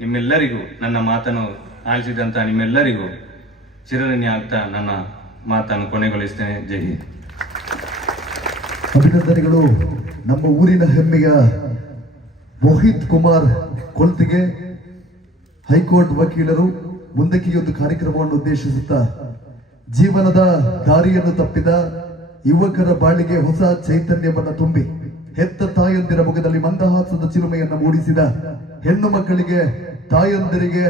ನಿಮ್ಮೆಲ್ಲರಿಗೂ ನನ್ನ ಮಾತನ್ನು ಆಲಿಸಿದಂತ ನಿಮ್ಮೆಲ್ಲರಿಗೂ ಚಿರಋಣಿ ಆಗ್ತಾ ನನ್ನ ಮಾತನ್ನು ಕೊನೆಗೊಳಿಸ್ತೇನೆ. ಜೈ ಹಿಂದ್. ಅಭಿನಂದನೆಗಳು ನಮ್ಮ ಊರಿನ ಹೆಮ್ಮೆಯ ಮೋಹಿತ್ ಕುಮಾರ್ ಕೊಲ್ತಿಗೆ. ಹೈಕೋರ್ಟ್ ವಕೀಲರು ಮುಂದಕ್ಕೆ ಒಂದು ಕಾರ್ಯಕ್ರಮವನ್ನು ಉದ್ದೇಶಿಸುತ್ತಾ ಜೀವನದ ದಾರಿಯನ್ನು ತಪ್ಪಿದ ಯುವಕರ ಬಾಳಿಗೆ ಹೊಸ ಚೈತನ್ಯವನ್ನು ತುಂಬಿ ಹೆತ್ತ ತಾಯಂದಿರ ಮುಖದಲ್ಲಿ ಮಂದಹಾಸದ ಚಿಲುಮೆಯನ್ನು ಮೂಡಿಸಿದ ಹೆಣ್ಣು ಮಕ್ಕಳಿಗೆ, ತಾಯಂದಿರಿಗೆ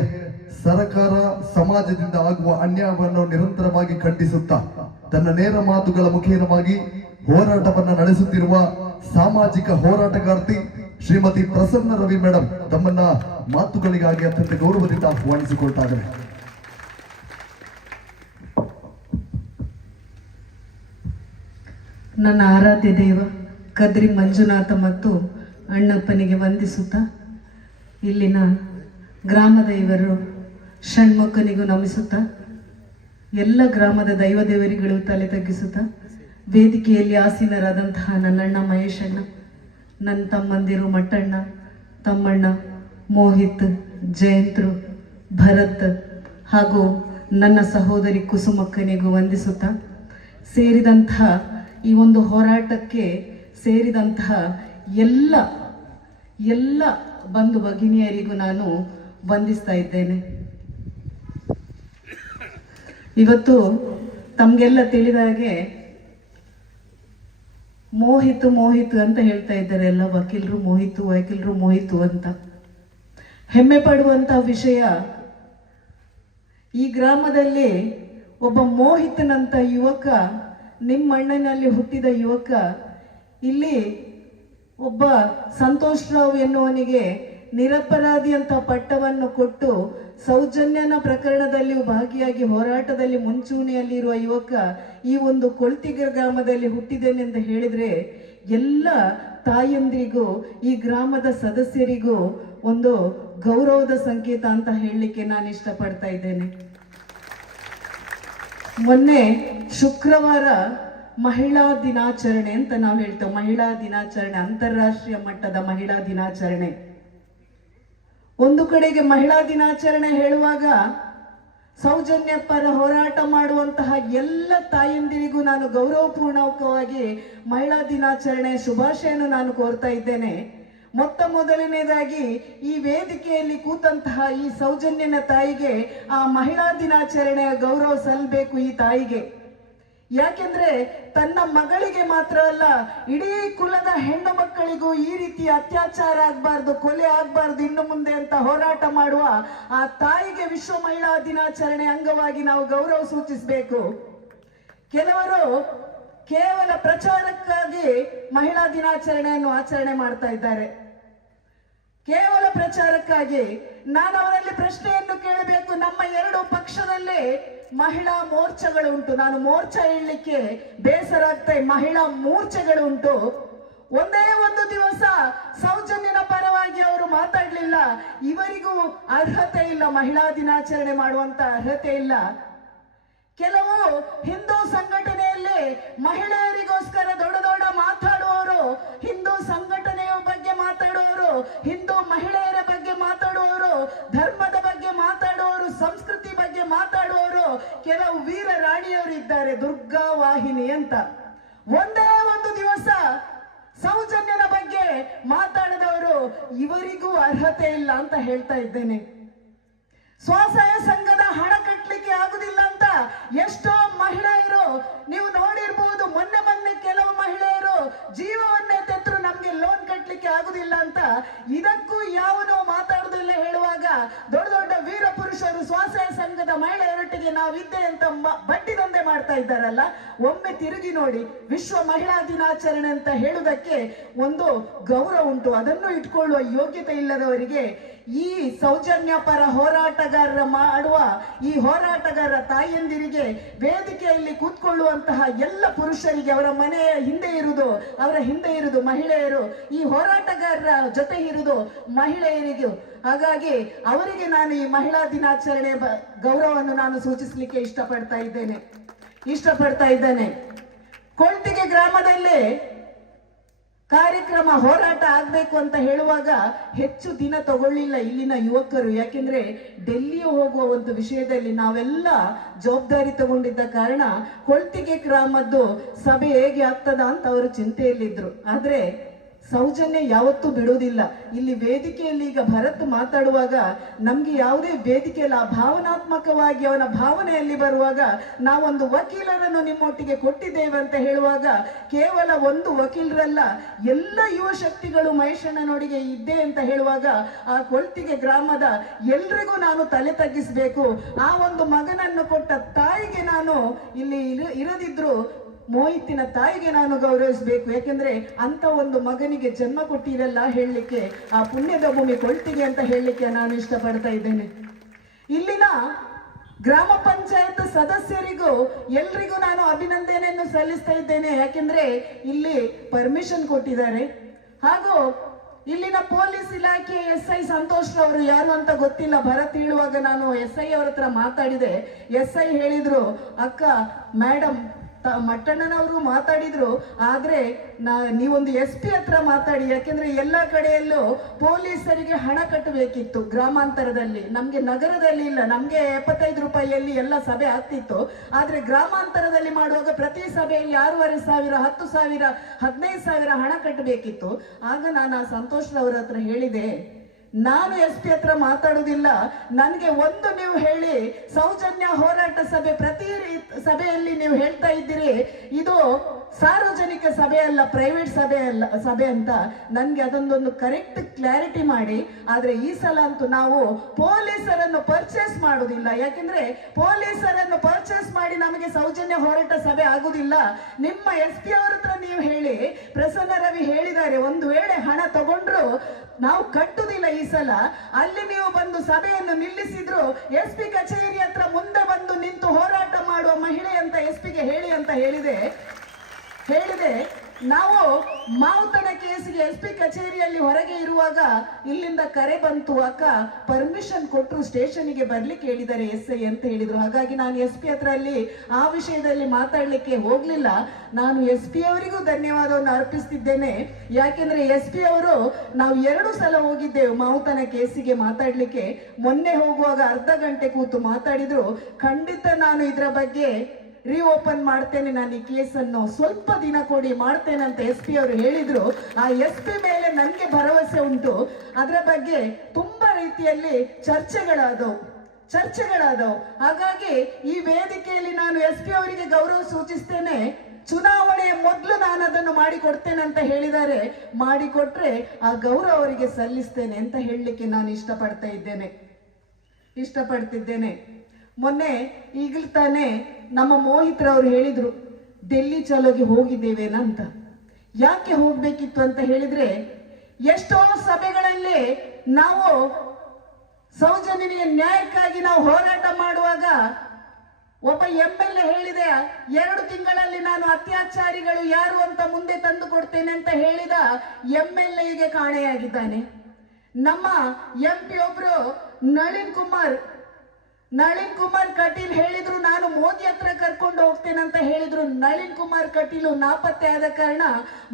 ಸರ್ಕಾರ ಸಮಾಜದಿಂದ ಆಗುವ ಅನ್ಯಾಯವನ್ನು ನಿರಂತರವಾಗಿ ಖಂಡಿಸುತ್ತಾ ತನ್ನ ನೇರ ಮಾತುಗಳ ಮುಖೇನವಾಗಿ ಹೋರಾಟವನ್ನು ನಡೆಸುತ್ತಿರುವ ಸಾಮಾಜಿಕ ಹೋರಾಟಗಾರ್ತಿ ಶ್ರೀಮತಿ ಪ್ರಸನ್ನ ರವಿ ಮೇಡಮ್ ತಮ್ಮನ್ನ ಮಾತುಗಳಿಗಾಗಿ ಅತ್ಯಂತ ಗೌರವದಿಂದ ಆಹ್ವಾನಿಸಿಕೊಳ್ತಾ ಇದ್ದಾರೆ. ನನ್ನ ಆರಾಧ್ಯ ದೇವ ಕದ್ರಿ ಮಂಜುನಾಥ ಮತ್ತು ಅಣ್ಣಪ್ಪನಿಗೆ ವಂದಿಸುತ್ತಾ ಇಲ್ಲಿನ ಗ್ರಾಮದ ಇವರು ಷಣ್ಮುಖನಿಗೂ ನಮಿಸುತ್ತಾ ಎಲ್ಲ ಗ್ರಾಮದ ದೈವ ದೇವರಿಗಳು ತಲೆ ತಗ್ಗಿಸುತ್ತಾ ವೇದಿಕೆಯಲ್ಲಿ ಆಸೀನರಾದಂತಹ ನನ್ನಣ್ಣ ಮಹೇಶಣ್ಣ, ನನ್ನ ತಮ್ಮಂದಿರು ಮಟ್ಟಣ್ಣ, ತಮ್ಮಣ್ಣ, ಮೋಹಿತ್, ಜಯಂತ್ರು, ಭರತ್ ಹಾಗೂ ನನ್ನ ಸಹೋದರಿ ಕುಸುಮಕ್ಕನಿಗೂ ವಂದಿಸುತ್ತಾ ಸೇರಿದಂತಹ ಈ ಒಂದು ಹೋರಾಟಕ್ಕೆ ಸೇರಿದಂತಹ ಎಲ್ಲ ಬಂಧು ಭಗಿನಿಯರಿಗೂ ನಾನು ವಂದಿಸ್ತಾ ಇದ್ದೇನೆ. ಇವತ್ತು ತಮಗೆಲ್ಲ ತಿಳಿದ ಹಾಗೆ ಮೋಹಿತ್ ಅಂತ ಹೇಳ್ತಾ ಇದ್ದಾರೆ ಎಲ್ಲ ವಕೀಲರು, ಮೋಹಿತು ಅಂತ. ಹೆಮ್ಮೆ ಪಡುವಂತಹ ವಿಷಯ, ಈ ಗ್ರಾಮದಲ್ಲಿ ಒಬ್ಬ ಮೋಹಿತನಂತ ಯುವಕ, ನಿಮ್ಮ ಅಣ್ಣನಲ್ಲಿ ಹುಟ್ಟಿದ ಯುವಕ, ಇಲ್ಲಿ ಒಬ್ಬ ಸಂತೋಷ್ ರಾವ್ ಎನ್ನುವನಿಗೆ ನಿರಪರಾಧಿ ಅಂತ ಪಟ್ಟವನ್ನು ಕೊಟ್ಟು ಸೌಜನ್ಯನ ಪ್ರಕರಣದಲ್ಲಿಯೂ ಭಾಗಿಯಾಗಿ ಹೋರಾಟದಲ್ಲಿ ಮುಂಚೂಣಿಯಲ್ಲಿರುವ ಯುವಕ ಈ ಒಂದು ಕೊಳ್ತಿಗೆ ಗ್ರಾಮದಲ್ಲಿ ಹುಟ್ಟಿದ್ದೇನೆಂದು ಹೇಳಿದ್ರೆ ಎಲ್ಲ ತಾಯಂದಿರಿಗೂ ಈ ಗ್ರಾಮದ ಸದಸ್ಯರಿಗೂ ಒಂದು ಗೌರವದ ಸಂಕೇತ ಅಂತ ಹೇಳಲಿಕ್ಕೆ ನಾನು ಇಷ್ಟಪಡ್ತಾ ಇದ್ದೇನೆ. ಮೊನ್ನೆ ಶುಕ್ರವಾರ ಮಹಿಳಾ ದಿನಾಚರಣೆ ಅಂತ ನಾವು ಹೇಳ್ತೇವೆ. ಮಹಿಳಾ ದಿನಾಚರಣೆ, ಅಂತಾರಾಷ್ಟ್ರೀಯ ಮಟ್ಟದ ಮಹಿಳಾ ದಿನಾಚರಣೆ. ಒಂದು ಕಡೆಗೆ ಮಹಿಳಾ ದಿನಾಚರಣೆ ಹೇಳುವಾಗ ಸೌಜನ್ಯ ಪರ ಹೋರಾಟ ಮಾಡುವಂತಹ ಎಲ್ಲ ತಾಯಂದಿರಿಗೂ ನಾನು ಗೌರವಪೂರ್ಣಕವಾಗಿ ಮಹಿಳಾ ದಿನಾಚರಣೆ ಶುಭಾಶಯನ್ನು ನಾನು ಕೋರ್ತಾ ಇದ್ದೇನೆ. ಮೊದಲನೇದಾಗಿ ಈ ವೇದಿಕೆಯಲ್ಲಿ ಕೂತಂತಹ ಈ ಸೌಜನ್ಯನ ತಾಯಿಗೆ ಆ ಮಹಿಳಾ ದಿನಾಚರಣೆಯ ಗೌರವ ಸಲ್ಲಬೇಕು ಈ ತಾಯಿಗೆ. ಯಾಕೆಂದ್ರೆ ತನ್ನ ಮಗಳಿಗೆ ಮಾತ್ರ ಅಲ್ಲ, ಇಡೀ ಕುಲದ ಹೆಣ್ಣು ಮಕ್ಕಳಿಗೂ ಈ ರೀತಿ ಅತ್ಯಾಚಾರ ಆಗ್ಬಾರ್ದು, ಕೊಲೆ ಆಗ್ಬಾರ್ದು ಇನ್ನು ಮುಂದೆ ಅಂತ ಹೋರಾಟ ಮಾಡುವ ಆ ತಾಯಿಗೆ ವಿಶ್ವ ಮಹಿಳಾ ದಿನಾಚರಣೆ ಅಂಗವಾಗಿ ನಾವು ಗೌರವ ಸೂಚಿಸಬೇಕು. ಕೆಲವರು ಕೇವಲ ಪ್ರಚಾರಕ್ಕಾಗಿ ಮಹಿಳಾ ದಿನಾಚರಣೆಯನ್ನು ಆಚರಣೆ ಮಾಡ್ತಾ ಇದ್ದಾರೆ. ಕೇವಲ ಪ್ರಚಾರಕ್ಕಾಗಿ ನಾನು ಅವರಲ್ಲಿ ಪ್ರಶ್ನೆಯನ್ನು ಕೇಳಬೇಕು. ನಮ್ಮ ಎರಡು ಪಕ್ಷದಲ್ಲಿ ಮಹಿಳಾ ಮೋರ್ಚಾಗಳು ಉಂಟು. ನಾನು ಮೋರ್ಚಾ ಹೇಳಲಿಕ್ಕೆ ಬೇಸರ ಆಗ್ತಾ, ಮಹಿಳಾ ಮೋರ್ಚಾಗಳು ಉಂಟು. ಒಂದೇ ಒಂದು ದಿವಸ ಸೌಜನ್ಯನ ಪರವಾಗಿ ಅವರು ಮಾತಾಡ್ಲಿಲ್ಲ. ಇವರಿಗೂ ಅರ್ಹತೆ ಇಲ್ಲ, ಮಹಿಳಾ ದಿನಾಚರಣೆ ಮಾಡುವಂತ ಅರ್ಹತೆ ಇಲ್ಲ. ಕೆಲವು ಹಿಂದೂ ಸಂಘಟನೆಯಲ್ಲಿ ಮಹಿಳೆಯರಿಗೋಸ್ಕರ ದೊಡ್ಡ ಮಾತಾಡುವವರು, ಹಿಂದೂ ಸಂಘಟನೆಯ ಬಗ್ಗೆ ಮಾತಾಡುವವರು, ಹಿಂದೂ ಮಹಿಳೆಯರ ಬಗ್ಗೆ ಮಾತಾಡುವವರು, ಧರ್ಮದ ಬಗ್ಗೆ ಮಾತಾಡುವವರು, ಸಂಸ್ಕೃತಿ ಬಗ್ಗೆ ಮಾತಾಡುವವರು ಕೆಲವು ವೀರ ರಾಣಿಯವರು ಇದ್ದಾರೆ, ದುರ್ಗಾ ವಾಹಿನಿ ಅಂತ. ಒಂದೇ ಒಂದು ದಿವಸ ಸೌಜನ್ಯನ ಬಗ್ಗೆ ಮಾತಾಡಿದವರು ಇವರಿಗೂ ಅರ್ಹತೆ ಇಲ್ಲ ಅಂತ ಹೇಳ್ತಾ ಇದ್ದೇನೆ. ಸ್ವಸಹಾಯ ಸಂಘದ ಹಣ ಕಟ್ಟಲಿಕ್ಕೆ ಆಗುದಿಲ್ಲ ಅಂತ ಎಷ್ಟೋ ಮಹಿಳೆಯರು ನೀವು ನೋಡಿರ್ಬಹುದು. ಮೊನ್ನೆ ಕೆಲವು ಮಹಿಳೆಯರು ಜೀವವನ್ನೇ ತೆತ್ತರು ನಮ್ಗೆ ಲೋನ್ ಕಟ್ಟಲಿಕ್ಕೆ ಆಗುದಿಲ್ಲ ಅಂತ. ಇದಕ್ಕೂ ಯಾವನೋ ಮಾತಾಡುದಿಲ್ಲ ಹೇಳುವಾಗ ದೊಡ್ಡ ವೀರ ಪುರುಷರು ಸ್ವಸಹಾಯ ಸಂಘದ ಮಹಿಳೆಯರೊಟ್ಟಿಗೆ ನಾವಿದ್ದೆ ಅಂತ ಬಡ್ಡಿ ದಂಧೆ ಮಾಡ್ತಾ ಇದ್ದಾರಲ್ಲ. ಒಮ್ಮೆ ತಿರುಗಿ ನೋಡಿ, ವಿಶ್ವ ಮಹಿಳಾ ದಿನಾಚರಣೆ ಅಂತ ಹೇಳುವುದಕ್ಕೆ ಒಂದು ಗೌರವ ಉಂಟು. ಅದನ್ನು ಇಟ್ಕೊಳ್ಳುವ ಯೋಗ್ಯತೆ ಇಲ್ಲದವರಿಗೆ ಈ ಸೌಜನ್ಯ ಪರ ಹೋರಾಟಗಾರರ ಮಾಡುವ ಈ ಹೋರಾಟಗಾರರ ತಾಯಿಯಂದಿರಿಗೆ, ವೇದಿಕೆಯಲ್ಲಿ ಕೂತ್ಕೊಳ್ಳುವಂತಹ ಎಲ್ಲ ಪುರುಷರಿಗೆ, ಅವರ ಮನೆಯ ಹಿಂದೆ ಇರುವುದು ಮಹಿಳೆಯರು, ಈ ಹೋರಾಟಗಾರರ ಜೊತೆ ಇರುವುದು ಮಹಿಳೆಯರಿಗೂ. ಹಾಗಾಗಿ ಅವರಿಗೆ ನಾನು ಈ ಮಹಿಳಾ ದಿನಾಚರಣೆ ಗೌರವವನ್ನು ನಾನು ಸೂಚಿಸಲಿಕ್ಕೆ ಇಷ್ಟಪಡ್ತಾ ಇದ್ದೇನೆ. ಕೊಳ್ತಿಗೆ ಗ್ರಾಮದಲ್ಲಿ ಕಾರ್ಯಕ್ರಮ ಹೋರಾಟ ಆಗ್ಬೇಕು ಅಂತ ಹೇಳುವಾಗ ಹೆಚ್ಚು ದಿನ ತಗೊಳ್ಳಿಲ್ಲ ಇಲ್ಲಿನ ಯುವಕರು. ಯಾಕೆಂದ್ರೆ ಡೆಲ್ಲಿ ಹೋಗುವ ಒಂದು ವಿಷಯದಲ್ಲಿ ನಾವೆಲ್ಲ ಜವಾಬ್ದಾರಿ ತಗೊಂಡಿದ್ದ ಕಾರಣ ಕೊಳ್ತಿಗೆ ಗ್ರಾಮದ್ದು ಸಭೆ ಹೇಗೆ ಆಗ್ತದ ಅಂತ ಅವರು ಚಿಂತೆಯಲ್ಲಿದ್ರು. ಆದ್ರೆ ಸೌಜನ್ಯ ಯಾವತ್ತೂ ಬಿಡುವುದಿಲ್ಲ. ಇಲ್ಲಿ ವೇದಿಕೆಯಲ್ಲಿ ಈಗ ಭರತ್ ಮಾತಾಡುವಾಗ ನಮ್ಗೆ ಯಾವುದೇ ವೇದಿಕೆ ಇಲ್ಲ, ಭಾವನಾತ್ಮಕವಾಗಿ ಅವನ ಭಾವನೆಯಲ್ಲಿ ಬರುವಾಗ ನಾವೊಂದು ವಕೀಲರನ್ನು ನಿಮ್ಮೊಟ್ಟಿಗೆ ಕೊಟ್ಟಿದ್ದೇವೆ ಅಂತ ಹೇಳುವಾಗ ಕೇವಲ ಒಂದು ವಕೀಲರಲ್ಲ, ಎಲ್ಲ ಯುವ ಶಕ್ತಿಗಳು ಮಹೇಶಣ್ಣನೊಟ್ಟಿಗೆ ಇದ್ದೆ ಅಂತ ಹೇಳುವಾಗ ಆ ಕೊಳ್ತಿಗೆ ಗ್ರಾಮದ ಎಲ್ರಿಗೂ ನಾನು ತಲೆ ತಗ್ಗಿಸ್ಬೇಕು. ಆ ಒಂದು ಮಗನನ್ನು ಕೊಟ್ಟ ತಾಯಿಗೆ ನಾನು ಇಲ್ಲಿ ಇರದಿದ್ರು ಮೋಹಿತಿನ ತಾಯಿಗೆ ನಾನು ಗೌರವಿಸಬೇಕು. ಯಾಕೆಂದ್ರೆ ಅಂತ ಒಂದು ಮಗನಿಗೆ ಜನ್ಮ ಕೊಟ್ಟಿರಲ್ಲ ಹೇಳಲಿಕ್ಕೆ, ಆ ಪುಣ್ಯದ ಭೂಮಿ ಕೊಳ್ತಿಗೆ ಅಂತ ಹೇಳಲಿಕ್ಕೆ ನಾನು ಇಷ್ಟಪಡ್ತಾ ಇದ್ದೇನೆ. ಇಲ್ಲಿನ ಗ್ರಾಮ ಪಂಚಾಯತ್ ಸದಸ್ಯರಿಗೂ ಎಲ್ರಿಗೂ ನಾನು ಅಭಿನಂದನೆಯನ್ನು ಸಲ್ಲಿಸ್ತಾ ಇದ್ದೇನೆ. ಯಾಕೆಂದ್ರೆ ಇಲ್ಲಿ ಪರ್ಮಿಷನ್ ಕೊಟ್ಟಿದ್ದಾರೆ. ಹಾಗೂ ಇಲ್ಲಿನ ಪೊಲೀಸ್ ಇಲಾಖೆ SI ಸಂತೋಷ್ ಅವರು ಯಾರು ಅಂತ ಗೊತ್ತಿಲ್ಲ. ಭರತ್ ಹೇಳುವಾಗ ನಾನು SI ಅವರ ಹತ್ರ ಮಾತಾಡಿದೆ. SI ಹೇಳಿದ್ರು, ಅಕ್ಕ ಮೇಡಮ್ ಮಟ್ಟಣ್ಣನವರು ಮಾತಾಡಿದ್ರು, ಆದ್ರೆ ನೀವೊಂದು SP ಹತ್ರ ಮಾತಾಡಿ. ಯಾಕೆಂದ್ರೆ ಎಲ್ಲ ಕಡೆಯಲ್ಲೂ ಪೊಲೀಸರಿಗೆ ಹಣ ಕಟ್ಟಬೇಕಿತ್ತು ಗ್ರಾಮಾಂತರದಲ್ಲಿ, ನಮ್ಗೆ ನಗರದಲ್ಲಿ ಇಲ್ಲ. ನಮ್ಗೆ 75 ರೂಪಾಯಿಯಲ್ಲಿ ಎಲ್ಲ ಸಭೆ ಆಗ್ತಿತ್ತು. ಆದ್ರೆ ಗ್ರಾಮಾಂತರದಲ್ಲಿ ಮಾಡುವಾಗ ಪ್ರತಿ ಸಭೆಯಲ್ಲಿ 6,500, 10,000, 15,000 ಹಣ ಕಟ್ಟಬೇಕಿತ್ತು. ಆಗ ನಾನು ಸಂತೋಷ್ ಅವರ ಹತ್ರ ಹೇಳಿದೆ, ನಾನು SP ಹತ್ರ ಮಾತಾಡುವುದಿಲ್ಲ, ನನ್ಗೆ ಒಂದು ನೀವು ಹೇಳಿ, ಸೌಜನ್ಯ ಹೋರಾಟ ಸಭೆ ಪ್ರತಿ ಸಭೆಯಲ್ಲಿ ನೀವು ಹೇಳ್ತಾ ಇದ್ದೀರಿ ಇದು ಸಾರ್ವಜನಿಕ ಸಭೆ ಅಲ್ಲ, ಪ್ರೈವೇಟ್ ಸಭೆ ಅಂತ. ನನ್ಗೆ ಅದೊಂದೊಂದು ಕರೆಕ್ಟ್ ಕ್ಲಾರಿಟಿ ಮಾಡಿ. ಆದ್ರೆ ಈ ಸಲ ಅಂತೂ ನಾವು ಪೊಲೀಸರನ್ನು ಪರ್ಚೇಸ್ ಮಾಡುವುದಿಲ್ಲ. ಯಾಕೆಂದ್ರೆ ಪೊಲೀಸರನ್ನು ಪರ್ಚೇಸ್ ಮಾಡಿ ನಮಗೆ ಸೌಜನ್ಯ ಹೋರಾಟ ಸಭೆ ಆಗುದಿಲ್ಲ. ನಿಮ್ಮ SP ಅವರ ಹತ್ರ ನೀವು ಹೇಳಿ. ಪ್ರಸನ್ನ ರವಿ ಹೇಳಿದ್ದಾರೆ, ಒಂದು ವೇಳೆ ಹಣ ತಗೊಂಡ್ರು ನಾವು ಕಟ್ಟುದಿಲ್ಲ ಈ ಸಲ. ಅಲ್ಲಿ ನೀವು ಬಂದು ಸಭೆಯನ್ನು ನಿಲ್ಲಿಸಿದ್ರು SP ಕಚೇರಿ ಹತ್ರ ಮುಂದೆ ಬಂದು ನಿಂತು ಹೋರಾಟ ಮಾಡುವ ಮಹಿಳೆ ಅಂತ SPಗೆ ಹೇಳಿ ಅಂತ ಹೇಳಿದೆ. ನಾವು ಮಾವುತನ ಕೇಸಿಗೆ SP ಕಚೇರಿಯಲ್ಲಿ ಹೊರಗೆ ಇರುವಾಗ ಇಲ್ಲಿಂದ ಕರೆ ಬಂತು, ಅಕ್ಕ ಪರ್ಮಿಷನ್ ಕೊಟ್ಟರು ಸ್ಟೇಷನ್ಗೆ ಬರ್ಲಿಕ್ಕೆ ಹೇಳಿದ್ದಾರೆ SI ಅಂತ ಹೇಳಿದ್ರು. ಹಾಗಾಗಿ ನಾನು SP ಹತ್ರ ಅಲ್ಲಿ ಆ ವಿಷಯದಲ್ಲಿ ಮಾತಾಡ್ಲಿಕ್ಕೆ ಹೋಗ್ಲಿಲ್ಲ. ನಾನು SP ಅವರಿಗೂ ಧನ್ಯವಾದವನ್ನು ಅರ್ಪಿಸ್ತಿದ್ದೇನೆ. ಯಾಕೆಂದ್ರೆ SP ಅವರು ನಾವು 2 ಸಲ ಹೋಗಿದ್ದೇವೆ ಮಾವುತನ ಕೇಸಿಗೆ ಮಾತಾಡ್ಲಿಕ್ಕೆ. ಮೊನ್ನೆ ಹೋಗುವಾಗ ಅರ್ಧ ಗಂಟೆ ಕೂತು ಮಾತಾಡಿದ್ರು. ಖಂಡಿತ ನಾನು ಇದರ ಬಗ್ಗೆ ರೀಓಪನ್ ಮಾಡ್ತೇನೆ, ನಾನು ಈ ಕೇಸನ್ನು ಸ್ವಲ್ಪ ದಿನ ಕೊಡಿ ಮಾಡ್ತೇನೆ ಅಂತ SP ಅವರು ಹೇಳಿದ್ರು. ಆ SP ಮೇಲೆ ನನಗೆ ಭರವಸೆ ಉಂಟು. ಅದರ ಬಗ್ಗೆ ತುಂಬಾ ರೀತಿಯಲ್ಲಿ ಚರ್ಚೆಗಳಾದವು. ಹಾಗಾಗಿ ಈ ವೇದಿಕೆಯಲ್ಲಿ ನಾನು SP ಅವರಿಗೆ ಗೌರವ ಸೂಚಿಸ್ತೇನೆ. ಚುನಾವಣೆಯ ಮೊದಲು ನಾನು ಅದನ್ನು ಮಾಡಿಕೊಡ್ತೇನೆ ಅಂತ ಹೇಳಿದ್ದಾರೆ. ಮಾಡಿಕೊಟ್ರೆ ಆ ಗೌರವ ಅವರಿಗೆ ಸಲ್ಲಿಸ್ತೇನೆ ಅಂತ ಹೇಳಲಿಕ್ಕೆ ನಾನು ಇಷ್ಟಪಡ್ತಿದ್ದೇನೆ. ಮೊನ್ನೆ ಈಗಲೂ ತಾನೇ ನಮ್ಮ ಮೋಹಿತ್ರವರು ಹೇಳಿದ್ರು, ಡೆಲ್ಲಿ ಚಲೋಗೆ ಹೋಗಿದ್ದೇವೇನಾ ಅಂತ. ಯಾಕೆ ಹೋಗ್ಬೇಕಿತ್ತು ಅಂತ ಹೇಳಿದ್ರೆ, ಎಷ್ಟೋ ಸಭೆಗಳಲ್ಲಿ ನಾವು ಸೌಜನ್ಯ ನ್ಯಾಯಕ್ಕಾಗಿ ನಾವು ಹೋರಾಟ ಮಾಡುವಾಗ ಒಬ್ಬ MLA ಹೇಳಿದೆ, 2 ತಿಂಗಳಲ್ಲಿ ನಾನು ಅತ್ಯಾಚಾರಿಗಳು ಯಾರು ಅಂತ ಮುಂದೆ ತಂದು ಕೊಡ್ತೇನೆ ಅಂತ ಹೇಳಿದ MLAಗೆ ಕಾಣೆಯಾಗಿದ್ದಾನೆ. ನಮ್ಮ MP ಒಬ್ರು ನಳಿನ್ ಕುಮಾರ್ ಕಟೀಲ್ ಹೇಳಿದ್ರು, ನಾನು ಮೋದಿ ಹತ್ರ ಕರ್ಕೊಂಡು ಹೋಗ್ತೇನೆ ಅಂತ ಹೇಳಿದ್ರು. ನಳಿನ್ ಕುಮಾರ್ ಕಟೀಲು ನಾಪತ್ತೆ ಆದ ಕಾರಣ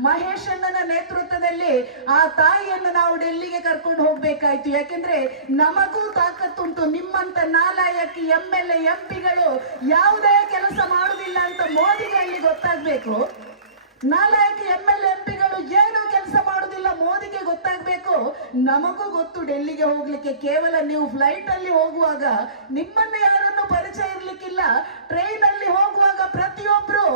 ಮಹೇಶ್ ಅಣ್ಣನ ನೇತೃತ್ವದಲ್ಲಿ ಆ ತಾಯಿಯನ್ನು ನಾವು ಡೆಲ್ಲಿಗೆ ಕರ್ಕೊಂಡು ಹೋಗ್ಬೇಕಾಯ್ತು. ಯಾಕೆಂದ್ರೆ ನಮಗೂ ತಾಕತ್ತುಂಟು, ನಿಮ್ಮಂತ ನಾಲಾಯಕಿ MLA MPಗಳು ಯಾವುದೇ ಕೆಲಸ ಮಾಡುದಿಲ್ಲ ಅಂತ ಮೋದಿಗೆ ಅಲ್ಲಿ ಗೊತ್ತಾಗ್ಬೇಕು. ನಾಲಾಯಕ MLA MPಗಳು ಏನು ಕೆಲಸ ಮಾಡುದಿಲ್ಲ ಮೋದಿಗೆ ಗೊತ್ತಾಗ್ಬೇಕು. ನಮಗೂ ಗೊತ್ತು ಡೆಲ್ಲಿಗೆ ಹೋಗ್ಲಿಕ್ಕೆ ಕೇವಲ ನೀವು ಫ್ಲೈಟ್ ಅಲ್ಲಿ ಹೋಗುವಾಗ ನಿಮ್ಮನ್ನು ಯಾರನ್ನು ಪರಿಚಯ ಇರ್ಲಿಕ್ಕಿಲ್ಲ. ಟ್ರೈನ್ ಅಲ್ಲಿ ಹೋಗುವಾಗ ಪ್ರತಿಯೊಬ್ರು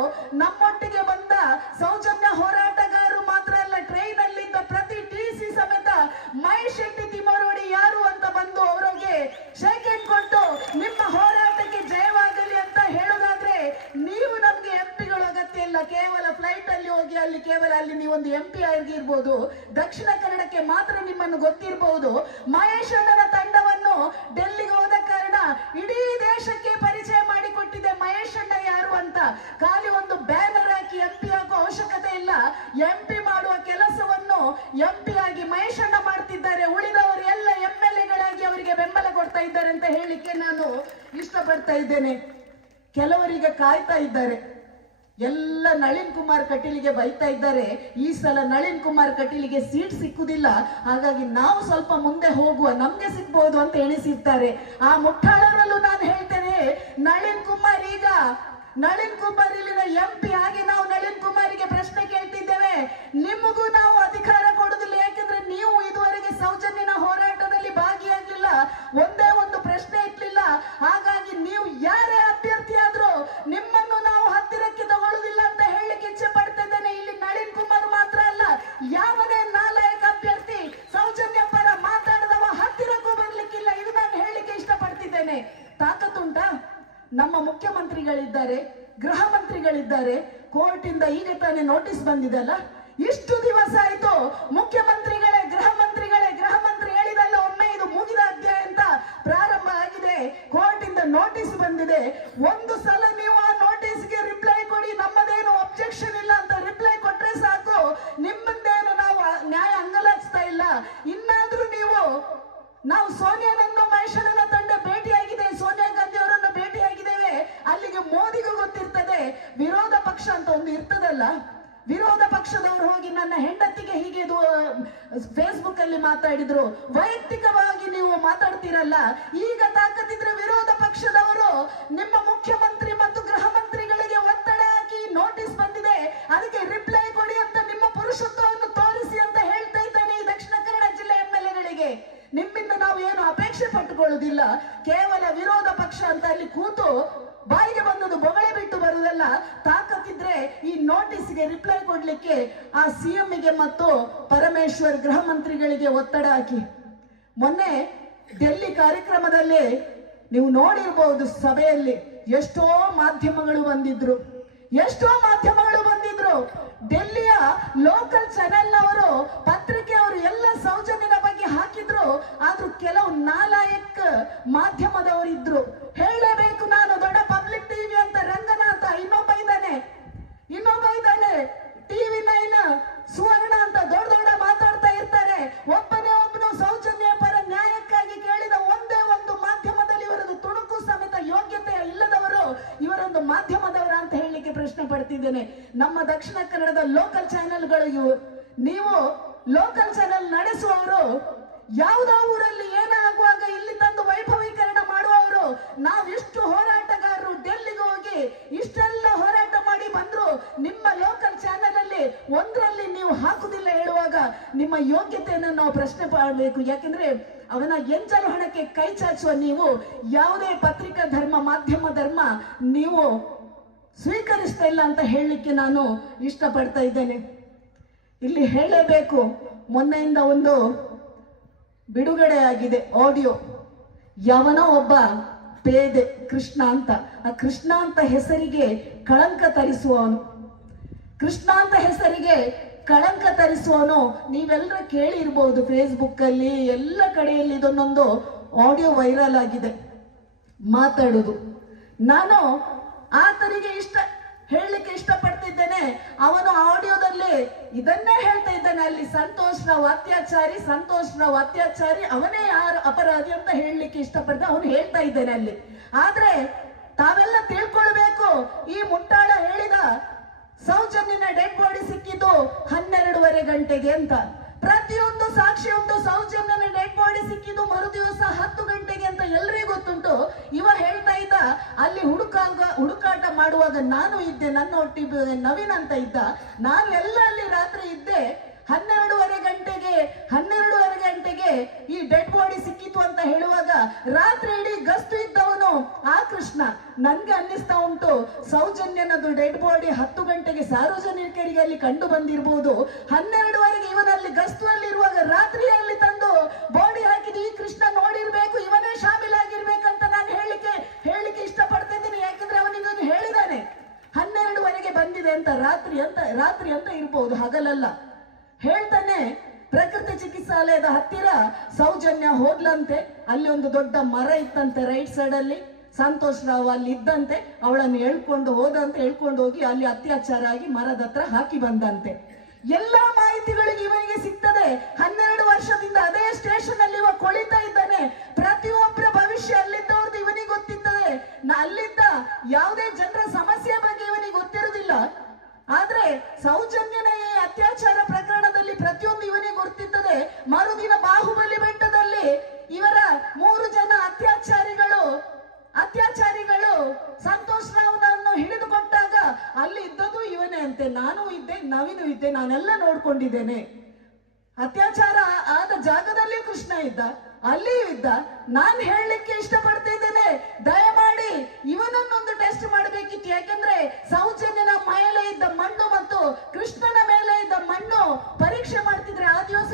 ನಮ್ಮೊಟ್ಟಿಗೆ ಬಂದ ಸೌಜನ್ಯ ಹೋರಾಟಗಾರರು ಮಾತ್ರ ಅಲ್ಲ, ಟ್ರೈನ್ ಅಲ್ಲಿದ್ದ ಪ್ರತಿ TC ಸಮೇತ ಮಹೇಶ್ ಶೆಟ್ಟಿ ತಿಮ್ಮರೋಡಿ ಯಾರು ಅಂತ ಬಂದು ಅವರಿಗೆ ಶೇಕ್ ಹ್ಯಾಂಡ್ ಕೊಟ್ಟು ನಿಮ್ಮ ಹೋರಾಟಕ್ಕೆ ಜಯವಾಗಲಿ ಅಂತ ಹೇಳುದಾದ್ರೆ ನೀವು ನಮ್ಗೆ MPಗಳು ಅಗತ್ಯ ಇಲ್ಲ. ಕೇವಲ ಫ್ಲೈಟ್ ಅಲ್ಲಿ ಹೋಗಿ ಅಲ್ಲಿ ನೀವೊಂದು MP ಆಗಿರ್ಬೋದು, ದಕ್ಷಿಣ ಕನ್ನಡಕ್ಕೆ ಮಾತ್ರ ನಿಮ್ಮನ್ನು ಗೊತ್ತಿರಬಹುದು. ಮಹೇಶ್ ಅಣ್ಣನ ತಂಡವನ್ನು ಡೆಲ್ಲಿಗೆ ಹೋದ ಕಾರಣ ಇಡೀ ದೇಶಕ್ಕೆ ಪರಿಚಯ ಮಾಡಿಕೊಟ್ಟಿದೆ ಮಹೇಶ್ ಅಣ್ಣ ಯಾರು ಅಂತ. ಖಾಲಿ ಒಂದು ಬ್ಯಾನರ್ ಹಾಕಿ MP ಆಗೋ ಅವಶ್ಯಕತೆ ಇಲ್ಲ. MP ಮಾಡುವ ಕೆಲಸವನ್ನು MP ಆಗಿ ಮಹೇಶ್ ಅಣ್ಣ ಮಾಡ್ತಿದ್ದಾರೆ. ಉಳಿದವರು ಎಲ್ಲ MLAಗಳಾಗಿ ಅವರಿಗೆ ಬೆಂಬಲ ಕೊಡ್ತಾ ಇದ್ದಾರೆ ಅಂತ ಹೇಳಿಕ್ಕೆ ನಾನು ಇಷ್ಟಪಡ್ತಾ ಇದ್ದೇನೆ. ಕೆಲವರಿಗೆ ಕಾಯ್ತಾ ಇದ್ದಾರೆ, ಎಲ್ಲ ನಳಿನ್ ಕುಮಾರ್ ಕಟೀಲಿಗೆ ಬೈತಾ ಇದ್ದಾರೆ. ಈ ಸಲ ನಳಿನ್ ಕುಮಾರ್ ಕಟೀಲಿಗೆ ಸೀಟ್ ಸಿಕ್ಕುದಿಲ್ಲ, ಹಾಗಾಗಿ ನಾವು ಸ್ವಲ್ಪ ಮುಂದೆ ಹೋಗುವ, ನಮ್ಗೆ ಸಿಗ್ಬಹುದು ಅಂತ ಎಣಿಸಿರ್ತಾರೆ. ಆ ಮುಟ್ಟಾಳರಲ್ಲೂ ನಾನು ಹೇಳ್ತೇನೆ, ನಳಿನ್ ಕುಮಾರ್ ಇಲ್ಲಿನ MP ಆಗಿ ನಾವು ನಳಿನ್ ಕುಮಾರಿಗೆ ಪ್ರಶ್ನೆ ಕೇಳ್ತಿದ್ದೇವೆ. ನಿಮಗೂ ನಾವು ಅಧಿಕಾರ ಕೊಡುದಿಲ್ಲ, ಯಾಕೆಂದ್ರೆ ನೀವು ಇದುವರೆಗೆ ಸೌಜನ್ಯನ ಹೋರಾಟದಲ್ಲಿ ಭಾಗಿಯಾಗಲಿಲ್ಲ, ಒಂದೇ ಒಂದು ಪ್ರಶ್ನೆ ಇಟ್ಲಿಲ್ಲ. ಹಾಗಾಗಿ ನೀವು ಯಾರೇ ಅಭ್ಯರ್ಥಿ ಆದ್ರೂ ನಿಮ್ಮನ್ನು ನಾವು ಹತ್ತಿರಕ್ಕೆ ತಗೊಳ್ಳುದಿಲ್ಲ ಅಂತ ಹೇಳಲಿಕ್ಕೆ ಇಚ್ಛೆ ಪಡ್ತಿದ್ದೇನೆ. ಇಲ್ಲಿ ನಳಿನ್ ಕುಮಾರ್ ಮಾತ್ರ ಅಲ್ಲ, ಯಾವನೇ ನಾಲಾಯಕ ಅಭ್ಯರ್ಥಿ ಸೌಜನ್ಯ ಪರ ಮಾತಾಡದವ ಹತ್ತಿರಕ್ಕೂ ಬರ್ಲಿಕ್ಕಿಲ್ಲ. ಇದು ನಾನು ಹೇಳಲಿಕ್ಕೆ ಇಷ್ಟಪಡ್ತಿದ್ದೇನೆ. ತಾಕತ್ತುಂಟಾ? ನಮ್ಮ ಮುಖ್ಯಮಂತ್ರಿಗಳಿದ್ದಾರೆ, ಗೃಹ ಮಂತ್ರಿಗಳಿದ್ದಾರೆ. ಕೋರ್ಟ್ ಇಂದ ಈಗ ತಾನೇ ನೋಟಿಸ್ ಬಂದಿದೆಲ್ಲ, ಇಷ್ಟು ದಿವಸ ಆಯ್ತು. ಮುಖ್ಯಮಂತ್ರಿಗಳೇ ಗೃಹ ಮಂತ್ರಿ ಹೇಳಿದಲ್ಲ ಒಮ್ಮೆ ಇದು ಮುಗಿದ ಅಧ್ಯಾಯ ಅಂತ ಪ್ರಾರಂಭ ಆಗಿದೆ. ಕೋರ್ಟ್ ಇಂದ ನೋಟಿಸ್ ಬಂದಿದೆ. ಒಂದು ಸಲ ನೀವು ಆ ನೋಟಿಸ್ಗೆ ರಿಪ್ಲೈ ಕೊಡಿ, ನಮ್ಮದೇನು ಅಬ್ಜೆಕ್ಷನ್ ಇಲ್ಲ ಅಂತ ರಿಪ್ಲೈ ಕೊಟ್ರೆ ಸಾಕು. ನಿಮ್ಮಂದೇನು ನಾವು ನ್ಯಾಯ ಅಂಗಲಾಚಿಸ್ತಾ ಇಲ್ಲ. ಇನ್ನಾದ್ರೂ ನಾವು ಸೋನಿಯಾನನ್ನು ಮಹೇಶನ ತಂಡ ಭೇಟಿಯಾಗಿದೆ, ಸೋನಿಯಾ ಗಾಂಧಿ ಅವರನ್ನು ಭೇಟಿಯಾಗಿದ್ದೇವೆ. ಅಲ್ಲಿಗೆ ಮೋದಿಗೂ ಗೊತ್ತಿರ್ತದೆ, ವಿರೋಧ ಪಕ್ಷ ಅಂತ ಒಂದು ಇರ್ತದಲ್ಲ, ವಿರೋಧ ಪಕ್ಷದವರು ಹೋಗಿ ನನ್ನ ಹೆಂಡತಿಗೆ ಹೀಗೆ ಫೇಸ್ಬುಕ್ ಅಲ್ಲಿ ಮಾತಾಡಿದ್ರು, ವೈಯಕ್ತಿಕವಾಗಿ ನೀವು ಮಾತಾಡ್ತೀರಲ್ಲ. ಈಗ ತಾಕತ್ತಿದ್ರೆ ವಿರೋಧ ಪಕ್ಷದವರು ನಿಮ್ಮ ಮುಖ್ಯಮಂತ್ರಿ ಮತ್ತು ಗೃಹ ಮಂತ್ರಿಗಳಿಗೆ ಒತ್ತಡ ಹಾಕಿ ನೋಟಿಸ್ ಬಂದಿದೆ, ಅದಕ್ಕೆ ರಿಪ್ಲೈ ಕೊಡಿ ಅಂತ ನಿಮ್ಮ ಪುರುಷತ್ವವನ್ನು ತೋರಿಸಿ ಅಂತ ಹೇಳ್ತಾ ಇದ್ದಾನೆ ಈ ದಕ್ಷಿಣ ಕನ್ನಡ ಜಿಲ್ಲೆ MLA ಗಳಿಗೆ. ನಿಮ್ಮಿಂದ ನಾವು ಏನು ಅಪೇಕ್ಷೆ ಪಟ್ಟುಕೊಳ್ಳುವುದಿಲ್ಲ, ಕೇವಲ ವಿರೋಧ ಪಕ್ಷ ಅಂತ ಅಲ್ಲಿ ಕೂತು ಬಾಯಿಗೆ ಬಂದದ್ದು ಬೊಗಳೆ ಬಿಟ್ಟು ಬರುವುದಲ್ಲ. ತಾಕತ್ತಿದ್ರೆ ಈ ನೋಟಿಸ್ಗೆ ರಿಪ್ಲೈ ಕೊಡ್ಲಿಕ್ಕೆ ಆ CMಗೆ ಮತ್ತು ಪರಮೇಶ್ವರ್ ಗೃಹ ಮಂತ್ರಿಗಳಿಗೆ ಒತ್ತಡ ಹಾಕಿ. ಮೊನ್ನೆ ಡೆಲ್ಲಿ ಕಾರ್ಯಕ್ರಮದಲ್ಲಿ ನೀವು ನೋಡಿರ್ಬಹುದು, ಸಭೆಯಲ್ಲಿ ಎಷ್ಟೋ ಮಾಧ್ಯಮಗಳು ಬಂದಿದ್ರು. ಡೆಲ್ಲಿಯ ಲೋಕಲ್ ಚಾನೆಲ್ನವರು, ಪತ್ರಿಕೆಯವರು ಎಲ್ಲ ಸೌಜನ್ಯದ ಬಗ್ಗೆ ಹಾಕಿದ್ರು. ಆದ್ರೂ ಕೆಲವು ನಾಲಾಯಕ ಮಾಧ್ಯಮದವರು ಇದ್ರು. ಹೇಳಲೇಬೇಕು ನಾನು, ದೊಡ್ಡ ಪಬ್ಲಿಕ್ ಟಿವಿ ಅಂತ ರಂಗನಾಥ, ಇನ್ನೊಬ್ಬ ಇದ್ದಾನೆ TV9 ಸುವರ್ಣ ಅಂತ ದೊಡ್ಡ ಮಾತಾಡ್ತಾ ಇರ್ತಾರೆ. ಒಬ್ಬನು ಸೌಜನ್ಯ ಪರ ನ್ಯಾಯಕ್ಕಾಗಿ ಕೇಳಿದ ಒಂದೇ ಒಂದು ಮಾಧ್ಯಮದಲ್ಲಿ ಇವರದ್ದು ತುಣುಕು ಸಮೇತ ಯೋಗ್ಯತೆ ಇಲ್ಲದವರು ಇವರೊಂದು ಮಾಧ್ಯಮದವರ ಅಂತ ಹೇಳಲಿಕ್ಕೆ ಪ್ರಶ್ನೆ ಪಡ್ತಿದ್ದೇನೆ. ನಮ್ಮ ದಕ್ಷಿಣ ಕನ್ನಡದ ಲೋಕಲ್ ಚಾನೆಲ್ಗಳು ನೀವು ಲೋಕಲ್ ಚಾನೆಲ್ ನಡೆಸುವವರು, ಯಾವುದೋ ಊರಲ್ಲಿ ಏನಾಗುವಾಗ ಇಲ್ಲಿ ತಂದು ವೈಭವೀಕರಣ ಮಾಡುವವರು, ನಾವಿಷ್ಟು ಹೋರಾಟಗಾರರು ಡೆಲ್ಲಿಗೆ ಹೋಗಿ ಇಷ್ಟೆಲ್ಲ ಹೋರಾಟ ಮಾಡಿ ಬಂದ್ರು, ನಿಮ್ಮ ಲೋಕಲ್ ಚಾನೆಲ್ ಅಲ್ಲಿ ಒಂದರಲ್ಲಿ ನೀವು ಹಾಕುದಿಲ್ಲ ಹೇಳುವಾಗ ನಿಮ್ಮ ಯೋಗ್ಯತೆಯನ್ನು ನಾವು ಪ್ರಶ್ನೆ ಮಾಡಬೇಕು. ಯಾಕೆಂದ್ರೆ ಅವನ ಎಂಜಲು ಹಣಕ್ಕೆ ಕೈ ಚಾಚುವ ನೀವು ಯಾವುದೇ ಪತ್ರಿಕಾ ಧರ್ಮ, ಮಾಧ್ಯಮ ಧರ್ಮ ನೀವು ಸ್ವೀಕರಿಸ್ತಾ ಇಲ್ಲ ಅಂತ ಹೇಳಲಿಕ್ಕೆ ನಾನು ಇಷ್ಟಪಡ್ತಾ ಇದ್ದೇನೆ. ಇಲ್ಲಿ ಹೇಳಲೇಬೇಕು, ಮೊನ್ನೆಯಿಂದ ಒಂದು ಬಿಡುಗಡೆ ಆಗಿದೆ ಆಡಿಯೋ. ಯಾವನೋ ಒಬ್ಬ ಪೇದೆ ಕೃಷ್ಣ ಅಂತ, ಆ ಕೃಷ್ಣ ಅಂತ ಹೆಸರಿಗೆ ಕಳಂಕ ತರಿಸುವವನು ನೀವೆಲ್ಲರ ಕೇಳಿರ್ಬಹುದು. ಫೇಸ್ಬುಕ್ ಅಲ್ಲಿ ಎಲ್ಲ ಕಡೆಯಲ್ಲಿ ಇದನ್ನೊಂದು ಆಡಿಯೋ ವೈರಲ್ ಆಗಿದೆ, ಮಾತಾಡುದು. ನಾನು ಆತನಿಗೆ ಹೇಳಲಿಕ್ಕೆ ಇಷ್ಟಪಡ್ತಿದ್ದೇನೆ. ಅವನು ಆಡಿಯೋದಲ್ಲಿ ಇದನ್ನೇ ಹೇಳ್ತಾ ಇದ್ದಾನೆ, ಅಲ್ಲಿ ಸಂತೋಷ್ ರಾವ್ ಅತ್ಯಾಚಾರಿ, ಅವನೇ ಯಾರು ಅಪರಾಧಿ ಅಂತ ಹೇಳಲಿಕ್ಕೆ ಇಷ್ಟಪಡ್ತ ಅವನು ಹೇಳ್ತಾ ಇದ್ದಾನೆ ಅಲ್ಲಿ. ಆದ್ರೆ ತಾವೆಲ್ಲ ತಿಳ್ಕೊಳ್ಬೇಕು, ಈ ಮುಟ್ಟಾಳ ಹೇಳಿದ ಸೌಜನ್ಯನ ಡೆಡ್ ಬಾಡಿ ಸಿಕ್ಕಿದ್ದು 12:30 ಗಂಟೆಗೆ ಅಂತ. ಪ್ರತಿಯೊಂದು ಸಾಕ್ಷಿ ಉಂಟು. ಸೌಜನ್ಯನ ಡೆಡ್ ಬಾಡಿ ಸಿಕ್ಕಿದ್ದು ಮರುದಿವಸ 10 ಗಂಟೆಗೆ ಅಂತ ಎಲ್ರಿಗೂ ಗೊತ್ತುಂಟು. ಇವ ಹೇಳ್ತಾ ಇದ್ದ, ಅಲ್ಲಿ ಹುಡುಕಾಟ ಮಾಡುವಾಗ ನಾನು ಇದ್ದೆ, ನನ್ನ ಒಟ್ಟಿಗೆ ನವೀನ್ ಅಂತ ಇದ್ದ, ನಾನು ಎಲ್ಲ ಅಲ್ಲಿ ರಾತ್ರಿ ಇದ್ದೆ. 12:30 ಗಂಟೆಗೆ ಈ ಡೆಡ್ ಬಾಡಿ ಸಿಕ್ಕಿತು ಅಂತ ಹೇಳುವಾಗ ರಾತ್ರಿ ಇಡೀ ಗಸ್ತು ಇದ್ದವನು ಆ ಕೃಷ್ಣ. ನನ್ಗೆ ಅನ್ನಿಸ್ತಾ ಉಂಟು, ಸೌಜನ್ಯನದು ಡೆಡ್ ಬಾಡಿ 10 ಗಂಟೆಗೆ ಸಾರ್ವಜನಿಕರಿಗೆ ಅಲ್ಲಿ ಕಂಡು ಬಂದಿರಬಹುದು. 12:30ಗೆ ಇವನಲ್ಲಿ ಗಸ್ತು ಅಲ್ಲಿ ಇರುವಾಗ ರಾತ್ರಿಯಲ್ಲಿ ತಂದು ಬಾಡಿ ಹಾಕಿದ ಈ ಕೃಷ್ಣ ನೋಡಿರ್ಬೇಕು, ಇವನೇ ಶಾಮೀಲಾಗಿರ್ಬೇಕಂತ ನಾನು ಹೇಳಲಿಕ್ಕೆ ಇಷ್ಟಪಡ್ತಾ ಇದ್ದೀನಿ. ಯಾಕಂದ್ರೆ ಅವನಿಗೊಂದು ಹೇಳಿದಾನೆ 12:30ಗೆ ಬಂದಿದೆ ಅಂತ, ರಾತ್ರಿ ಅಂತ ಇರ್ಬಹುದು, ಹಗಲಲ್ಲ. ಹೇಳ್ತಾನೆ, ಪ್ರಕೃತಿ ಚಿಕಿತ್ಸಾಲಯದ ಹತ್ತಿರ ಸೌಜನ್ಯ ಹೋದ್ಲಂತೆ, ಅಲ್ಲಿ ಒಂದು ದೊಡ್ಡ ಮರ ಇತ್ತಂತೆ ರೈಟ್ ಸೈಡ್ ಅಲ್ಲಿ. ಸಂತೋಷ್ ರಾವ್ ಅಲ್ಲಿ ಇದ್ದಂತೆ, ಅವಳನ್ನು ಹೇಳ್ಕೊಂಡು ಹೋಗಿ ಅಲ್ಲಿ ಅತ್ಯಾಚಾರ ಆಗಿ ಮರದ ಹತ್ರ ಹಾಕಿ ಬಂದಂತೆ. ಎಲ್ಲಾ ಮಾಹಿತಿಗಳಿಗೆ ಇವನಿಗೆ ಸಿಗ್ತದೆ. 12 ವರ್ಷದಿಂದ ಅದೇ ಸ್ಟೇಷನ್ ಅಲ್ಲಿ ಇವ ಕೊಳಿತಾ ಇದ್ದಾನೆ. ಪ್ರತಿಯೊಬ್ಬರ ಭವಿಷ್ಯ ಅಲ್ಲಿದ್ದವ್ರದ್ದು ಇವನಿಗೆ ಗೊತ್ತಿರ್ತದೆ. ಅಲ್ಲಿದ್ದ ಯಾವುದೇ ಜನರ ಸಮಸ್ಯೆ ಬಗ್ಗೆ ಇವನಿಗೆ ಗೊತ್ತಿರುವುದಿಲ್ಲ. ನಾನು ಇದ್ದೆ, ನವೀನು ಇದ್ದೆ, ನಾನೆಲ್ಲ ನೋಡ್ಕೊಂಡಿದ್ದೇನೆ. ಅತ್ಯಾಚಾರ ಆದ ಜಾಗದಲ್ಲಿ ಕೃಷ್ಣ ಇದ್ದ, ಅಲ್ಲಿಯೂ ಇದ್ದ. ನಾನು ಹೇಳಲಿಕ್ಕೆ ಇಷ್ಟಪಡ್ತಿದ್ದೇನೆ, ದಯಮಾಡಿ ಇವನನ್ನೊಂದು ಟೆಸ್ಟ್ ಮಾಡಬೇಕಿತ್ತು. ಯಾಕಂದ್ರೆ ಸೌಜನ್ಯನ ಮೇಲೆ ಇದ್ದ ಮಣ್ಣು ಮತ್ತು ಕೃಷ್ಣನ ಮೇಲೆ ಇದ್ದ ಮಣ್ಣು ಪರೀಕ್ಷೆ ಮಾಡ್ತಿದ್ರೆ ಆ ದಿವಸ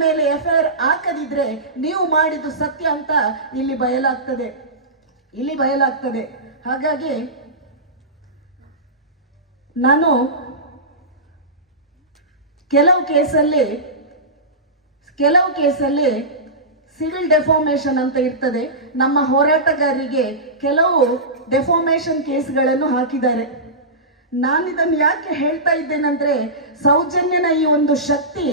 ಮೇಲೆ ಎಫ್ಐಆರ್ ಹಾಕದಿದ್ರೆ ನೀವು ಮಾಡಿದ್ದು ಸತ್ಯ ಅಂತ ಇಲ್ಲಿ ಬಯಲಾಗ್ತದೆ. ಹಾಗಾಗಿ ನಾನು ಕೆಲವು ಕೇಸಲ್ಲಿ ಸಿವಿಲ್ ಡೆಫಾಮೇಷನ್ ಅಂತ ಇರ್ತದೆ. ನಮ್ಮ ಹೋರಾಟಗಾರರಿಗೆ ಕೆಲವು ಡೆಫಾಮೇಷನ್ ಕೇಸ್ಗಳನ್ನು ಹಾಕಿದ್ದಾರೆ. ನಾನಿದನ್ನು ಯಾಕೆ ಹೇಳ್ತಾ ಇದ್ದೇನೆಂದ್ರೆ, ಸೌಜನ್ಯನ ಈ ಒಂದು ಶಕ್ತಿ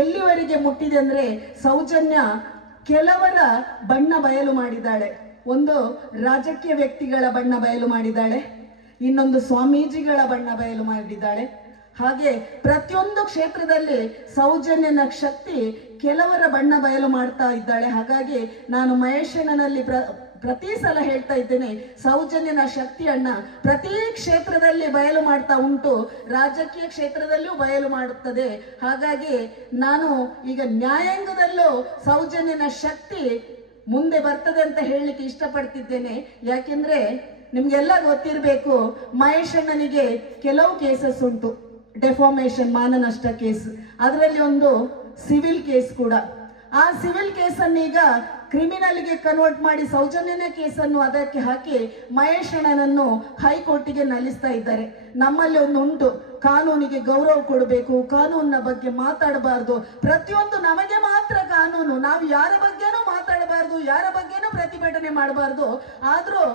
ಎಲ್ಲಿವರೆಗೆ ಮುಟ್ಟಿದೆ ಅಂದ್ರೆ, ಸೌಜನ್ಯ ಕೆಲವರ ಬಣ್ಣ ಬಯಲು ಮಾಡಿದ್ದಾಳೆ. ಒಂದು ರಾಜಕೀಯ ವ್ಯಕ್ತಿಗಳ ಬಣ್ಣ ಬಯಲು ಮಾಡಿದ್ದಾಳೆ, ಇನ್ನೊಂದು ಸ್ವಾಮೀಜಿಗಳ ಬಣ್ಣ ಬಯಲು ಮಾಡಿದ್ದಾಳೆ. ಹಾಗೆ ಪ್ರತಿಯೊಂದು ಕ್ಷೇತ್ರದಲ್ಲಿ ಸೌಜನ್ಯನ ಶಕ್ತಿ ಕೆಲವರ ಬಣ್ಣ ಬಯಲು ಮಾಡ್ತಾ ಇದ್ದಾಳೆ. ಹಾಗಾಗಿ ನಾನು ಮಹೇಶಣ್ಣನಲ್ಲಿ ಪ್ರತಿ ಸಲ ಹೇಳ್ತಾ ಇದ್ದೇನೆ, ಸೌಜನ್ಯನ ಶಕ್ತಿಯನ್ನ ಪ್ರತಿ ಕ್ಷೇತ್ರದಲ್ಲಿ ಬಯಲು ಮಾಡ್ತಾ ಉಂಟು, ರಾಜಕೀಯ ಕ್ಷೇತ್ರದಲ್ಲೂ ಬಯಲು ಮಾಡುತ್ತದೆ. ಹಾಗಾಗಿ ನಾನು ಈಗ ನ್ಯಾಯಾಂಗದಲ್ಲೂ ಸೌಜನ್ಯನ ಶಕ್ತಿ ಮುಂದೆ ಬರ್ತದೆ ಅಂತ ಹೇಳಲಿಕ್ಕೆ ಇಷ್ಟಪಡ್ತಿದ್ದೇನೆ. ಯಾಕೆಂದ್ರೆ ನಿಮ್ಗೆಲ್ಲ ಗೊತ್ತಿರಬೇಕು, ಮಹೇಶಣ್ಣನಿಗೆ ಕೆಲವು ಕೇಸಸ್ ಉಂಟು, ಡೆಫಾಮೇಷನ್ ಮಾನನಷ್ಟ ಕೇಸ್, ಅದರಲ್ಲಿ ಒಂದು ಸಿವಿಲ್ ಕೇಸ್ ಕೂಡ. ಆ ಸಿವಿಲ್ ಕೇಸನ್ನೀಗ ಕ್ರಿಮಿನಲ್ಗೆ ಕನ್ವರ್ಟ್ ಮಾಡಿ ಸೌಜನ್ಯನ ಕೇಸನ್ನು ಅದಕ್ಕೆ ಹಾಕಿ ಮಹೇಶಣ್ಣನನ್ನು ಹೈಕೋರ್ಟಿಗೆ ನಲ್ಲಿಸ್ತಾ ಇದ್ದಾರೆ. ನಮ್ಮಲ್ಲಿ ಒಂದು ಉಂಟು, ಕಾನೂನಿಗೆ ಗೌರವ ಕೊಡಬೇಕು, ಕಾನೂನಿನ ಬಗ್ಗೆ ಮಾತಾಡಬಾರ್ದು, ಪ್ರತಿಯೊಂದು ನಮಗೆ ಮಾತ್ರ ಕಾನೂನು, ನಾವು ಯಾರ ಬಗ್ಗೆನೂ ಮಾತಾಡಬಾರ್ದು, ಯಾರ ಬಗ್ಗೆನೂ ಪ್ರತಿಭಟನೆ ಮಾಡಬಾರ್ದು. ಆದ್ರೂ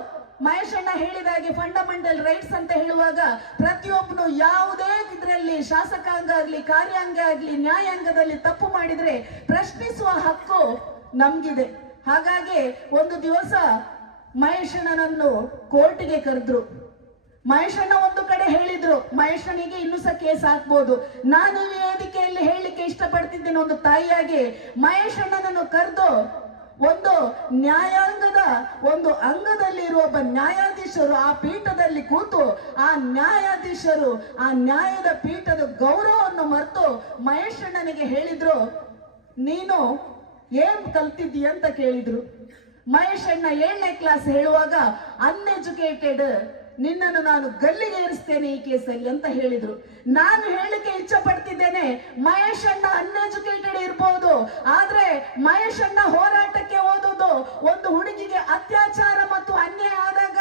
ಮಹೇಶಣ್ಣ ಹೇಳಿದಾಗೆ ಫಂಡಮೆಂಟಲ್ ರೈಟ್ಸ್ ಅಂತ ಹೇಳುವಾಗ ಪ್ರತಿಯೊಬ್ಬನು ಯಾವುದೇ ಇದರಲ್ಲಿ ಶಾಸಕಾಂಗ ಆಗ್ಲಿ, ಕಾರ್ಯಾಂಗ ಆಗ್ಲಿ, ನ್ಯಾಯಾಂಗದಲ್ಲಿ ತಪ್ಪು ಮಾಡಿದ್ರೆ ಪ್ರಶ್ನಿಸುವ ಹಕ್ಕು ನಮ್ಗಿದೆ. ಹಾಗಾಗಿ ಒಂದು ದಿವಸ ಮಹೇಶಣ್ಣನನ್ನು ಕೋರ್ಟಿಗೆ ಕರೆದ್ರು. ಮಹೇಶಣ್ಣ ಒಂದು ಕಡೆ ಹೇಳಿದ್ರು, ಮಹೇಶನಿಗೆ ಇನ್ನೂ ಸಹ ಕೇಸ್ ಹಾಕ್ಬೋದು. ನಾನು ಈ ವೇದಿಕೆಯಲ್ಲಿ ಹೇಳಲಿಕ್ಕೆ ಇಷ್ಟಪಡ್ತಿದ್ದೇನೆ, ಒಂದು ತಾಯಿಯಾಗಿ ಮಹೇಶಣ್ಣನನ್ನು ಕರೆದು ಒಂದು ನ್ಯಾಯಾಂಗದ ಒಂದು ಅಂಗದಲ್ಲಿರುವ ಒಬ್ಬ ನ್ಯಾಯಾಧೀಶರು ಆ ಪೀಠದಲ್ಲಿ ಕೂತು ಆ ನ್ಯಾಯಾಧೀಶರು ಆ ನ್ಯಾಯದ ಪೀಠದ ಗೌರವವನ್ನು ಮರೆತು ಮಹೇಶಣ್ಣನಿಗೆ ಹೇಳಿದ್ರು, ನೀನು ಏನ್ ಕಲ್ತಿದ್ದೀಯ ಅಂತ ಕೇಳಿದ್ರು. ಮಹೇಶಣ್ಣ 7ನೇ ಕ್ಲಾಸ್ ಹೇಳುವಾಗ ಅನ್ಎಜುಕೇಟೆಡ್, ನಿನ್ನನ್ನು ನಾನು ಗಲ್ಲಿಗೆ ಏರಿಸ್ತೇನೆ ಈ ಕೇಸಲ್ಲಿ ಅಂತ ಹೇಳಿದ್ರು. ನಾನು ಹೇಳಿಕೆ ಇಚ್ಛೆ ಪಡ್ತಿದ್ದೇನೆ, ಮಹೇಶಣ್ಣ ಅನ್ಎಜುಕೇಟೆಡ್ ಇರ್ಬೋದು, ಆದ್ರೆ ಮಹೇಶಣ್ಣ ಹೋರಾಟಕ್ಕೆ ಓದೋದು ಒಂದು ಹುಡುಗಿಗೆ ಅತ್ಯಾಚಾರ ಮತ್ತು ಅನ್ಯಾಯ ಆದಾಗ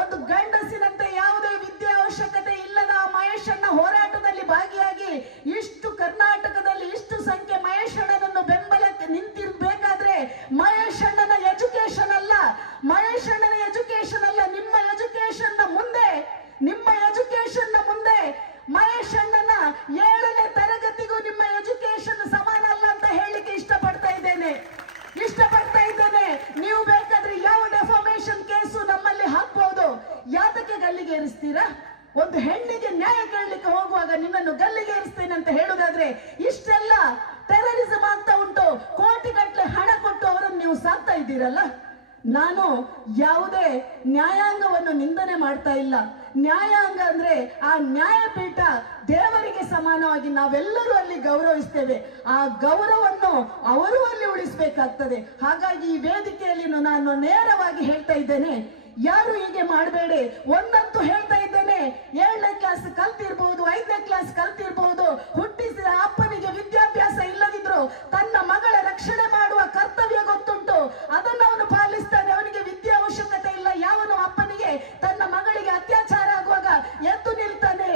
ಒಂದು ಗಂಡಸಿನಂತೆ ಯಾವುದೇ ವಿದ್ಯೆ ಅವಶ್ಯಕತೆ ಇಲ್ಲದ ಮಹೇಶಣ್ಣ ಹೋರಾಟದಲ್ಲಿ ಭಾಗಿಯಾಗಿ ಇಷ್ಟು ಕರ್ನಾಟಕದಲ್ಲಿ ಇಷ್ಟು ಸಂಖ್ಯೆ ಮಹೇಶಣ್ಣನನ್ನು ಬೆಂಬಲಕ್ಕೆ ನಿಂತಿರ್ಬೇಕಾದ್ರೆ ಮಹೇಶಣ್ಣನ ಎಜುಕೇಶನ್ ಅಲ್ಲ, ಮಹೇಶಣ್ಣನ ಎಜುಕೇಶನ್ ಅಲ್ಲ, ನಿಮ್ಮ ಎಜುಕೇಶನ್ ಮುಂದೆ ಮಹೇಶಣ್ಣನ 7ನೇ ತರಗತಿಗೂ ನಿಮ್ಮ ಎಜುಕೇಶನ್ ಸಮಾನ ಅಲ್ಲ ಅಂತ ಹೇಳಲಿಕ್ಕೆ ಇಷ್ಟಪಡ್ತಾ ಇದ್ದೇನೆ. ನೀವು ಬೇಕಾದ್ರೆ ಯಾವ ಡೆಫಾಮೇಷನ್ ಕೇಸು ನಮ್ಮಲ್ಲಿ ಹಾಕ್ಬಹುದು. ಯಾತಕ್ಕೆ ಗಲ್ಲಿಗೆ ಏರಿಸ್ತೀರಾ? ಒಂದು ಹೆಣ್ಣಿಗೆ ನ್ಯಾಯ ಕೇಳಲಿಕ್ಕೆ ಹೋಗುವಾಗ ನಿನ್ನನ್ನು ಗಲ್ಲಿಗೆ ಏರಿಸ್ತೇನೆ ಅಂತ ಹೇಳುದಾದ್ರೆ ಇಷ್ಟೆಲ್ಲ ಟೆರರಿಸಂ ಆಗ್ತಾ ಉಂಟು. ಕೋಟಿಗಟ್ಟಲೆ ಹಣ ಕೊಟ್ಟು ಅವರನ್ನು ನೀವು ಸಾಕ್ತಾ ಇದ್ದೀರಲ್ಲ. ನಾನು ಯಾವುದೇ ನ್ಯಾಯಾಂಗವನ್ನು ನಿಂದನೆ ಮಾಡ್ತಾ ಇಲ್ಲ. ನ್ಯಾಯಾಂಗ ಅಂದ್ರೆ ಆ ನ್ಯಾಯಪೀಠ ದೇವರಿಗೆ ಸಮಾನವಾಗಿ ನಾವೆಲ್ಲರೂ ಅಲ್ಲಿ ಗೌರವಿಸ್ತೇವೆ. ಆ ಗೌರವವನ್ನು ಅವರು ಅಲ್ಲಿ ಉಳಿಸಬೇಕಾಗ್ತದೆ. ಹಾಗಾಗಿ ಈ ವೇದಿಕೆಯಲ್ಲಿ ನಾನು ನೇರವಾಗಿ ಹೇಳ್ತಾ ಇದ್ದೇನೆ, ಯಾರು ಹೀಗೆ ಮಾಡಬೇಡಿ. ಒಂದಂತೂ ಹೇಳ್ತಾ ಇದ್ದೇನೆ, 7ನೇ ಕ್ಲಾಸ್ ಕಲ್ತಿರ್ಬಹುದು, 5ನೇ ಕ್ಲಾಸ್ ಕಲ್ತಿರ್ಬಹುದು, ಹುಟ್ಟಿಸಿದ ಅಪ್ಪನಿಗೆ ವಿದ್ಯಾಭ್ಯಾಸ ಇಲ್ಲದಿದ್ರು ತನ್ನ ಮಗಳ ರಕ್ಷಣೆ ಮಾಡುವ ಕರ್ತವ್ಯ ಗೊತ್ತುಂಟು, ಅದನ್ನು ಅವನು ಪಾಲಿಸ್ತಾನೆ. ಅವನಿಗೆ ವಿದ್ಯೆ ಅವಶ್ಯಕತೆ ಇಲ್ಲ. ಯಾವನು ಅಪ್ಪನಿಗೆ ತನ್ನ ಮಗಳಿಗೆ ಅತ್ಯಾಚಾರ ಆಗುವಾಗ ಎದ್ದು ನಿಲ್ತಾನೆ.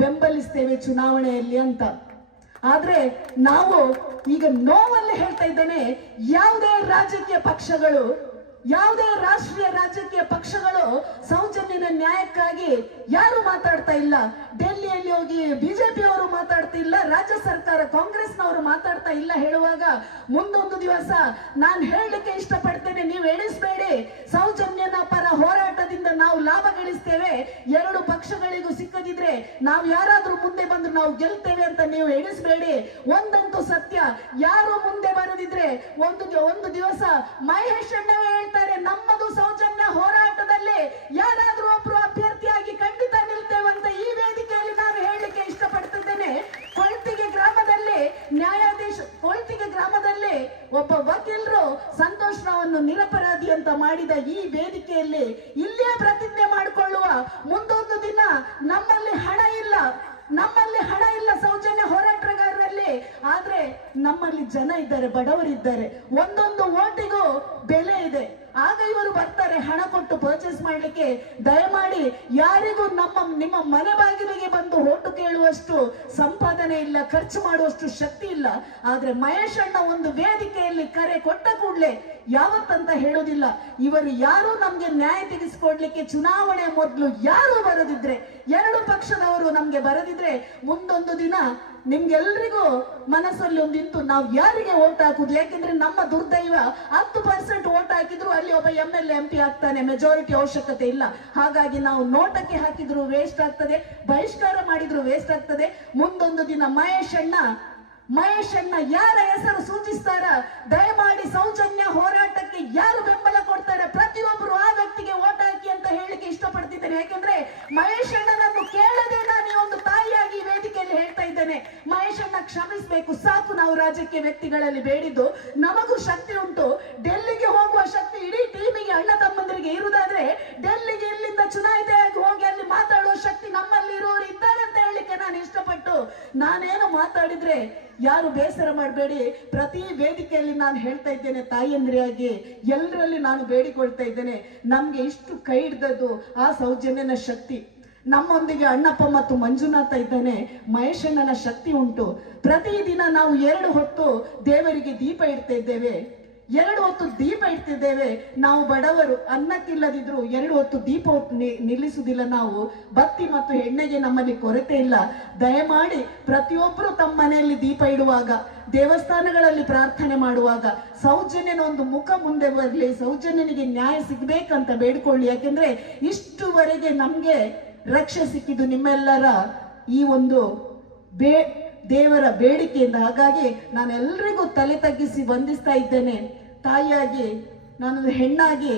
ಬೆಂಬಲಿಸ್ತೇವೆ ಚುನಾವಣೆಯಲ್ಲಿ ಅಂತ. ಆದ್ರೆ ನಾವು ಈಗ ನೋವಲ್ಲಿ ಹೇಳ್ತಾ ಇದ್ದೇನೆ, ಯಾವುದೇ ರಾಜಕೀಯ ಪಕ್ಷಗಳು, ಯಾವುದೇ ರಾಷ್ಟ್ರೀಯ ರಾಜಕೀಯ ಪಕ್ಷಗಳು ಸೌಜನ್ಯನ ನ್ಯಾಯಕ್ಕಾಗಿ ಯಾರು ಮಾತಾಡ್ತಾ ಇಲ್ಲ. ಡೆಲ್ಲಿಯಲ್ಲಿ ಹೋಗಿ ಬಿಜೆಪಿ ಅವರು ಮಾತಾಡ್ತಾ ಇಲ್ಲ, ರಾಜ್ಯ ಸರ್ಕಾರ ಕಾಂಗ್ರೆಸ್ನವರು ಮಾತಾಡ್ತಾ ಇಲ್ಲ ಹೇಳುವಾಗ ಮುಂದೊಂದು ದಿವಸ ನಾನು ಹೇಳಲಿಕ್ಕೆ ಇಷ್ಟಪಡ್ತೇನೆ, ನೀವು ಎಣಿಸ್ಬೇಡಿ ಸೌಜನ್ಯನ ಪರ ಹೋರಾಟದಿಂದ ನಾವು ಲಾಭ ಗಳಿಸ್ತೇವೆ, ಎರಡು ಪಕ್ಷಗಳಿಗೂ ಸಿಕ್ಕದಿದ್ರೆ ನಾವು ಯಾರಾದ್ರೂ ಮುಂದೆ ಬಂದು ನಾವು ಗೆಲ್ತೇವೆ ಅಂತ ನೀವು ಎಣಿಸ್ಬೇಡಿ. ಒಂದಂತೂ ಸತ್ಯ, ಯಾರು ಮುಂದೆ ಬರದಿದ್ರೆ ಒಂದು ದಿವಸ ಮಹೇಶ್ ಅಣ್ಣವೇ ಹೇಳ್ತಾರೆ, ನಮ್ಮದು ಸೌಜನ್ಯ ಹೋರಾಟದಲ್ಲಿ ಯಾರಾದ್ರೂ ಒಬ್ರು ಅಭ್ಯರ್ಥಿಯಾಗಿ ಖಂಡಿತ ನಿಲ್ತೇವಂತ ಈ ವೇದಿಕೆಯಲ್ಲಿ ನಾನು ಹೇಳಲಿಕ್ಕೆ ಇಷ್ಟಪಡ್ತಿದ್ದೇನೆ. ಕೊಳ್ತಿಗೆ ಗ್ರಾಮದಲ್ಲಿ ಒಬ್ಬ ವಕೀಲರು ಸಂತೋಷ್ ರಾವನ್ನು ನಿರಪರಾಧಿ ಅಂತ ಮಾಡಿದ ಈ ವೇದಿಕೆಯಲ್ಲಿ ಇಲ್ಲೇ ಪ್ರತಿಜ್ಞೆ ಮಾಡಿಕೊಳ್ಳುವ, ಮುಂದೊಂದು ದಿನ ನಮ್ಮಲ್ಲಿ ಹಣ ಇಲ್ಲ ಸೌಜನ್ಯ ಹೋರಾಟಗಾರರಲ್ಲಿ, ಆದ್ರೆ ನಮ್ಮಲ್ಲಿ ಜನ ಇದ್ದಾರೆ, ಬಡವರಿದ್ದಾರೆ, ಒಂದೊಂದು ಓಟಿಗೂ ಬೆಲೆ ಇದೆ. ಆಗ ಇವರು ಬರ್ತಾರೆ ಹಣ ಕೊಟ್ಟು ಪರ್ಚೇಸ್ ಮಾಡ್ಲಿಕ್ಕೆ. ದಯಮಾಡಿ ಯಾರಿಗೂ ನಿಮ್ಮ ಮನೆ ಬಾಗಿಲಿಗೆ ಬಂದು ಓಟು ಕೇಳುವಷ್ಟು ಸಂಪಾದನೆ ಇಲ್ಲ, ಖರ್ಚು ಮಾಡುವಷ್ಟು ಶಕ್ತಿ ಇಲ್ಲ. ಆದ್ರೆ ಮಹೇಶ್ ಅಣ್ಣ ಒಂದು ವೇದಿಕೆಯಲ್ಲಿ ಕರೆ ಕೊಟ್ಟ ಕೂಡಲೇ ಯಾವತ್ತಂತ ಹೇಳೋದಿಲ್ಲ, ಇವರು ಯಾರು ನಮ್ಗೆ ನ್ಯಾಯ ತೆಗೆಸಿಕೊಡ್ಲಿಕ್ಕೆ ಚುನಾವಣೆ ಮೊದಲು ಯಾರು ಬರದಿದ್ರೆ, ಎರಡು ಪಕ್ಷದವರು ನಮ್ಗೆ ಬರದಿದ್ರೆ ಮುಂದೊಂದು ದಿನ ನಿಮ್ಗೆಲ್ರಿಗೂ ಮನಸ್ಸಲ್ಲಿ ಒಂದಿತ್ತು, ನಾವು ಯಾರಿಗೆ ಓಟ್ ಹಾಕುದು. ಯಾಕೆಂದ್ರೆ ನಮ್ಮ ದುರ್ದೈವ 10% ಓಟ್ ಹಾಕಿದ್ರು ಅಲ್ಲಿ ಒಬ್ಬ MLA MP ಆಗ್ತಾನೆ, ಮೆಜಾರಿಟಿ ಅವಶ್ಯಕತೆ ಇಲ್ಲ. ಹಾಗಾಗಿ ನಾವು ನೋಟಕ್ಕೆ ಹಾಕಿದ್ರು ವೇಸ್ಟ್ ಆಗ್ತದೆ, ಬಹಿಷ್ಕಾರ ಮಾಡಿದ್ರು ವೇಸ್ಟ್ ಆಗ್ತದೆ. ಮುಂದೊಂದು ದಿನ ಮಹೇಶ್ ಅಣ್ಣ ಯಾರ ಹೆಸರು ಸೂಚಿಸ್ತಾರ, ದಯಮಾಡಿ ಸೌಜನ್ಯ ಹೋರಾಟಕ್ಕೆ ಯಾರು ಬೆಂಬಲ ಕೊಡ್ತಾರೆ ಪ್ರತಿಯೊಬ್ಬರು ಆ ವ್ಯಕ್ತಿಗೆ ಓಟ್ ಹಾಕಿ ಅಂತ ಹೇಳಲಿಕ್ಕೆ ಇಷ್ಟಪಡ್ತಿದ್ದೇನೆ. ಯಾಕೆಂದ್ರೆ ಮಹೇಶ್ ಅಣ್ಣನನ್ನು ಕೇಳದೆ ನಾನು ಈ ಒಂದು ತಾಯಿಯಾಗಿ ಈ ವೇದಿಕೆಯಲ್ಲಿ ಹೇಳ್ತಾ ಇದ್ದೇನೆ, ಮಹೇಶ್ ಅಣ್ಣ ಕ್ಷಮಿಸಬೇಕು, ಸಾಕು ನಾವು ರಾಜಕೀಯ ವ್ಯಕ್ತಿಗಳಲ್ಲಿ ಬೇಡಿದ್ದು. ನಮಗೂ ಶಕ್ತಿ ಉಂಟು, ಡೆಲ್ಲಿಗೆ ಹೋಗುವ ಶಕ್ತಿ ಇಡೀ ಟೀಮಿಗೆ ಅಣ್ಣ ತಮ್ಮಂದರಿಗೆ ಇರುವುದಾದ್ರೆ ಡೆಲ್ಲಿಗೆ ಇಲ್ಲಿಂದ ಚುನಾಯಿತೆಯಾಗಿ ಹೋಗಿ ಅಲ್ಲಿ ಮಾತಾಡುವ ಶಕ್ತಿ ನಮ್ಮಲ್ಲಿ ಇರುವವರು ಇದ್ದಾರೆ ಅಂತ ಹೇಳಲಿಕ್ಕೆ ನಾನು ಇಷ್ಟಪಟ್ಟು, ನಾನೇನು ಮಾತಾಡಿದ್ರೆ ಯಾರು ಬೇಸರ ಮಾಡಬೇಡಿ. ಪ್ರತಿ ವೇದಿಕೆಯಲ್ಲಿ ನಾನು ಹೇಳ್ತಾ ಇದ್ದೇನೆ, ತಾಯಿಯಂದ್ರಿಯಾಗಿ ಎಲ್ಲರಲ್ಲಿ ನಾನು ಬೇಡಿಕೊಳ್ತಾ ಇದ್ದೇನೆ, ನಮ್ಗೆ ಇಷ್ಟು ಕೈ ಹಿಡ್ದದ್ದು ಆ ಸೌಜನ್ಯನ ಶಕ್ತಿ. ನಮ್ಮೊಂದಿಗೆ ಅಣ್ಣಪ್ಪ ಮತ್ತು ಮಂಜುನಾಥ ಇದ್ದಾನೆ, ಮಹೇಶ್ ಅಣ್ಣನ ಶಕ್ತಿ ಉಂಟು. ಪ್ರತಿದಿನ ನಾವು 2 ಹೊತ್ತು ದೇವರಿಗೆ ದೀಪ ಇಡ್ತಾ ಇದ್ದೇವೆ, 2 ಹೊತ್ತು ದೀಪ ಇಡ್ತಿದ್ದೇವೆ. ನಾವು ಬಡವರು, ಅನ್ನಕ್ಕಿಲ್ಲದಿದ್ರು 2 ಹೊತ್ತು ದೀಪ ನಿಲ್ಲಿಸುವುದಿಲ್ಲ ನಾವು. ಬತ್ತಿ ಮತ್ತು ಎಣ್ಣೆಗೆ ನಮ್ಮಲ್ಲಿ ಕೊರತೆ ಇಲ್ಲ. ದಯಮಾಡಿ ಪ್ರತಿಯೊಬ್ಬರು ತಮ್ಮ ಮನೆಯಲ್ಲಿ ದೀಪ ಇಡುವಾಗ, ದೇವಸ್ಥಾನಗಳಲ್ಲಿ ಪ್ರಾರ್ಥನೆ ಮಾಡುವಾಗ ಸೌಜನ್ಯನ ಒಂದು ಮುಖ ಮುಂದೆ ಬರಲಿ, ಸೌಜನ್ಯನಿಗೆ ನ್ಯಾಯ ಸಿಗ್ಬೇಕಂತ ಬೇಡ್ಕೊಳ್ಳಿ. ಯಾಕೆಂದ್ರೆ ಇಷ್ಟುವರೆಗೆ ನಮ್ಗೆ ರಕ್ಷೆ ಸಿಕ್ಕಿದ್ದು ನಿಮ್ಮೆಲ್ಲರ ಈ ಒಂದು ದೇವರ ಬೇಡಿಕೆಯಿಂದ. ಹಾಗಾಗಿ ನಾನೆಲ್ಲರಿಗೂ ತಲೆ ತಗ್ಗಿಸಿ ವಂದಿಸ್ತಾ ಇದ್ದೇನೆ. ತಾಯಿಯಾಗಿ, ನಾನು ಹೆಣ್ಣಾಗಿ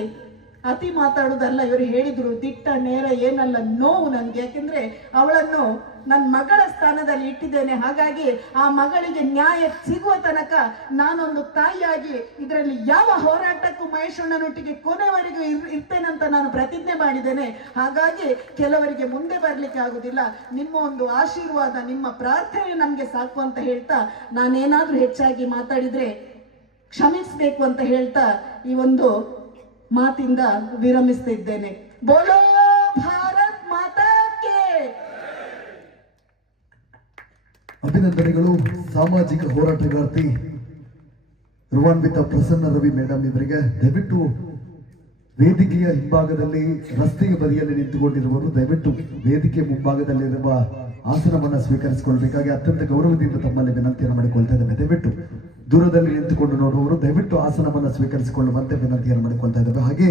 ಅತಿ ಮಾತಾಡೋದಲ್ಲ. ಇವರು ಹೇಳಿದ್ರು ದಿಟ್ಟ ನೇರ ಏನಲ್ಲ, ನೋವು ನನ್ಗೆ. ಯಾಕೆಂದ್ರೆ ಅವಳನ್ನು ನನ್ನ ಮಗಳ ಸ್ಥಾನದಲ್ಲಿ ಇಟ್ಟಿದ್ದೇನೆ. ಹಾಗಾಗಿ ಆ ಮಗಳಿಗೆ ನ್ಯಾಯ ಸಿಗುವ ತನಕ ನಾನೊಂದು ತಾಯಿಯಾಗಿ ಇದರಲ್ಲಿ ಯಾವ ಹೋರಾಟಕ್ಕೂ ಮಹೇಶಣ್ಣನೊಟ್ಟಿಗೆ ಕೊನೆವರೆಗೂ ಇರ್ತೇನಂತ ನಾನು ಪ್ರತಿಜ್ಞೆ ಮಾಡಿದ್ದೇನೆ. ಹಾಗಾಗಿ ಕೆಲವರಿಗೆ ಮುಂದೆ ಬರ್ಲಿಕ್ಕೆ ಆಗುದಿಲ್ಲ, ನಿಮ್ಮ ಒಂದು ಆಶೀರ್ವಾದ, ನಿಮ್ಮ ಪ್ರಾರ್ಥನೆ ನಮ್ಗೆ ಸಾಕು ಅಂತ ಹೇಳ್ತಾ, ನಾನೇನಾದ್ರೂ ಹೆಚ್ಚಾಗಿ ಮಾತಾಡಿದ್ರೆ ಕ್ಷಮಿಸಬೇಕು ಅಂತ ಹೇಳ್ತಾ ಈ ಒಂದು ಮಾತಿಂದ ವಿರಮಿಸ್ತಾ ಇದ್ದೇನೆ. ಬೋಲೋ ಭಾರತ್ ಮಾತಾ ಕೆ. ಅಭಿನಂದನೆಗಳು ಸಾಮಾಜಿಕ ಹೋರಾಟಗಾರ್ತಿ ರುವಾನ್ವಿತ ಪ್ರಸನ್ನ ರವಿ ಮೇಡಮ್ ಇವರಿಗೆ. ದಯವಿಟ್ಟು ವೇದಿಕೆಯ ಹಿಂಭಾಗದಲ್ಲಿ ರಸ್ತೆಯ ಬದಿಯಲ್ಲಿ ನಿಂತುಕೊಂಡಿರುವವರು ದಯವಿಟ್ಟು ವೇದಿಕೆ ಮುಂಭಾಗದಲ್ಲಿರುವ ಆಸನವನ್ನು ಸ್ವೀಕರಿಸಿಕೊಳ್ಬೇಕಾಗಿ ಅತ್ಯಂತ ಗೌರವದಿಂದ ತಮ್ಮಲ್ಲಿ ವಿನಂತಿಯನ್ನು ಮಾಡಿಕೊಳ್ತಾ ಇದ್ದೇವೆ. ದಯವಿಟ್ಟು ದೂರದಲ್ಲಿ ನಿಂತುಕೊಂಡು ನೋಡುವವರು ದಯವಿಟ್ಟು ಆಸನವನ್ನು ಸ್ವೀಕರಿಸಿಕೊಳ್ಳುವಂತೆ ವಿನಂತಿಯನ್ನು ಮಾಡಿಕೊಳ್ತಾ ಇದ್ದೇವೆ. ಹಾಗೆ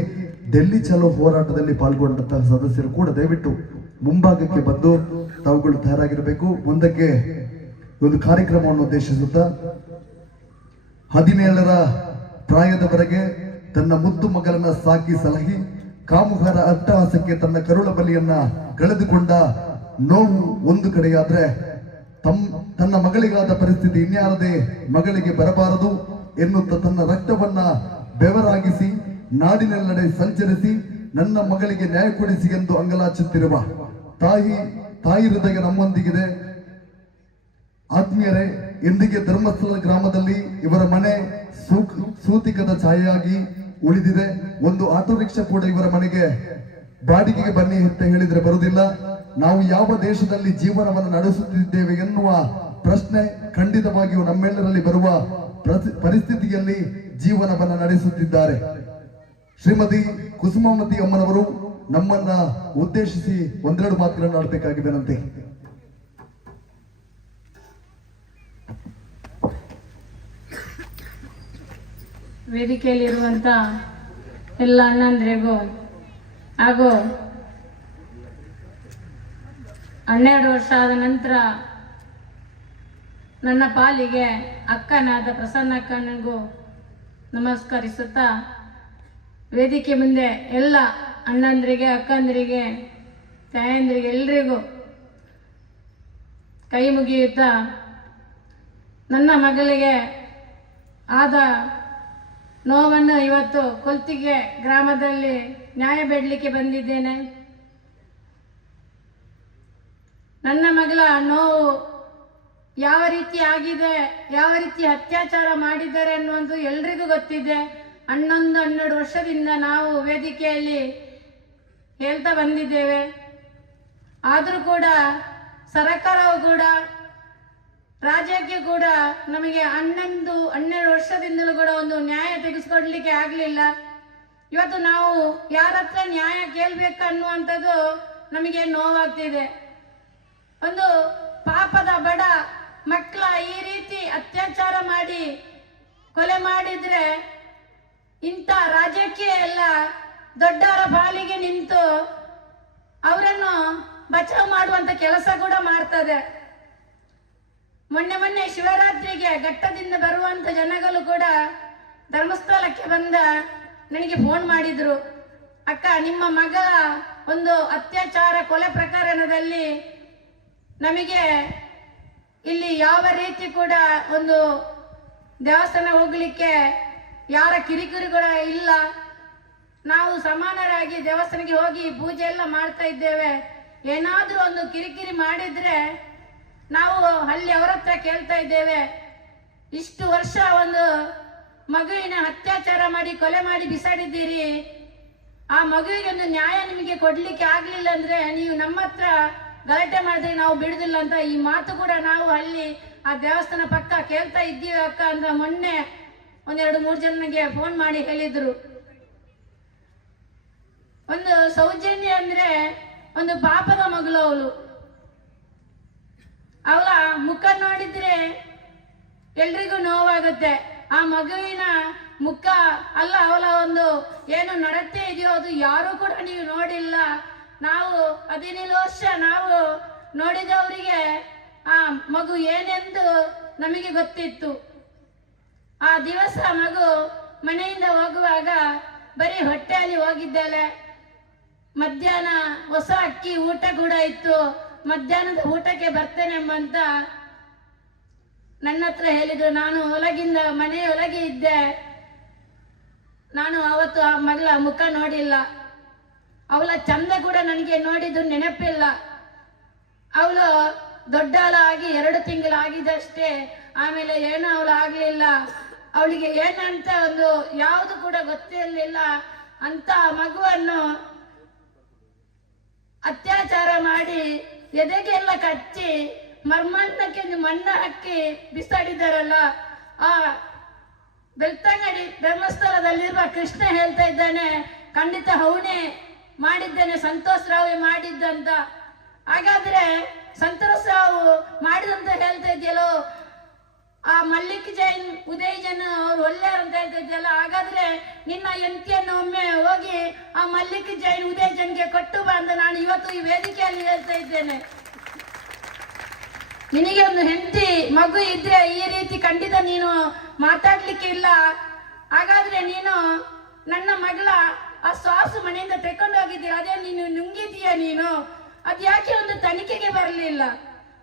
ಡೆಲ್ಲಿ ಚಲೋ ಹೋರಾಟದಲ್ಲಿ ಪಾಲ್ಗೊಂಡಂತಹ ಸದಸ್ಯರು ಕೂಡ ದಯವಿಟ್ಟು ಮುಂಭಾಗಕ್ಕೆ ಬಂದು ತಾವುಗಳು ತಯಾರಾಗಿರಬೇಕು. ಮುಂದಕ್ಕೆ ಒಂದು ಕಾರ್ಯಕ್ರಮವನ್ನು ಉದ್ದೇಶಿಸುತ್ತಾ 17ರ ಪ್ರಾಯದವರೆಗೆ ತನ್ನ ಮುದ್ದು ಮಗಲನ್ನ ಸಾಕಿ ಸಲಹಿ ಕಾಮುಕರ ಅಟ್ಟಹಾಸಕ್ಕೆ ತನ್ನ ಕರುಳ ಬಲಿಯನ್ನ ಕಳೆದುಕೊಂಡ ನೋವು ಒಂದು ಕಡೆಯಾದ್ರೆ ತನ್ನ ಮಗಳಿಗಾದ ಪರಿಸ್ಥಿತಿ ಇನ್ಯಾರದೇ ಮಗಳಿಗೆ ಬರಬಾರದು ಎನ್ನುತ್ತಾ ತನ್ನ ರಕ್ತವನ್ನ ಬೆವರಾಗಿಸಿ ನಾಡಿನೆಲ್ಲೆಡೆ ಸಂಚರಿಸಿ ನನ್ನ ಮಗಳಿಗೆ ನ್ಯಾಯ ಕೊಡಿಸಿ ಎಂದು ಅಂಗಲಾಚುತ್ತಿರುವ ತಾಯಿ ಹೃದಯ ನಮ್ಮೊಂದಿಗಿದೆ. ಆತ್ಮೀಯರೇ, ಎಂದಿಗೆ ಧರ್ಮಸ್ಥಳ ಗ್ರಾಮದಲ್ಲಿ ಇವರ ಮನೆ ಸೂತಿಕದ ಛಾಯೆಯಾಗಿ ಉಳಿದಿದೆ. ಒಂದು ಆಟೋ ರಿಕ್ಷಾ ಕೂಡ ಇವರ ಮನೆಗೆ ಬಾಡಿಗೆಗೆ ಬನ್ನಿ ಅಂತ ಹೇಳಿದ್ರೆ ಬರುವುದಿಲ್ಲ. ನಾವು ಯಾವ ದೇಶದಲ್ಲಿ ಜೀವನವನ್ನು ನಡೆಸುತ್ತಿದ್ದೇವೆ ಎನ್ನುವ ಪ್ರಶ್ನೆ ಖಂಡಿತವಾಗಿಯೂ ನಮ್ಮೆಲ್ಲರಲ್ಲಿ ಬರುವ ಪರಿಸ್ಥಿತಿಯಲ್ಲಿ ಜೀವನವನ್ನು ನಡೆಸುತ್ತಿದ್ದಾರೆ. ಶ್ರೀಮತಿ ಕುಸುಮಾವತಿ ಅಮ್ಮನವರು ನಮ್ಮನ್ನ ಉದ್ದೇಶಿಸಿ ಒಂದೆರಡು ಮಾತುಗಳನ್ನು ಆಡಬೇಕಾಗಿ ವಿನಂತಿ. ವೇದಿಕೆಯಲ್ಲಿರುವಂತ ಎಲ್ಲ ಅಣ್ಣಂದ್ರಿಗೂ ಹಾಗೂ 12 ವರ್ಷ ಆದ ನಂತರ ನನ್ನ ಪಾಲಿಗೆ ಅಕ್ಕನಾದ ಪ್ರಸನ್ನ ಅಕ್ಕನಿಗೂ ನಮಸ್ಕರಿಸುತ್ತಾ, ವೇದಿಕೆ ಮುಂದೆ ಎಲ್ಲ ಅಣ್ಣಂದ್ರಿಗೆ, ಅಕ್ಕಂದ್ರಿಗೆ, ತಾಯಂದ್ರಿಗೆ ಎಲ್ರಿಗೂ ಕೈ ಮುಗಿಯುತ್ತಾ, ನನ್ನ ಮಗಳಿಗೆ ಆದ ನೋವನ್ನು ಇವತ್ತು ಕೊಲ್ತಿಗೆ ಗ್ರಾಮದಲ್ಲಿ ನ್ಯಾಯ ಬೇಡಲಿಕ್ಕೆ ಬಂದಿದ್ದೇನೆ. ನನ್ನ ಮಗಳ ನೋವು ಯಾವ ರೀತಿ ಆಗಿದೆ, ಯಾವ ರೀತಿ ಅತ್ಯಾಚಾರ ಮಾಡಿದ್ದಾರೆ ಅನ್ನುವುದು ಎಲ್ರಿಗೂ ಗೊತ್ತಿದೆ. 11-12 ವರ್ಷದಿಂದ ನಾವು ವೇದಿಕೆಯಲ್ಲಿ ಹೇಳ್ತಾ ಬಂದಿದ್ದೇವೆ. ಆದರೂ ಕೂಡ ಸರ್ಕಾರವು ಕೂಡ, ರಾಜ್ಯಕ್ಕೆ ಕೂಡ ನಮಗೆ 11-12 ವರ್ಷದಿಂದಲೂ ಕೂಡ ಒಂದು ನ್ಯಾಯ ತೆಗೆಸಿಕೊಡ್ಲಿಕ್ಕೆ ಆಗಲಿಲ್ಲ. ಇವತ್ತು ನಾವು ಯಾರ ಹತ್ರ ನ್ಯಾಯ ಕೇಳಬೇಕು ಅನ್ನುವಂಥದ್ದು ನಮಗೆ ನೋವಾಗ್ತಿದೆ. ಒಂದು ಪಾಪದ ಬಡ ಮಕ್ಕಳ ಈ ರೀತಿ ಅತ್ಯಾಚಾರ ಮಾಡಿ ಕೊಲೆ ಮಾಡಿದ್ರೆ ಇಂಥ ರಾಜ್ಯಕ್ಕೆ ಎಲ್ಲ ದೊಡ್ಡವರ ಪಾಲಿಗೆ ನಿಂತು ಅವರನ್ನು ಬಚಾವ್ ಮಾಡುವಂತ ಕೆಲಸ ಕೂಡ ಮಾಡ್ತದೆ. ಮೊನ್ನೆ ಶಿವರಾತ್ರಿಗೆ ಘಟ್ಟದಿಂದ ಬರುವಂತ ಜನಗಳು ಕೂಡ ಧರ್ಮಸ್ಥಳಕ್ಕೆ ಬಂದ ನನಗೆ ಫೋನ್ ಮಾಡಿದ್ರು, ಅಕ್ಕ ನಿಮ್ಮ ಮಗ ಒಂದು ಅತ್ಯಾಚಾರ ಕೊಲೆ ಪ್ರಕರಣದಲ್ಲಿ ನಮಗೆ ಇಲ್ಲಿ ಯಾವ ರೀತಿ ಕೂಡ ಒಂದು ದೇವಸ್ಥಾನ ಹೋಗ್ಲಿಕ್ಕೆ ಯಾರ ಕಿರಿಕಿರಿ ಕೂಡ ಇಲ್ಲ, ನಾವು ಸಮಾನರಾಗಿ ದೇವಸ್ಥಾನಕ್ಕೆ ಹೋಗಿ ಪೂಜೆ ಎಲ್ಲ ಮಾಡ್ತಾ ಇದ್ದೇವೆ, ಏನಾದ್ರೂ ಒಂದು ಕಿರಿಕಿರಿ ಮಾಡಿದ್ರೆ ನಾವು ಅಲ್ಲಿ ಅವರ ಹತ್ರ ಕೇಳ್ತಾ ಇದ್ದೇವೆ. ಇಷ್ಟು ವರ್ಷ ಒಂದು ಮಗುವಿನ ಅತ್ಯಾಚಾರ ಮಾಡಿ ಕೊಲೆ ಮಾಡಿ ಬಿಸಾಡಿದ್ದೀರಿ, ಆ ಮಗುವಿಗೆ ಒಂದು ನ್ಯಾಯ ನಿಮಗೆ ಕೊಡ್ಲಿಕ್ಕೆ ಆಗ್ಲಿಲ್ಲ ಅಂದ್ರೆ ನೀವು ನಮ್ಮ ಹತ್ರ ಗಲಾಟೆ ಮಾಡಿದ್ರೆ ನಾವು ಬಿಡುದಿಲ್ಲ ಅಂತ ಈ ಮಾತು ಕೂಡ ನಾವು ಅಲ್ಲಿ ಆ ದೇವಸ್ಥಾನ ಪಕ್ಕ ಕೇಳ್ತಾ ಇದ್ದೀವಿ ಅಕ್ಕ ಅಂತ ಮೊನ್ನೆ 1-2-3 ಜನರಿಗೆ ಫೋನ್ ಮಾಡಿ ಹೇಳಿದ್ರು. ಒಂದು ಸೌಜನ್ಯ ಅಂದ್ರೆ ಒಂದು ಪಾಪದ ಮಗಳು, ಅವಳ ಮುಖ ನೋಡಿದ್ರೆ ಎಲ್ರಿಗೂ ನೋವಾಗುತ್ತೆ. ಆ ಮಗುವಿನ ಮುಖ ಅಲ್ಲ, ಅವಳ ಒಂದು ಏನು ನಡತೆ ಇದೆಯೋ ಅದು ಯಾರು ಕೂಡ ನೀವು ನೋಡಿಲ್ಲ. ನಾವು 17 ವರ್ಷ ನಾವು ನೋಡಿದವರಿಗೆ ಆ ಮಗು ಏನೆಂದು ನಮಗೆ ಗೊತ್ತಿತ್ತು. ಆ ದಿವಸ ಮಗು ಮನೆಯಿಂದ ಹೋಗುವಾಗ ಬರೀ ಹೊಟ್ಟೆಯಲ್ಲಿ ಹೋಗಿದ್ದಾಳೆ. ಮಧ್ಯಾಹ್ನ ಹೊಸ ಅಕ್ಕಿ ಊಟ ಕೂಡ ಇತ್ತು, ಮಧ್ಯಾಹ್ನದ ಊಟಕ್ಕೆ ಬರ್ತೇನೆ ಎಂಬಂತ ನನ್ನ ಹತ್ರ ಹೇಳಿದ್ರು. ನಾನು ಒಳಗಿಂದ ಮನೆಯೊಳಗೆ ಇದ್ದೆ, ನಾನು ಅವತ್ತು ಆ ಮಗಳ ಮುಖ ನೋಡಿಲ್ಲ. ಅವಳ ಚಂದ ಕೂಡ ನನಗೆ ನೋಡಿದ್ದು ನೆನಪಿಲ್ಲ. ಅವಳು ದೊಡ್ಡವಳಾಗಿ 2 ತಿಂಗಳಾಗಿದ್ದಷ್ಟೇ, ಆಮೇಲೆ ಏನೂ ಅವಳು ಆಗ್ಲಿಲ್ಲ. ಅವಳಿಗೆ ಏನಂತ ಒಂದು ಯಾವುದು ಕೂಡ ಗೊತ್ತಿರಲಿಲ್ಲ. ಅಂತ ಮಗುವನ್ನು ಅತ್ಯಾಚಾರ ಮಾಡಿ ಎದೆಗೆಲ್ಲ ಕಚ್ಚಿ ಮರ್ಮಣ್ಣಕ್ಕೆ ಮಣ್ಣ ಹಾಕಿ ಬಿಸಾಡಿದಾರಲ್ಲ. ಆ ಬೆಳ್ತಂಗಡಿ ಧರ್ಮಸ್ಥಳದಲ್ಲಿರುವ ಕೃಷ್ಣ ಹೇಳ್ತಾ ಇದ್ದಾನೆ, ಖಂಡಿತ ಅವನೇ ಮಾಡಿದ್ದೇನೆ, ಸಂತೋಷ್ ರಾವ್ ಮಾಡಿದ್ದಂತ. ಹಾಗಾದ್ರೆ ಸಂತೋಷ್ ರಾವ್ ಮಾಡಿದಂತ ಹೇಳ್ತಾ ಇದೆಯಲ್ಲೋ, ಆ ಮಲ್ಲಿಕ್ ಜೈನ್, ಉದಯ್ ಜೈನ್ ಅವ್ರು ಒಳ್ಳೆಯವರು ಅಂತ ಹೇಳ್ತಾ ಇದೆಯಲ್ಲ, ಹಾಗಾದ್ರೆ ನಿನ್ನ ಹೆಂಡತಿಯನ್ನು ಒಮ್ಮೆ ಹೋಗಿ ಆ ಮಲ್ಲಿಕ್ ಜೈನ್, ಉದಯ್ ಜೈನ್ಗೆ ಕೊಟ್ಟು ಬಾ ಅಂತ ನಾನು ಇವತ್ತು ಈ ವೇದಿಕೆಯಲ್ಲಿ ಹೇಳ್ತಾ ಇದ್ದೇನೆ. ನಿನಗೆ ಒಂದು ಹೆಂಡತಿ ಮಗು ಇದ್ರೆ ಈ ರೀತಿ ಖಂಡಿತ ನೀನು ಮಾತಾಡ್ಲಿಕ್ಕೆ ಇಲ್ಲ. ಹಾಗಾದ್ರೆ ನೀನು ನನ್ನ ಮಗಳ ಆ ಸಾಸು ಮನೆಯಿಂದ ತೆಕೊಂಡು ಹೋಗಿದ್ದೀಯ, ಅದೇ ನೀನು ನುಂಗಿದೀಯ ನೀನು, ಅದ್ಯಾಕೆ ಒಂದು ತನಿಖೆಗೆ ಬರಲಿಲ್ಲ?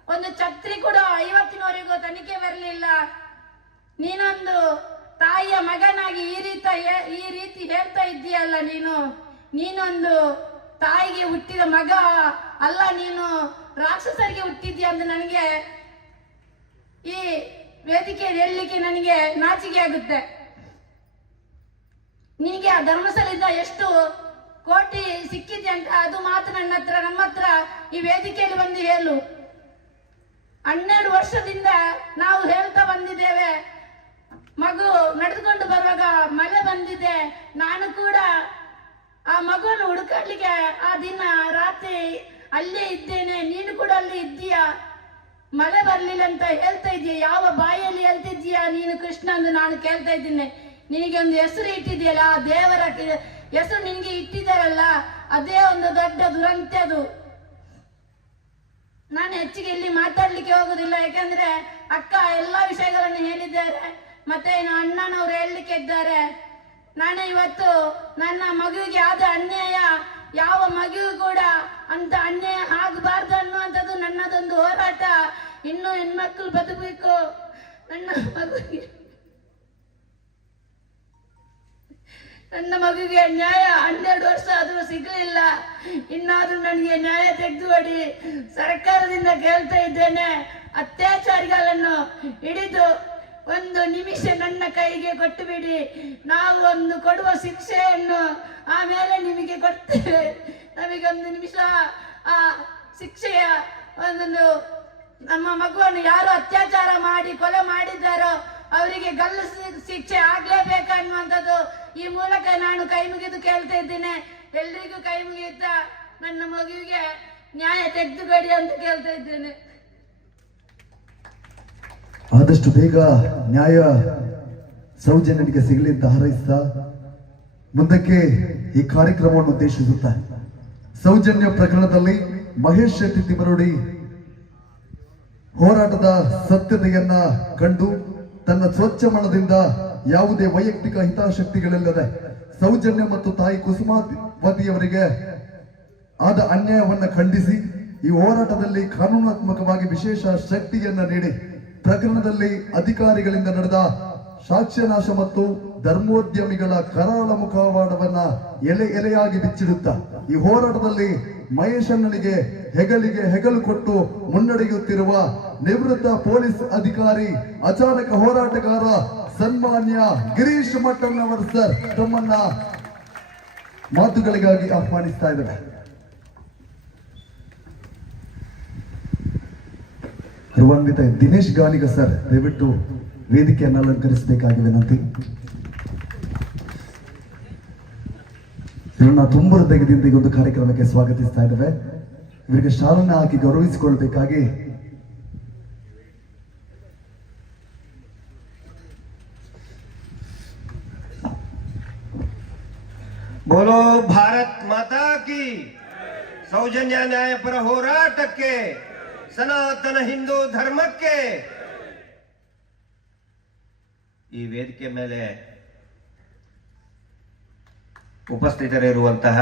ಒಂದು ಛತ್ರಿ ಕೂಡ ಇವತ್ತಿನವರೆಗೂ ತನಿಖೆ ಬರಲಿಲ್ಲ. ನೀನೊಂದು ತಾಯಿಯ ಮಗನಾಗಿ ಈ ರೀತಿ ಹೇಳ್ತಾ ಇದ್ದೀಯಲ್ಲ, ನೀನೊಂದು ತಾಯಿಗೆ ಹುಟ್ಟಿದ ಮಗ ಅಲ್ಲ, ನೀನು ರಾಕ್ಷಸರಿಗೆ ಹುಟ್ಟಿದ್ಯಾ ಅಂತ ನನಗೆ ಈ ವೇದಿಕೆ ಹೇಳಲಿಕ್ಕೆ ನನಗೆ ನಾಚಿಕೆ ಆಗುತ್ತೆ. ನಿನಗೆ ಆ ಧರ್ಮಸ್ಥಳದಿಂದ ಎಷ್ಟು ಕೋಟಿ ಸಿಕ್ಕಿದೆ ಅಂತ ಅದು ಮಾತ್ರ ನಮ್ಮ ಹತ್ರ ಈ ವೇದಿಕೆಯಲ್ಲಿ ಬಂದು ಹೇಳು. 12 ವರ್ಷದಿಂದ ನಾವು ಹೇಳ್ತಾ ಬಂದಿದ್ದೇವೆ. ಮಗು ನಡೆದುಕೊಂಡು ಬರುವಾಗ ಮಳೆ ಬಂದಿದೆ. ನಾನು ಕೂಡ ಆ ಮಗುವನ್ನು ಹುಡುಕಲಿಕ್ಕೆ ಆ ದಿನ ರಾತ್ರಿ ಅಲ್ಲೇ ಇದ್ದೇನೆ. ನೀನು ಕೂಡ ಅಲ್ಲಿ ಇದ್ದೀಯಾ? ಮಳೆ ಬರ್ಲಿಲ್ಲ ಅಂತ ಹೇಳ್ತಾ ಇದೀಯ. ಯಾವ ಬಾಯಲ್ಲಿ ಹೇಳ್ತಿದ್ದೀಯಾ ನೀನು ಕೃಷ್ಣ ಎಂದು ನಾನು ಕೇಳ್ತಾ ಇದ್ದೀನಿ. ನಿನಗೆ ಒಂದು ಹೆಸರು ಇಟ್ಟಿದೆಯಲ್ಲ, ಆ ದೇವರ ಹೆಸರು ನಿನಗೆ ಇಟ್ಟಿದ್ದಾರಲ್ಲ, ಅದೇ ಒಂದು ದೊಡ್ಡ ದುರಂತ ಅದು. ನಾನು ಹೆಚ್ಚಿಗೆ ಇಲ್ಲಿ ಮಾತಾಡ್ಲಿಕ್ಕೆ ಹೋಗುದಿಲ್ಲ, ಯಾಕಂದ್ರೆ ಅಕ್ಕ ಎಲ್ಲಾ ವಿಷಯಗಳನ್ನು ಹೇಳಿದ್ದಾರೆ, ಮತ್ತೆ ಅಣ್ಣನವರು ಹೇಳಲಿಕ್ಕೆ ಇದ್ದಾರೆ. ನಾನು ಇವತ್ತು ನನ್ನ ಮಗುವಿಗೆ ಆದ ಅನ್ಯಾಯ, ಯಾವ ಮಗುವು ಕೂಡ ಅಂತ ಅನ್ಯಾಯ ಆಗಬಾರ್ದು ಅನ್ನುವಂಥದ್ದು ನನ್ನದೊಂದು ಹೋರಾಟ. ಇನ್ನು ಹೆಣ್ಮಕ್ಳು ಬದುಕಬೇಕು. ನನ್ನ ಮಗುವಿಗೆ ನ್ಯಾಯ 12 ವರ್ಷ ಆದರೂ ಸಿಗಲಿಲ್ಲ. ಇನ್ನಾದ್ರೂ ನನಗೆ ನ್ಯಾಯ ತೆಗೆದುಕೊಡಿ. ಸರ್ಕಾರದಿಂದ ಕೇಳ್ತಾ ಇದ್ದೇನೆ, ಅತ್ಯಾಚಾರಿಗಳನ್ನು ಹಿಡಿದು ಒಂದು ನಿಮಿಷ ನನ್ನ ಕೈಗೆ ಕೊಟ್ಟು ಬಿಡಿ. ನಾವು ಒಂದು ಕೊಡುವ ಶಿಕ್ಷೆಯನ್ನು ಆಮೇಲೆ ನಿಮಗೆ ಕೊಡ್ತೇವೆ. ನಮಗೆ ಒಂದು ನಿಮಿಷ ಆ ಶಿಕ್ಷೆಯ ಒಂದು ನಮ್ಮ ಮಗುವನ್ನು ಯಾರು ಅತ್ಯಾಚಾರ ಮಾಡಿ ಕೊಲೆ ಮಾಡಿದ್ದಾರೋ ಅವರಿಗೆ ಗಲ್ಲು ಶಿಕ್ಷೆ ಆಗ್ಲೇಬೇಕನ್ನುವಂಥದ್ದು ಈ ಮೂಲಕ ನಾನು ಕೈ ಮುಗಿದು ಕೇಳ್ತಾ ಇದ್ದೇನೆ. ಎಲ್ರಿಗೂ ಕೈ ಮುಗಿಯುತ್ತಾ ನನ್ನ ಮಗುವಿಗೆ ನ್ಯಾಯ ತೆಗೆದುಕೊಡಿ ಅಂತ ಕೇಳ್ತಾ ಇದ್ದೇನೆ. ಆದಷ್ಟು ಬೇಗ ನ್ಯಾಯ ಸೌಜನ್ಯನಿಗೆ ಸಿಗಲಿ ಅಂತ ಹಾರೈಸ್ತಾ ಮುಂದಕ್ಕೆ ಈ ಕಾರ್ಯಕ್ರಮವನ್ನು ಉದ್ದೇಶಿಸುತ್ತಾ ಸೌಜನ್ಯ ಪ್ರಕರಣದಲ್ಲಿ ಮಹೇಶ್ ಶೆಟ್ಟಿ ತಿಮರೋಡಿ ಹೋರಾಟದ ಸತ್ಯತೆಯನ್ನ ಕಂಡು ತನ್ನ ಸ್ವಚ್ಛ ಮನದಿಂದ ಯಾವುದೇ ವೈಯಕ್ತಿಕ ಹಿತಾಸಕ್ತಿಗಳಿಲ್ಲದೆ ಸೌಜನ್ಯ ಮತ್ತು ತಾಯಿ ಕುಸುಮಾವತಿಯವರಿಗೆ ಆದ ಅನ್ಯಾಯವನ್ನ ಖಂಡಿಸಿ ಈ ಹೋರಾಟದಲ್ಲಿ ಕಾನೂನಾತ್ಮಕವಾಗಿ ವಿಶೇಷ ಶಕ್ತಿಯನ್ನ ನೀಡಿ ಪ್ರಕರಣದಲ್ಲಿ ಅಧಿಕಾರಿಗಳಿಂದ ನಡೆದ ಸಾಕ್ಷ್ಯನಾಶ ಮತ್ತು ಧರ್ಮೋದ್ಯಮಿಗಳ ಕರಾಳ ಮುಖವಾಡವನ್ನ ಎಲೆ ಎಲೆಯಾಗಿ ಬಿಚ್ಚಿಡುತ್ತಾ ಈ ಹೋರಾಟದಲ್ಲಿ ಮಹೇಶಣ್ಣನಿಗೆ ಹೆಗಲು ಕೊಟ್ಟು ಮುನ್ನಡೆಯುತ್ತಿರುವ ನಿವೃತ್ತ ಪೊಲೀಸ್ ಅಧಿಕಾರಿ ಅಚಾನಕ ಹೋರಾಟಗಾರ ಸನ್ಮಾನ್ಯ ಗಿರೀಶ್ ಮಟ್ಟಣ್ಣವರ್ ಸರ್ ತಮ್ಮನ್ನ ಮಾತುಗಳಿಗಾಗಿ ಆಹ್ವಾನಿಸ್ತಾ ಇದ್ದಾರೆ. ಗೌರವಾನ್ವಿತ ದಿನೇಶ್ ಗಾನಿಗ ಸರ್ ದಯವಿಟ್ಟು ವೇದಿಕೆಯನ್ನು ಅಲಂಕರಿಸಬೇಕಾಗಿ ವಿನಂತಿ. ಇವರನ್ನ ತುಂಬ ಹೃದಯದಿಂದ ಈ ಒಂದು ಕಾರ್ಯಕ್ರಮಕ್ಕೆ ಸ್ವಾಗತಿಸ್ತಾ ಇದ್ದೇವೆ. ಇವರಿಗೆ ಶಾಲನ್ನ ಹಾಕಿ ಗೌರವಿಸಿಕೊಳ್ಬೇಕಾಗಿ ಬೋಲೋ ಭಾರತ್ ಮಾತಾ ಕಿ. ಸೌಜನ್ಯ ನ್ಯಾಯಪರ ಹೋರಾಟಕ್ಕೆ, ಸನಾತನ ಹಿಂದೂ ಧರ್ಮಕ್ಕೆ ಈ ವೇದಿಕೆ ಮೇಲೆ ಉಪಸ್ಥಿತರಿರುವಂತಹ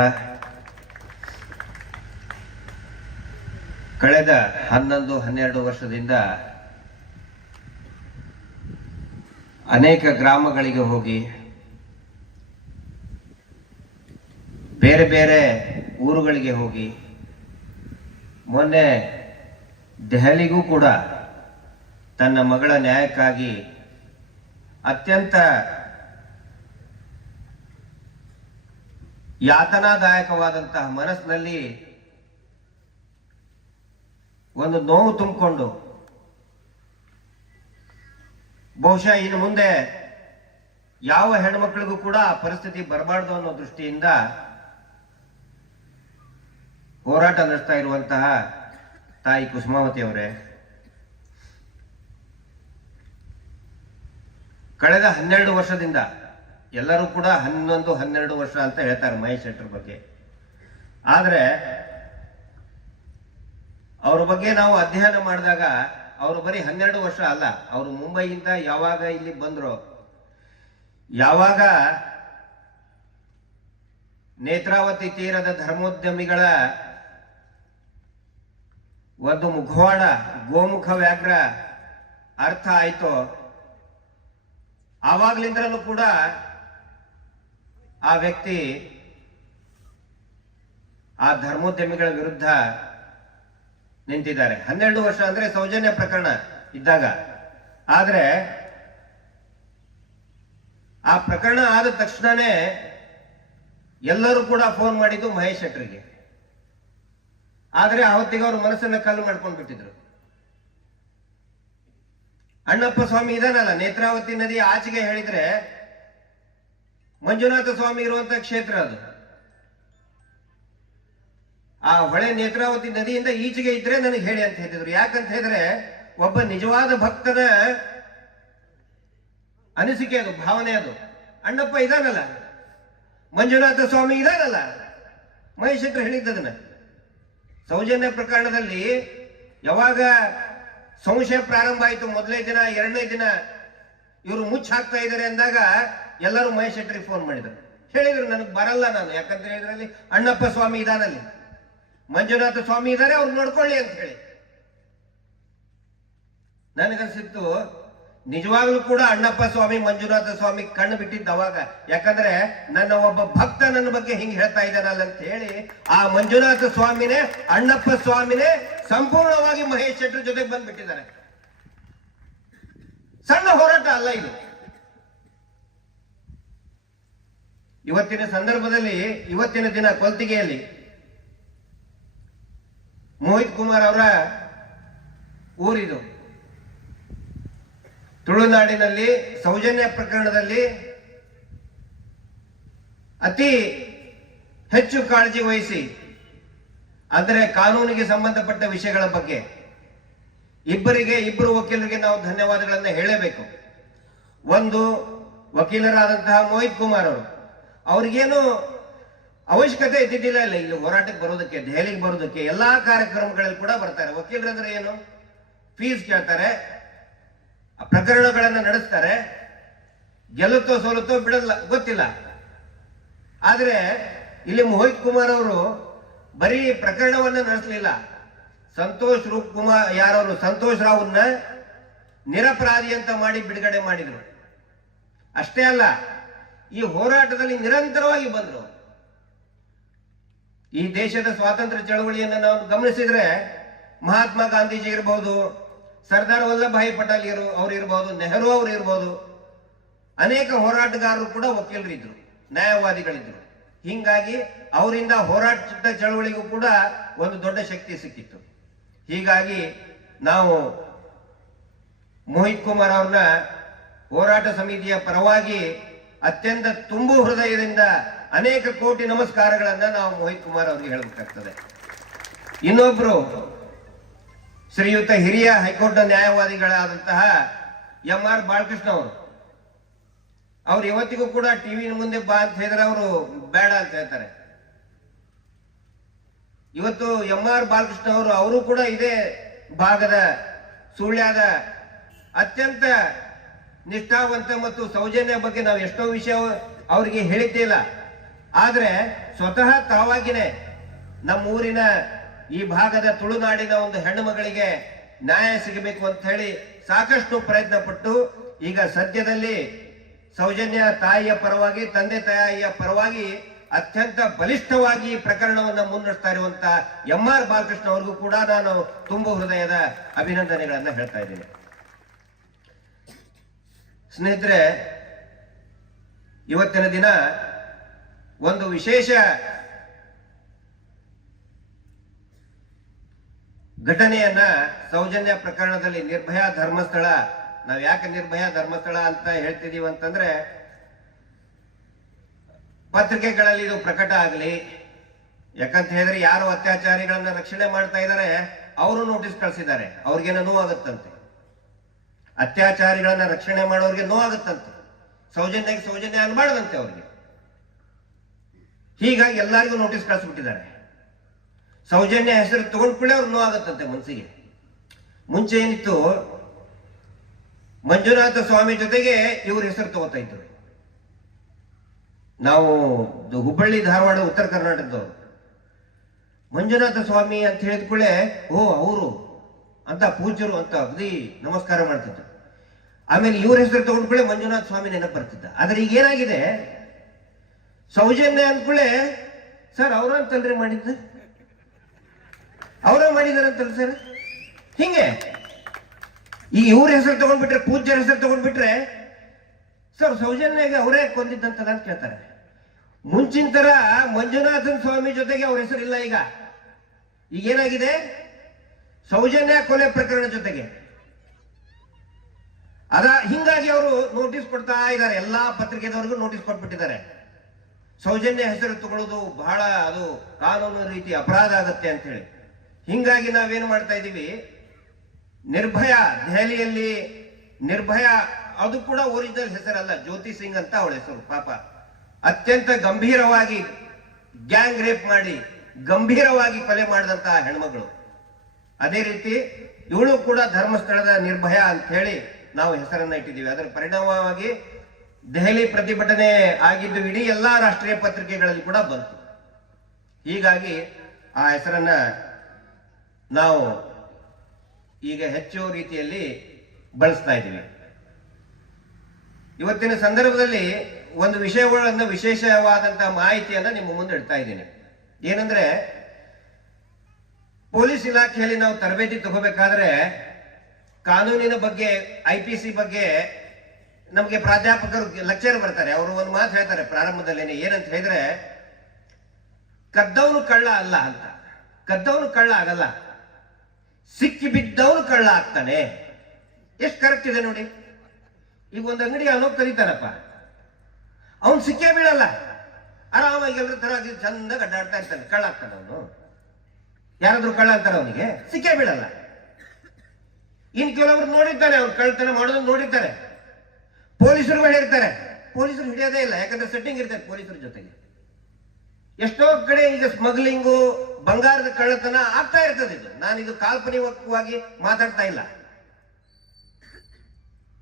ಕಳೆದ 11-12 ವರ್ಷದಿಂದ ಅನೇಕ ಗ್ರಾಮಗಳಿಗೆ ಹೋಗಿ ಬೇರೆ ಬೇರೆ ಊರುಗಳಿಗೆ ಹೋಗಿ ಮೊನ್ನೆ ದೆಹಲಿಗೂ ಕೂಡ ತನ್ನ ಮಗಳ ನ್ಯಾಯಕ್ಕಾಗಿ ಅತ್ಯಂತ ಯಾತನಾದಾಯಕವಾದಂತಹ ಮನಸ್ಸಿನಲ್ಲಿ ಒಂದು ನೋವು ತುಂಬಿಕೊಂಡು ಬಹುಶಃ ಇನ್ನು ಮುಂದೆ ಯಾವ ಹೆಣ್ಮಕ್ಳಿಗೂ ಕೂಡ ಆ ಪರಿಸ್ಥಿತಿ ಬರಬಾರ್ದು ಅನ್ನೋ ದೃಷ್ಟಿಯಿಂದ ಹೋರಾಟ ನಡೆಸ್ತಾ ಇರುವಂತಹ ತಾಯಿ ಕುಸುಮಾವತಿ ಅವರೇ, ಕಳೆದ 12 ವರ್ಷದಿಂದ ಎಲ್ಲರೂ ಕೂಡ 11-12 ವರ್ಷ ಅಂತ ಹೇಳ್ತಾರೆ ಮಹೇಶ್ ಶೆಟ್ಟರ್ ಬಗ್ಗೆ. ಆದ್ರೆ ಅವ್ರ ಬಗ್ಗೆ ನಾವು ಅಧ್ಯಯನ ಮಾಡಿದಾಗ ಅವರು ಬರೀ 12 ವರ್ಷ ಅಲ್ಲ, ಅವರು ಮುಂಬೈಯಿಂದ ಯಾವಾಗ ಇಲ್ಲಿ ಬಂದ್ರು, ಯಾವಾಗ ನೇತ್ರಾವತಿ ತೀರದ ಧರ್ಮೋದ್ಯಮಿಗಳ ಒಂದು ಮುಖವಾಡ ಗೋಮುಖ ವ್ಯಾಘ್ರ ಅರ್ಥ ಆಯ್ತು, ಆವಾಗ್ಲಿಂದಲೂ ಕೂಡ ಆ ವ್ಯಕ್ತಿ ಆ ಧರ್ಮೋದ್ಯಮಿಗಳ ವಿರುದ್ಧ ನಿಂತಿದ್ದಾರೆ. 12 ವರ್ಷ ಅಂದ್ರೆ ಸೌಜನ್ಯ ಪ್ರಕರಣ ಇದ್ದಾಗ. ಆದ್ರೆ ಆ ಪ್ರಕರಣ ಆದ ತಕ್ಷಣನೇ ಎಲ್ಲರೂ ಕೂಡ ಫೋನ್ ಮಾಡಿದ್ದು ಮಹೇಶ್ ಶೆಟ್ಟರಿಗೆ. ಆದ್ರೆ ಅವತ್ತಿಗೆ ಅವ್ರ ಮನಸ್ಸನ್ನ ಕಲ್ಲು ಮಾಡ್ಕೊಂಡು ಬಿಟ್ಟಿದ್ರು. ಅಣ್ಣಪ್ಪ ಸ್ವಾಮಿ ಇದಾನಲ್ಲ, ನೇತ್ರಾವತಿ ನದಿ ಆಚೆಗೆ ಹೇಳಿದ್ರೆ ಮಂಜುನಾಥ ಸ್ವಾಮಿ ಇರುವಂತ ಕ್ಷೇತ್ರ ಅದು. ಆ ಹೊಳೆ ನೇತ್ರಾವತಿ ನದಿಯಿಂದ ಈಚೆಗೆ ಇದ್ರೆ ನನಗೆ ಹೇಳಿ ಅಂತ ಹೇಳಿದ್ರು. ಯಾಕಂತ ಹೇಳಿದ್ರೆ ಒಬ್ಬ ನಿಜವಾದ ಭಕ್ತನ ಅನಿಸಿಕೆ ಅದು, ಭಾವನೆ ಅದು. ಅಣ್ಣಪ್ಪ ಇದಾನಲ್ಲ, ಮಂಜುನಾಥ ಸ್ವಾಮಿ ಇದಾನಲ್ಲ, ಮಹೇಶ್ ಶೆಟ್ಟರ್ ಹೇಳಿದ್ದದನ್ನ. ಸೌಜನ್ಯ ಪ್ರಕರಣದಲ್ಲಿ ಯಾವಾಗ ಸಂಶಯ ಪ್ರಾರಂಭ ಆಯಿತು, ಮೊದಲನೇ ದಿನ ಎರಡನೇ ದಿನ ಇವರು ಮುಚ್ಚ ಹಾಕ್ತಾ ಇದ್ದಾರೆ ಅಂದಾಗ ಎಲ್ಲರೂ ಮಹೇಶ್ ಶೆಟ್ಟರಿಗೆ ಫೋನ್ ಮಾಡಿದ್ರು. ಹೇಳಿದ್ರು ನನಗೆ ಬರಲ್ಲ ನಾನು, ಯಾಕಂತ ಹೇಳಿದ್ರಲ್ಲಿ ಅಣ್ಣಪ್ಪ ಸ್ವಾಮಿ ಇದಾನಲ್ಲಿ, ಮಂಜುನಾಥ ಸ್ವಾಮಿ ಇದ್ದಾರೆ, ಅವ್ರು ನೋಡ್ಕೊಳ್ಳಿ ಅಂತ ಹೇಳಿ. ನನಗನ್ಸಿತ್ತು ನಿಜವಾಗ್ಲೂ ಕೂಡ ಅಣ್ಣಪ್ಪ ಸ್ವಾಮಿ ಮಂಜುನಾಥ ಸ್ವಾಮಿ ಕಣ್ಣು ಬಿಟ್ಟಿದ್ದ ಅವಾಗ. ಯಾಕಂದ್ರೆ ನನ್ನ ಒಬ್ಬ ಭಕ್ತ ನನ್ನ ಬಗ್ಗೆ ಹಿಂಗ್ ಹೇಳ್ತಾ ಇದ್ದಾನಲ್ಲ ಅಂತ ಹೇಳಿ ಆ ಮಂಜುನಾಥ ಸ್ವಾಮಿನೇ ಅಣ್ಣಪ್ಪ ಸ್ವಾಮಿನೇ ಸಂಪೂರ್ಣವಾಗಿ ಮಹೇಶ್ ಶೆಟ್ಟರ್ ಜೊತೆಗೆ ಬಂದ್ಬಿಟ್ಟಿದ್ದಾರೆ. ಸಣ್ಣ ಹೋರಾಟ ಅಲ್ಲ ಇದು. ಇವತ್ತಿನ ಸಂದರ್ಭದಲ್ಲಿ, ಇವತ್ತಿನ ದಿನ ಕೊಲ್ತಿಗೆಯಲ್ಲಿ ಮೋಹಿತ್ ಕುಮಾರ್ ಅವರ ಊರಿದು. ತುಳುನಾಡಿನಲ್ಲಿ ಸೌಜನ್ಯ ಪ್ರಕರಣದಲ್ಲಿ ಅತಿ ಹೆಚ್ಚು ಕಾಳಜಿ ವಹಿಸಿ, ಅಂದರೆ ಕಾನೂನಿಗೆ ಸಂಬಂಧಪಟ್ಟ ವಿಷಯಗಳ ಬಗ್ಗೆ ಇಬ್ಬರು ವಕೀಲರಿಗೆ ನಾವು ಧನ್ಯವಾದಗಳನ್ನು ಹೇಳಬೇಕು. ಒಂದು ವಕೀಲರಾದಂತಹ ಮೋಹಿತ್ ಕುಮಾರ್ ಅವರು, ಅವ್ರಿಗೇನು ಅವಶ್ಯಕತೆ ಇದ್ದಿದ್ದಿಲ್ಲ ಇಲ್ಲ ಇಲ್ಲಿ ಹೋರಾಟಕ್ಕೆ ಬರೋದಕ್ಕೆ, ದೆಹಲಿಗೆ ಬರೋದಕ್ಕೆ. ಎಲ್ಲಾ ಕಾರ್ಯಕ್ರಮಗಳಲ್ಲಿ ಕೂಡ ಬರ್ತಾರೆ. ವಕೀಲರಂದ್ರೆ ಏನು, ಫೀಸ್ ಕೇಳ್ತಾರೆ, ಪ್ರಕರಣಗಳನ್ನ ನಡೆಸ್ತಾರೆ, ಗೆಲ್ಲುತ್ತೋ ಸೋಲುತ್ತೋ ಬಿಡಲ್ಲ ಗೊತ್ತಿಲ್ಲ. ಆದ್ರೆ ಇಲ್ಲಿ ಮೋಹಿತ್ ಕುಮಾರ್ ಅವರು ಬರೀ ಪ್ರಕರಣವನ್ನ ನಡೆಸಲಿಲ್ಲ, ಸಂತೋಷ್ ರೂಪ್ ಕುಮಾರ್ ಯಾರವರು ಸಂತೋಷ್ ರಾವ್ನ ನಿರಪರಾಧಿ ಅಂತ ಮಾಡಿ ಬಿಡುಗಡೆ ಮಾಡಿದ್ರು. ಅಷ್ಟೇ ಅಲ್ಲ, ಈ ಹೋರಾಟದಲ್ಲಿ ನಿರಂತರವಾಗಿ ಬಂದ್ರು. ಈ ದೇಶದ ಸ್ವಾತಂತ್ರ್ಯ ಚಳವಳಿಯನ್ನು ನಾವು ಗಮನಿಸಿದ್ರೆ ಮಹಾತ್ಮ ಗಾಂಧೀಜಿ ಇರಬಹುದು, ಸರ್ದಾರ್ ವಲ್ಲಭಾಯಿ ಪಟೇಲ್ ಅವ್ರು ಇರಬಹುದು, ನೆಹರು ಅವರು ಇರಬಹುದು, ಅನೇಕ ಹೋರಾಟಗಾರರು ಕೂಡ ವಕೀಲರಿದ್ರು, ನ್ಯಾಯವಾದಿಗಳಿದ್ರು. ಹೀಗಾಗಿ ಅವರಿಂದ ಹೋರಾಟ ಚಳವಳಿಗೂ ಕೂಡ ಒಂದು ದೊಡ್ಡ ಶಕ್ತಿ ಸಿಕ್ಕಿತ್ತು. ಹೀಗಾಗಿ ನಾವು ಮೋಹಿತ್ ಕುಮಾರ್ ಅವ್ರನ್ನ ಹೋರಾಟ ಸಮಿತಿಯ ಪರವಾಗಿ ಅತ್ಯಂತ ತುಂಬು ಹೃದಯದಿಂದ ಅನೇಕ ಕೋಟಿ ನಮಸ್ಕಾರಗಳನ್ನ ನಾವು ಮೋಹಿತ್ ಕುಮಾರ್ ಅವರಿಗೆ ಹೇಳಬೇಕಾಗ್ತದೆ. ಇನ್ನೊಬ್ರು ಶ್ರೀಯುತ ಹಿರಿಯ ಹೈಕೋರ್ಟ್ ನ್ಯಾಯವಾದಿಗಳಾದಂತಹ ಎಂ.ಆರ್. ಬಾಲಕೃಷ್ಣ ಅವ್ರು ಇವತ್ತಿಗೂ ಕೂಡ ಟಿವಿ ಮುಂದೆ ಬಾ ಅಂತ ಹೇಳಿದ್ರೆ ಅವರು ಬೇಡ ಅಂತ ಹೇಳ್ತಾರೆ. ಇವತ್ತು ಎಂ.ಆರ್. ಬಾಲಕೃಷ್ಣ ಅವರು ಕೂಡ ಇದೇ ಭಾಗದ ಸುಳ್ಯದ ಅತ್ಯಂತ ನಿಷ್ಠಾವಂತ ಮತ್ತು ಸೌಜನ್ಯ ಬಗ್ಗೆ ನಾವು ಎಷ್ಟೋ ವಿಷಯ ಅವರಿಗೆ ಹೇಳಿದ್ದಿಲ್ಲ. ಆದ್ರೆ ಸ್ವತಃ ತಾವಾಗಿನೇ ನಮ್ಮ ಊರಿನ ಈ ಭಾಗದ ತುಳುನಾಡಿನ ಒಂದು ಹೆಣ್ಣು ಮಗಳಿಗೆ ನ್ಯಾಯ ಸಿಗಬೇಕು ಅಂತ ಹೇಳಿ ಸಾಕಷ್ಟು ಪ್ರಯತ್ನ ಪಟ್ಟು ಈಗ ಸದ್ಯದಲ್ಲಿ ಸೌಜನ್ಯ ತಾಯಿಯ ಪರವಾಗಿ, ತಂದೆ ತಾಯಿಯ ಪರವಾಗಿ ಅತ್ಯಂತ ಬಲಿಷ್ಠವಾಗಿ ಪ್ರಕರಣವನ್ನು ಮುನ್ನಡೆಸ್ತಾ ಇರುವಂತ ಎಂ.ಆರ್. ಬಾಲಕೃಷ್ಣ ಅವ್ರಿಗೂ ಕೂಡ ನಾನು ತುಂಬು ಹೃದಯದ ಅಭಿನಂದನೆಗಳನ್ನ ಹೇಳ್ತಾ ಇದ್ದೀನಿ. ಸ್ನೇಹಿತರೆ, ಇವತ್ತಿನ ದಿನ ಒಂದು ವಿಶೇಷ ಘಟನೆಯನ್ನ ಸೌಜನ್ಯ ಪ್ರಕರಣದಲ್ಲಿ ನಿರ್ಭಯ ಧರ್ಮಸ್ಥಳ, ನಾವು ಯಾಕೆ ನಿರ್ಭಯ ಧರ್ಮಸ್ಥಳ ಅಂತ ಹೇಳ್ತಿದೀವಿ ಅಂತಂದ್ರೆ ಪತ್ರಿಕೆಗಳಲ್ಲಿ ಇದು ಪ್ರಕಟ ಆಗಲಿ, ಯಾಕಂತ ಹೇಳಿದ್ರೆ ಯಾರು ಅತ್ಯಾಚಾರಿಗಳನ್ನ ರಕ್ಷಣೆ ಮಾಡ್ತಾ ಇದ್ದಾರೆ ಅವರು ನೋಟಿಸ್ ಕಳಿಸಿದ್ದಾರೆ, ಅವ್ರಿಗೇನೋ ನೋವಾಗುತ್ತಂತೆ. ಅತ್ಯಾಚಾರಿಗಳನ್ನ ರಕ್ಷಣೆ ಮಾಡೋರಿಗೆ ನೋವಾಗುತ್ತಂತೆ, ಸೌಜನ್ಯ ಅನ್ಬಾರ್ದಂತೆ ಅವ್ರಿಗೆ. ಹೀಗಾಗಿ ಎಲ್ಲರಿಗೂ ನೋಟಿಸ್ ಕಳಿಸ್ಬಿಟ್ಟಿದ್ದಾರೆ. ಸೌಜನ್ಯ ಹೆಸರು ತಗೊಂಡ್ಕೊಳ್ಳಿ ಅವ್ರು ನೋವಾಗುತ್ತಂತೆ ಮನಸ್ಸಿಗೆ. ಮುಂಚೆ ಏನಿತ್ತು, ಮಂಜುನಾಥ ಸ್ವಾಮಿ ಜೊತೆಗೆ ಇವ್ರ ಹೆಸರು ತಗೋತಾ ಇದ್ರು. ನಾವು ಹುಬ್ಬಳ್ಳಿ ಧಾರವಾಡ ಉತ್ತರ ಕರ್ನಾಟಕದವರು. ಮಂಜುನಾಥ ಸ್ವಾಮಿ ಅಂತ ಹೇಳಿದ್ಕೊಳ್ಳೆ ಓ ಅವರು ಅಂತ ಪೂಜ್ಯರು ಅಂತ ಅಗದಿ ನಮಸ್ಕಾರ ಮಾಡ್ತಿದ್ರು. ಆಮೇಲೆ ಇವ್ರ ಹೆಸರು ತಗೊಂಡ್ಕೊಳ್ಳೆ ಮಂಜುನಾಥ ಸ್ವಾಮಿ ನೆನಪು ಬರ್ತಿದ್ದ. ಆದ್ರೆ ಈಗ ಏನಾಗಿದೆ, ಸೌಜನ್ಯ ಅಂದ್ಕೊಳ್ಳೆ ಸರ್ ಅವ್ರಂತಲ್ರಿ ಮಾಡಿದ್ದ, ಅವರ ಮಾಡಿದಾರಂತಲ್ಲ ಸರ್. ಹಿಂಗೆ ಈಗ ಇವ್ರ ಹೆಸರು ತಗೊಂಡ್ಬಿಟ್ರೆ, ಪೂಜ್ಯರ ಹೆಸರು ತಗೊಂಡ್ಬಿಟ್ರೆ ಸರ್ ಸೌಜನ್ಯಗೆ ಅವರೇ ಕೊಂದಿದ್ದಂತದ ಅಂತ ಕೇಳ್ತಾರೆ. ಮುಂಚಿನ ತರ ಮಂಜುನಾಥನ್ ಸ್ವಾಮಿ ಜೊತೆಗೆ ಅವ್ರ ಹೆಸರಿಲ್ಲ. ಈಗ ಏನಾಗಿದೆ, ಸೌಜನ್ಯ ಕೊಲೆ ಪ್ರಕರಣ ಜೊತೆಗೆ ಹಿಂಗಾಗಿ ಅವರು ನೋಟಿಸ್ ಕೊಡ್ತಾ ಇದ್ದಾರೆ. ಎಲ್ಲಾ ಪತ್ರಿಕೆದವರಿಗೂ ನೋಟಿಸ್ ಕೊಟ್ಬಿಟ್ಟಿದ್ದಾರೆ. ಸೌಜನ್ಯ ಹೆಸರು ತಗೊಳ್ಳೋದು ಬಹಳ ಅದು ಕಾನೂನು ರೀತಿ ಅಪರಾಧ ಆಗತ್ತೆ ಅಂತ ಹೇಳಿ. ಹಿಂಗಾಗಿ ನಾವೇನು ಮಾಡ್ತಾ ಇದ್ದೀವಿ, ನಿರ್ಭಯ, ದೆಹಲಿಯಲ್ಲಿ ನಿರ್ಭಯ, ಅದು ಕೂಡ ಒರಿಜಿನಲ್ ಹೆಸರಲ್ಲ, ಜ್ಯೋತಿ ಸಿಂಗ್ ಅಂತ ಅವಳ ಹೆಸರು. ಪಾಪ ಅತ್ಯಂತ ಗಂಭೀರವಾಗಿ ಗ್ಯಾಂಗ್ ರೇಪ್ ಮಾಡಿ ಗಂಭೀರವಾಗಿ ಕೊಲೆ ಮಾಡಿದಂತಹ ಹೆಣ್ಮಗಳು. ಅದೇ ರೀತಿ ಇವಳು ಕೂಡ ಧರ್ಮಸ್ಥಳದ ನಿರ್ಭಯ ಅಂತ ಹೇಳಿ ನಾವು ಹೆಸರನ್ನ ಇಟ್ಟಿದ್ದೀವಿ. ಅದರ ಪರಿಣಾಮವಾಗಿ ದೆಹಲಿ ಪ್ರತಿಭಟನೆ ಆಗಿದ್ದು ಇಡೀ ಎಲ್ಲಾ ರಾಷ್ಟ್ರೀಯ ಪತ್ರಿಕೆಗಳಲ್ಲಿ ಕೂಡ ಬಂತು. ಹೀಗಾಗಿ ಆ ಹೆಸರನ್ನ ನಾವು ಈಗ ಹೆಚ್ಚು ರೀತಿಯಲ್ಲಿ ಬಳಸ್ತಾ ಇದ್ದೀವಿ. ಇವತ್ತಿನ ಸಂದರ್ಭದಲ್ಲಿ ಒಂದು ವಿಷಯಗಳನ್ನು, ವಿಶೇಷವಾದಂತಹ ಮಾಹಿತಿಯನ್ನ ನಿಮ್ಮ ಮುಂದೆ ಇಡ್ತಾ ಇದ್ದೀನಿ. ಏನಂದ್ರೆ, ಪೊಲೀಸ್ ಇಲಾಖೆಯಲ್ಲಿ ನಾವು ತರಬೇತಿ ತಗೋಬೇಕಾದ್ರೆ ಕಾನೂನಿನ ಬಗ್ಗೆ, IPC ಬಗ್ಗೆ ನಮಗೆ ಪ್ರಾಧ್ಯಾಪಕರು ಲೆಕ್ಚರ್ ಬರ್ತಾರೆ. ಅವರು ಒಂದು ಮಾತು ಹೇಳ್ತಾರೆ ಪ್ರಾರಂಭದಲ್ಲೇನೆ. ಏನಂತ ಹೇಳಿದ್ರೆ, ಕದ್ದವನು ಕಳ್ಳ ಅಲ್ಲ ಅಂತ. ಕದ್ದವನು ಕಳ್ಳ ಆಗಲ್ಲ, ಸಿಕ್ಕಿ ಬಿದ್ದವನು ಕಳ್ಳ ಆಗ್ತಾನೆ. ಎಷ್ಟು ಕರೆಕ್ಟ್ ಇದೆ ನೋಡಿ. ಈಗ ಒಂದು ಅಂಗಡಿ ಅವನು ಕರೀತಾನಪ್ಪ, ಅವನು ಸಿಕ್ಕೇ ಬೀಳಲ್ಲ, ಆರಾಮಾಗಿ ಎಲ್ಲರ ತರ ಚಂದಾಗ ಅಡ್ಡಾಡ್ತಾ ಇರ್ತಾನೆ, ಕಳ್ಳ ಆಗ್ತಾನೆ ಅವನು. ಯಾರಾದ್ರೂ ಕಳ್ಳ ಅಂತಾನೆ, ಅವನಿಗೆ ಸಿಕ್ಕೇ ಬೀಳಲ್ಲ. ಇನ್ ಕೆಲವರು ನೋಡಿರ್ತಾರೆ, ಅವ್ನು ಕಳ್ಳತನ ಮಾಡೋದನ್ನ ನೋಡಿರ್ತಾರೆ, ಪೊಲೀಸರು ಹೇಳಿರ್ತಾರೆ, ಪೊಲೀಸರು ಹಿಡಿಯೋದೇ ಇಲ್ಲ, ಯಾಕಂದ್ರೆ ಸೆಟ್ಟಿಂಗ್ ಇರ್ತಾರೆ ಪೊಲೀಸರ ಜೊತೆಗೆ. ಎಷ್ಟೋ ಕಡೆ ಈಗ ಸ್ಮಗ್ಲಿಂಗು, ಬಂಗಾರದ ಕಳ್ಳತನ ಆಗ್ತಾ ಇರ್ತದೆ. ಇದು ನಾನು ಇದು ಕಾಲ್ಪನಿಕವಾಗಿ ಮಾತಾಡ್ತಾ ಇಲ್ಲ.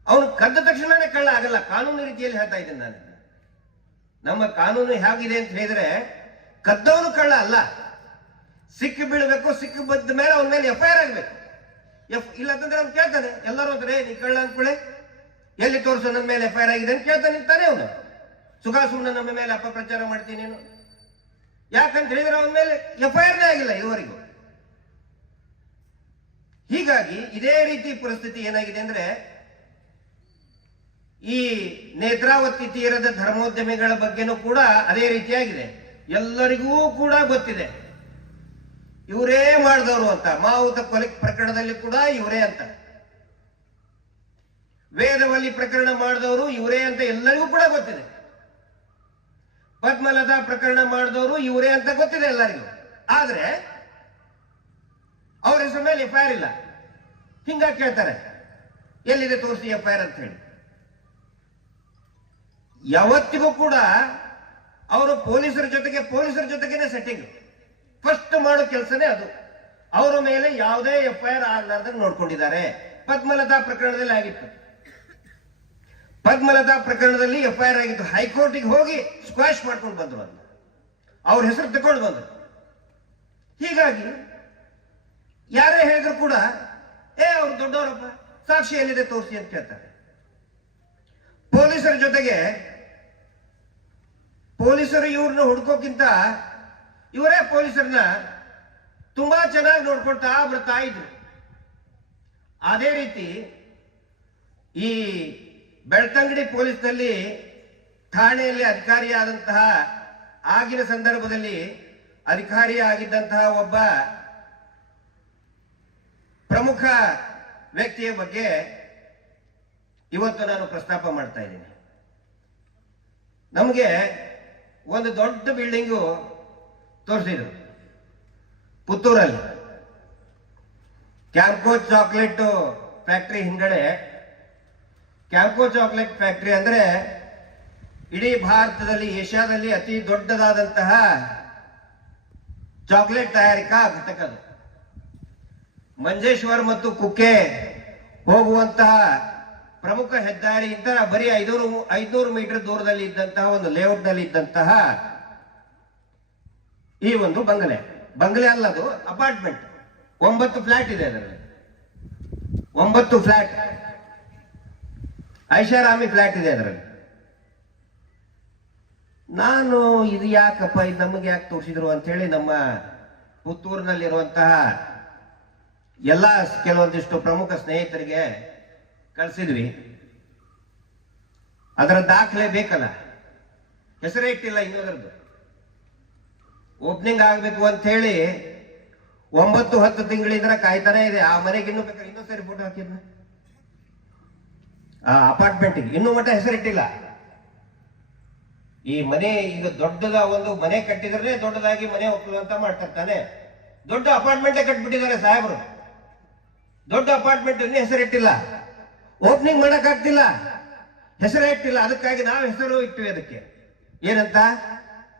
ಅವನು ಕದ್ದ ತಕ್ಷಣನೇ ಕಳ್ಳ ಆಗಲ್ಲ, ಕಾನೂನು ರೀತಿಯಲ್ಲಿ ಹೇಳ್ತಾ ಇದ್ದೀನಿ ನಾನು. ನಮ್ಮ ಕಾನೂನು ಹೇಗಿದೆ ಅಂತ ಹೇಳಿದ್ರೆ, ಕದ್ದವನು ಕಳ್ಳ ಅಲ್ಲ, ಸಿಕ್ಕಿ ಬೀಳ್ಬೇಕು, ಸಿಕ್ಕಿ ಬಿದ್ದ ಮೇಲೆ ಅವನ ಮೇಲೆ FIR ಆಗ್ಬೇಕು. ಇಲ್ಲ ಅಂತಂದ್ರೆ ಅವ್ನು ಕೇಳ್ತಾನೆ, ಎಲ್ಲರೂ ಅಂತಾರೆ ನೀ ಕಳ್ಳ ಅಂದ್ಕೊಳ್ಳೆ, ಎಲ್ಲಿ ತೋರಿಸು ನನ್ನ ಮೇಲೆ FIR ಆಗಿದೆ ಅಂತ ಕೇಳ್ತಾನೆ ಇರ್ತಾನೆ ಅವನು. ಸುಮ್ಮನೆ ನಮ್ಮ ಮೇಲೆ ಅಪಪ್ರಚಾರ ಮಾಡ್ತೀನಿ ನೀನು, ಯಾಕಂತ ಹೇಳಿದ್ರೆ ಅವನ ಮೇಲೆ FIR ಆಗಿಲ್ಲ ಇದುವರೆಗೂ. ಹೀಗಾಗಿ ಇದೇ ರೀತಿ ಪರಿಸ್ಥಿತಿ ಏನಾಗಿದೆ ಅಂದ್ರೆ, ಈ ನೇತ್ರಾವತಿ ತೀರದ ಧರ್ಮೋದ್ಯಮಿಗಳ ಬಗ್ಗೆನೂ ಕೂಡ ಅದೇ ರೀತಿಯಾಗಿದೆ. ಎಲ್ಲರಿಗೂ ಕೂಡ ಗೊತ್ತಿದೆ ಇವರೇ ಮಾಡಿದವರು ಅಂತ. ಮಾವುತ ಕೊಲೆ ಪ್ರಕರಣದಲ್ಲಿ ಕೂಡ ಇವರೇ ಅಂತ, ವೇದವಲ್ಲಿ ಪ್ರಕರಣ ಮಾಡಿದವರು ಇವರೇ ಅಂತ ಎಲ್ಲರಿಗೂ ಕೂಡ ಗೊತ್ತಿದೆ. ಪದ್ಮಲತಾ ಪ್ರಕರಣ ಮಾಡಿದವರು ಇವರೇ ಅಂತ ಗೊತ್ತಿದೆ ಎಲ್ಲರಿಗೂ. ಆದ್ರೆ ಅವ್ರ ಹೆಸರು ಮೇಲೆ FIR ಇಲ್ಲ. ಹಿಂಗಾಗಿ ಕೇಳ್ತಾರೆ, ಎಲ್ಲಿದೆ ತೋರಿಸಿ FIR ಅಂತ ಹೇಳಿ. ಯಾವತ್ತಿಗೂ ಕೂಡ ಅವರು ಪೊಲೀಸರ ಜೊತೆಗೇನೆ ಸೆಟ್ಟಿಂಗ್. ಫಸ್ಟ್ ಮಾಡೋ ಕೆಲಸನೇ ಅದು. ಅವರ ಮೇಲೆ ಯಾವುದೇ FIR ಆಗಲಾರ್ದಂಗೆ ನೋಡ್ಕೊಂಡಿದ್ದಾರೆ. ಪದ್ಮಲತಾ ಪ್ರಕರಣದಲ್ಲಿ ಆಗಿತ್ತು. ಪದ್ಮಲತಾ ಪ್ರಕರಣದಲ್ಲಿ FIR ಆಗಿತ್ತು. ಹೈಕೋರ್ಟಿಗೆ ಹೋಗಿ ಸ್ಕ್ವಾಶ್ ಮಾಡ್ಕೊಂಡು ಬಂದ್ರು, ಅದನ್ನ ಅವ್ರ ಹೆಸರು ತಗೊಂಡು ಬಂದ್ರು. ಹೀಗಾಗಿ ಯಾರೇ ಹೇಳಿದ್ರು ಕೂಡ ಅವ್ರು ದೊಡ್ಡವರಪ್ಪ, ಸಾಕ್ಷಿ ಎಲ್ಲಿದೆ ತೋರಿಸಿ ಅಂತ ಕೇಳ್ತಾರೆ. ಪೊಲೀಸರ ಜೊತೆಗೆ ಪೊಲೀಸರು ಇವ್ರನ್ನ ಹುಡ್ಕೋಕ್ಕಿಂತ ಇವರೇ ಪೊಲೀಸರನ್ನ ತುಂಬಾ ಚೆನ್ನಾಗಿ ನೋಡ್ಕೊಳ್ತಾ ಬರ್ತಾ ಇದ್ರು. ಅದೇ ರೀತಿ ಈ ಬೆಳ್ತಂಗಡಿ ಪೊಲೀಸ್ನಲ್ಲಿ ಠಾಣೆಯಲ್ಲಿ ಅಧಿಕಾರಿಯಾದಂತಹ, ಆಗಿನ ಸಂದರ್ಭದಲ್ಲಿ ಅಧಿಕಾರಿಯಾಗಿದ್ದಂತಹ ಒಬ್ಬ ಪ್ರಮುಖ ವ್ಯಕ್ತಿಯ ಬಗ್ಗೆ ಇವತ್ತು ನಾನು ಪ್ರಸ್ತಾಪ ಮಾಡ್ತಾ ಇದ್ದೀನಿ. ನಮಗೆ ಒಂದು ದೊಡ್ಡ ಬಿಲ್ಡಿಂಗು ತೋರಿಸಿದ್ರು ಪುತ್ತೂರಲ್ಲಿ, ಕ್ಯಾಂಪ್ಕೋ ಚಾಕ್ಲೇಟ್ ಫ್ಯಾಕ್ಟರಿ ಹಿಂಗಡೆ. ಕ್ಯಾಂಪ್ಕೋ ಚಾಕ್ಲೇಟ್ ಫ್ಯಾಕ್ಟರಿ ಅಂದ್ರೆ ಇಡೀ ಭಾರತದಲ್ಲಿ, ಏಷ್ಯಾದಲ್ಲಿ ಅತಿ ದೊಡ್ಡದಾದಂತಹ ಚಾಕ್ಲೇಟ್ ತಯಾರಿಕಾ ಘಟಕ ಅದು. ಮಂಜೇಶ್ವರ್ ಮತ್ತು ಕುಕ್ಕೆ ಹೋಗುವಂತಹ ಪ್ರಮುಖ ಹೆದ್ದಾರಿ ಇಂತ ಬರೀ 500 ಮೀಟರ್ ದೂರದಲ್ಲಿ ಇದ್ದಂತಹ ಒಂದು ಲೇಔಟ್ ನಲ್ಲಿ ಇದ್ದಂತಹ ಈ ಒಂದು ಬಂಗಲೆ ಅಲ್ಲ, ಅದು ಅಪಾರ್ಟ್ಮೆಂಟ್. 9 ಫ್ಲಾಟ್ ಇದೆ ಅದರಲ್ಲಿ. 9 ಫ್ಲಾಟ್, ಐಷಾರಾಮಿ ಫ್ಲಾಟ್ ಇದೆ ಅದರಲ್ಲಿ. ನಾನು ಇದು ಯಾಕಪ್ಪ, ಇದು ನಮಗೆ ಯಾಕೆ ತೋರಿಸಿದ್ರು ಅಂತ ಹೇಳಿ ನಮ್ಮ ಪುತ್ತೂರಿನಲ್ಲಿರುವಂತಹ ಎಲ್ಲ ಕೆಲವೊಂದಿಷ್ಟು ಪ್ರಮುಖ ಸ್ನೇಹಿತರಿಗೆ ಕಳಿಸಿದ್ವಿ. ಅದರ ದಾಖಲೆ ಬೇಕಲ್ಲ, ಹೆಸರೇ ಇಟ್ಟಿಲ್ಲ ಇನ್ನೋದ್ರದ್ದು. ಓಪನಿಂಗ್ ಆಗ್ಬೇಕು ಅಂತ ಹೇಳಿ 9-10 ತಿಂಗಳಿಂದ ಕಾಯ್ತಾನೆ ಇದೆ. ಆ ಮನೆಗೆ ಇನ್ನೂ ಬೇಕಾದ್ರೆ ಇನ್ನೊಂದು ಸರಿ ಫೋಟೋ ಹಾಕಿದ್ನ, ಆ ಅಪಾರ್ಟ್ಮೆಂಟ್ಗೆ ಇನ್ನೂ ಮಟ್ಟ ಹೆಸರಿಟ್ಟಿಲ್ಲ. ಈ ಮನೆ ಈಗ ದೊಡ್ಡದ ಒಂದು ಮನೆ ಕಟ್ಟಿದ್ರೆ ದೊಡ್ಡದಾಗಿ ಮನೆ ಒಕ್ಕಲು ಅಂತ ಮಾಡ್ತಾರೆ. ದೊಡ್ಡ ಅಪಾರ್ಟ್ಮೆಂಟೇ ಕಟ್ಬಿಟ್ಟಿದ್ದಾರೆ ಸಾಹೇಬರು. ದೊಡ್ಡ ಅಪಾರ್ಟ್ಮೆಂಟ್ ಹೆಸರಿಟ್ಟಿಲ್ಲ, ಓಪನಿಂಗ್ ಮಾಡಕ್ ಆಗ್ತಿಲ್ಲ, ಹೆಸರೇ ಇಟ್ಟಿಲ್ಲ. ಅದಕ್ಕಾಗಿ ನಾವು ಹೆಸರು ಇಟ್ಟಿವಿ ಅದಕ್ಕೆ. ಏನಂತ?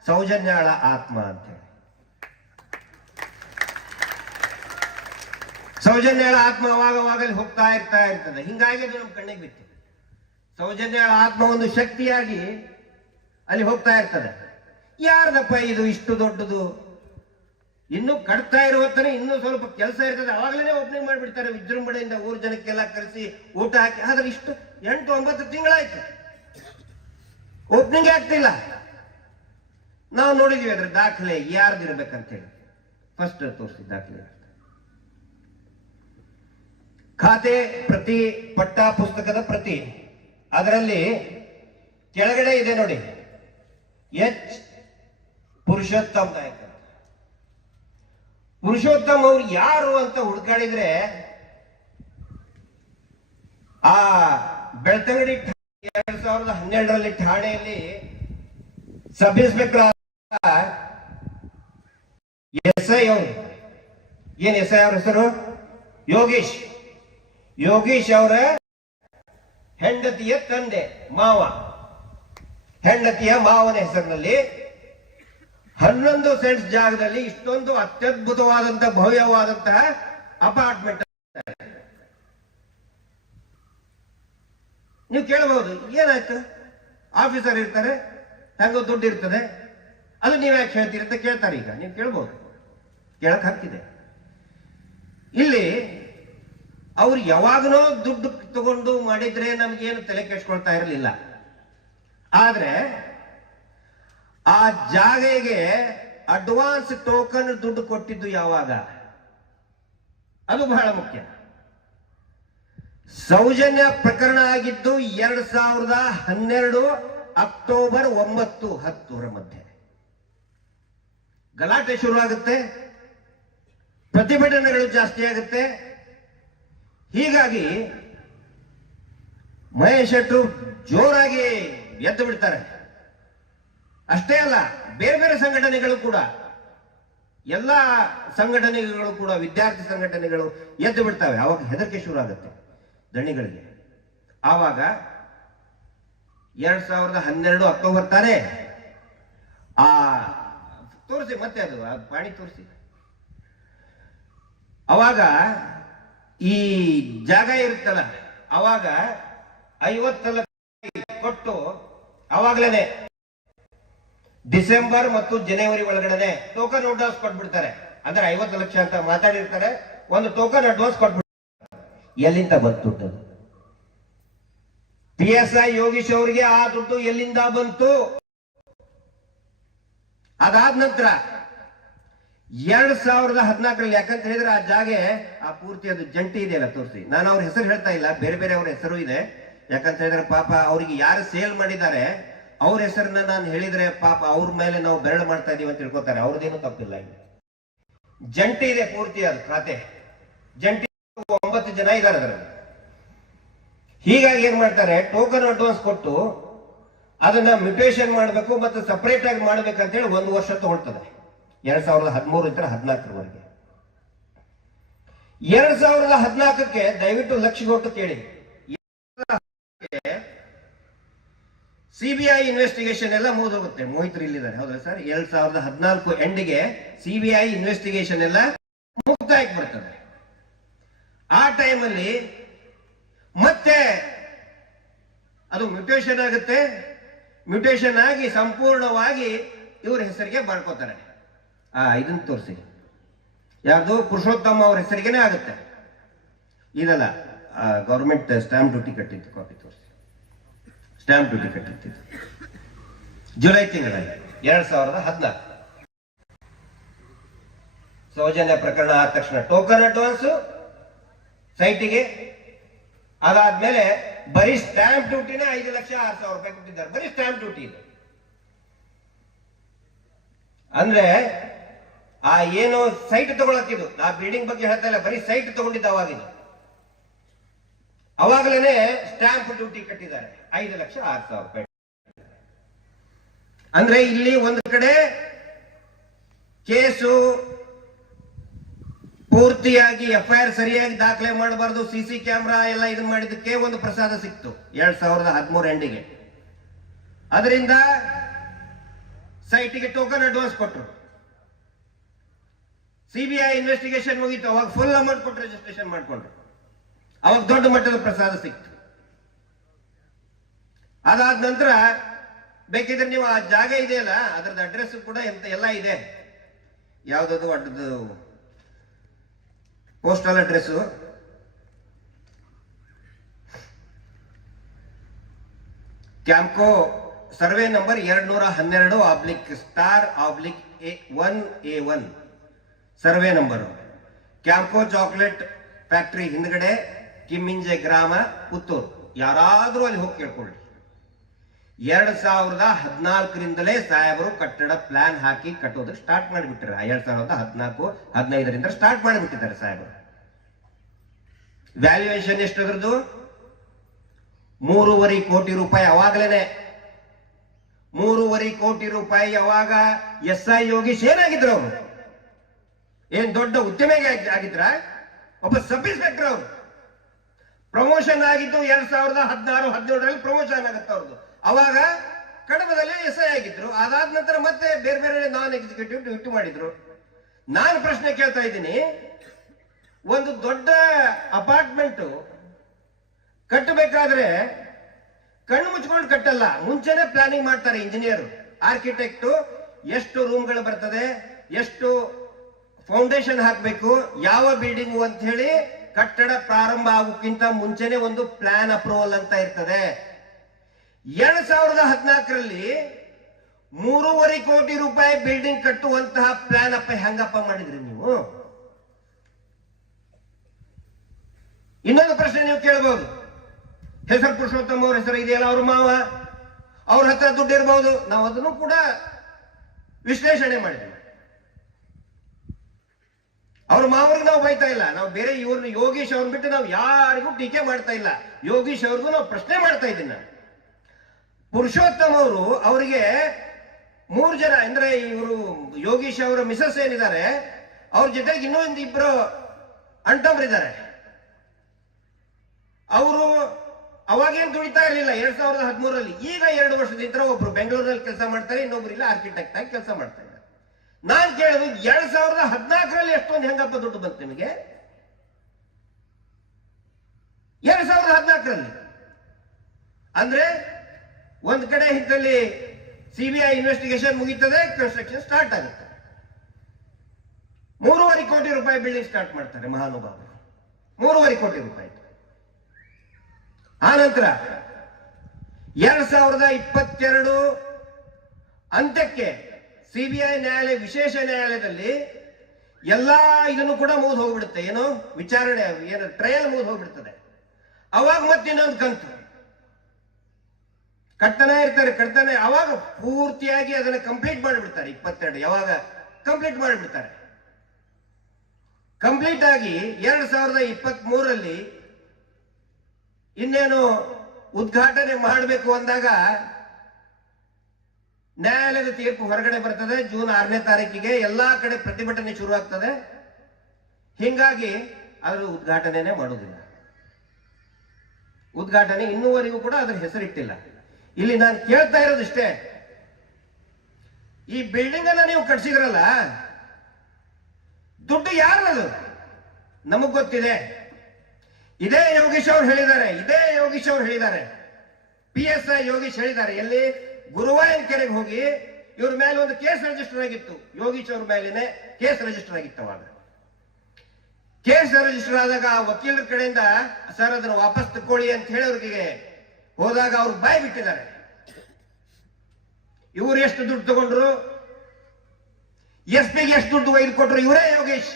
ಸೌಜನ್ಯಾಳ ಆತ್ಮ ಅಂತ ಹೇಳಿ. ಸೌಜನ್ಯಾಳ ಆತ್ಮ ಅವಾಗವಾಗಲಿ ಹೋಗ್ತಾ ಇರ್ತದೆ. ಹಿಂಗಾಗಿ ಅದು ನಮ್ಮ ಕಣ್ಣಿಗೆ ಬಿತ್ತು. ಸೌಜನ್ಯಾಳ ಆತ್ಮ ಒಂದು ಶಕ್ತಿಯಾಗಿ ಅಲ್ಲಿ ಹೋಗ್ತಾ ಇರ್ತದೆ. ಯಾರ್ದಪ್ಪ ಇದು ಇಷ್ಟು ದೊಡ್ಡದು? ಇನ್ನು ಕಟ್ತಾ ಇರುವತ್ತನೇ ಇನ್ನೂ ಸ್ವಲ್ಪ ಕೆಲಸ ಇರ್ತದೆ, ಅವಾಗಲೇ ಓಪನಿಂಗ್ ಮಾಡಿಬಿಡ್ತಾರೆ ವಿಜೃಂಭಣೆಯಿಂದ. ಊರ್ ಜನಕ್ಕೆಲ್ಲ ಕರೆಸಿ ಊಟ ಹಾಕಿ. ಆದ್ರೆ ಇಷ್ಟು 8-9 ತಿಂಗಳಾಯ್ತು, ಓಪನಿಂಗ್ ಆಗ್ತಿಲ್ಲ. ನಾವು ನೋಡಿದ್ವಿ ಅದ್ರ ದಾಖಲೆ ಯಾರ್ದಿರ್ಬೇಕಂತೇಳಿ. ಫಸ್ಟ್ ತೋರಿಸಿ ದಾಖಲೆ. ಖಾತೆ ಪ್ರತಿ, ಪಟ್ಟ ಪುಸ್ತಕದ ಪ್ರತಿ. ಅದರಲ್ಲಿ ಕೆಳಗಡೆ ಇದೆ ನೋಡಿ, ಎಚ್ ಪುರುಷೋತ್ತಮ್ ನಾಯಕ್. ಪುರುಷೋತ್ತಮ್ ಅವ್ರು ಯಾರು ಅಂತ ಹುಡುಕಾಡಿದ್ರೆ ಆ ಬೆಳ್ತಂಗಡಿ 2012ರಲ್ಲಿ ಠಾಣೆಯಲ್ಲಿ ಸಬ್ ಇನ್ಸ್ಪೆಕ್ಟರ್ SI ಅವರು. ಏನ್ SI ಅವ್ರ ಹೆಸರು? ಯೋಗೀಶ್ ಅವರ ಹೆಂಡತಿಯ ತಂದೆ, ಮಾವ. ಹೆಂಡತಿಯ ಮಾವನ ಹೆಸರಿನಲ್ಲಿ 11 ಸೆಂಟ್ಸ್ ಜಾಗದಲ್ಲಿ ಇಷ್ಟೊಂದು ಅತ್ಯದ್ಭುತವಾದಂತಹ ಭವ್ಯವಾದಂತಹ ಅಪಾರ್ಟ್ಮೆಂಟ್. ನೀವು ಕೇಳಬಹುದು, ಏನಾಯ್ತು? ಆಫೀಸರ್ ಇರ್ತಾರೆ, ಹೆಂಗೋ ದುಡ್ಡು ಇರ್ತದೆ, ಅದು ನೀವ್ ಯಾಕೆ ಹೇಳ್ತೀರಿ ಅಂತ ಕೇಳ್ತಾರೆ. ಈಗ ನೀವು ಕೇಳ್ಬಹುದು, ಕೇಳಕ್ ಹಾಕಿದೆ. ಇಲ್ಲಿ ಅವ್ರು ಯಾವಾಗನೋ ದುಡ್ಡು ತಗೊಂಡು ಮಾಡಿದ್ರೆ ನಮ್ಗೇನು ತಲೆ ಕೆಡ್ಸ್ಕೊಳ್ತಾ ಇರಲಿಲ್ಲ. ಆದ್ರೆ ಆ ಜಾಗೆಗೆ ಅಡ್ವಾನ್ಸ್ ಟೋಕನ್ ದುಡ್ಡು ಕೊಟ್ಟಿದ್ದು ಯಾವಾಗ? ಅದು ಬಹಳ ಮುಖ್ಯ. ಸೌಜನ್ಯ ಪ್ರಕರಣ ಆಗಿದ್ದು 2012 ಅಕ್ಟೋಬರ್ 9-10 ಮಧ್ಯೆ. ಗಲಾಟೆ ಶುರು ಆಗುತ್ತೆ, ಪ್ರತಿಭಟನೆಗಳು ಜಾಸ್ತಿ ಆಗುತ್ತೆ. ಹೀಗಾಗಿ ಮಹೇಶ್ ಶೆಟ್ರು ಜೋರಾಗಿ ಎದ್ದು ಬಿಡ್ತಾರೆ. ಅಷ್ಟೇ ಅಲ್ಲ, ಬೇರೆ ಬೇರೆ ಸಂಘಟನೆಗಳು ಕೂಡ, ಎಲ್ಲ ಸಂಘಟನೆಗಳು ಕೂಡ, ವಿದ್ಯಾರ್ಥಿ ಸಂಘಟನೆಗಳು ಎದ್ದು ಬಿಡ್ತವೆ. ಅವಾಗ ಹೆದರಿಕೆ ಶುರು ಆಗುತ್ತೆ ದಣಿಗಳಿಗೆ. ಆವಾಗ 2012 ಅಕ್ಟೋಬರ್ ತಾನೇ ಆ ತೋರಿಸಿ, ಮತ್ತೆ ಅದು ಪಾಣಿ ತೋರಿಸಿ. ಅವಾಗ ಈ ಜಾಗ ಇರುತ್ತಲ್ಲ, ಅವಾಗ 50 ಲಕ್ಷ ಕೊಟ್ಟು ಅವಾಗ್ಲೇನೆ ಡಿಸೆಂಬರ್ ಮತ್ತು ಜನವರಿ ಒಳಗಡೆ ಟೋಕನ್ ಅಡ್ವಾನ್ಸ್ ಕೊಟ್ಬಿಡ್ತಾರೆ. ಅಂದ್ರೆ 50 ಲಕ್ಷ ಅಂತ ಮಾತಾಡಿರ್ತಾರೆ, ಒಂದು ಟೋಕನ್ ಅಡ್ವಾನ್ಸ್ ಕೊಟ್ಬಿಡ್ತಾರೆ. ಎಲ್ಲಿಂದ ಬಂತು ದುಡ್ಡು? PSI ಯೋಗೀಶ್ ಅವರಿಗೆ ಆ ದುಡ್ಡು ಎಲ್ಲಿಂದ ಬಂತು? ಅದಾದ ನಂತರ 2014ರಲ್ಲಿ, ಯಾಕಂತ ಹೇಳಿದ್ರೆ ಆ ಜಾಗೆ ಆ ಪೂರ್ತಿ ಅದು ಜಂಟಿ ಇದೆಯಲ್ಲ, ತೋರಿಸಿ. ನಾನು ಅವ್ರ ಹೆಸರು ಹೇಳ್ತಾ ಇಲ್ಲ, ಬೇರೆ ಬೇರೆ ಅವ್ರ ಹೆಸರು ಇದೆ. ಯಾಕಂತ ಹೇಳಿದ್ರೆ ಪಾಪ ಅವ್ರಿಗೆ ಯಾರು ಸೇಲ್ ಮಾಡಿದ್ದಾರೆ ಅವ್ರ ಹೆಸರನ್ನ ನಾನು ಹೇಳಿದ್ರೆ ಪಾಪ ಅವ್ರ ಮೇಲೆ ನಾವು ಬೆರಳು ಮಾಡ್ತಾ ಇದೀವಿ ಅಂತ ತಿಳ್ಕೊತಾರೆ. ಅವ್ರದ್ದೇನು ತಪ್ಪಿಲ್ಲ. ಜಂಟಿ ಇದೆ ಪೂರ್ತಿ ಅದು ಖಾತೆ ಜಂಟಿ. 9 ಜನ ಇದ್ದಾರೆ ಅದರಲ್ಲಿ. ಹೀಗಾಗಿ ಏನ್ ಮಾಡ್ತಾರೆ, ಟೋಕನ್ ಅಡ್ವಾನ್ಸ್ ಕೊಟ್ಟು ಅದನ್ನ ಮ್ಯೂಟೇಷನ್ ಮಾಡಬೇಕು ಮತ್ತು ಸಪರೇಟ್ ಆಗಿ ಮಾಡ್ಬೇಕಂತ ಹೇಳಿ 1 ವರ್ಷ ತಗೊಳ್ತದೆ. 2013 14ರವರೆಗೆ. 2014ಕ್ಕೆ ದಯವಿಟ್ಟು ಲಕ್ಷ ಕೊಟ್ಟು ಕೇಳಿ. CBI ಇನ್ವೆಸ್ಟಿಗೇಷನ್ ಎಲ್ಲ ಮುಗಿದೋಗುತ್ತೆ. ಮೋಹಿತ್ರು ಇಲ್ಲಿದ್ದಾರೆ, ಹೌದಾ ಸರ್? 2014 ಎಂಡಿಗೆ CBI ಇನ್ವೆಸ್ಟಿಗೇಷನ್ ಎಲ್ಲ ಮುಕ್ತಾಯಕ್ಕೆ ಬರ್ತದೆ. ಆ ಟೈಮಲ್ಲಿ ಮತ್ತೆ ಅದು ಮ್ಯೂಟೇಷನ್ ಆಗುತ್ತೆ. ಮ್ಯೂಟೇಷನ್ ಆಗಿ ಸಂಪೂರ್ಣವಾಗಿ ಇವ್ರ ಹೆಸರಿಗೆ ಮಾಡ್ಕೋತಾರೆ. ಇದನ್ನ ತೋರಿಸಿ, ಯಾರ್ದು? ಪುರುಷೋತ್ತಮ ಅವ್ರ ಹೆಸರಿಗೆನೆ ಆಗುತ್ತೆ. ಇದಲ್ಲ, ಗೌರ್ಮೆಂಟ್ ಸ್ಟಾಂಪ್ ಡ್ಯೂಟಿ ಕಟ್ಟಿತ್ತು. ಕಾಪಿ ತೋರಿಸಿ. ಸ್ಟಾಂಪ್ ಡ್ಯೂಟಿ ಕಟ್ಟಿತ್ತು ಜುಲೈ ತಿಂಗಳಲ್ಲಿ 2014. ಸೌಜನ್ಯ ಪ್ರಕರಣ ಆದ ತಕ್ಷಣ ಟೋಕನ್ ಅಡ್ವಾನ್ಸ್ ಸೈಟಿಗೆ. ಅದಾದ್ಮೇಲೆ ಬರೀ ಸ್ಟಾಂಪ್ ಡ್ಯೂಟಿನೇ 5,06,000 ರೂಪಾಯಿ ಕೊಟ್ಟಿದ್ದಾರೆ. ಬರೀ ಸ್ಟಾಂಪ್ ಡ್ಯೂಟಿ ಇದೆ. ಅಂದ್ರೆ ಆ ಏನು ಸೈಟ್ ತಗೊಳಕಿದ್ದು, ಆ ಬಿಲ್ಡಿಂಗ್ ಬಗ್ಗೆ ಹೇಳ್ತಾ ಇಲ್ಲ, ಬರೀ ಸೈಟ್ ತಗೊಂಡಿದ್ದ ಅವಾಗಿದ್ದು. ಅವಾಗಲೇ ಸ್ಟ್ಯಾಂಪ್ ಡ್ಯೂಟಿ ಕಟ್ಟಿದ್ದಾರೆ 5,06,000 ರೂಪಾಯಿ. ಅಂದ್ರೆ ಇಲ್ಲಿ ಒಂದು ಕಡೆ ಕೇಸು ಪೂರ್ತಿಯಾಗಿ FIR ಸರಿಯಾಗಿ ದಾಖಲೆ ಮಾಡಬಾರ್ದು, CC ಕ್ಯಾಮ್ರಾ ಎಲ್ಲ ಇದನ್ನ ಮಾಡಿದ್ದಕ್ಕೆ ಒಂದು ಪ್ರಸಾದ ಸಿಕ್ತು 2013 ಎಂಡಿಗೆ. ಅದರಿಂದ ಸೈಟಿಗೆ ಟೋಕನ್ ಅಡ್ವಾನ್ಸ್ ಕೊಟ್ಟರು. CBI ಇನ್ವೆಸ್ಟಿಗೇಷನ್ ಮುಗೀತು, ಅವಾಗ ಫುಲ್ ಅಮೌಂಟ್ ಕೊಟ್ಟು ರಿಜಿಸ್ಟ್ರೇಷನ್ ಮಾಡ್ಕೊಂಡ್ರು. ಅವಾಗ ದೊಡ್ಡ ಮಟ್ಟದ ಪ್ರಸಾದ ಸಿಕ್ತು. ಅದಾದ ನಂತರ ಬೇಕಿದ್ರೆ ನೀವು ಆ ಜಾಗ ಇದೆಯಲ್ಲ ಅದರದ ಅಡ್ರೆಸ್ ಕೂಡ ಎಲ್ಲ ಇದೆ. ಯಾವ್ದದು ಅಡ್ಡದು postal address, Campco survey number 212/**1A1 survey number, Campco chocolate factory ಹಿಂದ್ಗಡೆ, ಕಿಮ್ಮಿಂಜೆ ಗ್ರಾಮ, ಪುತ್ತೂರು. ಯಾರಾದ್ರೂ ಅಲ್ಲಿ ಹೋಗಿ ಕೇಳ್ಕೊಳ್ಳಿ. 2014ರಿಂದಲೇ ಸಾಹೇಬರು ಕಟ್ಟಡ ಪ್ಲಾನ್ ಹಾಕಿ ಕಟ್ಟೋದಕ್ಕೆ ಸ್ಟಾರ್ಟ್ ಮಾಡಿಬಿಟ್ಟಿದ್ದಾರೆ. 2014-15 ಸ್ಟಾರ್ಟ್ ಮಾಡಿಬಿಟ್ಟಿದ್ದಾರೆ ಸಾಹೇಬರು. ವ್ಯಾಲ್ಯೂಯೇಷನ್ ಎಷ್ಟು ಅದ್ರದ್ದು? 3.5 ಕೋಟಿ ರೂಪಾಯಿ. ಅವಾಗಲೇನೆ 3.5 ಕೋಟಿ ರೂಪಾಯಿ. ಅವಾಗ SI ಯೋಗೀಶ್ ಏನಾಗಿದ್ರು? ಅವರು ಏನ್ ದೊಡ್ಡ ಉದ್ಯಮಿಗೆ ಆಗಿದ್ರ? ಒಬ್ಬ ಸಬ್ ಇನ್ಸ್ಪೆಕ್ಟರ್. ಅವರು ಪ್ರಮೋಷನ್ ಆಗಿದ್ದು 2016-17ರಲ್ಲಿ ಪ್ರಮೋಷನ್ ಆಗುತ್ತೆ ಅವ್ರದ್ದು. ಅವಾಗ ಕಡಬದಲ್ಲಿ SI ಆಗಿದ್ರು. ಅದಾದ ನಂತರ ಮತ್ತೆ ಬೇರೆ ಬೇರೆ ನಾನ್ ಎಕ್ಸಿಕ್ಯೂಟಿವ್ ಡ್ಯೂಟಿ ಮಾಡಿದ್ರು. ನಾನು ಪ್ರಶ್ನೆ ಕೇಳ್ತಾ ಇದ್ದೀನಿ, ಒಂದು ದೊಡ್ಡ ಅಪಾರ್ಟ್ಮೆಂಟ್ ಕಟ್ಟಬೇಕಾದ್ರೆ ಕಣ್ಣು ಮುಚ್ಕೊಂಡು ಕಟ್ಟಲ್ಲ, ಮುಂಚೆನೆ ಪ್ಲಾನಿಂಗ್ ಮಾಡ್ತಾರೆ ಇಂಜಿನಿಯರ್, ಆರ್ಕಿಟೆಕ್ಟ್. ಎಷ್ಟು ರೂಮ್ಗಳು ಬರ್ತದೆ, ಎಷ್ಟು ಫೌಂಡೇಶನ್ ಹಾಕಬೇಕು, ಯಾವ ಬಿಲ್ಡಿಂಗ್ ಅಂತ ಹೇಳಿ ಕಟ್ಟಡ ಪ್ರಾರಂಭ ಆಗೋಕ್ಕಿಂತ ಮುಂಚೆನೆ ಒಂದು ಪ್ಲಾನ್ ಅಪ್ರೂವಲ್ ಅಂತ ಇರ್ತದೆ. 2014ರಲ್ಲಿ 3.5 ಕೋಟಿ ರೂಪಾಯಿ ಬಿಲ್ಡಿಂಗ್ ಕಟ್ಟುವಂತಹ ಪ್ಲಾನ್ ಹೆಂಗಪ್ಪ ಮಾಡಿದ್ರಿ ನೀವು? ಇನ್ನೊಂದು ಪ್ರಶ್ನೆ ನೀವು ಕೇಳಬಹುದು, ಹೆಸರು ಪುರುಷೋತ್ತಮ ಅವ್ರ ಹೆಸರು ಇದೆಯಲ್ಲ, ಅವ್ರ ಮಾವ, ಅವ್ರ ಹತ್ರ ದುಡ್ಡು ಇರಬಹುದು. ನಾವು ಅದನ್ನು ಕೂಡ ವಿಶ್ಲೇಷಣೆ ಮಾಡಿದ್ವಿ. ಅವ್ರ ಮಾವರಿಗೆ ನಾವು ಬೈತಾ ಇಲ್ಲ, ನಾವು ಬೇರೆ ಇವ್ರನ್ನ ಯೋಗೀಶ್ ಅವ್ರನ್ನ ಬಿಟ್ಟು ನಾವು ಯಾರಿಗೂ ಟೀಕೆ ಮಾಡ್ತಾ ಇಲ್ಲ. ಯೋಗೀಶ್ ಅವ್ರಿಗೂ ನಾವು ಪ್ರಶ್ನೆ ಮಾಡ್ತಾ ಇದ್ದೀನಿ ನಾನು. ಪುರುಷೋತ್ತಮ ಅವರು ಅವರಿಗೆ 3 ಜನ, ಅಂದ್ರೆ ಇವರು ಯೋಗೀಶ್ ಅವರ ಮಿಸಸ್ ಏನಿದ್ದಾರೆ ಅವ್ರ ಜೊತೆಗೆ ಇನ್ನೂ ಒಂದು 2 ಅಣ್ತಂಬ್ರಿದ್ದಾರೆ. ಅವರು ಅವಾಗೇನು ದುಡಿತಾ ಇರಲಿಲ್ಲ 2013ರಲ್ಲಿ. ಈಗ 2 ವರ್ಷದಿಂದ ಒಬ್ರು ಬೆಂಗಳೂರಲ್ಲಿ ಕೆಲಸ ಮಾಡ್ತಾರೆ, ಇನ್ನೊಬ್ರು ಇಲ್ಲ ಆರ್ಕಿಟೆಕ್ಟ್ ಆಗಿ ಕೆಲಸ ಮಾಡ್ತಾ ಇದ್ದಾರೆ. ನಾನ್ ಕೇಳಿದ್ರು 2014ರಲ್ಲಿ ಎಷ್ಟೊಂದು ಹೆಂಗಪ್ಪ ದುಡ್ಡು ಬಂತು ನಿಮಗೆ? 2014ರಲ್ಲಿ ಅಂದ್ರೆ ಒಂದ್ ಕಡೆ ಹಿಂದಲ್ಲಿ CBI ಇನ್ವೆಸ್ಟಿಗೇಷನ್ ಮುಗೀತದೆ, ಕನ್ಸ್ಟ್ರಕ್ಷನ್ ಸ್ಟಾರ್ಟ್ ಆಗುತ್ತೆ. 3.5 ಕೋಟಿ ರೂಪಾಯಿ ಬಿಲ್ಡಿಂಗ್ ಸ್ಟಾರ್ಟ್ ಮಾಡ್ತಾರೆ ಮಹಾನುಭಾವರು. 3.5 ಕೋಟಿ ರೂಪಾಯಿ. ಆನಂತರ 2022 ಅಂತ್ಯಕ್ಕೆ CBI ನ್ಯಾಯಾಲಯ, ವಿಶೇಷ ನ್ಯಾಯಾಲಯದಲ್ಲಿ ಎಲ್ಲಾ ಇದನ್ನು ಕೂಡ ಮುಗಿದು ಹೋಗ್ಬಿಡುತ್ತೆ. ಏನು ವಿಚಾರಣೆ, ಏನು ಟ್ರಯಲ್ ಮುಗಿದು ಹೋಗ್ಬಿಡ್ತದೆ. ಅವಾಗ ಮತ್ತೆ ಇನ್ನೊಂದು ಕಂತು ಕಟ್ತಾನೆ ಇರ್ತಾರೆ, ಕಟ್ತಾನೆ. ಅವಾಗ ಪೂರ್ತಿಯಾಗಿ ಅದನ್ನ ಕಂಪ್ಲೀಟ್ ಮಾಡಿಬಿಡ್ತಾರೆ. 22 ಯಾವಾಗ ಕಂಪ್ಲೀಟ್ ಮಾಡಿಬಿಡ್ತಾರೆ. ಕಂಪ್ಲೀಟ್ ಆಗಿ 2023ರಲ್ಲಿ ಇನ್ನೇನು ಉದ್ಘಾಟನೆ ಮಾಡಬೇಕು ಅಂದಾಗ ನ್ಯಾಯಾಲಯದ ತೀರ್ಪು ಹೊರಗಡೆ ಬರ್ತದೆ. ಜೂನ್ 6ನೇ ತಾರೀಕಿಗೆ ಎಲ್ಲಾ ಕಡೆ ಪ್ರತಿಭಟನೆ ಶುರು ಆಗ್ತದೆ. ಹಿಂಗಾಗಿ ಅದರ ಉದ್ಘಾಟನೆನೇ ಮಾಡೋದಿಲ್ಲ. ಉದ್ಘಾಟನೆ ಇನ್ನೂವರೆಗೂ ಕೂಡ ಅದರ ಹೆಸರಿಟ್ಟಿಲ್ಲ. ಇಲ್ಲಿ ನಾನು ಕೇಳ್ತಾ ಇರೋದಿಷ್ಟೇ, ಈ ಬಿಲ್ಡಿಂಗ್ ಅನ್ನ ನೀವು ಕಟ್ಸಿದ್ರಲ್ಲ, ದುಡ್ಡು ಯಾರದು ನಮಗ್ ಗೊತ್ತಿದೆ. ಇದೇ ಯೋಗೀಶ್ ಅವ್ರು ಹೇಳಿದ್ದಾರೆ, PSI ಯೋಗೀಶ್ ಹೇಳಿದ್ದಾರೆ. ಎಲ್ಲಿ? ಗುರುವಾಯೂರ್ ಕೆರೆಗೆ ಹೋಗಿ ಇವ್ರ ಮೇಲೆ ಒಂದು ಕೇಸ್ ರಿಜಿಸ್ಟರ್ ಆಗಿತ್ತು. ಯೋಗೀಶ್ ಅವ್ರ ಮೇಲೇನೆ ಕೇಸ್ ರಿಜಿಸ್ಟರ್ ಆಗಿತ್ತು. ಅವಾಗ ಕೇಸ್ ರಿಜಿಸ್ಟರ್ ಆದಾಗ ಆ ವಕೀಲರ ಕಡೆಯಿಂದ ಸರ್ ಅದನ್ನು ವಾಪಸ್ ತಕೊಳ್ಳಿ ಅಂತ ಹೇಳಿ ಅವ್ರಿಗೆ ಹೋದಾಗ ಅವ್ರು ಬಾಯಿ ಬಿಟ್ಟಿದ್ದಾರೆ. ಇವ್ರು ಎಷ್ಟು ದುಡ್ಡು ತಗೊಂಡ್ರು, SP ಗೆ ಎಷ್ಟು ದುಡ್ಡು ಒಯ್ದು ಕೊಟ್ರು ಇವರೇ ಯೋಗೀಶ್.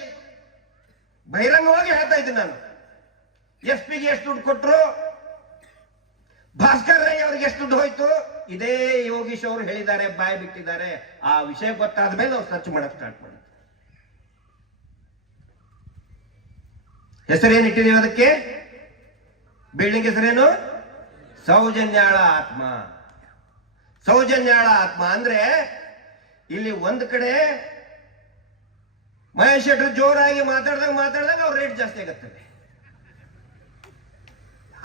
ಬಹಿರಂಗವಾಗಿ ಹೇಳ್ತಾ ಇದ್ದೀನಿ ನಾನು. SP ಗೆ ಎಷ್ಟು ದುಡ್ಡು ಕೊಟ್ರು, ಭಾಸ್ಕರ್ ರೈ ಅವ್ರಿಗೆ ಎಷ್ಟು ದುಡ್ಡು ಹೋಯ್ತು? ಇದೇ ಯೋಗೀಶ್ ಅವರು ಹೇಳಿದ್ದಾರೆ, ಬಾಯಿ ಬಿಟ್ಟಿದ್ದಾರೆ. ಆ ವಿಷಯ ಗೊತ್ತಾದ ಮೇಲೆ ನಾವು ಸರ್ಚ್ ಮಾಡಕ್ ಸ್ಟಾರ್ಟ್ ಮಾಡಿದ್ವಿ. ಹೆಸರೇನಿಟ್ಟಿದೀವಿ ಅದಕ್ಕೆ? ಬಿಲ್ಡಿಂಗ್ ಹೆಸರೇನು? ಸೌಜನ್ಯಾಳ ಆತ್ಮ. ಸೌಜನ್ಯಾಳ ಆತ್ಮ ಅಂದ್ರೆ ಇಲ್ಲಿ ಒಂದ್ ಕಡೆ ಮಹೇಶ್ ಶೆಟ್ಟರ್ ಜೋರಾಗಿ ಮಾತಾಡ್ದಾಗ ಅವ್ರ ರೇಟ್ ಜಾಸ್ತಿ ಆಗುತ್ತದೆ.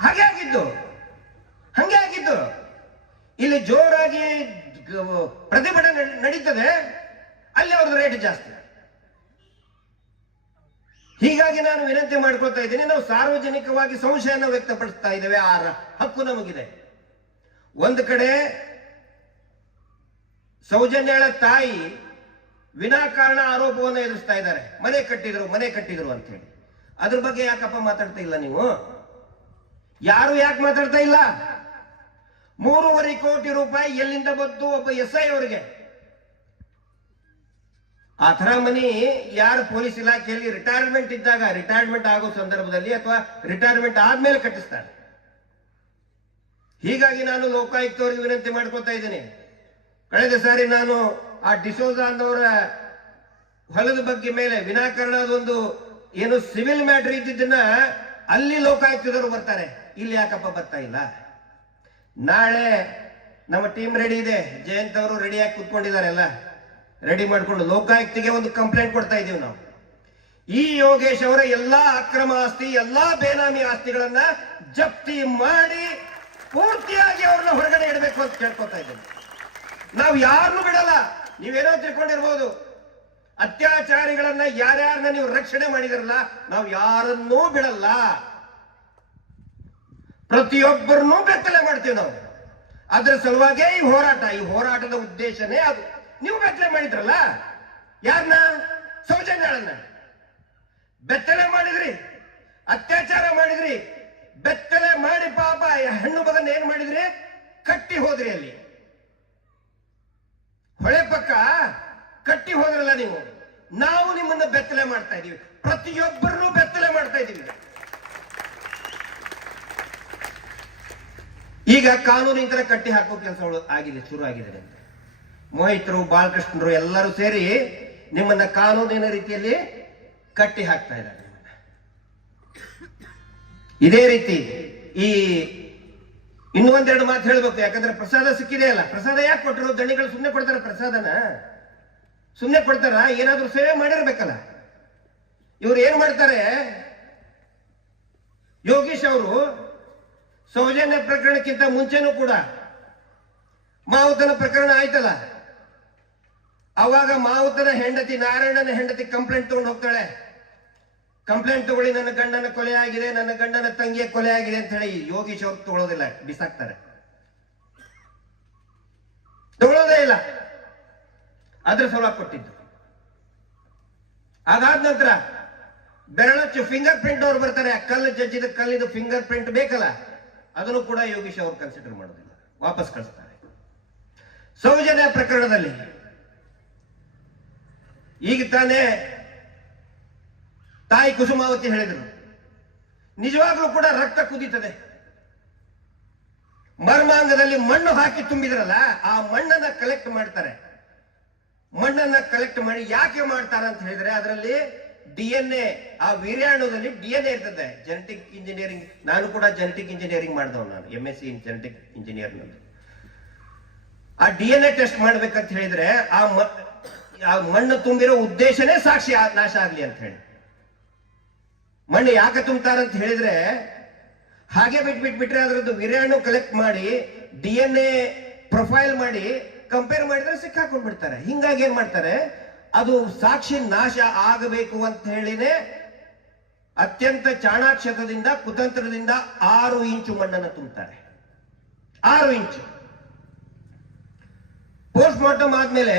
ಹಾಗೆ ಆಗಿದ್ದು. ಇಲ್ಲಿ ಜೋರಾಗಿ ಪ್ರತಿಭಟನೆ ನಡೀತದೆ, ಅಲ್ಲಿ ಅವ್ರದ್ದು ರೇಟ್ ಜಾಸ್ತಿ. ಹೀಗಾಗಿ ನಾನು ವಿನಂತಿ ಮಾಡ್ಕೊಳ್ತಾ ಇದ್ದೀನಿ, ನಾವು ಸಾರ್ವಜನಿಕವಾಗಿ ಸಂಶಯನ ವ್ಯಕ್ತಪಡಿಸ್ತಾ ಇದ್ದೇವೆ. ಆ ಹಕ್ಕು ನಮಗಿದೆ. ಒಂದು ಕಡೆ ಸೌಜನ್ಯಾಳ ತಾಯಿ ವಿನಾಕಾರಣ ಆರೋಪವನ್ನು ಎದುರಿಸ್ತಾ ಇದ್ದಾರೆ, ಮನೆ ಕಟ್ಟಿದ್ರು ಅಂತ ಹೇಳಿ. ಅದ್ರ ಬಗ್ಗೆ ಯಾಕಪ್ಪ ಮಾತಾಡ್ತಾ ಇಲ್ಲ ನೀವು? ಯಾರು ಯಾಕೆ ಮಾತಾಡ್ತಾ ಇಲ್ಲ? 3.5 ಕೋಟಿ ರೂಪಾಯಿ ಎಲ್ಲಿಂದ ಬಂತು ಒಬ್ಬ SI ಅವರಿಗೆ? ಆ ಥರ ಮನಿ ಯಾರು ಪೊಲೀಸ್ ಇಲಾಖೆಯಲ್ಲಿ ರಿಟೈರ್ಮೆಂಟ್ ಆಗೋ ಸಂದರ್ಭದಲ್ಲಿ ಅಥವಾ ರಿಟೈರ್ಮೆಂಟ್ ಆದ್ಮೇಲೆ ಕಟ್ಟಿಸ್ತಾರೆ. ಹೀಗಾಗಿ ನಾನು ಲೋಕಾಯುಕ್ತವರಿಗೆ ವಿನಂತಿ ಮಾಡ್ಕೊತಾ ಇದ್ದೀನಿ. ಕಳೆದ ಸಾರಿ ನಾನು ಆ ಡಿಸೋಜಾ ಅನ್ನೋರ ಹೊಲದ ಬಗ್ಗೆ ಮೇಲೆ ವಿನಾಕಾರಣ ಅದೊಂದು ಏನು ಸಿವಿಲ್ ಮ್ಯಾಟರ್ ಇದ್ದಿದ್ದನ್ನ ಅಲ್ಲಿ ಲೋಕಾಯುಕ್ತದವರು ಬರ್ತಾರೆ, ಇಲ್ಲಿ ಯಾಕಪ್ಪ ಬರ್ತಾ ಇಲ್ಲ? ನಾಳೆ ನಮ್ಮ ಟೀಮ್ ರೆಡಿ ಇದೆ, ಜಯಂತ್ ಅವರು ರೆಡಿಯಾಗಿ ಕೂತ್ಕೊಂಡಿದ್ದಾರೆ, ಎಲ್ಲ ರೆಡಿ ಮಾಡ್ಕೊಂಡು ಲೋಕಾಯುಕ್ತಿಗೆ ಒಂದು ಕಂಪ್ಲೇಂಟ್ ಕೊಡ್ತಾ ಇದ್ದೀವಿ ನಾವು. ಈ ಯೋಗೇಶ್ ಅವರ ಎಲ್ಲಾ ಅಕ್ರಮ ಆಸ್ತಿ, ಎಲ್ಲಾ ಬೇನಾಮಿ ಆಸ್ತಿಗಳನ್ನ ಜಪ್ತಿ ಮಾಡಿ ಪೂರ್ತಿಯಾಗಿ ಅವ್ರನ್ನ ಹೊರಗಡೆ ಇಡಬೇಕು ಅಂತ ಕೇಳ್ಕೊತಾ ಇದ್ದೇವೆ. ನಾವು ಯಾರನ್ನೂ ಬಿಡಲ್ಲ. ನೀವೇನೋ ತಿಳ್ಕೊಂಡಿರ್ಬೋದು, ಅತ್ಯಾಚಾರಿಗಳನ್ನ ಯಾರ್ಯಾರನ್ನ ನೀವು ರಕ್ಷಣೆ ಮಾಡಿದಿರಲ್ಲ, ನಾವು ಯಾರನ್ನೂ ಬಿಡಲ್ಲ. ಪ್ರತಿಯೊಬ್ಬರನ್ನೂ ಬೆತ್ತಲೆ ಮಾಡ್ತೀವಿ ನಾವು. ಅದ್ರ ಸಲುವಾಗೇ ಈ ಹೋರಾಟದ ಉದ್ದೇಶನೇ ಅದು. ನೀವು ಬೆತ್ತಲೆ ಮಾಡಿದ್ರಲ್ಲ, ಯಾರನ್ನ? ಸೌಜನ್ಯಾಳನ್ನ ಬೆತ್ತಲೆ ಮಾಡಿದ್ರಿ, ಅತ್ಯಾಚಾರ ಮಾಡಿದ್ರಿ. ಬೆತ್ತಲೆ ಮಾಡಿ ಪಾಪ ಹೆಣ್ಣು ಮಗನ ಏನ್ ಮಾಡಿದ್ರಿ? ಕಟ್ಟಿ ಹೋದ್ರಿ. ಅಲ್ಲಿ ಹೊಳೆ ಪಕ್ಕ ಕಟ್ಟಿ ಹೋದ್ರಲ್ಲ ನೀವು. ನಾವು ನಿಮ್ಮನ್ನ ಬೆತ್ತಲೆ ಮಾಡ್ತಾ ಇದೀವಿ, ಪ್ರತಿಯೊಬ್ಬರನ್ನೂ ಬೆತ್ತಲೆ ಮಾಡ್ತಾ ಇದೀವಿ. ಈಗ ಕಾನೂನಿನ ತರ ಕಟ್ಟಿ ಹಾಕೋ ಕೆಲಸಗಳು ಶುರು ಆಗಿದೆ ಅಂತ ಮೋಹಿತರು, ಬಾಲಕೃಷ್ಣರು ಎಲ್ಲರೂ ಸೇರಿ ನಿಮ್ಮನ್ನ ಕಾನೂನಿನ ರೀತಿಯಲ್ಲಿ ಕಟ್ಟಿ ಹಾಕ್ತಾ ಇದ್ದಾರೆ. ಇದೇ ರೀತಿ ಇನ್ನೂ ಒಂದೆರಡು ಮಾತು ಹೇಳ್ಬೇಕು, ಯಾಕಂದ್ರೆ ಪ್ರಸಾದ ಸಿಕ್ಕಿದೆ ಅಲ್ಲ. ಪ್ರಸಾದ ಯಾಕೆ ಕೊಟ್ಟರು? ದಣಿಗಳು ಸುಮ್ಮನೆ ಕೊಡ್ತಾರ ಪ್ರಸಾದನ? ಸುಮ್ಮನೆ ಕೊಡ್ತಾರ? ಏನಾದ್ರೂ ಸೇವೆ ಮಾಡಿರ್ಬೇಕಲ್ಲ. ಇವ್ರು ಏನ್ ಮಾಡ್ತಾರೆ? ಯೋಗೀಶ್ ಅವರು ಸೌಜನ್ಯ ಪ್ರಕರಣಕ್ಕಿಂತ ಮುಂಚೆನೂ ಕೂಡ ಮಾವುತನ ಪ್ರಕರಣ ಆಯ್ತಲ್ಲ, ಅವಾಗ ಮಾವುತನ ಹೆಂಡತಿ, ನಾರಾಯಣನ ಹೆಂಡತಿ ಕಂಪ್ಲೇಂಟ್ ತಗೊಂಡು ಹೋಗ್ತಾಳೆ. ಕಂಪ್ಲೇಂಟ್ ತಗೊಳ್ಳಿ, ನನ್ನ ಗಂಡನ ಕೊಲೆ ಆಗಿದೆ, ನನ್ನ ಗಂಡನ ತಂಗಿಯ ಕೊಲೆ ಆಗಿದೆ ಅಂತ ಹೇಳಿ. ಯೋಗೀಶ್ ಅವ್ರು ತಗೊಳ್ಳೋದಿಲ್ಲ, ಬಿಸಾಕ್ತಾರೆ, ತಗೊಳ್ಳೋದೇ ಇಲ್ಲ. ಅದ್ರ ಸಲುವಾಗಿ ಕೊಟ್ಟಿದ್ದು. ಅದಾದ ನಂತರ ಬೆರಳಚ್ಚು ಫಿಂಗರ್ ಪ್ರಿಂಟ್ ಅವ್ರು ಬರ್ತಾರೆ. ಆ ಕಲ್ಲು ಜಜ್ಜಿದ ಕಲ್ಲಿದು ಫಿಂಗರ್ ಪ್ರಿಂಟ್ ಬೇಕಲ್ಲ, ಅದನ್ನು ಕೂಡ ಯೋಗೀಶ್ ಅವರು ಕನ್ಸಿಡರ್ ಮಾಡೋದಿಲ್ಲ, ವಾಪಸ್ ಕಳಿಸ್ತಾರೆ. ಸೌಜನ್ಯ ಪ್ರಕರಣದಲ್ಲಿ ಈಗ ತಾನೇ ತಾಯಿ ಕುಸುಮಾವತಿ ಹೇಳಿದ್ರು, ನಿಜವಾಗ್ಲೂ ಕೂಡ ರಕ್ತ ಕುದೀತದೆ. ಮರ್ಮಾಂಗದಲ್ಲಿ ಮಣ್ಣು ಹಾಕಿ ತುಂಬಿದ್ರಲ್ಲ, ಆ ಮಣ್ಣನ್ನ ಕಲೆಕ್ಟ್ ಮಾಡ್ತಾರೆ. ಮಣ್ಣನ್ನ ಕಲೆಕ್ಟ್ ಮಾಡಿ ಯಾಕೆ ಮಾಡ್ತಾರೆ ಅಂತ ಹೇಳಿದ್ರೆ, ಅದರಲ್ಲಿ DNA, ಆ ವೀರ್ಯಾಣುದಲ್ಲಿ DNA ಇರ್ತದೆ. ಜೆನೆಟಿಕ್ ಇಂಜಿನಿಯರಿಂಗ್, ನಾನು ಕೂಡ ಜೆನೆಟಿಕ್ ಇಂಜಿನಿಯರಿಂಗ್ ಮಾಡಿದವ್, ನಾನು MSc ಇನ್ ಜೆನೆಟಿಕ್ ಇಂಜಿನಿಯರ್. ಆ DNA ಟೆಸ್ಟ್ ಮಾಡ್ಬೇಕಂತ ಹೇಳಿದ್ರೆ ಆ ಮಣ್ಣು ತುಂಬಿರೋ ಉದ್ದೇಶನೇ ಸಾಕ್ಷಿ ನಾಶ ಆಗ್ಲಿ ಅಂತ ಹೇಳಿ. ಮಣ್ಣು ಯಾಕೆ ತುಂಬ್ತಾರಂತ ಹೇಳಿದ್ರೆ, ಹಾಗೆ ಬಿಟ್ಬಿಟ್ರೆ ಅದರದ್ದು ವೀರ್ಯಾಣು ಕಲೆಕ್ಟ್ ಮಾಡಿ DNA ಪ್ರೊಫೈಲ್ ಮಾಡಿ ಕಂಪೇರ್ ಮಾಡಿದ್ರೆ ಸಿಕ್ಕಾಕೊಂಡ್ಬಿಡ್ತಾರೆ. ಹಿಂಗಾಗಿ ಏನ್ ಮಾಡ್ತಾರೆ, ಅದು ಸಾಕ್ಷಿ ನಾಶ ಆಗಬೇಕು ಅಂತ ಹೇಳಿನೇ ಅತ್ಯಂತ ಚಾಣಾಕ್ಷತದಿಂದ, ಕುತಂತ್ರದಿಂದ 6 ಇಂಚು ಮಣ್ಣನ್ನು ತುಂಬುತ್ತಾರೆ. 6 ಇಂಚು. ಪೋಸ್ಟ್ ಮಾರ್ಟಮ್ ಆದ್ಮೇಲೆ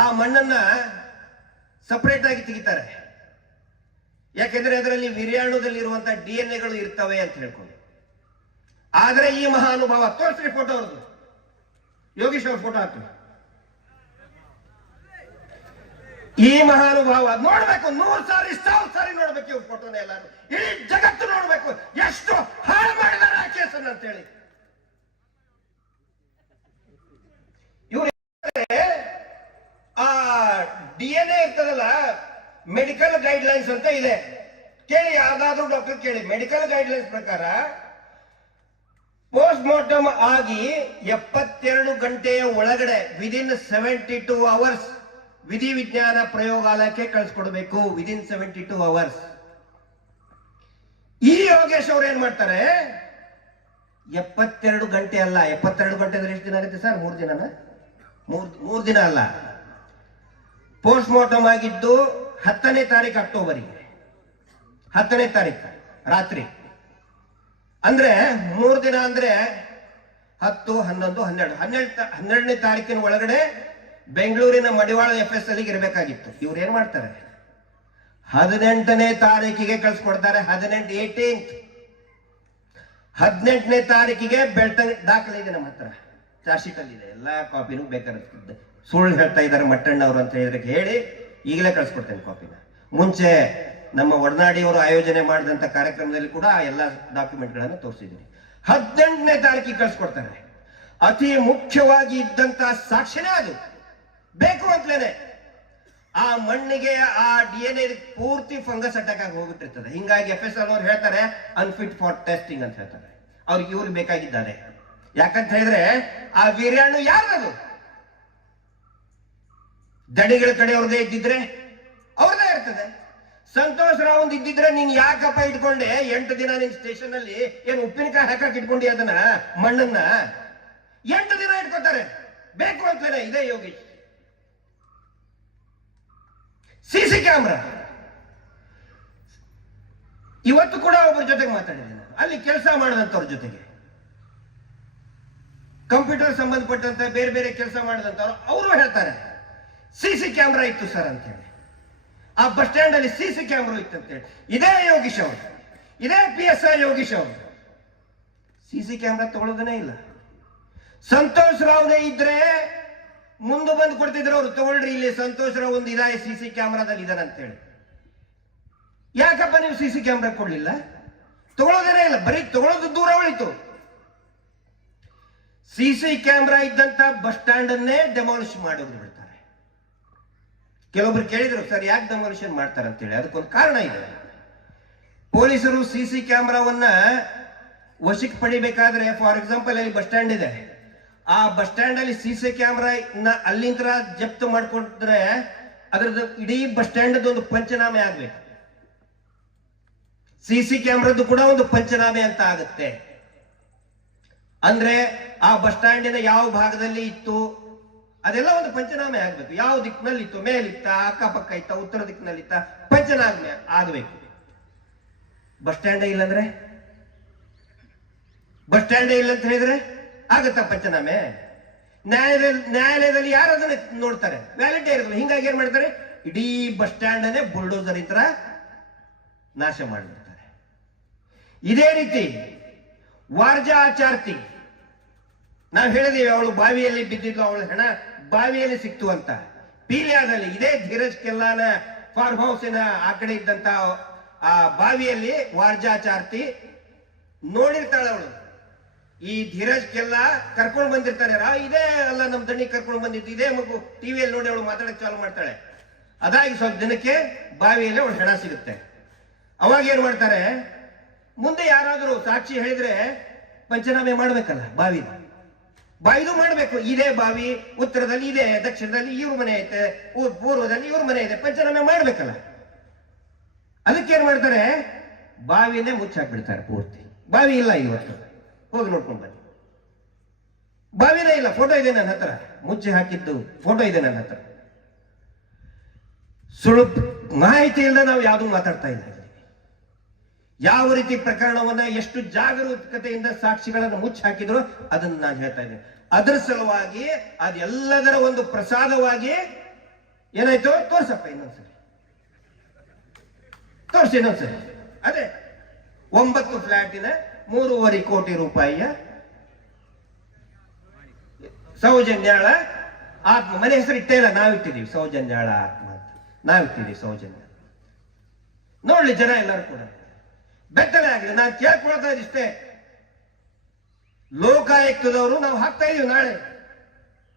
ಆ ಮಣ್ಣನ್ನ ಸಪರೇಟ್ ಆಗಿ ತೆಗಿತಾರೆ. ಯಾಕೆಂದ್ರೆ ಅದರಲ್ಲಿ ವೀರ್ಯಾಣುದಲ್ಲಿರುವಂತಹ DNA ಇರ್ತವೆ ಅಂತ ಹೇಳ್ಕೊಂಡು. ಆದ್ರೆ ಈ ಮಹಾನುಭಾವ, ತೋರಿಸ್ರಿ ಫೋಟೋ ಅವ್ರದ್ದು, ಯೋಗೀಶ್ ಅವ್ರ ಫೋಟೋ ಹಾಕ್ತೀವಿ. ಈ ಮಹಾನುಭಾವ ನೋಡ್ಬೇಕು, 100 ಸಾರಿ 1000 ಸಾರಿ ನೋಡ್ಬೇಕು ಇವ್ರ ಫೋಟೋನ. ಎಲ್ಲಾರು, ಇಡೀ ಜಗತ್ತು ನೋಡ್ಬೇಕು ಎಷ್ಟು ಹಾಳು ಮಾಡಿದಾರೆ ಆ ಕೇಸನ್ನ ಅಂತ ಹೇಳಿ. ಮೆಡಿಕಲ್ ಗೈಡ್ಲೈನ್ಸ್ ಅಂತ ಇದೆ, ಕೇಳಿ, ಯಾವ್ದಾದ್ರು ಡಾಕ್ಟರ್ ಕೇಳಿ. ಮೆಡಿಕಲ್ ಗೈಡ್ಲೈನ್ಸ್ ಪ್ರಕಾರ ಪೋಸ್ಟ್ ಮಾರ್ಟಮ್ ಆಗಿ 72 ಗಂಟೆಯ ಒಳಗಡೆ ವಿದಿನ್ 72 ಅವರ್ಸ್ ವಿಧಿ ವಿಜ್ಞಾನ ಪ್ರಯೋಗಾಲಯಕ್ಕೆ ಕಳಿಸ್ಕೊಡ್ಬೇಕು. Within 72 hours. ಈ ಯೋಗೇಶ್ ಅವ್ರು ಏನ್ ಮಾಡ್ತಾರೆ, 72 ಗಂಟೆ ಅಲ್ಲ, 72 ಗಂಟೆ ಅಂದ್ರೆ ಎಷ್ಟು ದಿನ ಆಗುತ್ತೆ ಸರ್? 3 ದಿನನ? 3 ದಿನ ಅಲ್ಲ. ಪೋಸ್ಟ್ ಮಾರ್ಟಮ್ ಆಗಿದ್ದು 10ನೇ ತಾರೀಕು ಅಕ್ಟೋಬರಿಗೆ, 10ನೇ ತಾರೀಕು ರಾತ್ರಿ. ಅಂದ್ರೆ 3 ದಿನ ಅಂದ್ರೆ 10, 11, 12, 12ನೇ ತಾರೀಕಿನ ಒಳಗಡೆ ಬೆಂಗಳೂರಿನ ಮಡಿವಾಳ FS ಅಲ್ಲಿ ಇರಬೇಕಾಗಿತ್ತು. ಇವ್ರು ಏನ್ ಮಾಡ್ತಾರೆ, 18ನೇ ತಾರೀಕಿಗೆ ಕಳ್ಸಿಕೊಡ್ತಾರೆ. 18ನೇ ತಾರೀಕಿಗೆ ಬೆಳ್ತಂಗ ದಾಖಲೆ ಇದೆ ನಮ್ಮ ಹತ್ರ, ಚಾರ್ಜ್ ಶೀಟ್ ಅಲ್ಲಿ ಇದೆ, ಎಲ್ಲಾ ಕಾಪಿನೂ ಬೇಕಾಗುತ್ತೆ. ಸುಳ್ಳು ಹೇಳ್ತಾ ಇದ್ದಾರೆ ಮಟ್ಟಣ್ಣವ್ರು ಅಂತ ಹೇಳಿದ್ರೆ ಹೇಳಿ, ಈಗಲೇ ಕಳ್ಸಿಕೊಡ್ತೇನೆ ಕಾಪಿನ. ಮುಂಚೆ ನಮ್ಮ ಒಡನಾಡಿಯವರು ಆಯೋಜನೆ ಮಾಡಿದಂತ ಕಾರ್ಯಕ್ರಮದಲ್ಲಿ ಕೂಡ ಎಲ್ಲ ಡಾಕ್ಯುಮೆಂಟ್ಗಳನ್ನು ತೋರಿಸಿದ್ದೀನಿ. 18ನೇ ತಾರೀಕಿಗೆ ಕಳ್ಸಿಕೊಡ್ತಾರೆ. ಅತಿ ಮುಖ್ಯವಾಗಿ ಇದ್ದಂತ ಸಾಕ್ಷಿನೇ ಅದು, ಬೇಕು ಅಂತಲೇನೆ. ಆ ಮಣ್ಣಿಗೆ ಆ DNA ಪೂರ್ತಿ ಫಂಗಸ್ ಅಟ್ಯಾಕ್ ಆಗಿ ಹೋಗ್ಬಿಟ್ಟಿರ್ತದೆ. ಹಿಂಗಾಗಿ FSL ಅವ್ರು ಹೇಳ್ತಾರೆ ಅನ್ಫಿಟ್ ಫಾರ್ ಟೆಸ್ಟಿಂಗ್ ಅಂತ ಹೇಳ್ತಾರೆ. ಅವ್ರಿಗೆ ಇವ್ರು ಬೇಕಾಗಿದ್ದಾರೆ. ಯಾಕಂತ ಹೇಳಿದ್ರೆ ಆ ವೀರ್ಯಾಣು ಯಾರದು? ದಡಿಗಳ ಕಡೆಯವ್ರದೇ ಇದ್ದಿದ್ರೆ ಅವ್ರದೇ ಇರ್ತದೆ. ಸಂತೋಷ್ ರಾವ್ ಇದ್ದಿದ್ರೆ ನೀನ್ ಯಾಕಪ್ಪ ಇಟ್ಕೊಂಡೆ 8 ದಿನ ನಿನ್ ಸ್ಟೇಷನ್ ಅಲ್ಲಿ ಏನ್ ಉಪ್ಪಿನಕಾಯಿ ಹಾಕಕ್ ಇಟ್ಕೊಂಡಿ ಅದನ್ನ ಮಣ್ಣನ್ನ? 8 ದಿನ ಇಟ್ಕೋತಾರೆ, ಬೇಕು ಅಂತಲೇ. ಇದೇ ಯೋಗೇಶ್. CC ಕ್ಯಾಮ್ರಾ ಇವತ್ತು ಕೂಡ ಒಬ್ಬರ ಜೊತೆಗೆ ಮಾತಾಡಿದ್ದೀನಿ, ಅಲ್ಲಿ ಕೆಲಸ ಮಾಡಿದಂತವ್ರ ಜೊತೆಗೆ, ಕಂಪ್ಯೂಟರ್ ಸಂಬಂಧಪಟ್ಟಂತ ಬೇರೆ ಬೇರೆ ಕೆಲಸ ಮಾಡಿದಂತವ್ರು. ಅವರು ಹೇಳ್ತಾರೆ CC ಕ್ಯಾಮ್ರಾ ಇತ್ತು ಸರ್ ಅಂತ ಹೇಳಿ, ಆ ಬಸ್ ಸ್ಟ್ಯಾಂಡ್ ಅಲ್ಲಿ CC ಕ್ಯಾಮ್ರಾ ಇತ್ತು ಅಂತ ಹೇಳಿ. ಇದೇ ಯೋಗೀಶ್ ಅವರು, ಇದೇ PSI ಯೋಗೀಶ್ ಅವರು CC ಕ್ಯಾಮ್ರಾ ತಗೊಳ್ಳೋದನೇ ಇಲ್ಲ. ಸಂತೋಷ್ ರಾವ್ನೇ ಇದ್ರೆ ಮುಂದೆ ಬಂದು ಕೊಡ್ತಿದ್ರು ಅವ್ರು, ತಗೊಳ್ರಿ ಇಲ್ಲಿ ಸಂತೋಷ್ ರಾವ್ ಒಂದು ಇದಾಯ CC ಕ್ಯಾಮ್ರಾದಲ್ಲಿ ಇದಾರೆ ಅಂತ ಹೇಳಿ. ಯಾಕಪ್ಪ ನೀವು CC ಕ್ಯಾಮ್ರಾ ಕೊಡ್ಲಿಲ್ಲ? ತಗೊಳ್ಳೋದೇನೇ ಇಲ್ಲ, ಬರೀ ತಗೊಳ್ಳೋದು ದೂರ ಉಳಿತು. CC ಕ್ಯಾಮ್ರಾ ಇದ್ದಂತ ಬಸ್ ಸ್ಟ್ಯಾಂಡ್ ಅನ್ನೇ ಡೆಮಾಲಿಷ್ ಮಾಡೋದು ಬಿಡ್ತಾರೆ. ಕೆಲವೊಬ್ರು ಕೇಳಿದ್ರು ಸರ್ ಯಾಕೆ ಡೆಮಾಲಿಷನ್ ಮಾಡ್ತಾರೆ ಅಂತ ಹೇಳಿ. ಅದಕ್ಕೊಂದು ಕಾರಣ ಇದೆ. ಪೊಲೀಸರು CC ಕ್ಯಾಮ್ರಾವನ್ನ ವಶಕ್ಕೆ ಪಡಿಬೇಕಾದ್ರೆ, ಫಾರ್ ಎಕ್ಸಾಂಪಲ್ ಅಲ್ಲಿ ಬಸ್ ಸ್ಟ್ಯಾಂಡ್ ಇದೆ, ಆ ಬಸ್ ಸ್ಟ್ಯಾಂಡ್ ಅಲ್ಲಿ CC ಕ್ಯಾಮ್ರಾ ಅಲ್ಲಿಂದ ಜಪ್ತು ಮಾಡ್ಕೊಂಡ್ರೆ ಅದ್ರದ್ದು ಇಡೀ ಬಸ್ ಸ್ಟ್ಯಾಂಡ್ ಒಂದು ಪಂಚನಾಮೆ ಆಗ್ಬೇಕು. CC ಕ್ಯಾಮ್ರಾದ್ದು ಕೂಡ ಒಂದು ಪಂಚನಾಮೆ ಅಂತ ಆಗುತ್ತೆ. ಅಂದ್ರೆ ಆ ಬಸ್ ಸ್ಟ್ಯಾಂಡಿನ ಯಾವ ಭಾಗದಲ್ಲಿ ಇತ್ತು ಅದೆಲ್ಲ ಒಂದು ಪಂಚನಾಮೆ ಆಗ್ಬೇಕು. ಯಾವ ದಿಕ್ಕಿನಲ್ಲಿ ಇತ್ತು, ಮೇಲಿತ್ತ, ಅಕ್ಕಪಕ್ಕ ಇತ್ತ, ಉತ್ತರ ದಿಕ್ಕಿನಲ್ಲಿ ಇತ್ತ, ಪಂಚನಾಮೆ ಆಗ್ಬೇಕು. ಬಸ್ ಸ್ಟ್ಯಾಂಡೇ ಇಲ್ಲಂದ್ರೆ, ಬಸ್ ಸ್ಟ್ಯಾಂಡೇ ಇಲ್ಲ ಅಂತ ಹೇಳಿದ್ರೆ ಆಗತ್ತಾ ಪಂಚನಾಮೆ? ನ್ಯಾಯಾಲಯದಲ್ಲಿ ಯಾರು ಅದನ್ನ ನೋಡ್ತಾರೆ? ವ್ಯಾಲಿಡೇ ಇರೋದಿಲ್ಲ. ಹಿಂಗಾಗಿ ಏನ್ ಮಾಡ್ತಾರೆ, ಇಡೀ ಬಸ್ ಸ್ಟ್ಯಾಂಡ್ ಅನ್ನೇ ಬುಲ್ಡೋಸರ್ ಇಂದ ನಾಶ ಮಾಡಿಬಿಡ್ತಾರೆ. ಇದೇ ರೀತಿ ವಾರ್ಜಾ ಆಚಾರ್ತಿ, ನಾವು ಹೇಳಿದೀವಿ ಅವಳು ಬಾವಿಯಲ್ಲಿ ಬಿದ್ದಿದ್ಲು, ಅವಳ ಹೆಣ ಬಾವಿಯಲ್ಲಿ ಸಿಕ್ತು ಅಂತ. ಪೀಲ್ಯಾದಲ್ಲಿ ಇದೇ ಧೀರಜ್ ಕೆಲ್ಲಾನ ಫಾರ್ಮ್ ಹೌಸಿನ ಆ ಕಡೆ ಇದ್ದಂತ ಆ ಬಾವಿಯಲ್ಲಿ ವಾರ್ಜಾಚಾರ್ತಿ ನೋಡಿರ್ತಾಳೆ ಅವಳು. ಈ ಧೀರಜ್ ಕೆಲ್ಲ ಕರ್ಕೊಂಡು ಬಂದಿರ್ತಾರೆ, ಇದೇ ಅಲ್ಲ ನಮ್ ದಣ್ಣಿ ಕರ್ಕೊಂಡು ಬಂದಿತ್ತು, ಇದೇ ಮಗು ಟಿವಿಯಲ್ಲಿ ನೋಡಿ ಅವಳು ಮಾತಾಡಕ್ ಚಾಲು ಮಾಡ್ತಾಳೆ. ಅದಾಗಿ ಸ್ವಲ್ಪ ದಿನಕ್ಕೆ ಬಾವಿಯಲ್ಲಿ ಅವಳು ಹೆಣ ಸಿಗುತ್ತೆ. ಅವಾಗ ಏನ್ ಮಾಡ್ತಾರೆ, ಮುಂದೆ ಯಾರಾದ್ರೂ ಸಾಕ್ಷಿ ಹೇಳಿದ್ರೆ ಪಂಚನಾಮೆ ಮಾಡ್ಬೇಕಲ್ಲ, ಬಾವಿದು ಮಾಡ್ಬೇಕು. ಇದೇ ಬಾವಿ ಉತ್ತರದಲ್ಲಿ ಇದೆ, ದಕ್ಷಿಣದಲ್ಲಿ ಇವ್ರ ಮನೆ ಐತೆ, ಪೂರ್ವದಲ್ಲಿ ಇವ್ರ ಮನೆ ಇದೆ, ಪಂಚನಾಮೆ ಮಾಡ್ಬೇಕಲ್ಲ. ಅದಕ್ಕೆ ಏನ್ ಮಾಡ್ತಾರೆ, ಬಾವಿನೇ ಮುಚ್ಚಾಕ್ಬಿಡ್ತಾರೆ ಪೂರ್ತಿ. ಬಾವಿ ಇಲ್ಲ ಇವತ್ತು, ಹೋಗಿ ನೋಡ್ಕೊಂಡು ಬನ್ನಿ, ಬಾವಿನೇ ಇಲ್ಲ. ಫೋಟೋ ಇದೆ ನನ್ನ ಹತ್ರ, ಮುಚ್ಚಿ ಹಾಕಿದ್ದು ಫೋಟೋ ಇದೆ ನನ್ನ ಹತ್ರ. ಸುಳ್ಳು ಮಾಹಿತಿ ಇಲ್ಲದೆ ನಾವು ಯಾವ್ದು ಮಾತಾಡ್ತಾ ಇಲ್ಲ. ಯಾವ ರೀತಿ ಪ್ರಕರಣವನ್ನ ಎಷ್ಟು ಜಾಗರೂಕತೆಯಿಂದ ಸಾಕ್ಷಿಗಳನ್ನು ಮುಚ್ಚಿ ಹಾಕಿದ್ರು ಅದನ್ನ ನಾನು ಹೇಳ್ತಾ ಇದ್ದೇನೆ. ಅದರ ಸಲುವಾಗಿ ಅದೆಲ್ಲದರ ಒಂದು ಪ್ರಸಾದವಾಗಿ ಏನಾಯ್ತು, ತೋರ್ಸಪ್ಪ ಇನ್ನೊಂದ್ಸರಿ, ತೋರ್ಸಿ ಇನ್ನೊಂದ್ಸರಿ. ಅದೇ 9 ಫ್ಲಾಟಿನ 3.5 ಕೋಟಿ ರೂಪಾಯಿಯ ಸೌಜನ್ಯಾಳ ಆತ್ಮ, ಮನೆ ಹೆಸರು ಇಟ್ಟೇ ಇಲ್ಲ, ನಾವಿಟ್ಟಿದ್ದೀವಿ ಸೌಜನ್ಯಾಳ ಆತ್ಮ ಅಂತ, ನಾವಿಟ್ಟಿದ್ದೀವಿ ಸೌಜನ್ಯ. ನೋಡ್ಲಿ ಜನ ಎಲ್ಲರೂ ಕೂಡ ಬೆತ್ತಲೆ ಆಗಿದೆ. ನಾನು ಕೇಳ್ಕೊಳ್ತಾ ಇಷ್ಟೇ, ಲೋಕಾಯುಕ್ತದವರು ನಾವು ಹಾಕ್ತಾ ಇದೀವಿ, ನಾಳೆ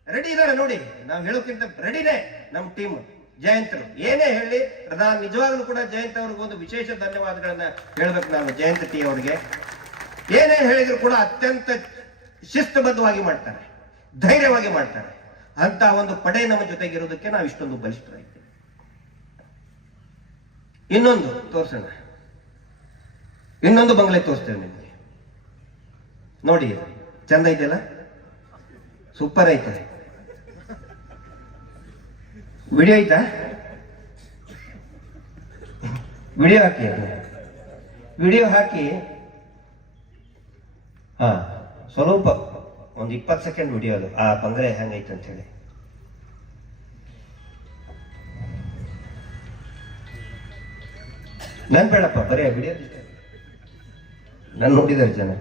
ರೆಡಿ ಇದಾರೆ ನೋಡಿ, ನಾವು ಹೇಳೋಕ್ಕಿಂತ ರೆಡಿನೇ ನಮ್ಮ ಟೀಮ್. ಜಯಂತರು ಏನೇ ಹೇಳಿ, ನಾನು ನಿಜವಾಗ್ಲೂ ಕೂಡ ಜಯಂತ್ ಅವ್ರಿಗೆ ಒಂದು ವಿಶೇಷ ಧನ್ಯವಾದಗಳನ್ನ ಹೇಳ್ಬೇಕು. ನಾನು ಜಯಂತ್ ಟಿ ಅವರಿಗೆ ಏನೇ ಹೇಳಿದ್ರು ಕೂಡ ಅತ್ಯಂತ ಶಿಸ್ತುಬದ್ಧವಾಗಿ ಮಾಡ್ತಾರೆ, ಧೈರ್ಯವಾಗಿ ಮಾಡ್ತಾರೆ. ಅಂತ ಒಂದು ಪಡೆ ನಮ್ಮ ಜೊತೆಗಿರೋದಕ್ಕೆ ನಾವು ಇಷ್ಟೊಂದು ಬಲಿಷ್ಠರಾಗಿದ್ದೇವೆ. ಇನ್ನೊಂದು ತೋರ್ಸೋಣ, ಇನ್ನೊಂದು ಬಂಗಲೆ ತೋರಿಸ್ತೇವೆ ನಿಮಗೆ. ನೋಡಿ, ಚಂದ ಇದೆಯಲ್ಲ, ಸೂಪರ್ ಐತೆ. ವಿಡಿಯೋ ಐತಾ? ವಿಡಿಯೋ ಹಾಕಿ, ವಿಡಿಯೋ ಹಾಕಿ. ಹಾ, ಸ್ವಲ್ಪ ಒಂದು 20 ಸೆಕೆಂಡ್ ವಿಡಿಯೋ ಅದು, ಆ ಬಂಗಲೆ ಹೆಂಗೈತೆ ಅಂತ ಹೇಳಿ. ನನ್ ಬೇಡಪ್ಪ, ಬರೀ ವಿಡಿಯೋ ನಾನು ನೋಡಿದ್ದಾರೆ ಜನ.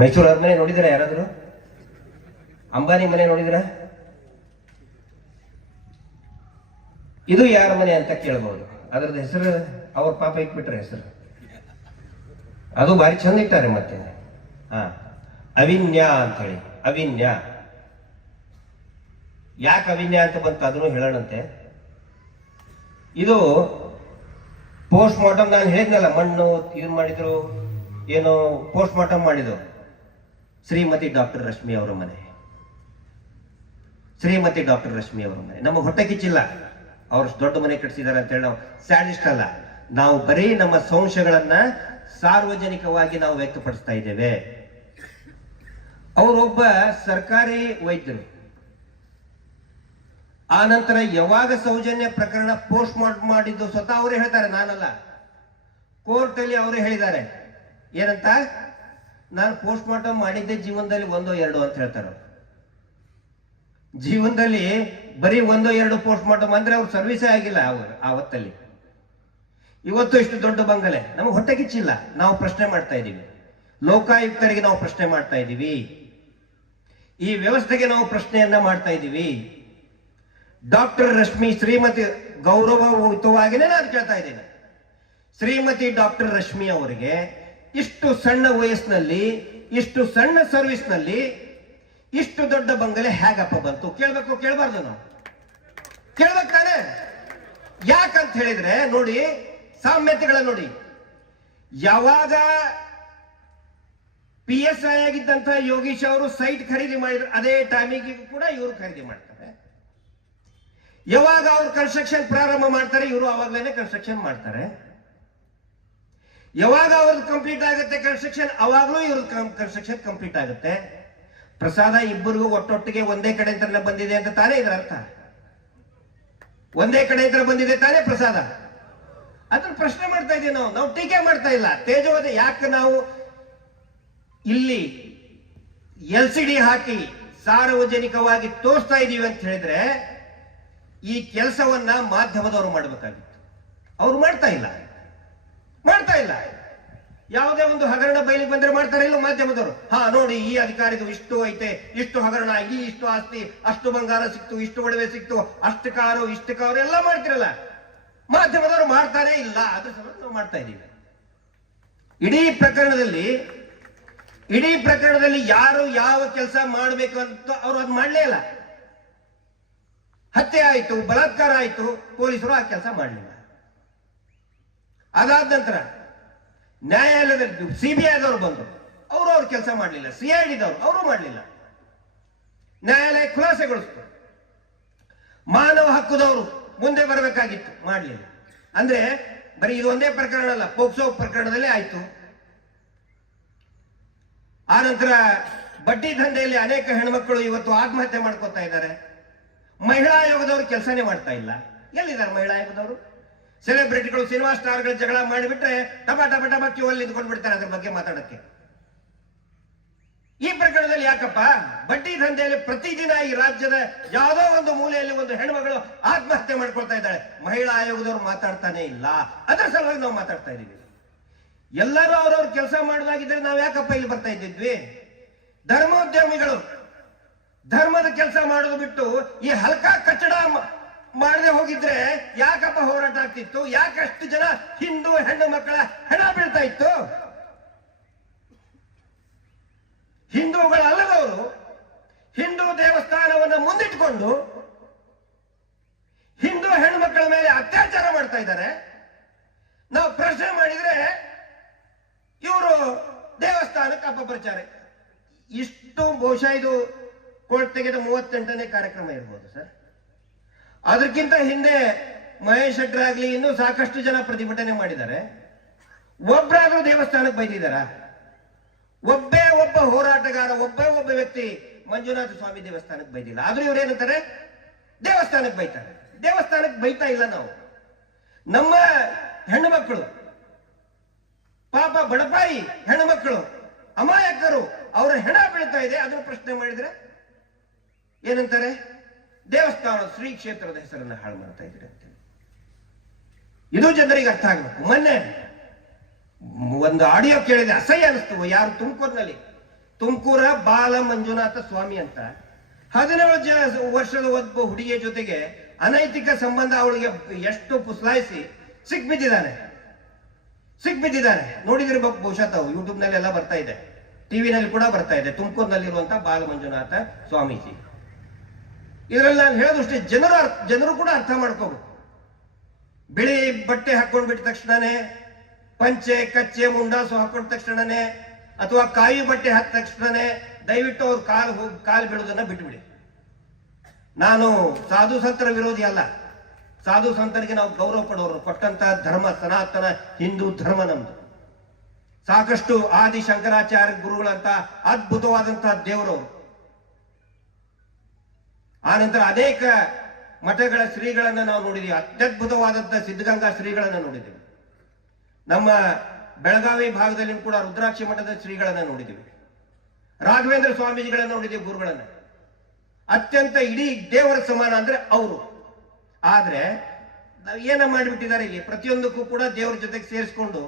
ಮೈಸೂರು ಅರಮನೆ ನೋಡಿದಿರ ಯಾರಾದ್ರು? ಅಂಬಾನಿ ಮನೆ ನೋಡಿದಿರ? ಇದು ಯಾರ ಮನೆ ಅಂತ ಕೇಳಬಹುದು. ಅದ್ರದ್ದು ಹೆಸರು ಅವ್ರ ಪಾಪ ಇಟ್ಬಿಟ್ರೆ ಹೆಸರು, ಅದು ಭಾರಿ ಚಂದ ಇಟ್ಟಾರೆ. ಮತ್ತೆ ಅವಿನ್ಯ ಅಂತ ಹೇಳಿ. ಅವಿನ್ಯ ಯಾಕೆ ಅವಿನ್ಯ ಅಂತ ಬಂತು ಅದನ್ನು ಹೇಳೋಣಂತೆ. ಇದು ಪೋಸ್ಟ್ ಮಾರ್ಟಮ್, ನಾನು ಹೇಳಿದ್ನಲ್ಲ, ಮಣ್ಣು ಇದು ಮಾಡಿದ್ರು, ಏನು ಪೋಸ್ಟ್ ಮಾರ್ಟಮ್ ಮಾಡಿದ್ರು. ಶ್ರೀಮತಿ ಡಾಕ್ಟರ್ ರಶ್ಮಿ ಅವರ ಮನೆ, ಶ್ರೀಮತಿ ಡಾಕ್ಟರ್ ರಶ್ಮಿ ಅವರ ಮನೆ. ನಮ್ಮ ಹೊಟ್ಟೆ ಕಿಚ್ಚಿಲ್ಲ ಅವ್ರು ದೊಡ್ಡ ಮನೆ ಕಟ್ಟಿಸಿದ್ದಾರೆ ಅಂತ ಹೇಳಿ ನಾವು ಸ್ಯಾಡಿಸ್ಟ್ ಅಲ್ಲ. ನಾವು ಬರೀ ನಮ್ಮ ಸಂಶಯಗಳನ್ನ ಸಾರ್ವಜನಿಕವಾಗಿ ನಾವು ವ್ಯಕ್ತಪಡಿಸ್ತಾ ಇದ್ದೇವೆ. ಅವರೊಬ್ಬ ಸರ್ಕಾರಿ ವೈದ್ಯರು. ಆ ನಂತರ ಯಾವಾಗ ಸೌಜನ್ಯ ಪ್ರಕರಣ ಪೋಸ್ಟ್ ಮಾರ್ಟಮ್ ಮಾಡಿದ್ದು ಸ್ವತಃ ಅವರೇ ಹೇಳ್ತಾರೆ, ನಾನಲ್ಲ. ಕೋರ್ಟ್ ಅಲ್ಲಿ ಅವರೇ ಹೇಳಿದ್ದಾರೆ. ಏನಂತ? ನಾನು ಪೋಸ್ಟ್ ಮಾರ್ಟಮ್ ಮಾಡಿದ್ದೆ ಜೀವನದಲ್ಲಿ 1-2 ಅಂತ ಹೇಳ್ತಾರೆ. ಜೀವನದಲ್ಲಿ ಬರೀ 1-2 ಪೋಸ್ಟ್ ಮಾರ್ಟಮ್ ಅಂದ್ರೆ ಅವ್ರು ಸರ್ವಿಸೇ ಆಗಿಲ್ಲ ಆವತ್ತಲ್ಲಿ. ಇವತ್ತು ಇಷ್ಟು ದೊಡ್ಡ ಬಂಗಲೆ, ನಮಗೆ ಹೊಟ್ಟೆ ಕಿಚ್ಚಿಲ್ಲ. ನಾವು ಪ್ರಶ್ನೆ ಮಾಡ್ತಾ ಇದ್ದೀವಿ, ಲೋಕಾಯುಕ್ತರಿಗೆ ನಾವು ಪ್ರಶ್ನೆ ಮಾಡ್ತಾ ಇದ್ದೀವಿ, ಈ ವ್ಯವಸ್ಥೆಗೆ ನಾವು ಪ್ರಶ್ನೆಯನ್ನ ಮಾಡ್ತಾ ಇದ್ದೀವಿ. ಡಾಕ್ಟರ್ ರಶ್ಮಿ ಶ್ರೀಮತಿ ಗೌರವಯುತವಾಗಿನೇ ನಾನು ಕೇಳ್ತಾ ಇದ್ದೇನೆ. ಶ್ರೀಮತಿ ಡಾಕ್ಟರ್ ರಶ್ಮಿ ಅವರಿಗೆ ಇಷ್ಟು ಸಣ್ಣ ವಯಸ್ಸಿನಲ್ಲಿ, ಇಷ್ಟು ಸಣ್ಣ ಸರ್ವಿಸ್ನಲ್ಲಿ ಇಷ್ಟು ದೊಡ್ಡ ಬಂಗಲೆ ಹೇಗಪ್ಪ ಬಂತು? ಕೇಳ್ಬೇಕು, ಕೇಳಬಾರ್ದು? ನಾವು ಕೇಳ್ಬೇಕು ತಾನೆ. ಯಾಕಂತ ಹೇಳಿದ್ರೆ ನೋಡಿ, ಸಾಮ್ಯತೆಗಳ ನೋಡಿ. ಯಾವಾಗ PSI ಆಗಿದ್ದಂತ ಯೋಗೀಶ್ ಅವರು ಸೈಟ್ ಖರೀದಿ ಮಾಡಿದ್ರು, ಅದೇ ಟೈಮಿಗೆ ಕೂಡ ಇವರು ಖರೀದಿ ಮಾಡ್ತಾರೆ. ಯಾವಾಗ ಅವ್ರು ಕನ್ಸ್ಟ್ರಕ್ಷನ್ ಪ್ರಾರಂಭ ಮಾಡ್ತಾರೆ, ಇವರು ಅವಾಗ್ಲೇನೆ ಕನ್ಸ್ಟ್ರಕ್ಷನ್ ಮಾಡ್ತಾರೆ. ಯಾವಾಗ ಅವ್ರದ್ದು ಕಂಪ್ಲೀಟ್ ಆಗುತ್ತೆ ಕನ್ಸ್ಟ್ರಕ್ಷನ್, ಅವಾಗ್ಲೂ ಇವ್ರ ಕನ್ಸ್ಟ್ರಕ್ಷನ್ ಕಂಪ್ಲೀಟ್ ಆಗುತ್ತೆ. ಪ್ರಸಾದ ಇಬ್ಬರಿಗೂ ಒಟ್ಟೊಟ್ಟಿಗೆ ಒಂದೇ ಕಡೆ ಅಂತ ಬಂದಿದೆ ಅಂತ ತಾನೇ ಇದರ ಅರ್ಥ. ಒಂದೇ ಕಡೆ ಅಂತ ಬಂದಿದೆ ತಾನೇ ಪ್ರಸಾದ. ಅದನ್ನ ಪ್ರಶ್ನೆ ಮಾಡ್ತಾ ಇದ್ದೀವಿ ನಾವು ಟೀಕೆ ಮಾಡ್ತಾ ಇಲ್ಲ. ತೇಜೋವಧ ಯಾಕೆ ನಾವು ಇಲ್ಲಿ LCD ಹಾಕಿ ಸಾರ್ವಜನಿಕವಾಗಿ ತೋರಿಸ್ತಾ ಇದೀವಿ ಅಂತ ಹೇಳಿದ್ರೆ, ಈ ಕೆಲಸವನ್ನ ಮಾಧ್ಯಮದವರು ಮಾಡಬೇಕಾಗಿತ್ತು. ಅವ್ರು ಮಾಡ್ತಾ ಇಲ್ಲ. ಯಾವುದೇ ಒಂದು ಹಗರಣ ಬಯಲಿಗೆ ಬಂದ್ರೆ ಮಾಡ್ತಾರೆ ಇಲ್ಲ ಮಾಧ್ಯಮದವರು. ನೋಡಿ, ಈ ಅಧಿಕಾರಿದು ಇಷ್ಟು ಐತೆ, ಇಷ್ಟು ಹಗರಣ, ಇಷ್ಟು ಆಸ್ತಿ, ಅಷ್ಟು ಬಂಗಾರ ಸಿಕ್ತು, ಇಷ್ಟು ಒಡವೆ ಸಿಕ್ತು, ಅಷ್ಟು ಕಾರು, ಇಷ್ಟು ಕಾರು ಎಲ್ಲ ಮಾಡ್ತಿರಲ್ಲ. ಮಾಧ್ಯಮದವರು ಮಾಡ್ತಾನೆ ಇಲ್ಲ. ಅದ್ರ ಸಲುವಾಗಿ ನಾವು ಮಾಡ್ತಾ ಇದ್ದೀವಿ. ಇಡೀ ಪ್ರಕರಣದಲ್ಲಿ ಯಾರು ಯಾವ ಕೆಲಸ ಮಾಡಬೇಕು ಅಂತ ಅವರು ಅದು ಮಾಡಲೇ ಇಲ್ಲ. ಹತ್ಯೆ ಆಯ್ತು, ಬಲಾತ್ಕಾರ ಆಯ್ತು, ಪೊಲೀಸರು ಆ ಕೆಲಸ ಮಾಡಲಿಲ್ಲ. ಅದಾದ ನಂತರ ನ್ಯಾಯಾಲಯದಲ್ಲಿ CBIದವರು ಬಂದರು, ಅವ್ರ ಕೆಲಸ ಮಾಡಲಿಲ್ಲ. CIDದವರು ಅವರು ಮಾಡಲಿಲ್ಲ. ನ್ಯಾಯಾಲಯ ಖುಲಾಸೆಗೊಳಿಸ್ತು. ಮಾನವ ಹಕ್ಕುದವರು ಮುಂದೆ ಬರಬೇಕಾಗಿತ್ತು, ಮಾಡಲಿಲ್ಲ. ಅಂದ್ರೆ ಬರೀ ಇದು ಒಂದೇ ಪ್ರಕರಣ ಅಲ್ಲ, ಪೋಕ್ಸೋ ಪ್ರಕರಣದಲ್ಲೇ ಆಯ್ತು. ಆ ನಂತರ ಬಡ್ಡಿ ದಂಧೆಯಲ್ಲಿ ಅನೇಕ ಹೆಣ್ಮಕ್ಕಳು ಇವತ್ತು ಆತ್ಮಹತ್ಯೆ ಮಾಡ್ಕೋತಾ ಇದ್ದಾರೆ. ಮಹಿಳಾ ಆಯೋಗದವರು ಕೆಲಸನೇ ಮಾಡ್ತಾ ಇಲ್ಲ. ಎಲ್ಲಿದ್ದಾರೆ ಮಹಿಳಾ ಆಯೋಗದವರು? ಸೆಲೆಬ್ರಿಟಿಗಳು, ಸಿನಿಮಾ ಸ್ಟಾರ್ಗಳು ಜಗಳ ಮಾಡಿಬಿಟ್ರೆ ಟಬ ಕ್ಯೂ ಅಲ್ಲಿ ನಿಂತ್ಕೊಂಡು ಬಿಡ್ತಾರೆ ಅದ್ರ ಬಗ್ಗೆ ಮಾತಾಡಕ್ಕೆ. ಈ ಪ್ರಕರಣದಲ್ಲಿ ಯಾಕಪ್ಪ ಬಡ್ಡಿ ದಂಧೆಯಲ್ಲಿ ಪ್ರತಿದಿನ ಈ ರಾಜ್ಯದ ಯಾವುದೋ ಒಂದು ಮೂಲೆಯಲ್ಲಿ ಒಂದು ಹೆಣ್ಮಗಳು ಆತ್ಮಹತ್ಯೆ ಮಾಡ್ಕೊಳ್ತಾ ಇದ್ದಾಳೆ. ಮಹಿಳಾ ಆಯೋಗದವರು ಮಾತಾಡ್ತಾನೆ ಇಲ್ಲ. ಅದರ ಸಲುವಾಗಿ ನಾವು ಮಾತಾಡ್ತಾ ಇದೀವಿ. ಎಲ್ಲರೂ ಅವ್ರವ್ರ ಕೆಲಸ ಮಾಡುವಾಗಿದ್ರೆ ನಾವು ಯಾಕಪ್ಪ ಇಲ್ಲಿ ಬರ್ತಾ ಇದ್ದಿದ್ವಿ? ಧರ್ಮೋದ್ಯಮಿಗಳು ಧರ್ಮದ ಕೆಲಸ ಮಾಡೋದು ಬಿಟ್ಟು ಈ ಹಲ್ಕಾ ಕಚ್ಚಡ ಮಾಡದೆ ಹೋಗಿದ್ರೆ ಯಾಕಪ್ಪ ಹೋರಾಟ ಆಗ್ತಿತ್ತು? ಯಾಕಷ್ಟು ಜನ ಹಿಂದೂ ಹೆಣ್ಣು ಮಕ್ಕಳ ಹೆಣ ಬೀಳ್ತಾ ಇತ್ತು? ಹಿಂದೂಗಳಲ್ಲದವರು ಹಿಂದೂ ದೇವಸ್ಥಾನವನ್ನು ಮುಂದಿಟ್ಕೊಂಡು ಹಿಂದೂ ಹೆಣ್ಣು ಮಕ್ಕಳ ಮೇಲೆ ಅತ್ಯಾಚಾರ ಮಾಡ್ತಾ ಇದ್ದಾರೆ. ನಾವು ಪ್ರಶ್ನೆ ಮಾಡಿದ್ರೆ ಇವರು ದೇವಸ್ಥಾನಕ್ಕೆ ಅಪಪ್ರಚಾರ. ಇಷ್ಟು ಬಹುಶಃ ಇದು ಕೋರ್ಟ್ ತೆಗೆದ 38ನೇ ಕಾರ್ಯಕ್ರಮ ಇರ್ಬೋದು ಸರ್. ಅದಕ್ಕಿಂತ ಹಿಂದೆ ಮಹೇಶ್ ಶೆಟ್ಟರ್ ಆಗ್ಲಿ ಇನ್ನೂ ಸಾಕಷ್ಟು ಜನ ಪ್ರತಿಭಟನೆ ಮಾಡಿದ್ದಾರೆ. ಒಬ್ಬರಾದ್ರೂ ದೇವಸ್ಥಾನಕ್ಕೆ ಬೈದಿದ್ದಾರ? ಒಬ್ಬ ಹೋರಾಟಗಾರ, ಒಬ್ಬ ವ್ಯಕ್ತಿ ಮಂಜುನಾಥ ಸ್ವಾಮಿ ದೇವಸ್ಥಾನಕ್ಕೆ ಬೈದಿಲ್ಲ. ಆದ್ರೂ ಇವ್ರೇನಂತಾರೆ? ದೇವಸ್ಥಾನಕ್ಕೆ ಬೈತಾರೆ. ದೇವಸ್ಥಾನಕ್ಕೆ ಬೈತಾ ಇಲ್ಲ ನಾವು. ನಮ್ಮ ಹೆಣ್ಣು ಮಕ್ಕಳು ಪಾಪ ಬಡಪಾಯಿ ಹೆಣ್ಣು ಮಕ್ಕಳು ಅಮಾಯಕರು, ಅವರ ಹೆಣ ಬೀಳ್ತಾ ಇದೆ. ಅದನ್ನು ಪ್ರಶ್ನೆ ಮಾಡಿದ್ರೆ ಏನಂತಾರೆ? ದೇವಸ್ಥಾನ ಶ್ರೀ ಕ್ಷೇತ್ರದ ಹೆಸರನ್ನು ಹಾಳು ಮಾಡ್ತಾ ಇದ್ರೆ ಅಂತ. ಇದು ಜನರಿಗೆ ಅರ್ಥ ಆಗ್ಬೇಕು. ಮೊನ್ನೆ ಒಂದು ಆಡಿಯೋ ಕೇಳಿದೆ, ಅಸಹ್ಯ ಅನಿಸ್ತು. ಯಾರು ತುಮಕೂರ ಬಾಲ ಮಂಜುನಾಥ ಸ್ವಾಮಿ ಅಂತ 17 ವರ್ಷದ ಒಬ್ಬ ಹುಡುಗಿಯ ಜೊತೆಗೆ ಅನೈತಿಕ ಸಂಬಂಧ, ಅವಳಿಗೆ ಎಷ್ಟು ಪುಸ್ಲಾಯಿಸಿ ಸಿಕ್ಬಿದ್ದಿದ್ದಾನೆ. ನೋಡಿದ್ರೆ ಬಹುಶಃ ತಾವು ಯೂಟ್ಯೂಬ್ ನಲ್ಲಿ ಎಲ್ಲ ಬರ್ತಾ ಇದೆ, ಟಿವಿನಲ್ಲಿ ಕೂಡ ಬರ್ತಾ ಇದೆ. ತುಮಕೂರಿನಲ್ಲಿರುವಂತಹ ಬಾಲ ಮಂಜುನಾಥ ಸ್ವಾಮೀಜಿ. ಇದರಲ್ಲಿ ನಾನು ಹೇಳೋದಷ್ಟೇ, ಜನರು ಕೂಡ ಅರ್ಥ ಮಾಡ್ಕೋಬೇಕು. ಬಿಳಿ ಬಟ್ಟೆ ಹಾಕೊಂಡ್ಬಿಟ್ಟ ತಕ್ಷಣನೇ, ಪಂಚೆ ಕಚ್ಚೆ ಮುಂಡಾಸು ಹಾಕೊಂಡ ತಕ್ಷಣನೇ, ಅಥವಾ ಕಾಯಿ ಬಟ್ಟೆ ಹಾಕಿದ ತಕ್ಷಣನೇ ದಯವಿಟ್ಟು ಅವ್ರ ಕಾಲು ಬೀಳೋದನ್ನ ಬಿಟ್ಟುಬಿಡಿ. ನಾನು ಸಾಧು ಸಂತರ ವಿರೋಧಿ ಅಲ್ಲ. ಸಾಧು ಸಂತರಿಗೆ ನಾವು ಗೌರವ ಪಡೋರು. ಕೊಟ್ಟಂತಹ ಧರ್ಮ ಸನಾತನ ಹಿಂದೂ ಧರ್ಮ ನಮ್ದು. ಸಾಕಷ್ಟು ಆದಿ ಶಂಕರಾಚಾರ್ಯ ಗುರುಗಳಂತ ಅದ್ಭುತವಾದಂತಹ ದೇವರವರು. ಆನಂತರ ಅನೇಕ ಮಠಗಳ ಶ್ರೀಗಳನ್ನ ನಾವು ನೋಡಿದೀವಿ. ಅತ್ಯದ್ಭುತವಾದಂತಹ ಸಿದ್ಧಗಂಗಾ ಶ್ರೀಗಳನ್ನ ನೋಡಿದ್ದೀವಿ. ನಮ್ಮ ಬೆಳಗಾವಿ ಭಾಗದಲ್ಲಿ ಕೂಡ ರುದ್ರಾಕ್ಷಿ ಮಠದ ಶ್ರೀಗಳನ್ನ ನೋಡಿದ್ದೀವಿ. ರಾಘವೇಂದ್ರ ಸ್ವಾಮೀಜಿಗಳನ್ನ ನೋಡಿದ್ದೀವಿ, ಗುರುಗಳನ್ನ. ಅತ್ಯಂತ ಇಡೀ ದೇವರ ಸಮಾನ ಅಂದ್ರೆ ಅವರು. ಆದ್ರೆ ಏನ ಮಾಡಿಬಿಟ್ಟಿದ್ದಾರೆ, ಇಲ್ಲಿ ಪ್ರತಿಯೊಂದಕ್ಕೂ ಕೂಡ ದೇವರ ಜೊತೆಗೆ ಸೇರಿಸ್ಕೊಂಡು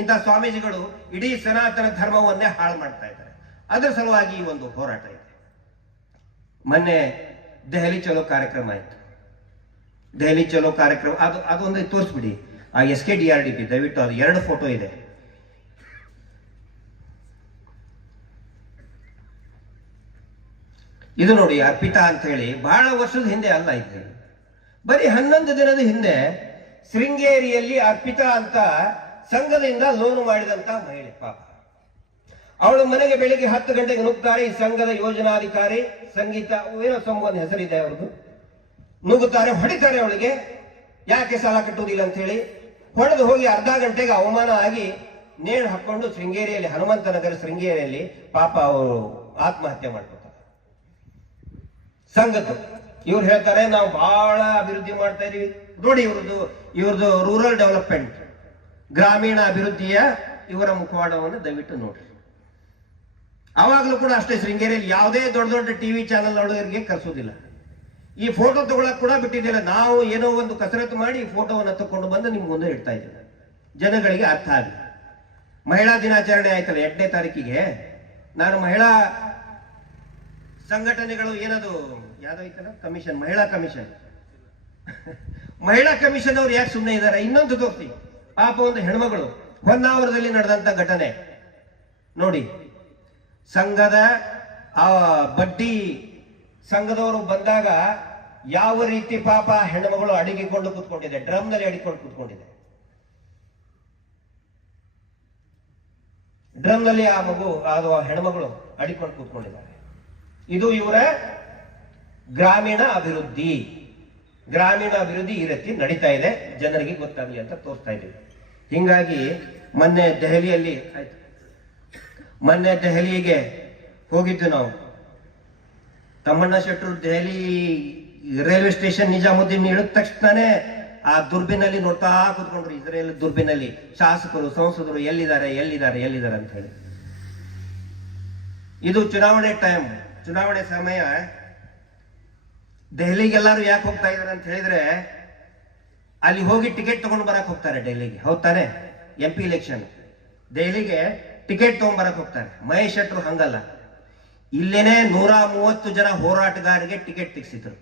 ಇಂಥ ಸ್ವಾಮೀಜಿಗಳು ಇಡೀ ಸನಾತನ ಧರ್ಮವನ್ನೇ ಹಾಳು ಮಾಡ್ತಾ ಇದ್ದಾರೆ. ಅದರ ಸಲುವಾಗಿ ಈ ಒಂದು ಹೋರಾಟ ಇದೆ. ಮೊನ್ನೆ ದೆಹಲಿ ಚಲೋ ಕಾರ್ಯಕ್ರಮ ಆಯ್ತು. ದೆಹಲಿ ಚಲೋ ಕಾರ್ಯಕ್ರಮ ಅದೊಂದು ತೋರಿಸ್ಬಿಡಿ. ಆ SKDRDP ದಯವಿಟ್ಟು ಅದು 2 ಫೋಟೋ ಇದೆ. ಇದು ನೋಡಿ, ಅರ್ಪಿತಾ ಅಂತ ಹೇಳಿ ಬಹಳ ವರ್ಷದ ಹಿಂದೆ ಅಲ್ಲ, ಇದು ಬರೀ 11 ದಿನದ ಹಿಂದೆ ಶೃಂಗೇರಿಯಲ್ಲಿ ಅರ್ಪಿತಾ ಅಂತ ಸಂಘದಿಂದ ಲೋನ್ ಮಾಡಿದಂತ ಮಹಿಳೆ. ಪಾಪ ಅವಳು ಮನೆಗೆ ಬೆಳಿಗ್ಗೆ 10 ಗಂಟೆಗೆ ನುಗ್ತಾರೆ. ಈ ಸಂಘದ ಯೋಜನಾಧಿಕಾರಿ ಸಂಗೀತ ಏನೋ ಸಂಬಂಧ ಹೆಸರಿದೆ ಅವ್ರದ್ದು. ನುಗ್ಗುತ್ತಾರೆ, ಹೊಡಿತಾರೆ ಅವಳಿಗೆ. ಯಾಕೆ ಸಾಲ ಕಟ್ಟುವುದಿಲ್ಲ ಅಂತ ಹೇಳಿ ಹೊಡೆದು ಹೋಗಿ ಅರ್ಧ ಗಂಟೆಗೆ ಅವಮಾನ ಆಗಿ ನೇಣು ಹಾಕೊಂಡು ಶೃಂಗೇರಿಯಲ್ಲಿ, ಹನುಮಂತನಗರ ಶೃಂಗೇರಿಯಲ್ಲಿ ಪಾಪ ಅವರು ಆತ್ಮಹತ್ಯೆ ಮಾಡ್ಕೊತಾರೆ. ಸಂಘದ್ದು ಇವ್ರು ಹೇಳ್ತಾರೆ, ನಾವು ಬಹಳ ಅಭಿವೃದ್ಧಿ ಮಾಡ್ತಾ ಇದೀವಿ ನೋಡಿ. ಇವ್ರದ್ದು ರೂರಲ್ ಡೆವಲಪ್ಮೆಂಟ್, ಗ್ರಾಮೀಣ ಅಭಿವೃದ್ಧಿಯ ಇವರ ಮುಖವಾಡವನ್ನು ದಯವಿಟ್ಟು ನೋಡ್ರಿ. ಅವಾಗಲೂ ಕೂಡ ಅಷ್ಟೇ, ಶೃಂಗೇರಿಯಲ್ಲಿ ಯಾವುದೇ ದೊಡ್ಡ ಟಿವಿ ಚಾನೆಲ್ ಅವರಿಗೆ ಕರೆಸೋದಿಲ್ಲ. ಈ ಫೋಟೋ ತಗೊಳಕ್ ಕೂಡ ಬಿಟ್ಟಿದ್ದಿಲ್ಲ. ನಾವು ಏನೋ ಒಂದು ಕಸರತ್ತು ಮಾಡಿ ಈ ಫೋಟೋವನ್ನು ತಕೊಂಡು ಬಂದು ನಿಮ್ಗೆ ಮುಂದೆ ಇಡ್ತಾ ಇದ್ದೀವಿ, ಜನಗಳಿಗೆ ಅರ್ಥ ಆಗಲಿ. ಮಹಿಳಾ ದಿನಾಚರಣೆ ಆಯ್ತಲ್ಲ 8ನೇ ತಾರೀಕಿಗೆ, ನಾನು ಮಹಿಳಾ ಸಂಘಟನೆಗಳು ಏನದು ಯಾವ್ದೈತಲ್ಲ ಕಮಿಷನ್, ಮಹಿಳಾ ಕಮಿಷನ್ ಅವ್ರು ಯಾಕೆ ಸುಮ್ಮನೆ ಇದ್ದಾರೆ? ಇನ್ನೊಂದು ತೋರಿಸಿ. ಪಾಪ ಒಂದು ಹೆಣ್ಮಗಳು ಹೊನ್ನಾವರದಲ್ಲಿ ನಡೆದಂತ ಘಟನೆ ನೋಡಿ. ಸಂಘದ ಆ ಬಡ್ಡಿ ಸಂಘದವರು ಬಂದಾಗ ಯಾವ ರೀತಿ ಪಾಪ ಹೆಣ್ಮಗಳು ಅಡಗಿಕೊಂಡು ಕೂತ್ಕೊಂಡಿದೆ, ಡ್ರಮ್ನಲ್ಲಿ ಅಡಿಕೊಂಡು ಕೂತ್ಕೊಂಡಿದೆ. ಡ್ರಮ್ನಲ್ಲಿ ಆ ಮಗು ಅದು ಹೆಣ್ಮಗಳು ಅಡಿಕೊಂಡು ಕೂತ್ಕೊಂಡಿದ್ದಾರೆ. ಇದು ಇವರ ಗ್ರಾಮೀಣ ಅಭಿವೃದ್ಧಿ ಈ ರೀತಿ ನಡೀತಾ ಇದೆ, ಜನರಿಗೆ ಗೊತ್ತಾಗಲಿ ಅಂತ ತೋರಿಸ್ತಾ ಇದ್ದೀವಿ. ಹಿಂಗಾಗಿ ಮೊನ್ನೆ ದೆಹಲಿಗೆ ಹೋಗಿದ್ದು ನಾವು. ತಮ್ಮಣ್ಣ ಶೆಟ್ಟರು ದೆಹಲಿ ರೈಲ್ವೆ ಸ್ಟೇಷನ್ ನಿಜಾಮುದ್ದೀನ್ ಇಳಿದ ತಕ್ಷಣನೇ ಆ ದುರ್ಬಿನಲ್ಲಿ ನೋಡ್ತಾ ಕೂತ್ಕೊಂಡ್ರು. ಇಸ್ರೇಲ್ ದುರ್ಬಿನಲ್ಲಿ ಶಾಸಕರು ಸಂಸದರು ಎಲ್ಲಿದ್ದಾರೆ ಅಂತ ಹೇಳಿ. ಇದು ಚುನಾವಣೆ ಸಮಯ. ದೆಹಲಿಗೆಲ್ಲರೂ ಯಾಕೆ ಹೋಗ್ತಾ ಇದಾರೆ ಅಂತ ಹೇಳಿದ್ರೆ, ಅಲ್ಲಿ ಹೋಗಿ ಟಿಕೆಟ್ ತಗೊಂಡು ಬರಕ್ ಹೋಗ್ತಾರೆ ಡೆಲ್ಲಿಗೆ. ಹೌದಾನೆ? MP ಇಲೆಕ್ಷನ್ ದೆಹಲಿಗೆ ಟಿಕೆಟ್ ತಗೊಂಡ್ ಬರಕ್ ಹೋಗ್ತಾರೆ. ಮಹೇಶ್ ಶೆಟ್ಟರು ಹಂಗಲ್ಲ, ಇಲ್ಲೇನೆ 130 ಜನ ಹೋರಾಟಗಾರರಿಗೆ ಟಿಕೆಟ್ ತೆಗೆಸಿದ್ರು,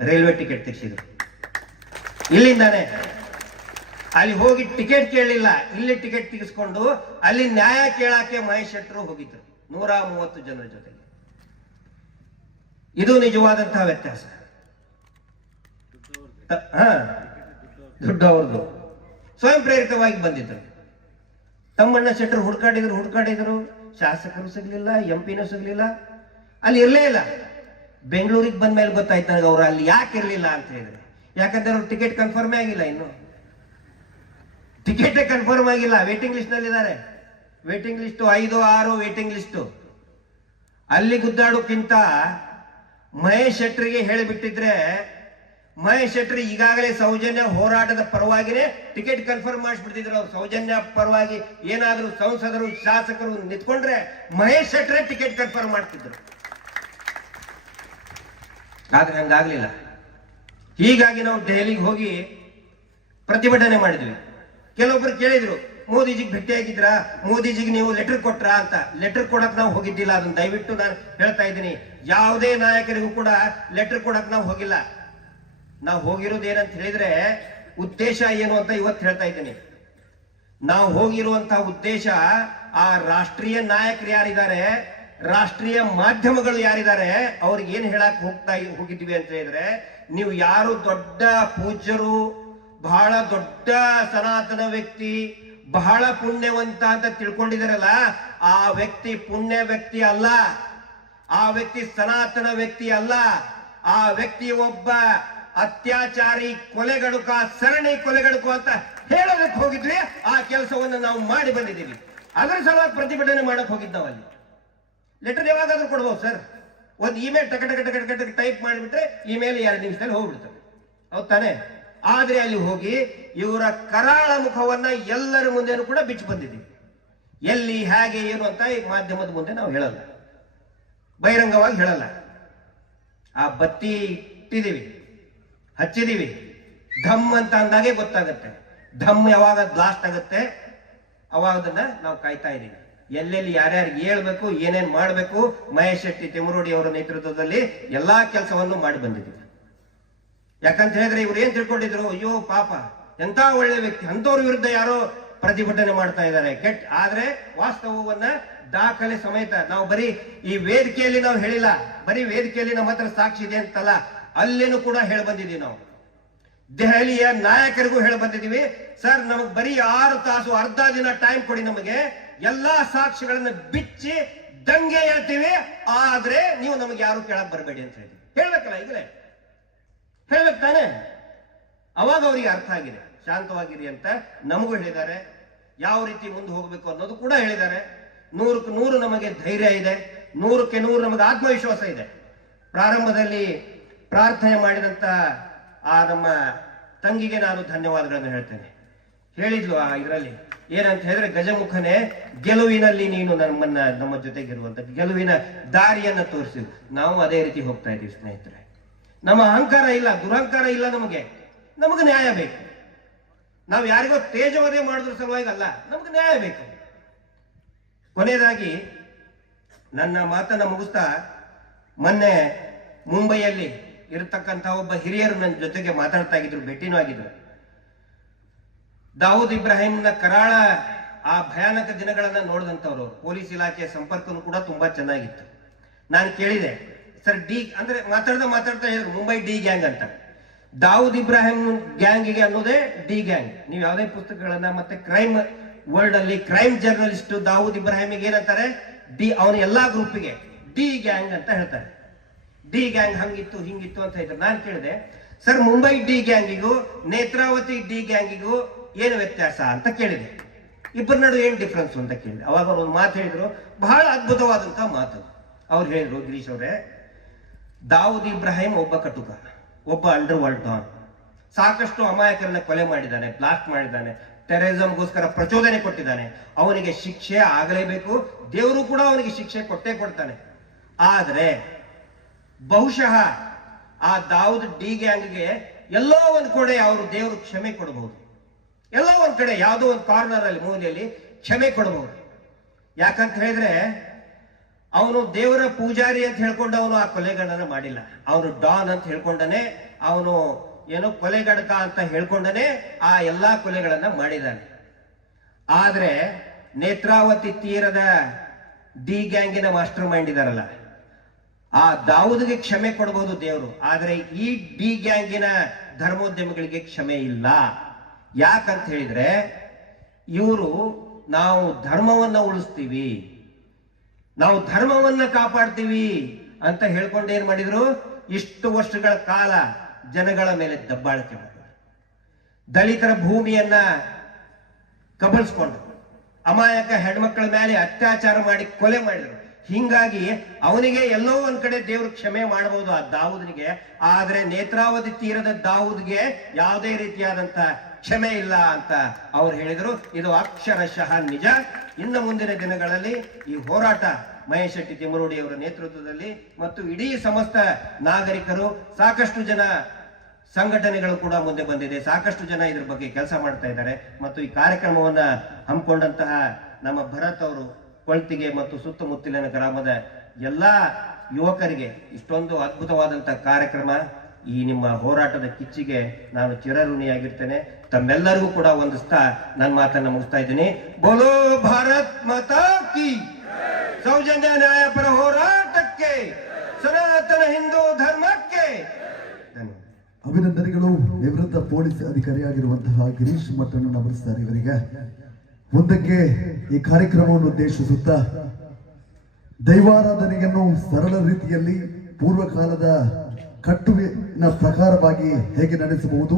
ರೈಲ್ವೆ ಟಿಕೆಟ್ ತೆಗೆಸಿದ್ರು. ಇಲ್ಲಿಂದಾನೆ ಅಲ್ಲಿ ಹೋಗಿ ಟಿಕೆಟ್ ಕೇಳಲಿಲ್ಲ, ಇಲ್ಲಿ ಟಿಕೆಟ್ ತೆಗೆಸ್ಕೊಂಡು ಅಲ್ಲಿ ನ್ಯಾಯ ಕೇಳಕ್ಕೆ ಮಹೇಶ್ ಶೆಟ್ಟರು ಹೋಗಿದ್ರು 130 ಜನರ ಜೊತೆಗೆ. ಇದು ನಿಜವಾದಂತಹ ವ್ಯತ್ಯಾಸ. ದುಡ್ಡು ಅವ್ರದ್ದು ಸ್ವಯಂ ಪ್ರೇರಿತವಾಗಿ ಬಂದಿದ್ರು. ತಮ್ಮಣ್ಣ ಶೆಟ್ಟರು ಹುಡ್ಕಾಡಿದ್ರು, ಶಾಸಕರು ಸಿಗ್ಲಿಲ್ಲ, ಎಂಪಿನೂ ಸಿಗ್ಲಿಲ್ಲ, ಅಲ್ಲಿ ಇರ್ಲೇ ಇಲ್ಲ. ಬೆಂಗಳೂರಿಗೆ ಬಂದ ಮೇಲೆ ಗೊತ್ತಾಯ್ತು ನನಗೆ ಅವ್ರು ಅಲ್ಲಿ ಯಾಕೆ ಇರ್ಲಿಲ್ಲ ಅಂತ ಹೇಳಿದ್ರೆ, ಯಾಕಂದ್ರೆ ಅವ್ರು ಟಿಕೆಟ್ ಕನ್ಫರ್ಮೇ ಆಗಿಲ್ಲ, ಇನ್ನು ಟಿಕೆಟ್ ಕನ್ಫರ್ಮ್ ಆಗಿಲ್ಲ, ವೇಟಿಂಗ್ ಲಿಸ್ಟ್ ನಲ್ಲಿ ಇದ್ದಾರೆ. Waiting list 5-6 waiting list. ಅಲ್ಲಿ ಗುದ್ದಾಡೋಕ್ಕಿಂತ ಮಹೇಶ್ ಶೆಟ್ಟರಿಗೆ ಹೇಳಿಬಿಟ್ಟಿದ್ರೆ, ಮಹೇಶ್ ಶೆಟ್ಟರ್ ಈಗಾಗಲೇ ಸೌಜನ್ಯ ಹೋರಾಟದ ಪರವಾಗಿನೇ ಟಿಕೆಟ್ ಕನ್ಫರ್ಮ್ ಮಾಡಿಸ್ಬಿಡ್ತಿದ್ರು. ಅವ್ರು ಸೌಜನ್ಯ ಪರವಾಗಿ ಏನಾದರೂ ಸಂಸದರು ಶಾಸಕರು ನಿಂತ್ಕೊಂಡ್ರೆ ಮಹೇಶ್ ಶೆಟ್ಟರೇ ಟಿಕೆಟ್ ಕನ್ಫರ್ಮ್ ಮಾಡ್ತಿದ್ರು. ಆದ್ರೆ ಹಂಗಾಗ್ಲಿಲ್ಲ. ಹೀಗಾಗಿ ನಾವು ದೆಹಲಿಗೆ ಹೋಗಿ ಪ್ರತಿಭಟನೆ ಮಾಡಿದ್ವಿ. ಕೆಲವೊಬ್ರು ಕೇಳಿದ್ರು, ಮೋದಿಜಿಗೆ ಭೇಟಿಯಾಗಿದ್ರಾ, ಮೋದಿಜಿಗೆ ನೀವು ಲೆಟರ್ ಕೊಟ್ರಾ ಅಂತ. ಲೆಟರ್ ಕೊಡಕ್ ನಾವು ಹೋಗಿದ್ದಿಲ್ಲ, ಅದನ್ನ ದಯವಿಟ್ಟು ನಾನು ಹೇಳ್ತಾ ಇದ್ದೀನಿ. ಯಾವುದೇ ನಾಯಕರಿಗೂ ಕೂಡ ಲೆಟರ್ ಕೊಡಕ್ ನಾವು ಹೋಗಿಲ್ಲ. ನಾವು ಹೋಗಿರೋದು ಏನಂತ ಹೇಳಿದ್ರೆ, ಉದ್ದೇಶ ಏನು ಅಂತ ಇವತ್ತು ಹೇಳ್ತಾ ಇದ್ದೀನಿ. ನಾವು ಹೋಗಿರುವಂತಹ ಉದ್ದೇಶ, ಆ ರಾಷ್ಟ್ರೀಯ ನಾಯಕರು ಯಾರಿದ್ದಾರೆ, ರಾಷ್ಟ್ರೀಯ ಮಾಧ್ಯಮಗಳು ಯಾರಿದ್ದಾರೆ, ಅವ್ರಿಗೆ ಏನ್ ಹೇಳಕ್ ಹೋಗಿದ್ವಿ ಅಂತ ಹೇಳಿದ್ರೆ, ನೀವು ಯಾರು ದೊಡ್ಡ ಪೂಜ್ಯರು, ಬಹಳ ದೊಡ್ಡ ಸನಾತನ ವ್ಯಕ್ತಿ, ಬಹಳ ಪುಣ್ಯವಂತ ಅಂತ ತಿಳ್ಕೊಂಡಿದಾರಲ್ಲ, ಆ ವ್ಯಕ್ತಿ ಪುಣ್ಯ ವ್ಯಕ್ತಿ ಅಲ್ಲ, ಆ ವ್ಯಕ್ತಿ ಸನಾತನ ವ್ಯಕ್ತಿ ಅಲ್ಲ. ಆ ವ್ಯಕ್ತಿ ಒಬ್ಬ ಅತ್ಯಾಚಾರಿ, ಕೊಲೆಗಡುಕ, ಸರಣಿ ಕೊಲೆಗಡುಕ ಅಂತ ಹೇಳೋದಕ್ಕೆ ಹೋಗಿದ್ವಿ. ಆ ಕೆಲಸವನ್ನು ನಾವು ಮಾಡಿ ಬಂದಿದ್ದೀವಿ. ಅದರ ಸಲುವಾಗಿ ಪ್ರತಿಭಟನೆ ಮಾಡಕ್ ಹೋಗಿದ್ದು ನಾವು. ಅಲ್ಲಿ ಲೆಟರ್ ಯಾವಾಗಾದ್ರೂ ಕೊಡ್ಬೋದು ಸರ್. ಒಂದು ಇಮೇಲ್ ಟಕ ಟೈಪ್ ಮಾಡಿಬಿಟ್ರೆ ಇಮೇಲ್ 2 ನಿಮಿಷದಲ್ಲಿ ಹೋಗ್ಬಿಡ್ತಾರೆ, ಹೌದ್ ತಾನೆ? ಆದ್ರೆ ಅಲ್ಲಿ ಹೋಗಿ ಇವರ ಕರಾಳ ಮುಖವನ್ನ ಎಲ್ಲರ ಮುಂದೆನೂ ಕೂಡ ಬಿಚ್ಚಿ ಬಂದಿದ್ದೀವಿ. ಎಲ್ಲಿ ಹೇಗೆ ಏನು ಅಂತ ಈ ಮಾಧ್ಯಮದ ಮುಂದೆ ನಾವು ಹೇಳಲ್ಲ, ಬಹಿರಂಗವಾಗಿ ಹೇಳಲ್ಲ. ಆ ಬತ್ತಿ ಇಟ್ಟಿದೀವಿ, ಹಚ್ಚಿದೀವಿ, ಧಮ್ ಅಂತ ಅಂದಾಗೆ ಗೊತ್ತಾಗತ್ತೆ. ಧಮ್ ಯಾವಾಗ ಬ್ಲಾಸ್ಟ್ ಆಗುತ್ತೆ ಅವಾಗ ಅದನ್ನ ನಾವು ಕಾಯ್ತಾ ಇದೀವಿ. ಎಲ್ಲೆಲ್ಲಿ ಯಾರ್ಯಾರು ಹೇಳ್ಬೇಕು, ಏನೇನ್ ಮಾಡ್ಬೇಕು, ಮಹೇಶ್ ಶೆಟ್ಟಿ ತಿಮರೋಡಿ ಅವರ ನೇತೃತ್ವದಲ್ಲಿ ಎಲ್ಲಾ ಕೆಲಸವನ್ನು ಮಾಡಿ ಬಂದಿದ್ದೀವಿ. ಯಾಕಂತ ಹೇಳಿದ್ರೆ ಇವ್ರು ಏನ್ ತಿಳ್ಕೊಂಡಿದ್ರು, ಅಯ್ಯೋ ಪಾಪ ಎಂತ ಒಳ್ಳೆ ವ್ಯಕ್ತಿ, ಅಂತವ್ರ ವಿರುದ್ಧ ಯಾರೋ ಪ್ರತಿಭಟನೆ ಮಾಡ್ತಾ ಇದ್ದಾರೆ ಕೆಟ್ಟ. ಆದ್ರೆ ವಾಸ್ತವವನ್ನ ದಾಖಲೆ ಸಮೇತ ನಾವು ಬರೀ ಈ ವೇದಿಕೆಯಲ್ಲಿ ನಾವು ಹೇಳಿಲ್ಲ, ಬರೀ ವೇದಿಕೆಯಲ್ಲಿ ನಮ್ಮ ಹತ್ರ ಸಾಕ್ಷಿ ಇದೆ ಅಂತಲ್ಲ, ಅಲ್ಲೇನು ಕೂಡ ಹೇಳಿ ಬಂದಿದ್ದೀವಿ. ನಾವು ದೆಹಲಿಯ ನಾಯಕರಿಗೂ ಹೇಳಿ ಬಂದಿದ್ದೀವಿ, ಸರ್ ನಮಗ್ ಬರೀ 6 ತಾಸು ಅರ್ಧ ದಿನ ಟೈಮ್ ಕೊಡಿ, ನಮಗೆ ಎಲ್ಲಾ ಸಾಕ್ಷಿಗಳನ್ನ ಬಿಚ್ಚಿ ದಂಗೆ ಹೇಳ್ತೀವಿ, ಆದ್ರೆ ನೀವು ನಮಗೆ ಯಾರು ಕೇಳಕ್ ಬರಬೇಡಿ ಅಂತ ಹೇಳಿ ಹೇಳ್ಬೇಕಲ್ಲ. ಈಗಲೇ ಹೇಳ್ಬೇಕು ತಾನೆ? ಅವಾಗ ಅವರಿಗೆ ಅರ್ಥ ಆಗಿದೆ, ಶಾಂತವಾಗಿರಿ ಅಂತ ನಮಗೂ ಹೇಳಿದ್ದಾರೆ. ಯಾವ ರೀತಿ ಮುಂದೆ ಹೋಗ್ಬೇಕು ಅನ್ನೋದು ಕೂಡ ಹೇಳಿದ್ದಾರೆ. 100ಕ್ಕೆ 100 ನಮಗೆ ಧೈರ್ಯ ಇದೆ, 100ಕ್ಕೆ 100 ನಮಗೆ ಆತ್ಮವಿಶ್ವಾಸ ಇದೆ. ಪ್ರಾರಂಭದಲ್ಲಿ ಪ್ರಾರ್ಥನೆ ಮಾಡಿದಂತ ಆ ನಮ್ಮ ತಂಗಿಗೆ ನಾನು ಧನ್ಯವಾದಗಳನ್ನು ಹೇಳ್ತೇನೆ. ಹೇಳಿದ್ಲು ಆ ಇದರಲ್ಲಿ ಏನಂತ ಹೇಳಿದ್ರೆ, ಗಜಮುಖನೇ ಗೆಲುವಿನಲ್ಲಿ ನೀನು ನಮ್ಮ ಜೊತೆಗಿರುವಂತ ಗೆಲುವಿನ ದಾರಿಯನ್ನ ತೋರಿಸಿದ್ರು. ನಾವು ಅದೇ ರೀತಿ ಹೋಗ್ತಾ ಇದ್ದೀವಿ ಸ್ನೇಹಿತರೆ. ನಮ್ಮ ಅಹಂಕಾರ ಇಲ್ಲ, ದುರಹಂಕಾರ ಇಲ್ಲ. ನಮಗೆ ನ್ಯಾಯ ಬೇಕು. ನಾವು ಯಾರಿಗೋ ತೇಜೋವಧೆ ಮಾಡಿದ್ರ ಸಲುವಾಗಿ ಅಲ್ಲ, ನಮ್ಗೆ ನ್ಯಾಯ ಬೇಕು. ಕೊನೆಯದಾಗಿ ನನ್ನ ಮಾತನ್ನ ಮುಗಿಸ್ತಾ, ಮೊನ್ನೆ ಮುಂಬೈಯಲ್ಲಿ ಇರತಕ್ಕಂತ ಒಬ್ಬ ಹಿರಿಯರು ನನ್ನ ಜೊತೆಗೆ ಮಾತಾಡ್ತಾ ಇದ್ರು, ಭೇಟಿನೂ ಆಗಿದ್ರು. ದಾವೂದ್ ಇಬ್ರಾಹಿಂನ ಕರಾಳ ಆ ಭಯಾನಕ ದಿನಗಳನ್ನ ನೋಡಿದಂತವ್ರು. ಪೊಲೀಸ್ ಇಲಾಖೆಯ ಸಂಪರ್ಕನೂ ಕೂಡ ತುಂಬಾ ಚೆನ್ನಾಗಿತ್ತು. ನಾನು ಕೇಳಿದೆ, ಸರ್ ಡಿ ಅಂದ್ರೆ ಮಾತಾಡ್ತಾ ಹೇಳಿದ್ರು, ಮುಂಬೈ ಡಿ ಗ್ಯಾಂಗ್ ಅಂತ. ದಾವೂದ್ ಇಬ್ರಾಹಿಂ ಗ್ಯಾಂಗಿಗೆ ಅನ್ನೋದೇ ಡಿ ಗ್ಯಾಂಗ್. ನೀವು ಯಾವುದೇ ಪುಸ್ತಕಗಳನ್ನ ಮತ್ತೆ ಕ್ರೈಮ್ ವರ್ಲ್ಡ್ ಅಲ್ಲಿ ಕ್ರೈಮ್ ಜರ್ನಲಿಸ್ಟ್ ದಾವೂದ್ ಇಬ್ರಾಹಿಮಿಗೆ ಏನಂತಾರೆ, ಡಿ, ಅವನ ಎಲ್ಲಾ ಗ್ರೂಪಿಗೆ ಡಿ ಗ್ಯಾಂಗ್ ಅಂತ ಹೇಳ್ತಾರೆ. ಡಿ ಗ್ಯಾಂಗ್ ಹಂಗಿತ್ತು ಹಿಂಗಿತ್ತು ಅಂತ ಹೇಳಿದ್ರು. ನಾನು ಕೇಳಿದೆ, ಸರ್ ಮುಂಬೈ ಡಿ ಗ್ಯಾಂಗಿಗೂ ನೇತ್ರಾವತಿ ಡಿ ಗ್ಯಾಂಗಿಗೂ ಏನು ವ್ಯತ್ಯಾಸ ಅಂತ ಕೇಳಿದೆ. ಇಬ್ಬರ ನಡುವೆ ಏನ್ ಡಿಫ್ರೆನ್ಸ್ ಅಂತ ಕೇಳಿದೆ. ಅವಾಗ ಅವ್ರು ಒಂದು ಮಾತು ಹೇಳಿದ್ರು, ಬಹಳ ಅದ್ಭುತವಾದಂತ ಮಾತು. ಅವ್ರು ಹೇಳಿದ್ರು, ಗಿರೀಶ್ ಅವರೇ, ದಾವೂದ್ ಇಬ್ರಾಹಿಂ ಒಬ್ಬ ಕಟುಕ, ಒಬ್ಬ ಅಂಡರ್ ವರ್ಲ್ಡ್ ಡಾನ್. ಸಾಕಷ್ಟು ಅಮಾಯಕರನ್ನ ಕೊಲೆ ಮಾಡಿದ್ದಾನೆ, ಬ್ಲಾಸ್ಟ್ ಮಾಡಿದ್ದಾನೆ, ಟೆರರಿಸಂಗೋಸ್ಕರ ಪ್ರಚೋದನೆ ಕೊಟ್ಟಿದ್ದಾನೆ. ಅವನಿಗೆ ಶಿಕ್ಷೆ ಆಗಲೇಬೇಕು, ದೇವರು ಕೂಡ ಅವನಿಗೆ ಶಿಕ್ಷೆ ಕೊಟ್ಟೇ ಕೊಡ್ತಾನೆ. ಆದ್ರೆ ಬಹುಶಃ ಆ ದಾವೂದ್ ಡಿ ಗ್ಯಾಂಗ್ಗೆ ಎಲ್ಲೋ ಒಂದ್ ಕಡೆ ಅವರು ದೇವರು ಕ್ಷಮೆ ಕೊಡಬಹುದು, ಎಲ್ಲೋ ಒಂದ್ ಕಡೆ ಯಾವುದೋ ಒಂದು ಕಾರ್ನರ್ ಅಲ್ಲಿ ಮೂಲೆಯಲ್ಲಿ ಕ್ಷಮೆ ಕೊಡಬಹುದು. ಯಾಕಂತ ಹೇಳಿದ್ರೆ ಅವನು ದೇವರ ಪೂಜಾರಿ ಅಂತ ಹೇಳ್ಕೊಂಡು ಅವನು ಆ ಕೊಲೆಗಳನ್ನ ಮಾಡಿಲ್ಲ. ಅವನು ಡಾನ್ ಅಂತ ಹೇಳ್ಕೊಂಡನೆ ಅವನು ಏನೋ ಕೊಲೆಗಡಕ ಅಂತ ಹೇಳ್ಕೊಂಡನೆ ಆ ಎಲ್ಲಾ ಕೊಲೆಗಳನ್ನ ಮಾಡಿದ್ದಾನೆ. ಆದ್ರೆ ನೇತ್ರಾವತಿ ತೀರದ ಡಿ ಗ್ಯಾಂಗಿನ ಮಾಸ್ಟರ್ ಮೈಂಡ್ ಇದಾರಲ್ಲ, ಆ ದಾವೂದ್ಗೆ ಕ್ಷಮೆ ಕೊಡಬಹುದು ದೇವರು, ಆದ್ರೆ ಈ ಡಿ ಗ್ಯಾಂಗಿನ ಧರ್ಮೋದ್ಯಮಿಗಳಿಗೆ ಕ್ಷಮೆ ಇಲ್ಲ. ಯಾಕಂತ ಹೇಳಿದ್ರೆ ಇವರು ನಾವು ಧರ್ಮವನ್ನ ಉಳಿಸ್ತೀವಿ, ನಾವು ಧರ್ಮವನ್ನ ಕಾಪಾಡ್ತೀವಿ ಅಂತ ಹೇಳ್ಕೊಂಡು ಏನ್ ಮಾಡಿದ್ರು, ಇಷ್ಟು ವರ್ಷಗಳ ಕಾಲ ಜನಗಳ ಮೇಲೆ ದಬ್ಬಾಳಿಕೆ ಮಾಡಿದ್ರು, ದಲಿತರ ಭೂಮಿಯನ್ನ ಕಬಳಿಸ್ಕೊಂಡ್ರು, ಅಮಾಯಕ ಹೆಣ್ಮಕ್ಳ ಮೇಲೆ ಅತ್ಯಾಚಾರ ಮಾಡಿ ಕೊಲೆ ಮಾಡಿದ್ರು. ಹಿಂಗಾಗಿ ಅವನಿಗೆ ಎಲ್ಲೋ ಒಂದ್ ಕಡೆ ದೇವ್ರು ಕ್ಷಮೆ ಮಾಡಬಹುದು ಆ ದಾವೂದ್ನಿಗೆ, ಆದ್ರೆ ನೇತ್ರಾವತಿ ತೀರದ ದಾವೂದ್ಗೆ ಯಾವುದೇ ರೀತಿಯಾದಂತ ಕ್ಷಮೆ ಇಲ್ಲ ಅಂತ ಅವ್ರು ಹೇಳಿದ್ರು. ಇದು ಅಕ್ಷರಶಃ ನಿಜ. ಇನ್ನು ಮುಂದಿನ ದಿನಗಳಲ್ಲಿ ಈ ಹೋರಾಟ ಮಹೇಶ್ ಶೆಟ್ಟಿ ತಿಮ್ಮರೋಡಿ ಅವರ ನೇತೃತ್ವದಲ್ಲಿ ಮತ್ತು ಇಡೀ ಸಮಸ್ತ ನಾಗರಿಕರು, ಸಾಕಷ್ಟು ಜನ ಸಂಘಟನೆಗಳು ಕೂಡ ಮುಂದೆ ಬಂದಿದೆ, ಸಾಕಷ್ಟು ಜನ ಇದ್ರ ಬಗ್ಗೆ ಕೆಲಸ ಮಾಡ್ತಾ ಇದ್ದಾರೆ. ಮತ್ತು ಈ ಕಾರ್ಯಕ್ರಮವನ್ನ ಹಮ್ಮಿಕೊಂಡಂತಹ ನಮ್ಮ ಭರತ್ ಅವರು ಕೊಳ್ತಿಗೆ ಮತ್ತು ಸುತ್ತಮುತ್ತಲಿನ ಗ್ರಾಮದ ಎಲ್ಲಾ ಯುವಕರಿಗೆ ಇಷ್ಟೊಂದು ಅದ್ಭುತವಾದಂತಹ ಕಾರ್ಯಕ್ರಮ, ಈ ನಿಮ್ಮ ಹೋರಾಟದ ಕಿಚ್ಚಿಗೆ ನಾನು ಚಿರಋಣಿಯಾಗಿರ್ತೇನೆ. ತಮ್ಮೆಲ್ಲರಿಗೂ ಕೂಡ ವಂದಿಸ್ತಾ ನನ್ನ ಮಾತನ್ನ ಮುಗಿಸ್ತಾ ಇದ್ದೀನಿ. ಬೋಲೋ ಭಾರತ್ ಮಾತಾ ಕಿ, ಸೌಜನ್ಯ ನ್ಯಾಯಪರ ಹೋರಾಟಕ್ಕೆ, ಸನಾತನ ಹಿಂದೂ ಧರ್ಮಕ್ಕೆ ಧನ್ಯವಾದ. ಅಭಿನಂದನೆಗಳು. ನಿವೃತ್ತ ಪೊಲೀಸ್ ಅಧಿಕಾರಿಯಾಗಿರುವಂತಹ ಗಿರೀಶ್ ಮಠವನ್ನು ನಮಸ್ಕಾರ. ಇವರಿಗೆ ಮುಂದಕ್ಕೆ ಈ ಕಾರ್ಯಕ್ರಮವನ್ನು ಉದ್ದೇಶಿಸುತ್ತಾ ದೈವಾರಾಧನೆಯನ್ನು ಸರಳ ರೀತಿಯಲ್ಲಿ ಪೂರ್ವಕಾಲದ ಕಟ್ಟುವಿನ ಪ್ರಕಾರವಾಗಿ ಹೇಗೆ ನಡೆಸಬಹುದು,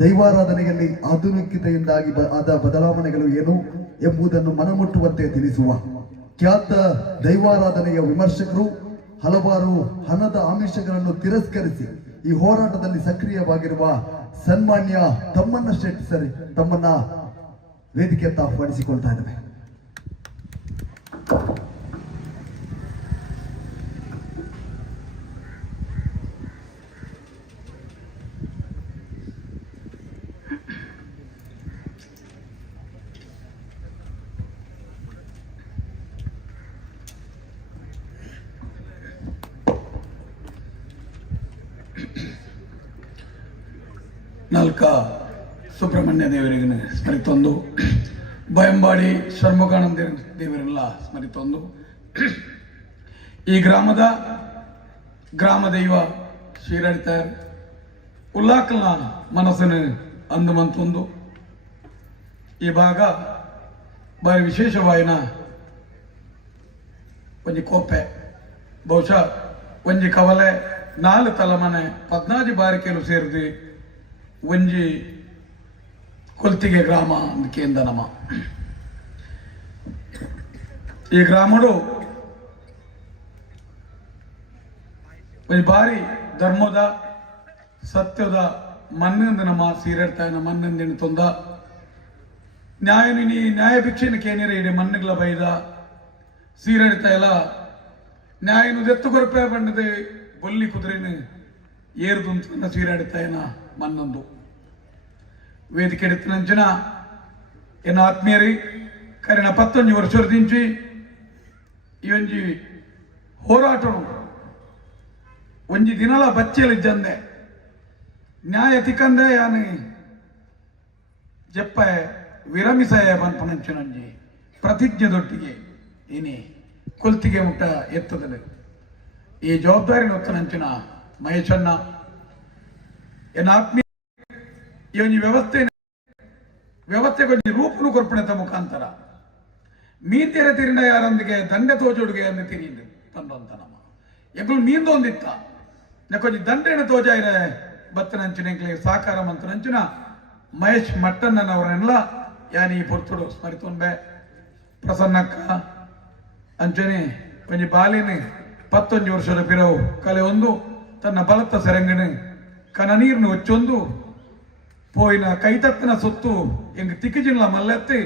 ದೈವಾರಾಧನೆಯಲ್ಲಿ ಆಧುನಿಕತೆಯಿಂದಾಗಿ ಆದ ಬದಲಾವಣೆಗಳು ಏನು ಎಂಬುದನ್ನು ಮನಮುಟ್ಟುವಂತೆ ತಿಳಿಸುವ ಖ್ಯಾತ ದೈವಾರಾಧನೆಯ ವಿಮರ್ಶಕರು ಹಲವಾರು ಹಣದ ಆಮಿಷಗಳನ್ನು ತಿರಸ್ಕರಿಸಿ ಈ ಹೋರಾಟದಲ್ಲಿ ಸಕ್ರಿಯವಾಗಿರುವ ಸನ್ಮಾನ್ಯ ತಮ್ಮಣ್ಣ ಶೆಟ್ಟಿ ಸರ್ ತಮ್ಮನ್ನ ವೇದಿಕೆಯತ್ತ ಆಹ್ವಾನಿಸಿಕೊಳ್ತಾ ಇದ್ದೇವೆ. ನಾಲ್ಕ ಸುಬ್ರಹ್ಮಣ್ಯ ದೇವರಿಗೆ ಸ್ಮರಿತೊಂದು, ಬಯಂಬಾಡಿ ಷಣ್ಮುಖಾನಂದ ದೇವರೆಲ್ಲ ಸ್ಮರಿತೊಂದು, ಈ ಗ್ರಾಮದ ಗ್ರಾಮ ದೈವ ಶ್ರೀರಡಿತಾರ್ ಉಲ್ಲಾಕಲ್ನ ಮನಸ್ಸನ್ನು ಅಂದುಮಂತೊಂದು ಈ ಭಾಗ ಬಾರಿ ವಿಶೇಷವಾಯಿನ ಒಂಜಿ ಕೋಪೆ ಬಹುಶಃ ಒಂಜಿ ಕವಲೆ 4 ತಲೆಮನೆ 14 ಬಾರಿಕೆಲು ಸೇರಿದು ಒಂಜಿ ಕೊಲ್ತಿಗೆ ಗ್ರಾಮ ಅಂದಕೆಂದ ನಮ ಈ ಗ್ರಾಮಡು ಒಂಜಿ ಬಾರಿ ಧರ್ಮದ ಸತ್ಯದ ಮನ್ನಂದು ನಮ್ಮ ಸೀರೆಡ್ತಾಯಿನ ಮನ್ನಂದಿನ ತೊಂದ ನ್ಯಾಯನಿ ನ್ಯಾಯ ಭಿಕ್ಷೆನ ಕೇನಿರ ಇಡೀ ಮಣ್ಣುಗಳ ಬೈದ ಸೀರೆಡ್ತಾ ಇಲ್ಲ ನ್ಯಾಯನು ದೆತ್ತು ಕೊರಪೆ ಬಣ್ಣದ ಬೊಲ್ಲಿ ಕುದುರೆನು ಏರ್ದು ಸೀರೆಡ್ತಾಯಿನ ಮನ್ನೊಂದು ವೇದಿಕೆ ಎಡುತ್ತಿನ ಎನ್ನ ಆತ್ಮೀಯರಿ ಕರೆನ 11 ವರ್ಷದಿಂಚಿ ಈ ಒಂಜಿ ಹೋರಾಟ ಒಂಜಿ ದಿನಲ ಬಚ್ಚಲಿದ್ದಂದೆ ನ್ಯಾಯ ತಿಕ್ಕಂದೆ ಯಾನು ಜಪ್ಪ ವಿರಮಿಸಾಯ ಬನ್ಪನಂಚನಂಜಿ ಪ್ರತಿಜ್ಞೆದೊಟ್ಟಿಗೆ ಏನೇ ಕೊಲ್ತಿಗೆ ಮುಟ್ಟ ಎತ್ತದಲ್ಲಿ ಈ ಜವಾಬ್ದಾರಿ ಹೊತ್ತನಂಚಿನ ಮಹೇಶಣ್ಣ ಎನ್ನ ಆತ್ಮೀಯ ಈ ಒಂಜಿ ವ್ಯವಸ್ಥೆಗೆ ಒಂಜಿ ರೂಪನು ಕೊರ್ಪಣೆತ ಮುಖಾಂತರ ಮೀತೆರೆ ತಿರಿಂಡ ಯಾರೊಂದಿಗೆ ದಂಡೆ ತೋಜೋಡುಗೆ ಅಂದು ತಿರಿಯಿಂದ ತಂದಂತ ನಮ್ಮ ಎಗಳು ಮೀಂದೊಂದಿತ್ತ ನೆಕೊಂಜಿ ದಂಡೆನ ತೋಜಾಯಿರ ಬತ್ತನಂಚಿನ ಸಾಕಾರ ಮಂತನಂಚಿನ ಮಹೇಶ್ ಮಟ್ಟಣ್ಣನವರನ್ನೆಲ್ಲ ಯಾನಿ ಪೊರ್ತುಡು ಸ್ಮರಿತೊಂಬೆ ಪ್ರಸನ್ನಕ್ಕ ಅಂಚನೆ ಒಂಜಿ ಬಾಲಿನ 11 ವರ್ಷದ ಪಿರವು ಕಲೆ ಒಂದು ತನ್ನ ಬಲತ್ತ ಸೆರಂಗಣ ಕನ ನೀರ್ನು ಒಚ್ಚೊಂದು ಪೋಯಿನ ಕೈತತ್ತನ ಸೊತ್ತು ಎಂಗ್ ತಿಕ್ಕಿಜಿನ್ಲ ಮಲ್ಲೆತ್ತಿ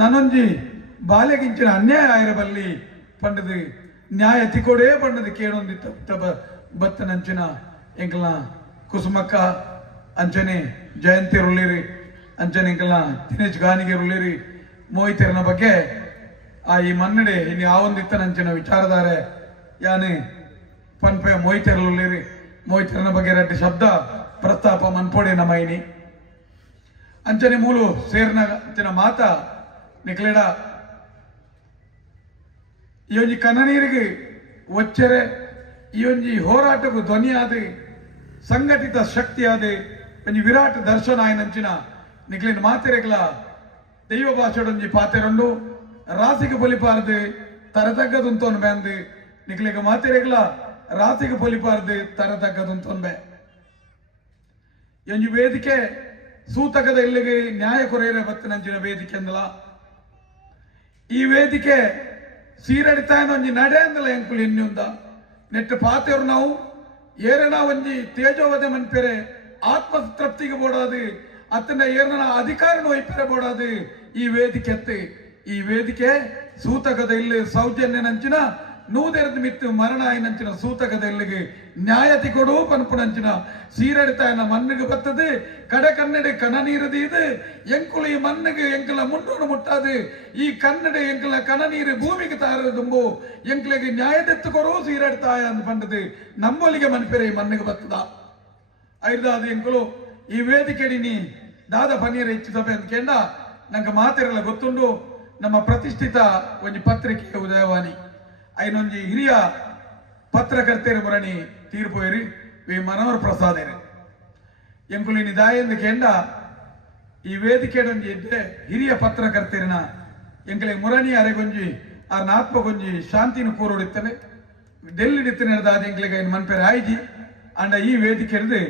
ನನೊಂಜಿ ಬಾಲ್ಯಗಿಂಚಿನ ಅನ್ಯಾಯ ಆಯಿರಬಲ್ಲಿ ಪಂಡದು ನ್ಯಾಯ ತಿಕೋಡೇ ಪಂಡದು ಕೇಳೊಂದಿತ್ತ ಬತ್ತನಂಚಿನ ಎಂಕಲ್ನ ಕುಸುಮಕ್ಕ ಅಂಚನೆ ಜಯಂತಿ ರುಳ್ಳಿರಿ ಅಂಚನೆ ಎಂಕಲ್ನ ದಿನೇಶ್ ಗಾನಿಗೆ ರುಳ್ಳಿರಿ ಮೋಹಿತೆರನ ಬಗ್ಗೆ ಆ ಈ ಮನ್ನಡೆ ಇನ್ನು ಯಾವೊಂದಿತ್ತನಂಚಿನ ವಿಚಾರಧಾರೆ ಯಾನೆ ಪನ್ಪೆ ಮೋಹಿತೆರಲುಳ್ಳಿರಿ ಮೋಹಿತೆರನ ಬಗ್ಗೆ 2 ಶಬ್ದ ಪ್ರಸ್ತಾಪ ಮನ್ಪೋಡೆ ನಮೈನಿ ಅಂಚನೆ ಮೂಲು ಸೇರ್ನ ಮಾತ ನಿಕ್ಲೆಡ ಈ ಒಂಜಿ ಕನ್ನನೀರಿಗೆ ಒಚ್ಚರೆ ಈ ಒಂಜಿ ಹೋರಾಟಕ್ಕೂ ಧ್ವನಿ ಆದೆ ಸಂಘಟಿತ ಶಕ್ತಿ ಆದೆ ಒಂಜಿ ವಿರಾಟ್ ದರ್ಶನ ಆಯ್ನಂಚಿನ ನಿಕ್ಲಿನ ಮಾತೆರೆಗ್ಲ ದೈವ ಭಾಷೆಡೊಂಜಿ ಪಾತೆರಂಡು ರಾಸಿಗೆ ಪೊಲಿಪಾರ್ದು ತರತಗ್ಗದುಂತೋನ್ ಬ್ಯಾಂದು ನಿಕ್ಲಿಗ ಮಾತೆರೆಗ್ಲ ರಾಸಿಗೆ ಪೊಲಿಪಾರ್ದು ತರತಗ್ಗದುಂತೋನ್ ಬೇ ಒಂಜಿ ವೇದಿಕೆ ಸೂತಕದ ಇಲ್ಲಿಗೆ ನ್ಯಾಯ ಕೊರೆಯರ ಬತ್ತನಂಚಿನ ವೇದಿಕೆ ಅಂದಲ ಈ ವೇದಿಕೆ ಸೀರಡಿತಾಯನ ಒಂಜಿ ನಡೆ ಅಂದಲ ಎಂಕುಲು ಇನ್ನೊಂದ ನೆಟ್ಟು ಪಾತೆಯವರು ನಾವು ಏರನ ಒಂಜಿ ತೇಜೋವಧೆ ಮನ್ಪೆರೆ ಆತ್ಮ ತೃಪ್ತಿಗೆ ಬೋಡಾದು ಅತ್ತನ ಏರನ ಅಧಿಕಾರನ ವೈಪರೆ ಬೋಡಾದು ಈ ವೇದಿಕೆ ಅತ್ತೆ ಈ ವೇದಿಕೆ ಸೂತಕದ ಇಲ್ಲಿ ಸೌಜನ್ಯನಂಚಿನ ನೂದೆರದು ಮಿತ್ತು ಮರಣ ಆಯ್ನಂಚಿನ ಸೂತಕದ ಇಲ್ಲಿಗೆ ನ್ಯಾಯತಿ ಕೊಡು ಪನ್ಪುನಂಚಿನ ಸೀರಡಿತಾಯನ ಮಣ್ಣಿಗೆ ಬತ್ತದು ಕಡೆ ಕನ್ನಡ ಕಣ ನೀರದು ಇದು ಎಂಕುಲು ಈ ಮಣ್ಣಿಗೆ ಎಂಕಲ ಮುಂಡೋನು ಮುಟ್ಟಾದು ಈ ಕನ್ನಡ ಎಂಕಲ ಕಣ ನೀರು ಭೂಮಿಗೆ ತಾರದುಂಬು ಎಂಕಲಿಗೆ ನ್ಯಾಯದೆತ್ತು ಕೊಡು ಸೀರಡಿತಾಯ ಅಂತ ಪಂಡದು ನಮ್ಮೊಲಿಗೆ ಮನ್ಪೆರೆ ಈ ಮಣ್ಣಿಗೆ ಬತ್ತದ ಐದಾದ ಎಂಕುಲು ಈ ವೇದಿಕೆಡಿ ನೀ ದಾದ ಪನೀರ ಹೆಚ್ಚಿಸಬೆ ಅಂತ ಕೇಂಡ ನಂಗೆ ಮಾತೆರೆಲ್ಲ ಗೊತ್ತುಂಡು ನಮ್ಮ ಪ್ರತಿಷ್ಠಿತ ಒಂಜಿ ಪತ್ರಿಕೆ ಉದಯವಾಣಿ ಐನೊಂಜಿ ಹಿರಿಯ ಪತ್ರಕರ್ತೆಯರು ಬರಣಿ ತೀರ್ಪೋಯರಿ ವಿ ಮನೋಹರ್ ಪ್ರಸಾದೇರಿ ಎಂಕುಲಿನಿ ದಾಯಂದು ಕೇಂಡ ಈ ವೇದಿಕೆಡೊಂಜಿ ಇದ್ದೆ ಹಿರಿಯ ಪತ್ರಕರ್ತೆಯರನ ಎಂಕಲಿಗೆ ಮುರಣಿ ಅರೆಗೊಂಜಿ ಆ ನಾತ್ಮಗೊಂಜಿ ಶಾಂತಿನ ಕೂರೋಡಿತ್ತನೆ ಡೆಲ್ಲಿ ನಿತ್ತು ನಡೆದಾದ ಎಂಕಲಿಗೆ ಮನ್ಪೆರೆ ಆಯ್ಜಿ ಅಂಡ ಈ ವೇದಿಕೆ ಹಿಡಿದು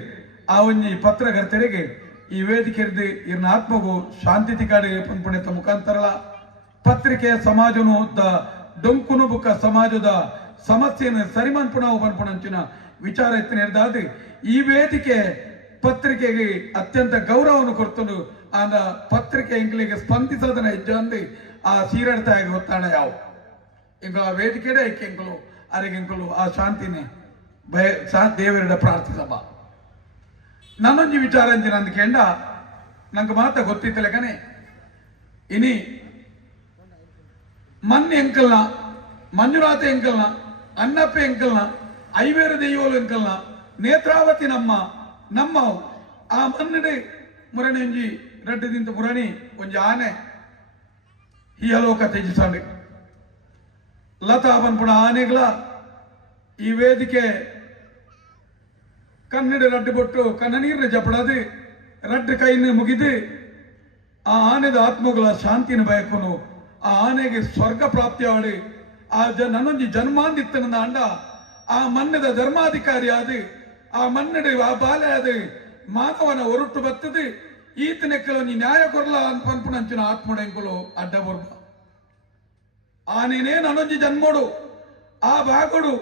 ಆ ಒಂಜಿ ಪತ್ರಕರ್ತೆಯರಿಗೆ ಈ ವೇದಿಕೆ ಹಿಡಿದು ಇರ್ನ ಆತ್ಮಗೂ ಶಾಂತಿ ತಿಕಾಡಿ ಪಂಪುಣಿತ ಮುಖಾಂತರಲ ಪತ್ರಿಕೆಯ ಸಮಾಜನು ಡೊಂಕುನು ಬುಕ್ಕ ಸಮಾಜದ ಸಮಸ್ಯೆಯನ್ನು ಸರಿಮನ್ಪುಣವು ಪನ್ಪುಣಂಚಿನ ವಿಚಾರ ಎತ್ತಿನ ಹಿಡಿದಾದ ಈ ವೇದಿಕೆ ಪತ್ರಿಕೆಗೆ ಅತ್ಯಂತ ಗೌರವವನ್ನು ಕೊಡ್ತಂಡು ಆದ ಪತ್ರಿಕೆ ಎಂಕಲಿಗೆ ಸ್ಪಂದಿಸದನ ಹೆಜ್ಜೆ ಆ ಸೀರಡ್ತಾಗಿ ಒತ್ತಾಣ ಯಾವ ಇಂಕ ಆ ವೇದಿಕೆಡೆ ಐಕೆ ಎಂಕಲು ಅರೆಗೆ ಎಂಕಲು ಆ ಶಾಂತಿನೇ ಭಯ ದೇವರಿಡ ಪ್ರಾರ್ಥಿಸಬ ನನ್ನೊಂಜಿ ವಿಚಾರ ಅಂಚಿನ ಅಂದ ಕೇಂಡ ನಂಗೆ ಮಾತ ಗೊತ್ತಿತ್ತಲೆ ಕನೆ ಇನಿ ಮಣ್ಣು ಎಂಕಲ್ನ ಮಂಜುನಾಥ ಎಂಕಲ್ನ ಅನ್ನಪ್ಪ ಎಂಕಲ್ನ ಐವೇರು ದೆಯ್ಯೋಲು ಎಂಕಲ್ನ ನೇತ್ರಾವತಿ ನಮ್ಮ ಆ ಮನ್ನಡೆ ಮುರಣಿ ಒಂಜಿ ರಡ್ಡದಿಂದ ಮುರಣಿ ಒಂಜಿ ಆನೆ ಹಿಯಲೋಕ ತ್ಯಜಿಸಾಂಡಿ ಲತಾ ಪನ್ಪುಣ ಆನೆಗಳ ಈ ವೇದಿಕೆ ಕನ್ನಡ ರಡ್ಡು ಬೊಟ್ಟು ಕನ್ನ ನೀರಿನ ಜಪಡದು ರಡ್ಡು ಕೈನ ಮುಗಿದು ಆ ಆನೆದ ಆತ್ಮಗಳ ಶಾಂತಿನ ಬಯಕೊನು ಆ ಆನೆಗೆ ಸ್ವರ್ಗ ಪ್ರಾಪ್ತಿಯಾಡಿ ಆ ನನ್ನೊಂಜಿ ಜನ್ಮಾಂದಿತ್ತನ ಅಂಡ ಆ ಮನ್ನದ ಧರ್ಮಾಧಿಕಾರಿ ಆದು ಆ ಮನ್ನಡೆ ಆ ಬಾಲೆ ಆದು ಮಾನವನ ಹೊರಟು ಬತ್ತದು ಈತನೆಕ್ಕಲೊಂಜಿ ನ್ಯಾಯ ಕೊರ್ಲ ಅಂತ ಪನ್ಪುಣಂಚಿನ ಆತ್ಮಡೆಂಕುಲು ಅಡ್ಡ ಬರ್ಬ ಆನೆನೇ ನನ್ನೊಂಜಿ ಜನ್ಮೋಡು ಆ ಬಾಗೊಡು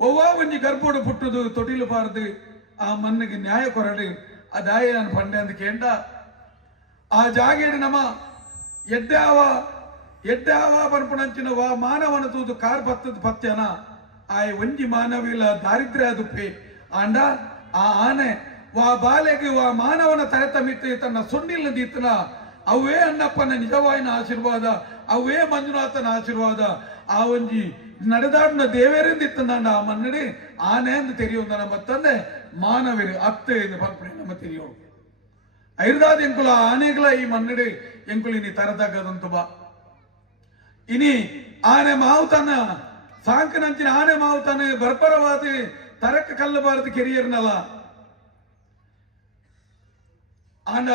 ಒವ್ವಾ ಒಂಜಿ ಗರ್ಭೋಡು ಪುಟ್ಟುದು ತೊಟಿಲು ಬಾರದು ಆ ಮನ್ನಿಗೆ ನ್ಯಾಯ ಕೊರಡು ಅದಾಯ ನಾನು ಪಂಡೆ ಅಂದ ಕೇಂಡ ಆ ಜಾಗೇಡಿ ನಮ್ಮ ಎಡ್ಡಾವ ಪನ್ಪುಣಂಚಿನ ವಾ ಮಾನವನ ತೂದು ಕಾರ್ ಬತ್ತದ ಪತ್ಯನ ಆ ಒಂಜಿ ಮಾನವಿಲ ದಾರಿದ್ರ್ಯ ದುಪ್ಪಿ ಆಂಡ ಆ ಆನೆ ವಾ ಬಾಲೆಗೆ ವಾ ಮಾನವನ ತರೆತ ಮಿತ್ತು ತನ್ನ ಸೊಂಡಿಲ್ ದೀತನ ಅವೇ ಅನ್ನಪ್ಪನ ನಿಜವಾಯಿನ ಆಶೀರ್ವಾದ ಅವೇ ಮಂಜುನಾಥನ ಆಶೀರ್ವಾದ ಆ ಒಂಜಿ ನಡೆದಾಡಿನ ದೇವೇರಿಂದಿತ್ತಂದಾಂಡ ಆ ಮನ್ನಡೆ ಆನೆ ಎಂದು ತೆರೆಯೋದ ನಮ್ಮ ತಂದೆ ಮಾನವಿರು ಅತ್ತೆ ಎಂದು ಪಂಪಣೆ ನಮ್ಮ ತೆರೆಯೋಳು ಐರ್ದಾದ ಎಂಕುಲ ಆನೆಗಳ ಈ ಮನ್ನಡೆ ಎಂಕುಲಿನಿ ತರದಕ್ಕದಂತು ಬಾ ಇನಿ ಆನೆ ಮಾವುತನ ಸಾಂಕನಂಚಿನ ಆನೆ ಮಾವುತನ ಬರ್ಬರವಾದ ತರಕ ಕಲ್ಲಬಾರದು ಕೆರಿಯರ್ನಲ್ಲ ಆಂಡ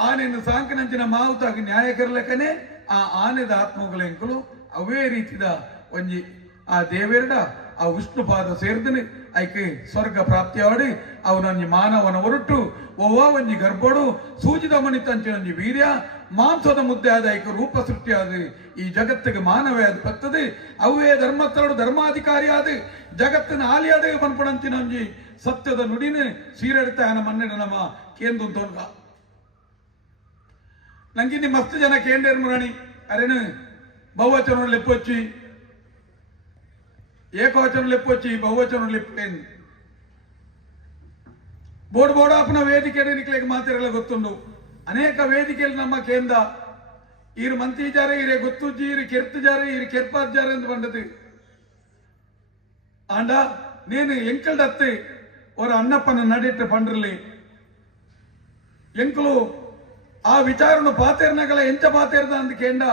ಆನೆಯನ್ನು ಸಾಂಕನಂಚಿನ ಮಾವುತಾಗಿ ನ್ಯಾಯಕರ್ಲಕ್ಕನೆ ಆ ಆನೆದ ಆತ್ಮಗಳ ಎಂಕುಲು ಅವೇ ರೀತಿದ ಒಂಜಿ ಆ ದೇವೇರಡ ಆ ವಿಷ್ಣು ಪಾದ ಸೇರ್ದನೆ ಐಕೆ ಸ್ವರ್ಗ ಪ್ರಾಪ್ತಿಯಾಡಿ ಅವನೊಂಜಿ ಮಾನವನ ಹೊರಟು ಒವ್ವ ಒಂಜಿ ಗರ್ಭೋಡು ಸೂಜಿದ ಮಣಿತಂಚಿನೊಂಜಿ ವೀರ್ಯ ಮಾಂಸದ ಮುದ್ದೆ ಆದ ಐಕೆ ರೂಪ ಸೃಷ್ಟಿಯಾದ ಈ ಜಗತ್ತಿಗೆ ಮಾನವೇ ಅದು ಬರ್ತದೆ ಅವೇ ಧರ್ಮಸ್ಥಳಡು ಧರ್ಮಾಧಿಕಾರಿ ಆದ ಜಗತ್ತಿನ ಆಲಿಯಾದ ಪನ್ಪುಣಂಚಿನೊಂಜಿ ಸತ್ಯದ ನುಡಿನ ಸೀರೆಡ್ತಾಯನ ಮನ್ನೆಡ ನಮ್ಮ ಕೇಂದ್ರ ತೋನ್ಗ ನಂಗಿನಿ ಮಸ್ತ್ ಜನ ಕೇಂದ್ರ ಮುರಣಿ ಅರೇನು ಬಹುವಚನ ಲೆಪ್ಪೊಚ್ಚಿ ಏಕವಚನ ಲೆಪ್ಪೊಚ್ಚಿ ಬಹುವಚನ ಲೆಪ್ಪೇನು ಬೋಡಾಪನ ವೇದಿಕೆ ನಿಕ್ಲಿಗೆ ಮಾತಿರಲ್ಲ ಗೊತ್ತುಂಡು ಅನೇಕ ವೇದಿಕೆಯಲ್ಲಿ ನಮ್ಮ ಕೇಂದ್ರ ಈರು ಮಂತಿ ಜಾರೆ ಈರೆ ಗೊತ್ತುಜ್ಜಿ ಈರು ಕೆರ್ತು ಜಾರೆ ಈರು ಕೆರ್ಪಾದ್ ಜಾರೆ ಎಂದು ಬಂದದು ಆಂಡ ನೇನು ಎಂಕಲ್ಡತ್ತೆ ஒரு அன்னப்பன நடிட்டு பண்றலே ಎಂಕುಲು ಆ ವಿಚಾರನು ಪಾತೆರ್ನಗಳ ಎಂಚ ಪಾತೆರ್ದ ಅಂತ ಕೇಂಡ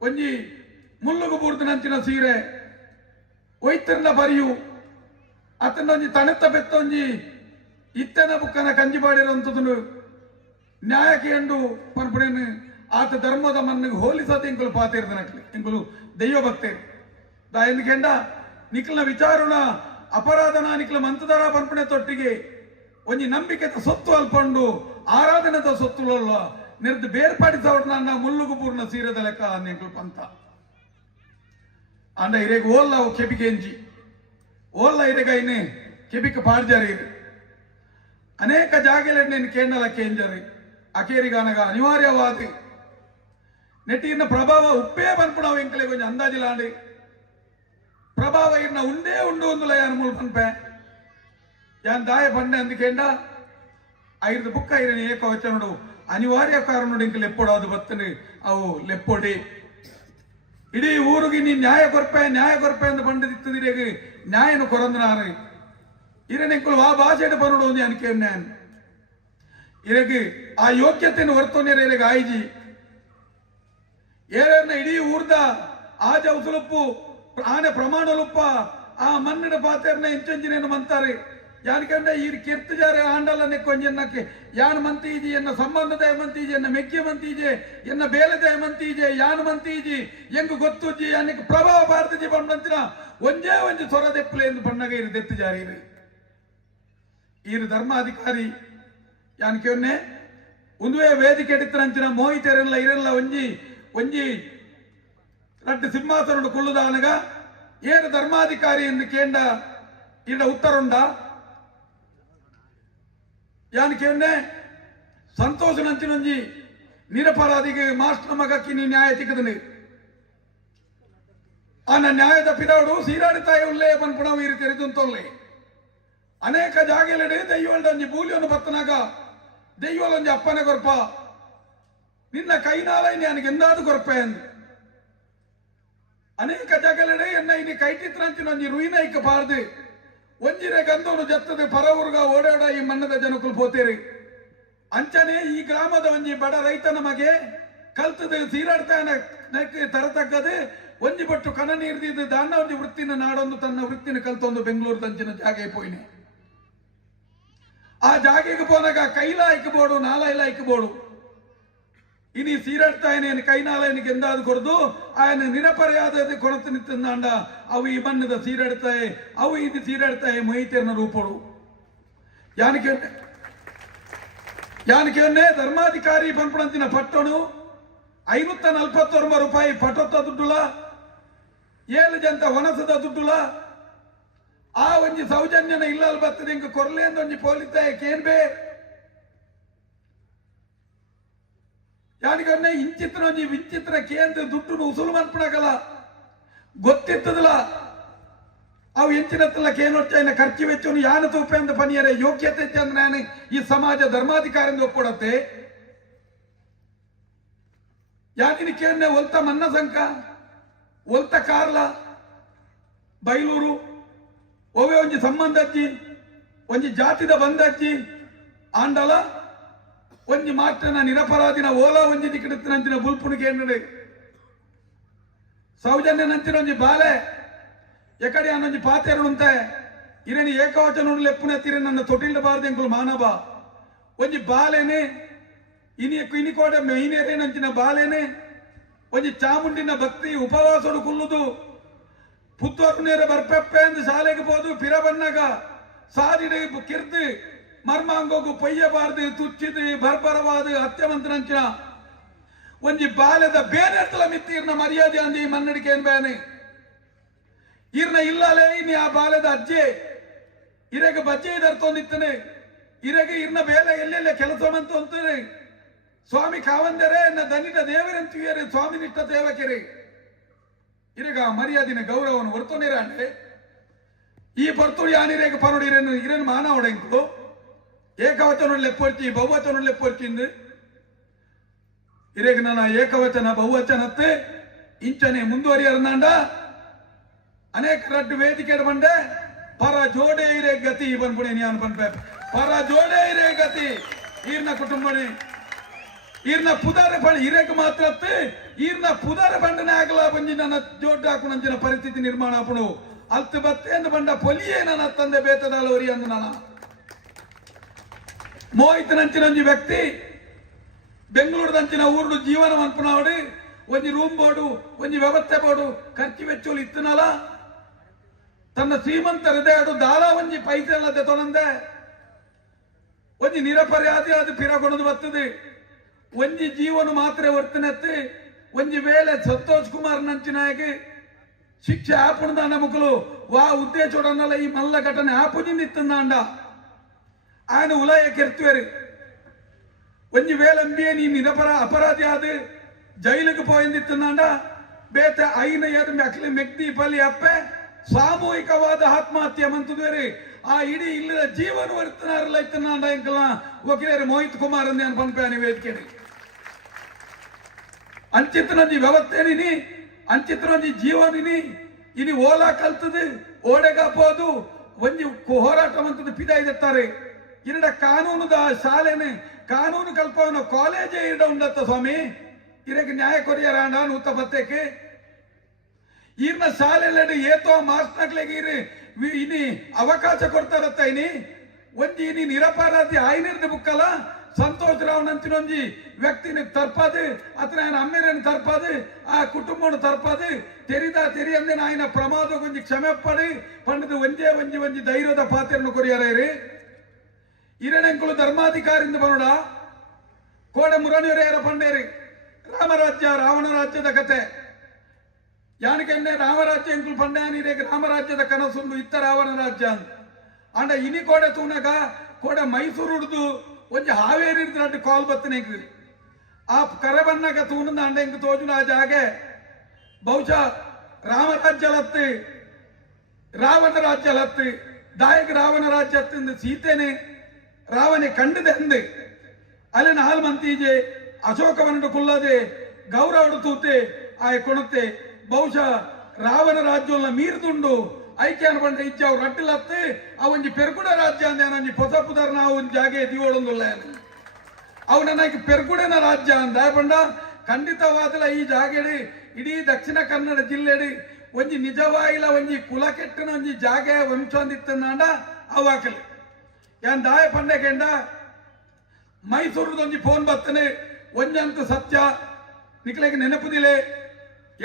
ಒಂಜಿ ಮುಳ್ಳುಗು ಬೂರ್ದಿನಂಚಿನ ಸೀರೆ ಒಯ್ತಿರ್ನ ಬರಿಯು ಅತನೊಂಜಿ ತಣೆತ್ತ ಬೆತ್ತೊಂಜಿ ಇತ್ತನ ಬುಕ್ಕನ ಕಂಜಿ ಬಾಡಿರೋಂಥದ್ದು ನ್ಯಾಯಕ್ಕೆ ಎಂಡು ಪನ್ಪುಡೇನು ಆತ ಧರ್ಮದ ಮನ್ನಿಗೆ ಹೋಲಿಸದೆ ಇಂಕುಲು ಪಾತೆರ್ದನಕ್ಲಿ ಇಂಕುಲು ದೈವ ಭಕ್ತೇರು ದಾ ಎಂದುಕೆಂಡ ನಿಖಿಲ್ನ ವಿಚಾರಣ ಅಪರಾಧನ ನಿಖಿಲ ಮಂತದಾರ ಪನ್ಪುಣೆ ತೊಟ್ಟಿಗೆ ಒಂಜಿ ನಂಬಿಕೆದ ಸೊತ್ತು ಅಲ್ಪಂಡು ಆರಾಧನೆದ ಸೊತ್ತುಲ್ಲ ನಿರ್ದು ಬೇರ್ಪಡಿಸವಟ್ ನನ್ನ ಮುಳ್ಳುಗು ಪೂರ್ಣ ಸೀರದ ಲೆಕ್ಕ ಅನ್ನೆಂಕುಲು ಪಂತ ಅಂಡ ಇರೇಗ ಓಲ್ಲ ಕೆಬಿಗೆಂಜಿ ಓಲ್ಲ ಇರೆಗೈನೆ ಕೆಬಿಕ ಪಾಡ್ಜರಿ ಅನೇಕ ಜಾಗೆಲೆ నేను ಕೇಂಡಲ ಕೇಂಜರಿ ಅಕೇರಿಗಾನಗ ಅನಿವಾರ್ಯವಾದಿ ನೆಟ್ಟಿನ ಪ್ರಭಾವ ಉಪ್ಪೇ ಪನ್ಪುಣವು ಎಂಕಲೆ ಕೊಂಚ ಅಂದಾಜಿಲಾಂಡಿ ಪ್ರಭಾವ ಇನ್ನ ಉಂಡೇ ಉಂಡು ಒಂದುಲ ಯಾನ್ ಮೂಲ ಪನ್ಪೆ ಯಾನ್ ದಾಯ ಪಂಡೆ ಅಂದಿಕೇಂಡ ಐದು ಬುಕ್ಕ ಇರನಿ ಏಕವಚನುಡು ಅನಿವಾರ್ಯ ಕಾರಣಡು ಎಂಕಲೆ ಎಪ್ಪೊಡೋದು ಬತ್ತನು ಅವು ಲೆಪ್ಪೊಡಿ ಇಡೀ ಊರಿಗೆ ನೀ ನ್ಯಾಯ ಕೊರ್ಪೆ ಅಂತ ಪಂಡಿತಿತ್ತಿದಿರೇಗ ನ್ಯಾಯನ ಕೊರಂದನಾರು ಇರನೆಂಕುಲು ಆ ಭಾಷೆಡು ಪನುಡು ಒಂದು ಅನ್ಕೆ ನಾನು ಇರಗೆ ಆ ಯೋಗ್ಯತೆಯನ್ನು ಹೊರ್ತೋನ್ಯರ ಇರಗ ಆಯ್ಜಿ ಏರನ್ನ ಇಡೀ ಊರ್ದ ಆಜ ಉಸುಲುಪ್ಪು ಆನೆ ಪ್ರಮಾಣಲುಪ್ಪ ಆ ಮಣ್ಣಿನ ಪಾತೆರ್ನ ಇಂಚಂಜಿನೇನು ಮಂತಾರೆ ಯಾನಿಕಂಡ ಈ ಕಿರ್ತುಜಾರೆ ಆಂಡಲ ನೆಕ್ಕೊಂಜನ್ನಕ್ಕೆ ಯಾನ್ ಮಂತೀಜಿ ಎನ್ನ ಸಂಬಂಧದ ಮಂತೀಜಿ ಎನ್ನ ಮೆಕ್ಕೆ ಮಂತೀಜೆ ಎನ್ನ ಬೇಲದ ಮಂತೀಜೆ ಯಾನ್ ಮಂತೀಜಿ ಎಂಗು ಗೊತ್ತುಜ್ಜಿ ಅನ್ನಕ್ಕೆ ಪ್ರಭಾವ ಭಾರತಜಿ ಬಂದಂತಿನ ಒಂಜೇ ಒಂಜಿ ಸೊರದೆಪ್ಪಲೆ ಎಂದು ಬಣ್ಣಗ ಇರು ದೆತ್ತುಜಾರಿ ಈರು ಧರ್ಮಾಧಿಕಾರಿ ಯಾನಕ್ಕೆ ಒನ್ನೆ ಒಂದುವೇ ವೇದಿಕೆ ಎಡಿತರಂಚಿನ ಮೋಹಿತರೆಲ್ಲ ಇರೆಲ್ಲ ಒಂಜಿ ರಡ್ಡು ಸಿಂಹಾಸನ ಕುಳ್ಳುದಾನಗ ಏನು ಧರ್ಮಾಧಿಕಾರಿ ಎಂದು ಕೇಂಡ ಇಡ ಉತ್ತರುಂಡ ಯಾನಕ್ಕೆ ಒನ್ನೆ ಸಂತೋಷ ನಂಚಿನೊಂಜಿ ನಿರಪರಾಧಿಗೆ ಮಾಸ್ಟರ್ ಮಗಕ್ಕಿ ನೀ ನ್ಯಾಯ ತಿಕ್ಕದನಿ ಆನ ನ್ಯಾಯದ ಪಿರಾಡು ಸೀರಾಡಿತಾಯ ಉಲ್ಲೇ ಪನ್ಪುಣವು ಇರು ತೆರೆದುಂತೊಲ್ಲೆ ಅನೇಕ ಜಾಗೆಲೆಡೆ ದೈವಲ್ಡ ಒಂಜಿ ಬೂಲಿಯನ್ನು ಬತ್ತನಾಗ ದೈವಲೊಂಜಿ ಅಪ್ಪನ ಕೊರ್ಪ ನಿನ್ನ ಕೈನಾಲ ನನಗೆ ಎಂದಾದು ಕೊರ್ಪೆ ಅಂದು ಅನೇಕ ಜಾಗಲೆಡೆ ಎನ್ನ ಇನ್ನು ಕೈಟಿತ್ರಂಚಿನ ಒಂಜಿ ರುಯಿನೈಕ ಪಾರ್ದು ಒಂಜಿರೆ ಗಂಧೋನು ಜತ್ತದ ಪರವರ್ಗ ಓಡಾಡ ಈ ಮಣ್ಣದ ಜನಕುಲು ಪೋತೇರಿ ಅಂಚನೆ ಈ ಗ್ರಾಮದ ಒಂಜಿ ಬಡ ರೈತನ ಮಗೆ ಕಲ್ತದ ಸೀರಾಡ್ತಾನ ತರತಕ್ಕದು ಒಂಜಿ ಬಟ್ಟು ಕಣ ನೀರ್ದಿದ್ದು ದಾನ ಒಂಜಿ ವೃತ್ತಿನ ನಾಡೊಂದು ತನ್ನ ವೃತ್ತಿನ ಕಲ್ತೊಂದು ಬೆಂಗಳೂರು ದಂಚಿನ ಜಾಗೆ ಪೋಯ್ನೆ ಆ ಜಾಗೆಗೆ ಪೋನಾಗ ಕೈಲ ಇಕ್ಕಬೋಡು ನಾಲ ಇಲ್ಲ ಇಕ್ಕಬೋಡು ಇನಿ ಸೀರಾಡ್ತಾಯನೇನು ಕೈನಾಲಯನಿಗೆ ಎಂದಾದು ಕೊರದು ಆಯನ ನಿರಪರಾಧ ಕೊರತು ನಿಂತಂದಾಂಡ ಅವು ಈ ಬಣ್ಣದ ಸೀರಾಡ್ತಾಯೆ ಅವು ಇದು ಸೀರಾಡ್ತಾಯೆ ಮೈತೇರ್ನ ರೂಪಡು ಯಾನಕ್ಕೆ ಧರ್ಮಾಧಿಕಾರಿ ಪಂಪಣಂತಿನ ಪಟ್ಟಣು 549 ರೂಪಾಯಿ ಪಟೋತ್ತ ದುಡ್ಡುಲ 7 ಜಂತ ವನಸದ ದುಡ್ಡುಲ ಆ ಒಂಜಿ ಸೌಜನ್ಯನ ಇಲ್ಲಲ್ ಬರ್ತದೆ ಇಂಕ ಕೊರ್ಲೆ ಅಂದ ಒಂಜಿ ಪೋಲಿತಾಯ ಕೇನ್ಬೇ ಯಾನಿಗನ್ನೆ ಇಂಚಿತ್ರ ಒಂಜಿ ವಿಚಿತ್ರ ಕೇಂದ್ರ ದುಡ್ಡು ಉಸುಲು ಮನ್ಪಣಗಲ್ಲ ಗೊತ್ತಿತ್ತದಲ್ಲ ಅವು ಎಂಚಿನತ್ತಲ್ಲ ಕೇನೊಚ್ಚ ಖರ್ಚು ವೆಚ್ಚವನ್ನು ಯಾನ ತೂಪೆ ಅಂತ ಪನಿಯರೆ ಯೋಗ್ಯತೆ ಅಂದ್ರೆ ನಾನು ಈ ಸಮಾಜ ಧರ್ಮಾಧಿಕಾರಿಂದ ಒಪ್ಕೊಡತ್ತೆ ಯಾಕಿನ ಕೇಂದ್ರ ಒಲ್ತ ಮನ್ನ ಸಂಕ ಒಲ್ತ ಕಾರ್ಲ ಬೈಲೂರು ಒವೆ ಒಂಜಿ ಸಂಬಂಧ ಅಜ್ಜಿ ಒಂಜಿ ಜಾತಿದ ಬಂದಜ್ಜಿ ಆಂಡಲ ಒಂಜಿ ಮಾತ್ರನ ನಿರಪರಾಧಿನ ಓಲಾ ಒಂಜಿ ದಿಕ್ಕಡತ್ತಿನಂಚಿನ ಬುಲ್ಪುಣ ಕೇಂದ್ರ ಸೌಜನ್ಯ ನಂಚಿನ ಒಂಜಿ ಬಾಲೆ ಎಕಡೆ ಅನ್ನೊಂಜಿ ಪಾತೆರು ಉಂತೆ ಇರೇನಿ ಏಕವಚನ ಲೆಪ್ಪುನ ತೀರೆ ನನ್ನ ತೊಟ್ಟಿಲ್ದ ಬಾರದೆ ಎಂಕುಲು ಮಾನವ ಒಂಜಿ ಬಾಲೆನೆ ಇನಿ ಕೋಡೆ ಮೈನೇರೇನಂಚಿನ ಬಾಲೆನೆ ಒಂಜಿ ಚಾಮುಂಡಿನ ಭಕ್ತಿ ಉಪವಾಸಡು ಕುಲ್ಲುದು ಪುತ್ತೂರು ನೇರ ಬರ್ಪೆಪ್ಪೆ ಎಂದು ಶಾಲೆಗೆ ಹೋದು ಪಿರ ಬಣ್ಣಗ ಸಾದಿಡು ಕಿರ್ದು ಮರ್ಮಾಂಗೋಗು ಪೊಯ್ಯಬಾರ್ದು ತುಚ್ಚಿದು ಬರ್ಬರವಾದ ಅತ್ಯಮಂತ್ರಂಚಿನ ಒಂಜಿ ಬಾಲೆದ ಬೇನೆತ್ತಲ ಮಿತ್ತಿರ್ನ ಮರ್ಯಾದೆ ಅಂದಿ ಮನ್ನಡಿಕೆ ಏನ್ ಬೇನೆ ಇರ್ನ ಇಲ್ಲಲೇ ಇನ್ನು ಆ ಬಾಲೆದ ಅಜ್ಜೆ ಇರೆಗೆ ಬಜ್ಜೆ ಇದರ್ತೊಂದಿತ್ತನೆ ಇರೆಗೆ ಇರ್ನ ಬೇಲೆ ಎಲ್ಲೆಲ್ಲ ಕೆಲಸ ಮಂತ ಅಂತಾನೆ ಸ್ವಾಮಿ ಕಾವಂದರೆ ಎನ್ನ ದನಿಟ ದೇವರಂತೀಯರೆ ಸ್ವಾಮಿ ನಿಷ್ಠ ದೇವಕೆರೆ ಇರೆಗ ಮರ್ಯಾದಿನ ಗೌರವವನ್ನು ಹೊರ್ತೊಂದಿರಾಂಡೆ ಈ ಬರ್ತುಡಿ ಆನಿರೇಗ ಪರುಡಿ ಇರೇನು ಮಾನವಡೆಂಕು ಏಕವಚನ ಲೆಪ್ಪೊರ್ಚಿ ಬಹುವಚನ ಲೆಪ್ಪೊರ್ಚಿಂದು ಇರೇಗ ನನ್ನ ಏಕವಚನ ಬಹುವಚನತ್ತೆ ಇಂಚನೆ ಮುಂದುವರಿಯರ್ನಾಂಡ ಅನೇಕ ರಡ್ಡು ವೇದಿಕೆ ಬಂಡೆ ಪರ ಜೋಡೆ ಇರೇ ಗತಿ ಬಂದ್ಬಿಡಿ ನಾನು ಬಂದ್ಬೇ ಪರ ಜೋಡೆ ಇರೇ ಗತಿ ಈರ್ನ ಕುಟುಂಬನೇ ಈರ್ನ ಪುದಾರ ಪಂಡ ಇರೇಕ ಮಾತ್ರ ಈರ್ನ ಪುದಾರ ಪಂಡನೆ ಆಗಲ ಬಂಜಿ ನನ್ನ ಜೋಡ್ ಹಾಕುನಂಚಿನ ಪರಿಸ್ಥಿತಿ ನಿರ್ಮಾಣ ಆಪುಣು ಅಲ್ತ ಬತ್ತೆ ಎಂದು ಬಂಡ ಪೊಲಿಯೇ ನನ್ನ ತಂದೆ ಬೇತದಾಲವರಿ ಅಂದು ನಾನು ಮೋಹಿತನಂಚಿನ ವ್ಯಕ್ತಿ ಬೆಂಗಳೂರದಂಚಿನ ಊರುಡು ಜೀವನ ಮನ್ಪುನಾವಡು ಒಂಜಿ ರೂಮ್ ಬೋರ್ಡು ಒಂಜಿ ವ್ಯವಸ್ಥೆ ಬೋರ್ಡು ಖರ್ಚು ವೆಚ್ಚಲು ಇತ್ತನಲ್ಲ ತನ್ನ ಶ್ರೀಮಂತ ಹೃದಯಡು ದಾಳ ಒಂಜಿ ಪೈಸೆ ಅಲ್ಲದೆ ತೊಂದೆ ಒಂಜಿ ನಿರಪರಾಧಿ ಅದು ಪಿರಗೊಂಡು ಬರ್ತದೆ ಒಂಜಿ ಜೀವನ ಮಾತ್ರ ವರ್ತನೆತ್ತಿ ಒಂಜಿ ವೇಳೆ ಸಂತೋಷ್ ಕುಮಾರ್ ನಂಚಿನಾಗಿ ಶಿಕ್ಷೆ ಆಪುಣದ ನಮಕಲು ವಾ ಉದ್ದೇಶೋಡನಲ್ಲ ಈ ಮಲ್ಲ ಘಟನೆ ಆಪುಜಿ ನಿತ್ತಂದಾಂಡ ఆయన ఉలయ కెర్తువేరు కొంచెం వేలంబి నీ నిరపర అపరాధి అది జైలుకు పోయింది ఇస్తుందండ ಬೇತ ಐನ ಏದು ಮೆಕ್ಲಿ ಮೆಕ್ತಿ ಪಲ್ಲಿ ಅಪ್ಪೆ ಸಾಮೂಹಿಕವಾದ ಆತ್ಮಹತ್ಯೆ ಮಂತುದೇರಿ ಆ ಇಡೀ ಇಲ್ಲದ ಜೀವನ ವರ್ತನಾರಲ್ಲ ಇತ್ತನಾಂಡ ಇಂಕಲ ಒಕಿಲೇರಿ ಮೋಹಿತ್ ಕುಮಾರ್ ಅಂದ ಏನು ಪಂಪೆ ವೇದಿಕೆ ಅಂಚಿತ್ತನಂಜಿ ವ್ಯವಸ್ಥೆನಿ ಅಂಚಿತ್ತನಂಜಿ ಜೀವನಿನಿ ಇನಿ ಓಲಾ ಕಲ್ತದು ಓಡೆಗಾಪೋದು ಒಂಜಿ ಹೋರಾಟ ಮಂತದ ಪಿದ ಇರುತ್ತಾರೆ ಇರಡ ಕಾನೂನುದ ಶಾಲೆನೆ ಕಾನೂನು ಕಲ್ಪವನ ಕಾಲೇಜೇ ಇರಡ ಉಂಡತ್ತ ಸ್ವಾಮಿ ಇರಕ್ಕೆ ನ್ಯಾಯ ಕೊರಿಯರಾಂಡ ನೂತ ಬತ್ತಕ್ಕೆ ಇರ್ನ ಶಾಲೆಯಲ್ಲಿ ಏತೋ ಮಾಸ್ಟರ್ಗಳಿಗೆ ಇನಿ ಅವಕಾಶ ಕೊಡ್ತಾರತ್ತ ಇನಿ ಒಂಜಿ ಇನಿ ನಿರಪರಾಧಿ ಆಯ್ನಿರ್ದ ಬುಕ್ಕಲ್ಲ ಸಂತೋಷ್ ರಾವ್ ನಂಚಿನೊಂಜಿ ವ್ಯಕ್ತಿನ ತರ್ಪದು ಅತನ ఆయన ಅಮ್ಮೆರನ್ನು ತರ್ಪದು ಆ ಕುಟುಂಬವನ್ನು ತರ್ಪದು ತೆರಿ ಅಂದೆ ఆయన ಪ್ರಮಾದ ಕೊಂಚ ಕ್ಷಮೆ ಪಡಿ ಪಂಡದು ಒಂಜಿ ಧೈರ್ಯದ ಪಾತ್ರನ್ನು ಕೊರಿಯಾರೇರಿ ಇರಣೆಂಕುಲು ಧರ್ಮಾಧಿಕಾರಿಂದ ಬರೋಡ ಕೋಡೆ ಮುರಣಿಯರೇರ ಪಂಡೇರಿ ರಾಮರಾಜ್ಯ ರಾವಣ ರಾಜ್ಯದ ಕತೆ ಯಾನಕೆನ್ನೆ ರಾಮರಾಜ್ಯ ಎಂಕುಲು ಪಂಡ್ಯಾನಿರೇ ರಾಮರಾಜ್ಯದ ಕನಸೊಂದು ಇತ್ತ ರಾವಣ ರಾಜ್ಯ ಅಂಡ ಇನಿ ಕೋಡೆ ತೂನಗ ಕೋಡೆ ಮೈಸೂರು ಹಿಡಿದು ಒಂಜಿ ಹಾವೇರಿ ಇರ್ದು ಕಾಲ್ ಬತ್ತನೆ ಆ ಕರೆ ಬನ್ನಾಗ ತೂನದ ಅಂಡ ಎಂಕ್ ತೋಜುನ ಆ ಜಾಗೆ ಬಹುಶಃ ರಾಮರಾಜ್ಯಲತ್ತಿ ರಾವಣ ರಾಜ್ಯಲತ್ತಿ ದಾಯಕ ರಾವಣ ರಾಜ್ಯ ಹತ್ತಿಂದ ಸೀತೆನೆ ರಾವಣೆ ಕಂಡದೆ ಅಂದೆ ಅಲ್ಲಿನ ಹಾಲು ಮಂತೀಜೆ ಅಶೋಕವನ್ನ ಕುಲ್ಲದೆ ಗೌರವ ತೂತೆ ಆಯ ಕೊಣತೆ ಬಹುಶಃ ರಾವಣ ರಾಜ್ಯ ಮೀರ್ದುಂಡು ಐಕ್ಯಾನ ಬಂಡ ಇಜ್ಜ ಅವ್ರು ರಟ್ಟಿಲತ್ತೆ ಅವೊಂಜಿ ಪೆರ್ಗುಡ ರಾಜ್ಯ ಅಂದೆ ನಂಜಿ ಹೊಸ ಪುದರ್ ನಾವು ಒಂದು ಜಾಗೆ ದಿವೋಳೊಂದುಲ್ಲ ಅವನ ಪೆರ್ಗುಡನ ರಾಜ್ಯ ಅಂದ ಬಂಡ ಖಂಡಿತವಾದಲ ಈ ಜಾಗೆಡಿ ಇಡೀ ದಕ್ಷಿಣ ಕನ್ನಡ ಜಿಲ್ಲೆಡಿ ಒಂಜಿ ನಿಜವಾಯಿಲ ಒಂಜಿ ಕುಲ ಕೆಟ್ಟನ ಒಂಜಿ ಜಾಗೆ ವಂಶಂದಿತ್ತಂಡ ಅವಾಕಲಿ ಯಾನ್ ದಾಯ ಪಂಡೆಗೆಂಡ ಮೈಸೂರದೊಂಜಿ ಫೋನ್ ಬತ್ತನೆ ಒಂಜಂತ ಸತ್ಯ ನಿಕ್ಲೆಗೆ ನೆನಪುದಿಲೆ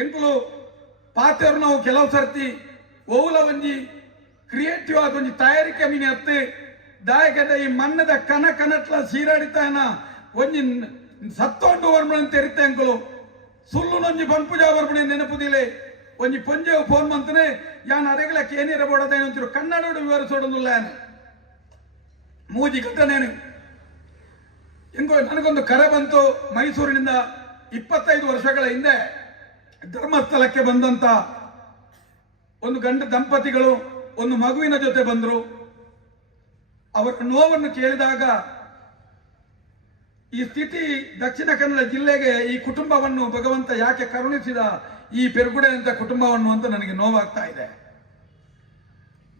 ಎಂಕುಲು ಪಾತೆಯವರು ನಾವು ಕೆಲವು ಸರ್ತಿ ಓವುಲ ಒಂಜಿ ಕ್ರಿಯೇಟಿವ್ ಆದ ಒಂಜಿ ತಯಾರಿಕೆ ಮಿನಿ ಹತ್ತಿ ದಾಯಕದ ಈ ಮಣ್ಣದ ಕನಟ್ಲ ಸೀರಾಡಿತಾನ ಒಂಜಿ ಸತ್ತೊಂಡು ವರ್ಮಣ ತೆರಿತೆ ಎಂಕುಲು ಸುಳ್ಳುನೊಂಜಿ ಪಂಪುಜ ವರ್ಮಣೆ ನೆನಪುದಿಲೆ ಒಂಜಿ ಪೊಂಜೆ ಫೋನ್ ಮಂತನೆ ಯಾನ್ ಅದೆಗ್ಲಕ್ಕೆ ಏನಿರಬೋಡದೇನಂತಿರು ಕನ್ನಡೋಡು ವಿವರಿಸೋಡೊಂದಿಲ್ಲ ಮೂಜಿ ಘಟನೇನು ಹೆಂಗೋ ನನಗೊಂದು ಕರೆ ಬಂತು ಮೈಸೂರಿನಿಂದ 25 ವರ್ಷಗಳ ಹಿಂದೆ ಧರ್ಮಸ್ಥಳಕ್ಕೆ ಬಂದಂತ ಒಂದು ಗಂಡ ದಂಪತಿಗಳು ಒಂದು ಮಗುವಿನ ಜೊತೆ ಬಂದರು ಅವರ ನೋವನ್ನು ಕೇಳಿದಾಗ ಈ ಸ್ಥಿತಿ ದಕ್ಷಿಣ ಕನ್ನಡ ಜಿಲ್ಲೆಗೆ ಈ ಕುಟುಂಬವನ್ನು ಭಗವಂತ ಯಾಕೆ ಕರುಣಿಸಿದ ಈ ಪೆರ್ಗುಡೆ ಅಂತ ಕುಟುಂಬವನ್ನು ಅಂತ ನನಗೆ ನೋವಾಗ್ತಾ ಇದೆ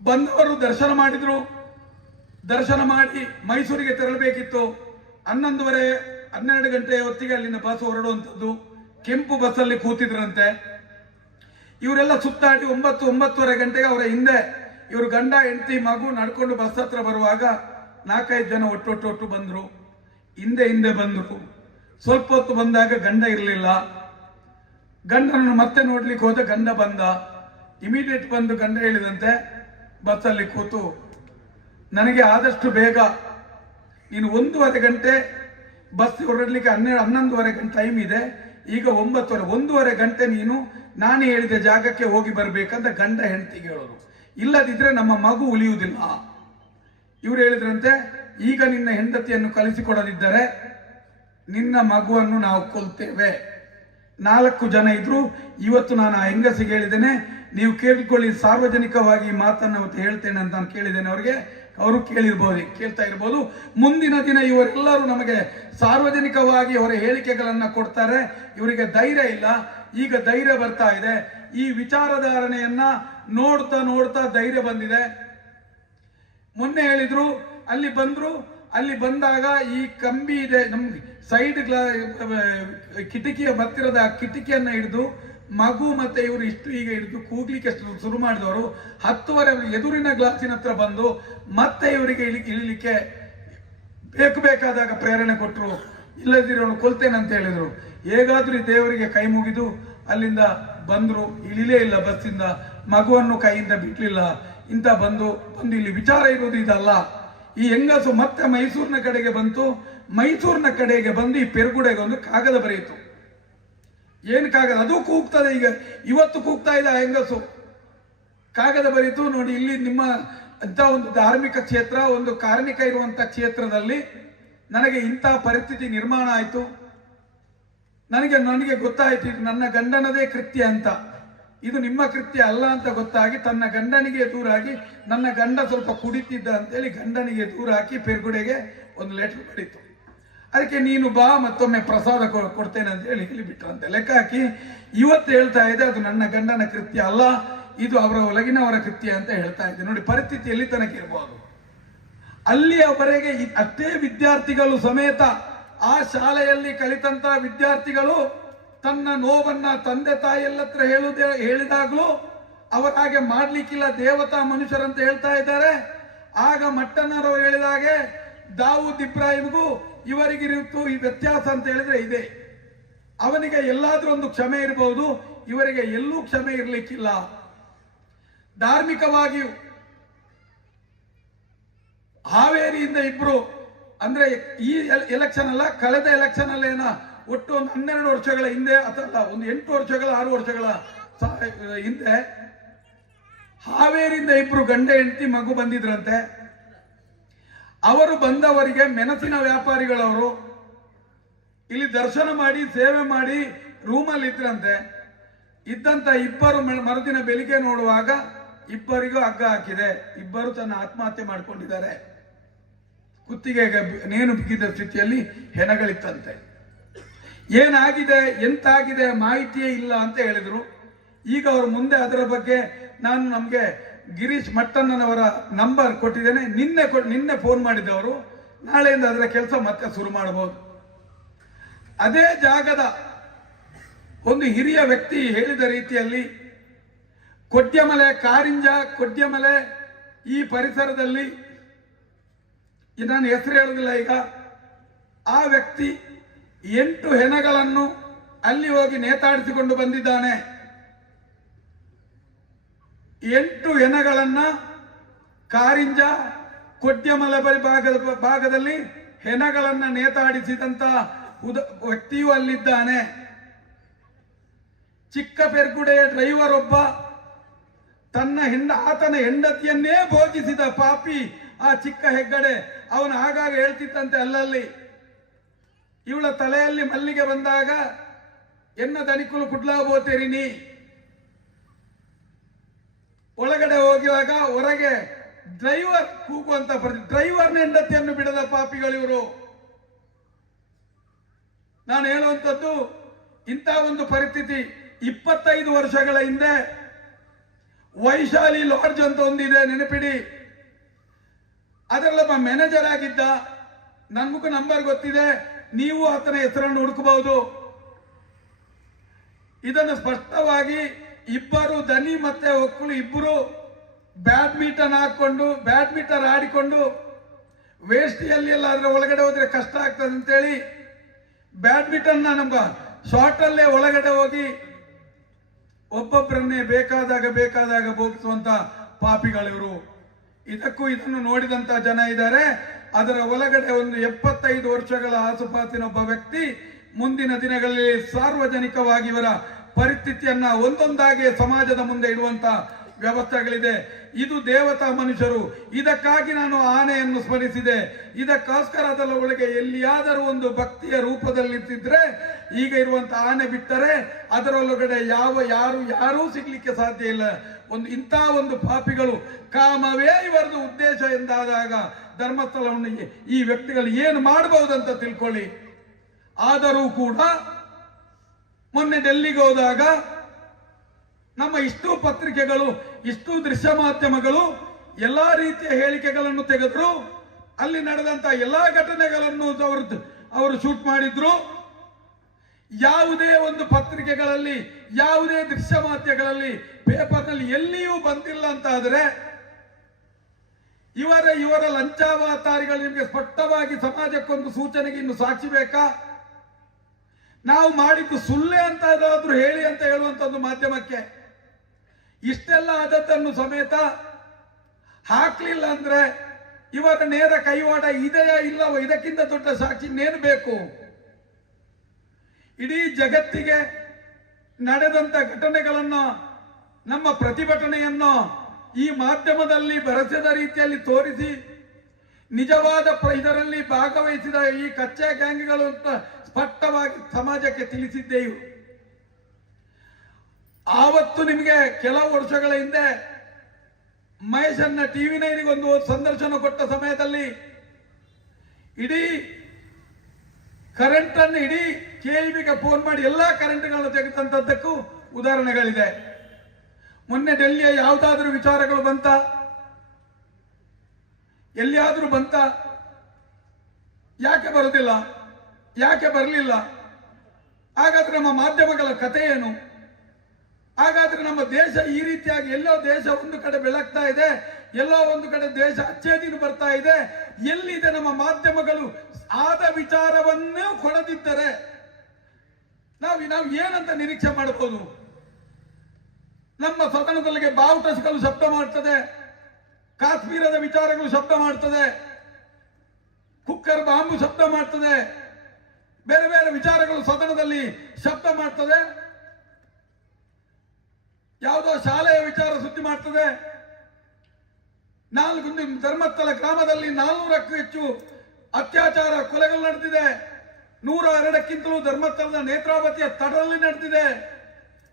ಬಂದವರು ದರ್ಶನ ಮಾಡಿದ್ರು ದರ್ಶನ ಮಾಡಿ ಮೈಸೂರಿಗೆ ತೆರಳಬೇಕಿತ್ತು 11:30 ಗಂಟೆ ಹೊತ್ತಿಗೆ ಅಲ್ಲಿನ ಬಸ್ ಹೊರಡುವಂಥದ್ದು ಕೆಂಪು ಬಸ್ಸಲ್ಲಿ ಕೂತಿದ್ರಂತೆ ಇವರೆಲ್ಲ ಸುತ್ತಾಡಿ 9:30 ಗಂಟೆಗೆ ಅವರ ಹಿಂದೆ ಇವರು ಗಂಡ ಹೆಂಡತಿ ಮಗು ನಡ್ಕೊಂಡು ಬಸ್ ಹತ್ರ ಬರುವಾಗ 4-5 ಜನ ಒಟ್ಟೊಟ್ಟು ಬಂದ್ರು ಹಿಂದೆ ಬಂದ್ರು ಸ್ವಲ್ಪ ಹೊತ್ತು ಬಂದಾಗ ಗಂಡ ಇರಲಿಲ್ಲ ಗಂಡನನ್ನು ಮತ್ತೆ ನೋಡ್ಲಿಕ್ಕೆ ಹೋದ ಗಂಡ ಬಂದ ಇಮಿಡಿಯೇಟ್ ಬಂದು ಗಂಡ ಹೇಳಿದಂತೆ ಬಸ್ಸಲ್ಲಿ ಕೂತು ನನಗೆ ಆದಷ್ಟು ಬೇಗ ನೀನು 1:15 ಗಂಟೆ ಬಸ್ ಹೊರಡ್ಲಿಕ್ಕೆ 11:30 ಗಂಟೆ ಟೈಮ್ ಇದೆ ಈಗ 1:30 ಗಂಟೆ ನೀನು ನಾನು ಹೇಳಿದ ಜಾಗಕ್ಕೆ ಹೋಗಿ ಬರ್ಬೇಕಂತ ಗಂಡ ಹೆಂಡತಿಗೆ ಹೇಳೋದು ಇಲ್ಲದಿದ್ರೆ ನಮ್ಮ ಮಗು ಉಳಿಯುವುದಿಲ್ಲ ಇವ್ರು ಹೇಳಿದ್ರಂತೆ ಈಗ ನಿನ್ನ ಹೆಂಡತಿಯನ್ನು ಕಳಿಸಿಕೊಡದಿದ್ದರೆ ನಿನ್ನ ಮಗುವನ್ನು ನಾವು ಕೊಲ್ತೇವೆ 4 ಜನ ಇದ್ರು ಇವತ್ತು ನಾನು ಆ ಹೆಂಗಸಿಗೆ ಹೇಳಿದ್ದೇನೆ ನೀವು ಕೇಳಿಕೊಳ್ಳಿ ಸಾರ್ವಜನಿಕವಾಗಿ ಮಾತನ್ನು ಅವತ್ತು ಹೇಳ್ತೇನೆ ಅಂತ ನಾನು ಕೇಳಿದ್ದೇನೆ ಅವರಿಗೆ ಅವರು ಕೇಳ್ತಾ ಇರ್ಬೋದು ಮುಂದಿನ ದಿನ ಇವರೆಲ್ಲರೂ ನಮಗೆ ಸಾರ್ವಜನಿಕವಾಗಿ ಅವರ ಹೇಳಿಕೆಗಳನ್ನ ಕೊಡ್ತಾರೆ ಇವರಿಗೆ ಧೈರ್ಯ ಇಲ್ಲ ಈಗ ಧೈರ್ಯ ಬರ್ತಾ ಇದೆ ಈ ವಿಚಾರಧಾರಣೆಯನ್ನ ನೋಡ್ತಾ ಧೈರ್ಯ ಬಂದಿದೆ ಮೊನ್ನೆ ಹೇಳಿದ್ರು ಅಲ್ಲಿ ಬಂದ್ರು ಅಲ್ಲಿ ಬಂದಾಗ ಈ ಕಂಬಿ ಇದೆ ನಮ್ಗೆ ಸೈಡ್ ಕಿಟಕಿಯ ಹತ್ತಿರದ ಕಿಟಕಿಯನ್ನ ಹಿಡಿದು ಮಗು ಮತ್ತೆ ಇವರು ಇಷ್ಟು ಈಗ ಹಿಡಿದು ಕೂಗ್ಲಿಕ್ಕೆ ಶುರು ಮಾಡಿದವರು 10ವರೆ ಎದುರಿನ ಗ್ಲಾಸಿನ ಹತ್ರ ಬಂದು ಮತ್ತೆ ಇವರಿಗೆ ಇಳಿಲಿಕ್ಕೆ ಬೇಕಾದಾಗ ಪ್ರೇರಣೆ ಕೊಟ್ಟರು. ಇಲ್ಲದಿರೋನು ಕೊಲ್ತೇನೆ ಅಂತ ಹೇಳಿದ್ರು. ಹೇಗಾದ್ರೂ ಈ ದೇವರಿಗೆ ಕೈ ಮುಗಿದು ಅಲ್ಲಿಂದ ಬಂದ್ರು. ಇಳಿಲೇ ಇಲ್ಲ ಬಸ್ಸಿಂದ, ಮಗುವನ್ನು ಕೈಯಿಂದ ಬಿಡ್ಲಿಲ್ಲ. ಇಂತ ಬಂದು ಇಲ್ಲಿ ವಿಚಾರ ಇರುವುದು ಇದಲ್ಲ. ಈ ಹೆಂಗಸು ಮತ್ತೆ ಮೈಸೂರಿನ ಕಡೆಗೆ ಬಂತು. ಮೈಸೂರಿನ ಕಡೆಗೆ ಬಂದು ಈ ಪೆರುಗುಡೆಗೆ ಒಂದು ಕಾಗದ ಬರೆಯಿತು. ಏನ್ ಕಾಗದ? ಅದು ಕೂಗ್ತದೆ. ಈಗ ಇವತ್ತು ಕೂಗ್ತಾ ಇದೆ ಆ ಹೆಂಗಸು. ಕಾಗದ ಬರೀತು. ನೋಡಿ, ಇಲ್ಲಿ ನಿಮ್ಮ ಅಂತ ಒಂದು ಧಾರ್ಮಿಕ ಕ್ಷೇತ್ರ, ಒಂದು ಕಾರ್ಮಿಕ ಇರುವಂತ ಕ್ಷೇತ್ರದಲ್ಲಿ ನನಗೆ ಇಂಥ ಪರಿಸ್ಥಿತಿ ನಿರ್ಮಾಣ ಆಯ್ತು. ನನಗೆ ಗೊತ್ತಾಯ್ತು ಇದು ನನ್ನ ಗಂಡನದೇ ಕೃತ್ಯ ಅಂತ. ಇದು ನಿಮ್ಮ ಕೃತ್ಯ ಅಲ್ಲ ಅಂತ ಗೊತ್ತಾಗಿ ತನ್ನ ಗಂಡನಿಗೆ ದೂರಾಗಿ, ನನ್ನ ಗಂಡ ಸ್ವಲ್ಪ ಕುಡಿತಿದ್ದ ಅಂತೇಳಿ ಗಂಡನಿಗೆ ದೂರ ಹಾಕಿ ಪೆರ್ಗುಡೆಗೆ ಒಂದು ಲೆಟರ್ ಬರೀತು. ಅದಕ್ಕೆ ನೀನು ಬಾ, ಮತ್ತೊಮ್ಮೆ ಪ್ರಸಾದ ಕೊಡ್ತೇನೆ ಅಂತ ಹೇಳಿ ಬಿಟ್ರಂತೆ. ಲೆಕ್ಕ ಹಾಕಿ ಇವತ್ತು ಹೇಳ್ತಾ ಇದೆ ಅದು ನನ್ನ ಗಂಡನ ಕೃತ್ಯ ಅಲ್ಲ, ಇದು ಅವರ ಒಳಗಿನವರ ಕೃತ್ಯ ಅಂತ ಹೇಳ್ತಾ ಇದೆ. ನೋಡಿ ಪರಿಸ್ಥಿತಿ ಎಲ್ಲಿ ತನಕ ಇರಬಹುದು. ಅಲ್ಲಿಯವರೆಗೆ ಅಷ್ಟೇ ವಿದ್ಯಾರ್ಥಿಗಳು ಸಮೇತ ಆ ಶಾಲೆಯಲ್ಲಿ ಕಲಿತಂತ ವಿದ್ಯಾರ್ಥಿಗಳು ತನ್ನ ನೋವನ್ನ ತಂದೆ ತಾಯಿಯಲ್ಲತ್ರ ಹೇಳಿದಾಗ್ಲೂ ಅವರ ಹಾಗೆ ಮಾಡ್ಲಿಕ್ಕಿಲ್ಲ, ದೇವತಾ ಮನುಷ್ಯರಂತ ಹೇಳ್ತಾ ಇದ್ದಾರೆ. ಆಗ ಮಟ್ಟಣ್ಣರವರು ಹೇಳಿದಾಗೆ ದಾವೂದ್ ಇಬ್ರಾಹಿಮ್ಗೂ ಇವರಿಗಿರುತ್ತು ಈ ವ್ಯತ್ಯಾಸ ಅಂತ ಹೇಳಿದ್ರೆ ಇದೆ. ಅವನಿಗೆ ಎಲ್ಲಾದ್ರೂ ಒಂದು ಕ್ಷಮೆ ಇರಬಹುದು, ಇವರಿಗೆ ಎಲ್ಲೂ ಕ್ಷಮೆ ಇರಲಿಕ್ಕಿಲ್ಲ. ಧಾರ್ಮಿಕವಾಗಿಯೂ ಹಾವೇರಿಯಿಂದ ಇಬ್ರು, ಅಂದ್ರೆ ಈ ಎಲೆಕ್ಷನ್ ಅಲ್ಲ, ಕಳೆದ ಎಲೆಕ್ಷನ್ ಅಲ್ಲೇನ ಒಟ್ಟು ಒಂದು 12 ವರ್ಷಗಳ ಹಿಂದೆ ಅಥವಾ ಒಂದು 8 ವರ್ಷಗಳ 6 ವರ್ಷಗಳ ಹಿಂದೆ ಹಾವೇರಿಯಿಂದ ಇಬ್ರು ಗಂಡ ಹೆಂಡತಿ ಮಗು ಬಂದಿದ್ರಂತೆ. ಅವರು ಬಂದವರಿಗೆ ಮೆಣಸಿನ ವ್ಯಾಪಾರಿಗಳವರು ಇಲ್ಲಿ ದರ್ಶನ ಮಾಡಿ ಸೇವೆ ಮಾಡಿ ರೂಮಲ್ಲಿ ಇದ್ರಂತೆ. ಇದ್ದಂತ ಇಬ್ಬರು ಮರುದಿನ ಬೆಳಿಗ್ಗೆ ನೋಡುವಾಗ ಇಬ್ಬರಿಗೂ ಹಗ್ಗ ಹಾಕಿದೆ. ಇಬ್ಬರು ತನ್ನ ಆತ್ಮಹತ್ಯೆ ಮಾಡಿಕೊಂಡಿದ್ದಾರೆ. ಕುತ್ತಿಗೆಗೆ ನೇಣು ಬಿಗಿದ ಸ್ಥಿತಿಯಲ್ಲಿ ಹೆಣಗಳಿತ್ತಂತೆ. ಏನಾಗಿದೆ ಎಂತಾಗಿದೆ ಮಾಹಿತಿಯೇ ಇಲ್ಲ ಅಂತ ಹೇಳಿದ್ರು. ಈಗ ಅವರು ಮುಂದೆ ಅದರ ಬಗ್ಗೆ ನಾನು ನಮ್ಗೆ ಗಿರೀಶ್ ಮಟ್ಟಣ್ಣನವರ ನಂಬರ್ ಕೊಟ್ಟಿದ್ದೇನೆ. ನಿನ್ನೆ ಫೋನ್ ಮಾಡಿದ್ದವರು. ನಾಳೆಯಿಂದ ಅದರ ಕೆಲಸ ಮತ್ತೆ ಶುರು ಮಾಡಬಹುದು. ಅದೇ ಜಾಗದ ಒಂದು ಹಿರಿಯ ವ್ಯಕ್ತಿ ಹೇಳಿದ ರೀತಿಯಲ್ಲಿ ಕೊಡ್ಯಮಲೆ, ಕಾರಿಂಜ, ಕೊಡ್ಯಮಲೆ ಈ ಪರಿಸರದಲ್ಲಿ, ನಾನು ಹೆಸರು ಹೇಳುದಿಲ್ಲ ಈಗ, ಆ ವ್ಯಕ್ತಿ 8 ಹೆಣಗಳನ್ನು ಅಲ್ಲಿ ಹೋಗಿ ನೇತಾಡಿಸಿಕೊಂಡು ಬಂದಿದ್ದಾನೆ. 8 ಹೆಣಗಳನ್ನ ಕಾರಿಂಜ, ಕೊಡ್ಯಮಲೆ ಭಾಗದಲ್ಲಿ ಹೆಣಗಳನ್ನ ನೇತಾಡಿಸಿದಂತ ವ್ಯಕ್ತಿಯೂ ಅಲ್ಲಿದ್ದಾನೆ. ಚಿಕ್ಕ ಪೆರ್ಗುಡೆಯ ಡ್ರೈವರ್ ಒಬ್ಬ ಆತನ ಹೆಂಡತಿಯನ್ನೇ ಭೋಗಿಸಿದ ಪಾಪಿ ಆ ಚಿಕ್ಕ ಹೆಗ್ಗಡೆ. ಅವನು ಆಗಾಗ ಹೇಳ್ತಿತ್ತಂತೆ ಅಲ್ಲಲ್ಲಿ, ಇವಳ ತಲೆಯಲ್ಲಿ ಮಲ್ಲಿಗೆ ಬಂದಾಗ ಎನ್ನ ದನಿಕುಲು ಕುಡ್ಲಾಬೋತೇರಿನಿ. ಒಳಗಡೆ ಹೋಗುವಾಗ ಹೊರಗೆ ಡ್ರೈವರ್ ಕೂಗುವಂತ ಡ್ರೈವರ್ನ ಹೆಂಡತಿಯನ್ನು ಬಿಡದ ಪಾಪಿಗಳಿವರು. ನಾನು ಹೇಳುವಂಥದ್ದು ಇಂಥ ಒಂದು ಪರಿಸ್ಥಿತಿ 25 ವರ್ಷಗಳ ಹಿಂದೆ ವೈಶಾಲಿ ಲಾಡ್ಜ್ ಅಂತ ಒಂದಿದೆ, ನೆನಪಿಡಿ. ಅದರಲ್ಲೊಬ್ಬ ಮ್ಯಾನೇಜರ್ ಆಗಿದ್ದ. ನನ್ಗೂ ನಂಬರ್ ಗೊತ್ತಿದೆ, ನೀವು ಆತನ ಹೆಸರನ್ನು ಹುಡುಕಬಹುದು. ಇದನ್ನು ಸ್ಪಷ್ಟವಾಗಿ ಇಬ್ಬರು ದನಿ ಮತ್ತೆ ಒಕ್ಕಲು ಇಬ್ಬರು ಬ್ಯಾಡ್ಮಿಂಟನ್ ಆಡಿಕೊಂಡು ವೇಷ್ಟಿಯಲ್ಲಿ ಎಲ್ಲ ಅದರ ಒಳಗಡೆ ಹೋದ್ರೆ ಕಷ್ಟ ಆಗ್ತದೆ ಅಂತೇಳಿ ಬ್ಯಾಡ್ಮಿಂಟನ್ ನಮ್ಮ ಶಾರ್ಟ್ ಅಲ್ಲೇ ಒಳಗಡೆ ಹೋಗಿ ಒಬ್ಬೊಬ್ಬರನ್ನೇ ಬೇಕಾದಾಗ ಬೋಗಿಸುವಂತ ಪಾಪಿಗಳಿವರು. ಇದನ್ನು ನೋಡಿದಂತ ಜನ ಇದ್ದಾರೆ. ಅದರ ಒಳಗಡೆ ಒಂದು 75 ವರ್ಷಗಳ ಆಸುಪಾಸಿನ ಒಬ್ಬ ವ್ಯಕ್ತಿ ಮುಂದಿನ ದಿನಗಳಲ್ಲಿ ಸಾರ್ವಜನಿಕವಾಗಿ ಇವರ ಪರಿಸ್ಥಿತಿಯನ್ನ ಒಂದೊಂದಾಗಿ ಸಮಾಜದ ಮುಂದೆ ಇಡುವಂತ ವ್ಯವಸ್ಥೆಗಳಿದೆ. ಇದು ದೇವತಾ ಮನುಷ್ಯರು. ಇದಕ್ಕಾಗಿ ನಾನು ಆನೆಯನ್ನು ಸ್ಮರಿಸಿದೆ. ಇದಕ್ಕೋಸ್ಕರ ಅದರ ಒಳಗೆ ಎಲ್ಲಿಯಾದರೂ ಒಂದು ಭಕ್ತಿಯ ರೂಪದಲ್ಲಿದ್ದರೆ ಈಗ ಇರುವಂತ ಆನೆ ಬಿಟ್ಟರೆ ಅದರೊಳಗಡೆ ಯಾರೂ ಸಿಗ್ಲಿಕ್ಕೆ ಸಾಧ್ಯ ಇಲ್ಲ. ಇಂಥ ಒಂದು ಪಾಪಿಗಳು, ಕಾಮವೇ ಇವರದು ಉದ್ದೇಶ ಎಂದಾದಾಗ ಧರ್ಮಸ್ಥಳವನ್ನು ಈ ವ್ಯಕ್ತಿಗಳು ಏನು ಮಾಡಬಹುದಂತ ತಿಳ್ಕೊಳ್ಳಿ. ಆದರೂ ಕೂಡ ಮೊನ್ನೆ ಡೆಲ್ಲಿಗೆ ಹೋದಾಗ ನಮ್ಮ ಇಷ್ಟು ಪತ್ರಿಕೆಗಳು, ಇಷ್ಟು ದೃಶ್ಯ ಮಾಧ್ಯಮಗಳು ಎಲ್ಲಾ ರೀತಿಯ ಹೇಳಿಕೆಗಳನ್ನು ತೆಗೆದ್ರು. ಅಲ್ಲಿ ನಡೆದಂತ ಎಲ್ಲಾ ಘಟನೆಗಳನ್ನು ಅವರು ಶೂಟ್ ಮಾಡಿದ್ರು. ಯಾವುದೇ ಒಂದು ಪತ್ರಿಕೆಗಳಲ್ಲಿ, ಯಾವುದೇ ದೃಶ್ಯ ಮಾಧ್ಯಮಗಳಲ್ಲಿ, ಪೇಪರ್ನಲ್ಲಿ ಎಲ್ಲಿಯೂ ಬಂದಿಲ್ಲ ಅಂತ ಆದ್ರೆ ಇವರ ಲಂಚಾವತಾರಿಗಳು ನಿಮಗೆ ಸ್ಪಷ್ಟವಾಗಿ ಸಮಾಜಕ್ಕೊಂದು ಸೂಚನೆಗೆ ಇನ್ನು ಸಾಕ್ಷಿ ಬೇಕಾ? ನಾವು ಮಾಡಿದ್ದು ಸುಳ್ಳೆ ಅಂತ ಆದ್ರೂ ಹೇಳಿ ಅಂತ ಹೇಳುವಂತ ಒಂದು ಮಾಧ್ಯಮಕ್ಕೆ ಇಷ್ಟೆಲ್ಲ ಆದದ್ದನ್ನು ಸಮೇತ ಹಾಕ್ಲಿಲ್ಲ ಅಂದ್ರೆ ಇವರ ನೇರ ಕೈವಾಡ ಇದೆಯಾ ಇಲ್ಲವೋ? ಇದಕ್ಕಿಂತ ದೊಡ್ಡ ಸಾಕ್ಷಿ ಇನ್ನೇನು ಬೇಕು? ಇಡೀ ಜಗತ್ತಿಗೆ ನಡೆದಂತ ಘಟನೆಗಳನ್ನು, ನಮ್ಮ ಪ್ರತಿಭಟನೆಯನ್ನು ಈ ಮಾಧ್ಯಮದಲ್ಲಿ ಬೆರೆಸಿದ ರೀತಿಯಲ್ಲಿ ತೋರಿಸಿ ನಿಜವಾದ ಇದರಲ್ಲಿ ಭಾಗವಹಿಸಿದ ಈ ಕಚ್ಚಾ ಗ್ಯಾಂಗ್ಗಳು ಅಂತ ಸ್ಪಷ್ಟವಾಗಿ ಸಮಾಜಕ್ಕೆ ತಿಳಿಸಿದ್ದೆವು. ಆವತ್ತು ನಿಮಗೆ ಕೆಲವು ವರ್ಷಗಳ ಹಿಂದೆ ಮಹೇಶನ್ನ TV9 ಒಂದು ಸಂದರ್ಶನ ಕೊಟ್ಟ ಸಮಯದಲ್ಲಿ ಇಡೀ ಕರೆಂಟ್ ಅನ್ನು ಇಡೀ KEBಗೆ ಫೋನ್ ಮಾಡಿ ಎಲ್ಲಾ ಕರೆಂಟ್ಗಳನ್ನು ತೆಗೆದಂತದ್ದಕ್ಕೂ ಉದಾಹರಣೆಗಳಿದೆ. ಮೊನ್ನೆ ಡೆಲ್ಲಿಯ ಯಾವುದಾದ್ರೂ ವಿಚಾರಗಳು ಬಂತ? ಎಲ್ಲಿಯಾದ್ರೂ ಬಂತ? ಯಾಕೆ ಬರುವುದಿಲ್ಲ? ಯಾಕೆ ಬರಲಿಲ್ಲ? ಹಾಗಾದ್ರೆ ನಮ್ಮ ಮಾಧ್ಯಮಗಳ ಕಥೆ ಏನು? ಹಾಗಾದ್ರೆ ನಮ್ಮ ದೇಶ ಈ ರೀತಿಯಾಗಿ ಎಲ್ಲೋ ದೇಶ ಒಂದು ಕಡೆ ಬೆಳಗ್ತಾ ಇದೆ, ಎಲ್ಲೋ ಒಂದು ಕಡೆ ದೇಶ ಅಚ್ಚೇದಿನ ಬರ್ತಾ ಇದೆ. ಎಲ್ಲಿದೆ ನಮ್ಮ ಮಾಧ್ಯಮಗಳು? ಆದ ವಿಚಾರವನ್ನೂ ಕೊಡದಿದ್ದರೆ ನಾವು ಏನಂತ ನಿರೀಕ್ಷೆ ಮಾಡಬಹುದು? ನಮ್ಮ ಸದನದಲ್ಲಿಗೆ ಬಾವುಟಗಳು ಶಬ್ದ ಮಾಡ್ತದೆ, ಕಾಶ್ಮೀರದ ವಿಚಾರಗಳು ಶಬ್ದ ಮಾಡ್ತದೆ, ಕುಕ್ಕರ್ ಬಾಂಬು ಶಬ್ದ ಮಾಡ್ತದೆ, ಬೇರೆ ಬೇರೆ ವಿಚಾರಗಳು ಸದನದಲ್ಲಿ ಶಬ್ದ ಮಾಡ್ತದೆ, ಯಾವುದೋ ಶಾಲೆಯ ವಿಚಾರ ಸುದ್ದಿ ಮಾಡ್ತದೆ. ಧರ್ಮಸ್ಥಳ ಗ್ರಾಮದಲ್ಲಿ 400ಕ್ಕೂ ಹೆಚ್ಚು ಅತ್ಯಾಚಾರ ಕೊಲೆಗಳು ನಡೆದಿದೆ. 102ಕ್ಕಿಂತಲೂ ಧರ್ಮಸ್ಥಳದ ನೇತ್ರಾವತಿಯ ತಡರಲ್ಲಿ ನಡೆದಿದೆ.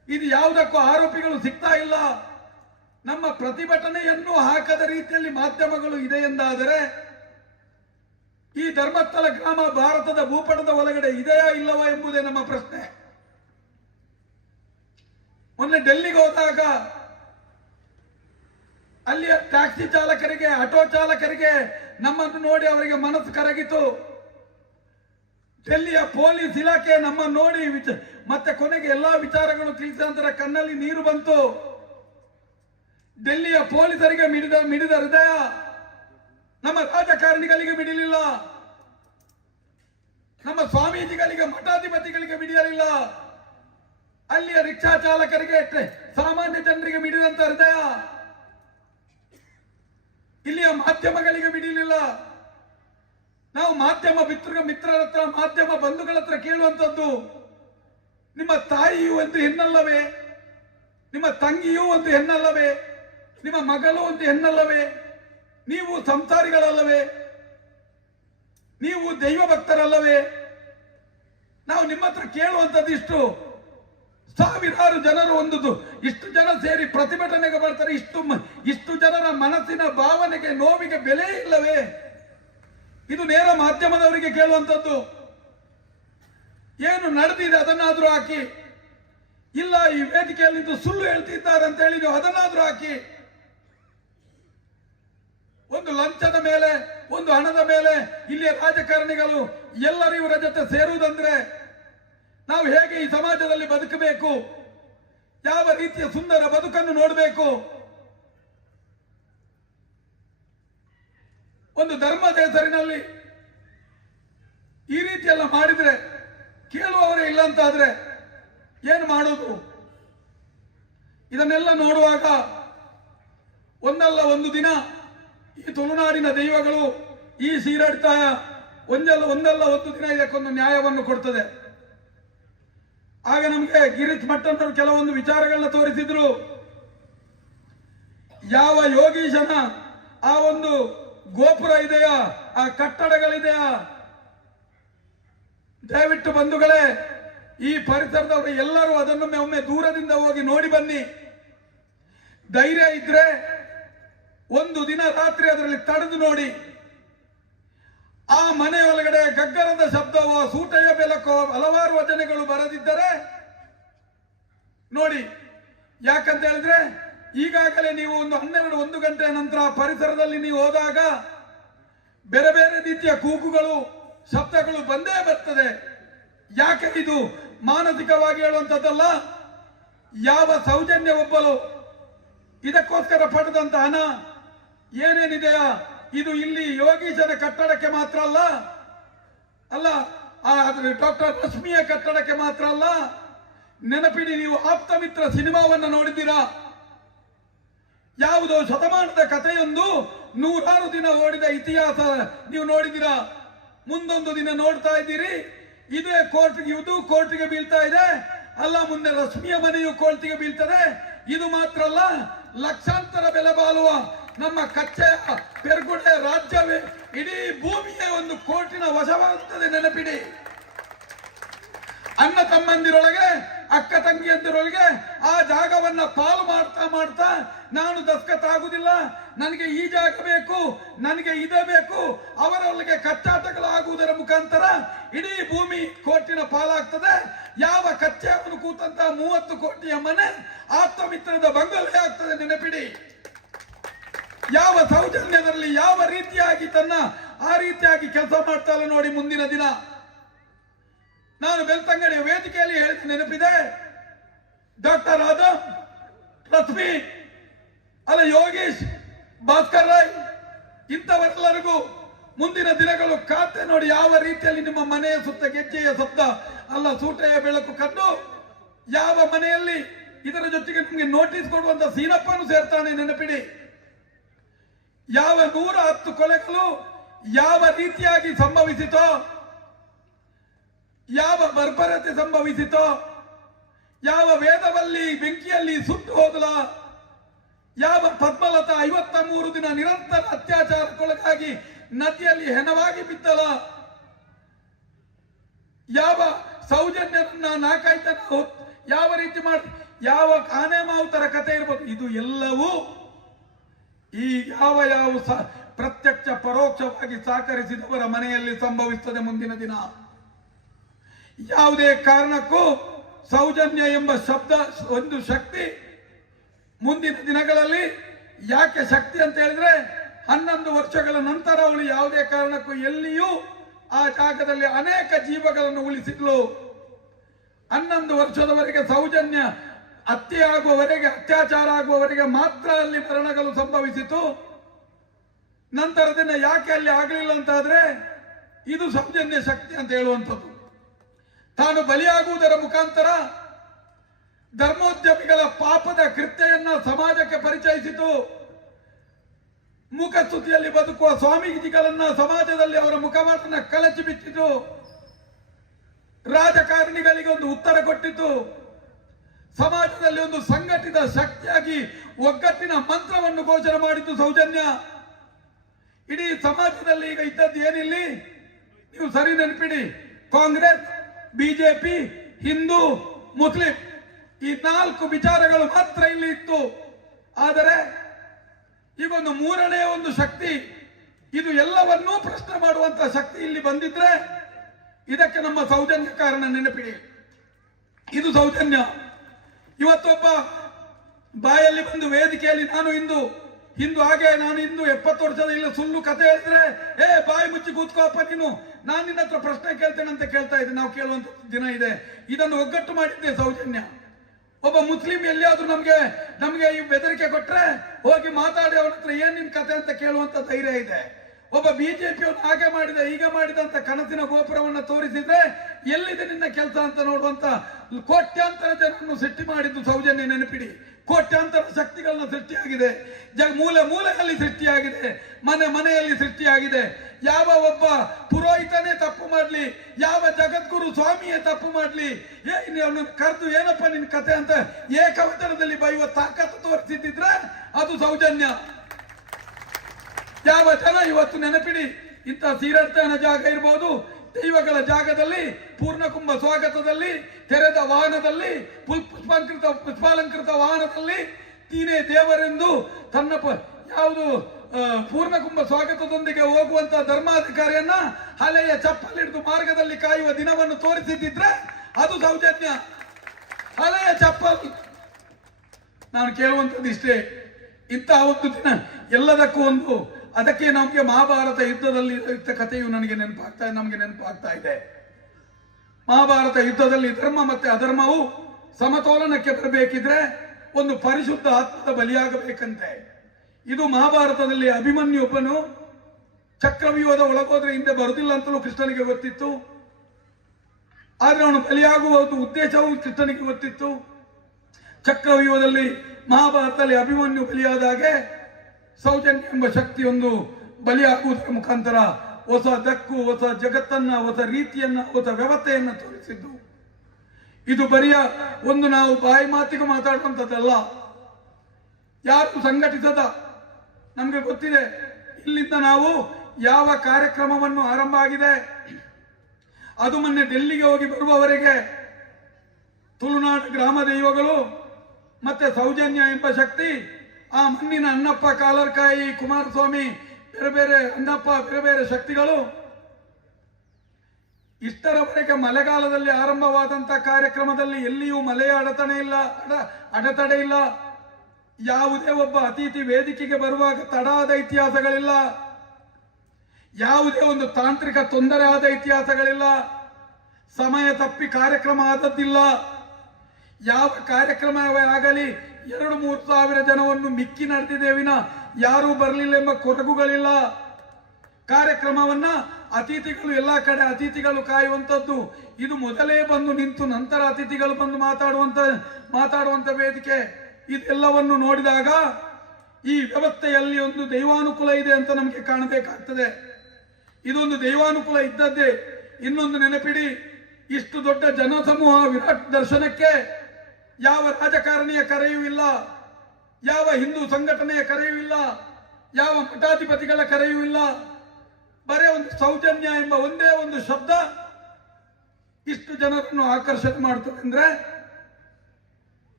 ಇದು ಯಾವುದಕ್ಕೂ ಆರೋಪಿಗಳು ಸಿಗ್ತಾ ಇಲ್ಲ. ನಮ್ಮ ಪ್ರತಿಭಟನೆಯನ್ನು ಹಾಕದ ರೀತಿಯಲ್ಲಿ ಮಾಧ್ಯಮಗಳು ಇದೆ ಎಂದಾದರೆ ಈ ಧರ್ಮಸ್ಥಳ ಗ್ರಾಮ ಭಾರತದ ಭೂಪಟದ ಒಳಗಡೆ ಇದೆಯಾ ಇಲ್ಲವಾ ಎಂಬುದೇ ನಮ್ಮ ಪ್ರಶ್ನೆ. ಮೊನ್ನೆ ಡೆಲ್ಲಿಗೆ ಹೋದಾಗ ಅಲ್ಲಿಯ ಟ್ಯಾಕ್ಸಿ ಚಾಲಕರಿಗೆ, ಆಟೋ ಚಾಲಕರಿಗೆ ನಮ್ಮನ್ನು ನೋಡಿ ಅವರಿಗೆ ಮನಸ್ಸು ಕರಗಿತು. ಡೆಲ್ಲಿಯ ಪೊಲೀಸ್ ಇಲಾಖೆ ನಮ್ಮನ್ನು ನೋಡಿ ಮತ್ತೆ ಕೊನೆಗೆ ಎಲ್ಲಾ ವಿಚಾರಗಳು ತಿಳಿಸಿದ ನಂತರ ಕಣ್ಣಲ್ಲಿ ನೀರು ಬಂತು. ಡೆಲ್ಲಿಯ ಪೊಲೀಸರಿಗೆ ಮಿಡಿದ ಹೃದಯ ನಮ್ಮ ರಾಜಕಾರಣಿಗಳಿಗೆ ಮಿಡಿಲಿಲ್ಲ, ನಮ್ಮ ಸ್ವಾಮೀಜಿಗಳಿಗೆ, ಮಠಾಧಿಪತಿಗಳಿಗೆ ಮಿಡಿಯಲಿಲ್ಲ. ಅಲ್ಲಿಯ ರಿಕ್ಷಾ ಚಾಲಕರಿಗೆ, ಸಾಮಾನ್ಯ ಜನರಿಗೆ ಮಿಡಿದಂತ ಹೃದಯ ಇಲ್ಲಿಯ ಮಾಧ್ಯಮಗಳಿಗೆ ಮಿಡಿಲಿಲ್ಲ. ನಾವು ಮಾಧ್ಯಮ ಮಿತ್ರರ ಹತ್ರ, ಮಾಧ್ಯಮ ಬಂಧುಗಳ ಹತ್ರ ಕೇಳುವಂತದ್ದು, ನಿಮ್ಮ ತಾಯಿಯೂ ಒಂದು ಹೆಣ್ಣಲ್ಲವೇ? ನಿಮ್ಮ ತಂಗಿಯೂ ಒಂದು ಹೆಣ್ಣಲ್ಲವೇ? ನಿಮ್ಮ ಮಗಳು ಒಂದು ಹೆಣ್ಣಲ್ಲವೇ? ನೀವು ಸಂಸಾರಿಗಳಲ್ಲವೇ? ನೀವು ದೈವ ಭಕ್ತರಲ್ಲವೇ? ನಾವು ನಿಮ್ಮ ಹತ್ರ ಕೇಳುವಂತದ್ದು ಇಷ್ಟು. ಸಾವಿರಾರು ಜನರು ಇಷ್ಟು ಜನ ಸೇರಿ ಪ್ರತಿಭಟನೆಗೆ ಬರ್ತಾರೆ. ಇಷ್ಟು ಜನರ ಮನಸ್ಸಿನ ಭಾವನೆಗೆ, ನೋವಿಗೆ ಬೆಲೆ ಇಲ್ಲವೇ? ಇದು ನೇರ ಮಾಧ್ಯಮದವರಿಗೆ ಕೇಳುವಂತದ್ದು. ಏನು ನಡೆದಿದೆ ಅದನ್ನಾದ್ರೂ ಹಾಕಿ. ಇಲ್ಲ, ಈ ವೇದಿಕೆಯಲ್ಲಿ ಸುಳ್ಳು ಹೇಳ್ತಿದ್ದಾರೆ ಅಂತ ಹೇಳಿ ನೀವು ಅದನ್ನಾದ್ರೂ ಹಾಕಿ. ಒಂದು ಲಂಚದ ಮೇಲೆ, ಒಂದು ಹಣದ ಮೇಲೆ ಇಲ್ಲಿಯ ರಾಜಕಾರಣಿಗಳು ಎಲ್ಲರೂ ಇವರ ಜೊತೆ ಸೇರುವುದಂದ್ರೆ ನಾವು ಹೇಗೆ ಈ ಸಮಾಜದಲ್ಲಿ ಬದುಕಬೇಕು? ಯಾವ ರೀತಿಯ ಸುಂದರ ಬದುಕನ್ನು ನೋಡಬೇಕು? ಒಂದು ಧರ್ಮದ ಹೆಸರಿನಲ್ಲಿ ಈ ರೀತಿಯೆಲ್ಲ ಮಾಡಿದ್ರೆ ಕೇಳುವವರೇ ಇಲ್ಲ ಅಂತ ಆದ್ರೆ ಏನು ಮಾಡೋದು? ಇದನ್ನೆಲ್ಲ ನೋಡುವಾಗ ಒಂದಲ್ಲ ಒಂದು ದಿನ ಈ ತುಳುನಾಡಿನ ದೈವಗಳು, ಈ ಸೀರಾಡ್ತ ಒಂದಲ್ಲ ಒಂದು ದಿನ ಇದಕ್ಕೊಂದು ನ್ಯಾಯವನ್ನು ಕೊಡ್ತದೆ. ಆಗ ನಮಗೆ ಗಿರೀಶ್ ಮಟ್ಟಣ್ಣವರು ಕೆಲವೊಂದು ವಿಚಾರಗಳನ್ನ ತೋರಿಸಿದ್ರು. ಯಾವ ಯೋಗೀಶನ ಆ ಒಂದು ಗೋಪುರ ಇದೆಯಾ, ಆ ಕಟ್ಟಡಗಳಿದೆಯಾ, ದಯವಿಟ್ಟು ಬಂಧುಗಳೇ, ಈ ಪರಿಸರದವರು ಎಲ್ಲರೂ ಅದನ್ನು ಒಮ್ಮೆ ದೂರದಿಂದ ಹೋಗಿ ನೋಡಿ ಬನ್ನಿ. ಧೈರ್ಯ ಇದ್ರೆ ಒಂದು ದಿನ ರಾತ್ರಿ ಅದರಲ್ಲಿ ತಡೆದು ನೋಡಿ. ಆ ಮನೆಯೊಳಗಡೆ ಗಗ್ಗರದ ಶಬ್ದವೋ, ಸೂಟೆಯ ಬೆಳಕೋ, ಹಲವಾರು ವಚನೆಗಳು ಬರದಿದ್ದರೆ ನೋಡಿ. ಯಾಕಂತ ಹೇಳಿದ್ರೆ ಈಗಾಗಲೇ ನೀವು ಒಂದು 12-1 ಗಂಟೆಯ ನಂತರ ಪರಿಸರದಲ್ಲಿ ನೀವು ಹೋದಾಗ ಬೇರೆ ಬೇರೆ ರೀತಿಯ ಕೂಗುಗಳು ಶಬ್ದಗಳು ಬಂದೇ ಬರ್ತದೆ. ಯಾಕೆ ಇದು ಮಾನಸಿಕವಾಗಿ ಹೇಳುವಂಥದ್ದಲ್ಲ. ಯಾವ ಸೌಜನ್ಯ ಒಬ್ಬಳು ಇದಕ್ಕೋಸ್ಕರ ಪಡೆದಂತ ಹಣ ಏನೇನಿದೆಯಾ ಇದು ಇಲ್ಲಿ ಯೋಗೀಶನ ಕಟ್ಟಡಕ್ಕೆ ಮಾತ್ರ ಅಲ್ಲ ಡಾಕ್ಟರ್ ರಶ್ಮಿಯ ಕಟ್ಟಡಕ್ಕೆ ಮಾತ್ರ ಅಲ್ಲ. ನೆನಪಿಡಿ, ನೀವು ಆಪ್ತಮಿತ್ರ ಸಿನಿಮಾವನ್ನು ನೋಡಿದ್ದೀರಾ? ಯಾವುದೋ ಶತಮಾನದ ಕಥೆಯೊಂದು 100 ದಿನ ಓಡಿದ ಇತಿಹಾಸ ನೀವು ನೋಡಿದ್ದೀರಾ? ಮುಂದೊಂದು ದಿನ ನೋಡ್ತಾ ಇದ್ದೀರಿ, ಇದೇ ಕೋರ್ಟ್ಗೆ ಬೀಳ್ತಾ ಇದೆ. ಅಲ್ಲ, ಮುಂದೆ ರಶ್ಮಿಯ ಮನೆಯು ಕೋರ್ಟ್ಗೆ ಬೀಳ್ತದೆ. ಇದು ಮಾತ್ರ ಅಲ್ಲ, ಲಕ್ಷಾಂತರ ಬೆಲೆ ಬಾಳುವ ನಮ್ಮ ಕಚ್ಚೆಯ ಪೆರ್ಗುಡೆ ರಾಜ್ಯವೇ ಇಡೀ ಭೂಮಿಯೇ ಒಂದು ಕೋರ್ಟಿನ ವಶವಾಗುತ್ತದೆ. ನೆನಪಿಡಿ, ಅಣ್ಣ ತಮ್ಮಂದಿರೊಳಗೆ ಅಕ್ಕ ತಂಗಿಯಂದಿರೊಳಗೆ ಆ ಜಾಗವನ್ನ ಪಾಲು ಮಾಡ್ತಾ ನಾನು ದಸ್ಕತ್ತಾಗುವುದಿಲ್ಲ, ನನಗೆ ಈ ಜಾಗ ಬೇಕು, ನನಗೆ ಇದೇ ಬೇಕು, ಅವರೊಳಗೆ ಕಚ್ಚಾಟಗಳಾಗುವುದರ ಮುಖಾಂತರ ಇಡೀ ಭೂಮಿ ಕೋರ್ಟಿನ ಪಾಲಾಗ್ತದೆ. ಯಾವ ಕಚ್ಚೆ ಅವನು ಕೂತಂತ 30 ಕೋಟಿಯ ಮನೆ ಆತ್ಮಮಿತ್ರದ ಬಂಗಲೆ ಆಗ್ತದೆ. ನೆನಪಿಡಿ, ಯಾವ ಸೌಜನ್ಯದಲ್ಲಿ ಯಾವ ರೀತಿಯಾಗಿ ಆ ರೀತಿಯಾಗಿ ಕೆಲಸ ಮಾಡ್ತಾಳೆ ನೋಡಿ. ಮುಂದಿನ ದಿನ ನಾನು ಬೆಳ್ತಂಗಡಿಯ ವೇದಿಕೆಯಲ್ಲಿ ಹೇಳಿದ ನೆನಪಿದೆ. ಡಾಕ್ಟರ್ ಆದಮ್, ರಶ್ಮಿ, ಅಲ್ಲ ಯೋಗೀಶ್, ಭಾಸ್ಕರ್ ರಾಯ್, ಇಂಥವರೆಲ್ಲರಿಗೂ ಮುಂದಿನ ದಿನಗಳು ಖಾತೆ ನೋಡಿ. ಯಾವ ರೀತಿಯಲ್ಲಿ ನಿಮ್ಮ ಮನೆಯ ಸುತ್ತ ಗೆಜ್ಜೆಯ ಶಬ್ದ ಅಲ್ಲ ಸೂಟೆಯ ಬೆಳಕು ಕಂಡು ಯಾವ ಮನೆಯಲ್ಲಿ ಇದರ ಜೊತೆಗೆ ನಿಮಗೆ ನೋಟಿಸ್ ಕೊಡುವಂತ ಸೀನಪ್ಪನು ಸೇರ್ತಾನೆ. ನೆನಪಿಡಿ, ಯಾವ 110 ಕೊಲೆಗಳು ಯಾವ ರೀತಿಯಾಗಿ ಸಂಭವಿಸಿತೋ, ಯಾವ ಬರ್ಬರತೆ ಸಂಭವಿಸಿತೋ, ಯಾವ ವೇದವಲ್ಲಿ ಬೆಂಕಿಯಲ್ಲಿ ಸುಟ್ಟು ಹೋದಲ, ಯಾವ ಪದ್ಮಲತಾ 53 ದಿನ ನಿರಂತರ ಅತ್ಯಾಚಾರಕ್ಕೊಳಗಾಗಿ ನದಿಯಲ್ಲಿ ಹೆಣವಾಗಿ ಬಿದ್ದಲ, ಯಾವ ಸೌಜನ್ಯರನ್ನ 4-5 ಜನ ಯಾವ ರೀತಿ ಮಾಡಿ ಯಾವ ಆನೆ ಮಾವುತರ ಕಥೆ ಇರ್ಬೋದು. ಇದು ಎಲ್ಲವೂ ಈ ಯಾವ ಪ್ರತ್ಯಕ್ಷ ಪರೋಕ್ಷವಾಗಿ ಸಹಕರಿಸಿದವರ ಮನೆಯಲ್ಲಿ ಸಂಭವಿಸುತ್ತದೆ. ಮುಂದಿನ ದಿನ ಯಾವುದೇ ಕಾರಣಕ್ಕೂ ಸೌಜನ್ಯ ಎಂಬ ಶಬ್ದ ಒಂದು ಶಕ್ತಿ ಮುಂದಿನ ದಿನಗಳಲ್ಲಿ ಯಾಕೆ ಶಕ್ತಿ ಅಂತ ಹೇಳಿದ್ರೆ 11 ವರ್ಷಗಳ ನಂತರ ಅವಳು ಯಾವುದೇ ಕಾರಣಕ್ಕೂ ಎಲ್ಲಿಯೂ ಆ ಜಾಗದಲ್ಲಿ ಅನೇಕ ಜೀವಗಳನ್ನು ಉಳಿಸಿದ್ಲು. 11 ವರ್ಷದವರೆಗೆ ಸೌಜನ್ಯ ಹತ್ಯೆ ಆಗುವವರೆಗೆ, ಅತ್ಯಾಚಾರ ಆಗುವವರೆಗೆ ಮಾತ್ರ ಅಲ್ಲಿ ಮರಣಗಳು ಸಂಭವಿಸಿತು. ನಂತರ ದಿನ ಯಾಕೆ ಅಲ್ಲಿ ಆಗಲಿಲ್ಲ ಅಂತಾದ್ರೆ ಇದು ಸೌಜನ್ಯ ಶಕ್ತಿ ಅಂತ ಹೇಳುವಂಥದ್ದು. ತಾನು ಬಲಿಯಾಗುವುದರ ಮುಖಾಂತರ ಧರ್ಮೋದ್ಯಮಿಗಳ ಪಾಪದ ಕೃತ್ಯೆಯನ್ನ ಸಮಾಜಕ್ಕೆ ಪರಿಚಯಿಸಿತು. ಮುಖಸ್ತುತಿಯಲ್ಲಿ ಬದುಕುವ ಸ್ವಾಮೀಜಿಗಳನ್ನ ಸಮಾಜದಲ್ಲಿ ಅವರ ಮುಖವಾಟನ್ನ ಕಳಚಿ ಬಿಟ್ಟಿತು. ರಾಜಕಾರಣಿಗಳಿಗೆ ಒಂದು ಉತ್ತರ ಕೊಟ್ಟಿತು. ಸಮಾಜದಲ್ಲಿ ಒಂದು ಸಂಘಟಿತ ಶಕ್ತಿಯಾಗಿ ಒಗ್ಗಟ್ಟಿನ ಮಂತ್ರವನ್ನು ಘೋಷಣೆ ಮಾಡಿತು ಸೌಜನ್ಯ. ಇಡೀ ಸಮಾಜದಲ್ಲಿ ಈಗ ಇದ್ದದ್ದು ಏನಿಲ್ಲಿ, ನೀವು ಸರಿ ನೆನಪಿಡಿ, ಕಾಂಗ್ರೆಸ್, ಬಿಜೆಪಿ, ಹಿಂದೂ, ಮುಸ್ಲಿಂ ಈ 4 ವಿಚಾರಗಳು ಮಾತ್ರ ಇಲ್ಲಿ ಇತ್ತು. ಆದರೆ ಈಗೊಂದು 3ನೇ ಒಂದು ಶಕ್ತಿ, ಇದು ಎಲ್ಲವನ್ನೂ ಪ್ರಶ್ನೆ ಮಾಡುವಂತಹ ಶಕ್ತಿ ಇಲ್ಲಿ ಬಂದಿದ್ರೆ ಇದಕ್ಕೆ ನಮ್ಮ ಸೌಜನ್ಯ ಕಾರಣ. ನೆನಪಿಡಿ, ಇದು ಸೌಜನ್ಯ. ಇವತ್ತೊಬ್ಬ ಬಾಯಲ್ಲಿ ಬಂದು ವೇದಿಕೆಯಲ್ಲಿ ನಾನು ಹಿಂದೂ ಹಾಗೆ ನಾನು 70 ವರ್ಷದ ಇಲ್ಲ ಸುಳ್ಳು ಕಥೆ ಹೇಳಿದ್ರೆ ಬಾಯಿ ಮುಚ್ಚಿ ಕೂತ್ಕೋಪ್ಪ ನೀನು, ನಾನು ನಿನ್ನ ಹತ್ರ ಪ್ರಶ್ನೆ ಕೇಳ್ತೇನೆ ಅಂತ ಕೇಳ್ತಾ ಇದ್ದೆ. ನಾವು ಕೇಳುವಂತ ದಿನ ಇದೆ. ಇದನ್ನು ಒಗ್ಗಟ್ಟು ಮಾಡಿದ್ದೆ ಸೌಜನ್ಯ. ಒಬ್ಬ ಮುಸ್ಲಿಂ ಎಲ್ಲಿಯಾದ್ರೂ ನಮಗೆ ಈ ಬೆದರಿಕೆ ಕೊಟ್ರೆ ಹೋಗಿ ಮಾತಾಡಿ ಅವನ ಹತ್ರ ಏನ್ ನಿನ್ ಕತೆ ಅಂತ ಕೇಳುವಂತ ಧೈರ್ಯ ಇದೆ. ಒಬ್ಬ ಬಿಜೆಪಿಯನ್ನು ಹಾಗೆ ಮಾಡಿದ ಹೀಗೆ ಮಾಡಿದ ಅಂತ ಕನಸಿನ ಗೋಪುರವನ್ನು ತೋರಿಸಿದ್ರೆ ಎಲ್ಲಿದೆ ನಿನ್ನ ಕೆಲಸ ಅಂತ ನೋಡುವಂತ ಕೋಟ್ಯಾಂತರ ಜನರನ್ನು ಸೃಷ್ಟಿ ಮಾಡಿದ್ದು ಸೌಜನ್ಯ. ನೆನಪಿಡಿ, ಕೋಟ್ಯಾಂತರ ಶಕ್ತಿಗಳನ್ನ ಸೃಷ್ಟಿಯಾಗಿದೆ. ಮೂಲೆಯಲ್ಲಿ ಸೃಷ್ಟಿಯಾಗಿದೆ, ಮನೆಯಲ್ಲಿ ಸೃಷ್ಟಿಯಾಗಿದೆ. ಯಾವ ಒಬ್ಬ ಪುರೋಹಿತನೇ ತಪ್ಪು ಮಾಡ್ಲಿ, ಯಾವ ಜಗದ್ಗುರು ಸ್ವಾಮಿಯೇ ತಪ್ಪು ಮಾಡ್ಲಿ, ಅವನು ಕರೆದು ಏನಪ್ಪ ನಿನ್ ಕತೆ ಅಂತ ಏಕವಚನದಲ್ಲಿ ಬೈಯುವ ತಾಕತ್ತು ತೋರಿಸಿದ್ರೆ ಅದು ಸೌಜನ್ಯ. ಯಾವ ಜನ ಇವತ್ತು ನೆನಪಿಡಿ, ಇಂಥ ಶ್ರೀರರ್ಥನ ಜಾಗ ಇರಬಹುದು, ದೈವಗಳ ಜಾಗದಲ್ಲಿ ಪೂರ್ಣಕುಂಭ ಸ್ವಾಗತದಲ್ಲಿ ತೆರೆದ ವಾಹನದಲ್ಲಿ ಪುಷ್ಪಾಲಂಕೃತ ವಾಹನದಲ್ಲಿ ನೀನೇ ದೇವರೆಂದು ತನ್ನ ಯಾವುದು ಪೂರ್ಣಕುಂಭ ಸ್ವಾಗತದೊಂದಿಗೆ ಹೋಗುವಂತ ಧರ್ಮಾಧಿಕಾರಿಯನ್ನ ಹಳೆಯ ಚಪ್ಪಲಿಡಿದು ಮಾರ್ಗದಲ್ಲಿ ಕಾಯುವ ದಿನವನ್ನು ತೋರಿಸಿದ್ರೆ ಅದು ಸೌಜನ್ಯ. ಹಳೆಯ ಚಪ್ಪಲ್. ನಾನು ಕೇಳುವಂತದ್ದು ಇಷ್ಟೇ, ಇಂತಹ ಒಂದು ದಿನ ಎಲ್ಲದಕ್ಕೂ ಒಂದು ಅದಕ್ಕೆ ನಮಗೆ ಮಹಾಭಾರತ ಯುದ್ಧದಲ್ಲಿ ಇದ್ದ ಕಥೆಯು ನಮಗೆ ನೆನಪಾಗ್ತಾ ಇದೆ. ಮಹಾಭಾರತ ಯುದ್ಧದಲ್ಲಿ ಧರ್ಮ ಮತ್ತೆ ಅಧರ್ಮವು ಸಮತೋಲನಕ್ಕೆ ಬರಬೇಕಿದ್ರೆ ಒಂದು ಪರಿಶುದ್ಧ ಆತ್ಮದ ಬಲಿಯಾಗಬೇಕಂತೆ. ಇದು ಮಹಾಭಾರತದಲ್ಲಿ ಅಭಿಮನ್ಯು ಒಬ್ಬನು ಚಕ್ರವ್ಯೂಹದ ಒಳಗೋದ್ರೆ ಹಿಂದೆ ಬರುದಿಲ್ಲ ಅಂತಲೂ ಕೃಷ್ಣನಿಗೆ ಗೊತ್ತಿತ್ತು. ಆದ್ರೆ ಅವನು ಬಲಿಯಾಗುವ ಉದ್ದೇಶವೂ ಕೃಷ್ಣನಿಗೆ ಗೊತ್ತಿತ್ತು. ಚಕ್ರವ್ಯೂಹದಲ್ಲಿ ಮಹಾಭಾರತದಲ್ಲಿ ಅಭಿಮನ್ಯು ಬಲಿಯಾದಾಗೆ ಸೌಜನ್ಯ ಎಂಬ ಶಕ್ತಿಯೊಂದು ಬಲಿಯಾಗುವುದರ ಮುಖಾಂತರ ಹೊಸ ದಕ್ಕು, ಹೊಸ ಜಗತ್ತನ್ನ, ಹೊಸ ರೀತಿಯನ್ನ, ಹೊಸ ವ್ಯವಸ್ಥೆಯನ್ನ ತೋರಿಸಿದ್ದು. ಇದು ಬರಿಯ ಒಂದು ನಾವು ಬಾಯಿ ಮಾತಿಗೆ ಮಾತಾಡುವಂಥದ್ದಲ್ಲ, ಯಾರು ಸಂಘಟಿಸದ ನಮ್ಗೆ ಗೊತ್ತಿದೆ. ಇಲ್ಲಿಂದ ನಾವು ಯಾವ ಕಾರ್ಯಕ್ರಮವನ್ನು ಆರಂಭ ಆಗಿದೆ ಅದು ಮೊನ್ನೆ ಡೆಲ್ಲಿಗೆ ಹೋಗಿ ಬರುವವರೆಗೆ ತುಳುನಾಡು ಗ್ರಾಮ ದೈವಗಳು ಮತ್ತೆ ಸೌಜನ್ಯ ಎಂಬ ಶಕ್ತಿ, ಆ ಮಣ್ಣಿನ ಅಣ್ಣಪ್ಪ ಕಾಲರ್ಕಾಯಿ, ಕುಮಾರಸ್ವಾಮಿ, ಬೇರೆ ಬೇರೆ ಅಣ್ಣಪ್ಪ, ಬೇರೆ ಬೇರೆ ಶಕ್ತಿಗಳು ಇಷ್ಟರವರೆಗೆ ಮಳೆಗಾಲದಲ್ಲಿ ಆರಂಭವಾದಂತ ಕಾರ್ಯಕ್ರಮದಲ್ಲಿ ಎಲ್ಲಿಯೂ ಮಳೆಯ ಅಡೆತಡೆ ಇಲ್ಲ. ಯಾವುದೇ ಒಬ್ಬ ಅತಿಥಿ ವೇದಿಕೆಗೆ ಬರುವಾಗ ತಡ ಆದ ಇತಿಹಾಸಗಳಿಲ್ಲ. ಯಾವುದೇ ಒಂದು ತಾಂತ್ರಿಕ ತೊಂದರೆ ಆದ ಇತಿಹಾಸಗಳಿಲ್ಲ. ಸಮಯ ತಪ್ಪಿ ಕಾರ್ಯಕ್ರಮ ಆದದ್ದಿಲ್ಲ. ಯಾವ ಕಾರ್ಯಕ್ರಮವೇ ಆಗಲಿ 2-3 ಸಾವಿರ ಜನವನ್ನು ಮಿಕ್ಕಿ ನಡೆದಿದ್ದೇವಿನ ಯಾರೂ ಬರಲಿಲ್ಲ ಎಂಬ ಕೊರಗುಗಳಿಲ್ಲ. ಕಾರ್ಯಕ್ರಮವನ್ನ ಅತಿಥಿಗಳು ಎಲ್ಲಾ ಕಡೆ ಅತಿಥಿಗಳು ಕಾಯುವಂತದ್ದು. ಇದು ಮೊದಲೇ ಬಂದು ನಿಂತು ನಂತರ ಅತಿಥಿಗಳು ಬಂದು ಮಾತಾಡುವಂತ ವೇದಿಕೆ. ಇದೆಲ್ಲವನ್ನು ನೋಡಿದಾಗ ಈ ವ್ಯವಸ್ಥೆಯಲ್ಲಿ ಒಂದು ದೈವಾನುಕೂಲ ಇದೆ ಅಂತ ನಮಗೆ ಕಾಣಬೇಕಾಗ್ತದೆ. ಇದೊಂದು ದೈವಾನುಕೂಲ ಇದ್ದದ್ದೇ. ಇನ್ನೊಂದು ನೆನಪಿಡಿ, ಇಷ್ಟು ದೊಡ್ಡ ಜನಸಮೂಹ ವಿರಾಟ್ ದರ್ಶನಕ್ಕೆ ಯಾವ ರಾಜಕಾರಣಿಯ ಕರೆಯೂ ಇಲ್ಲ, ಯಾವ ಹಿಂದೂ ಸಂಘಟನೆಯ ಕರೆಯೂ ಇಲ್ಲ, ಯಾವ ಮಠಾಧಿಪತಿಗಳ ಕರೆಯೂ ಇಲ್ಲ. ಬರೇ ಒಂದು ಸೌಜನ್ಯ ಎಂಬ ಒಂದೇ ಒಂದು ಶಬ್ದ ಇಷ್ಟು ಜನರನ್ನು ಆಕರ್ಷಣೆ ಮಾಡ್ತದೆ ಅಂದ್ರೆ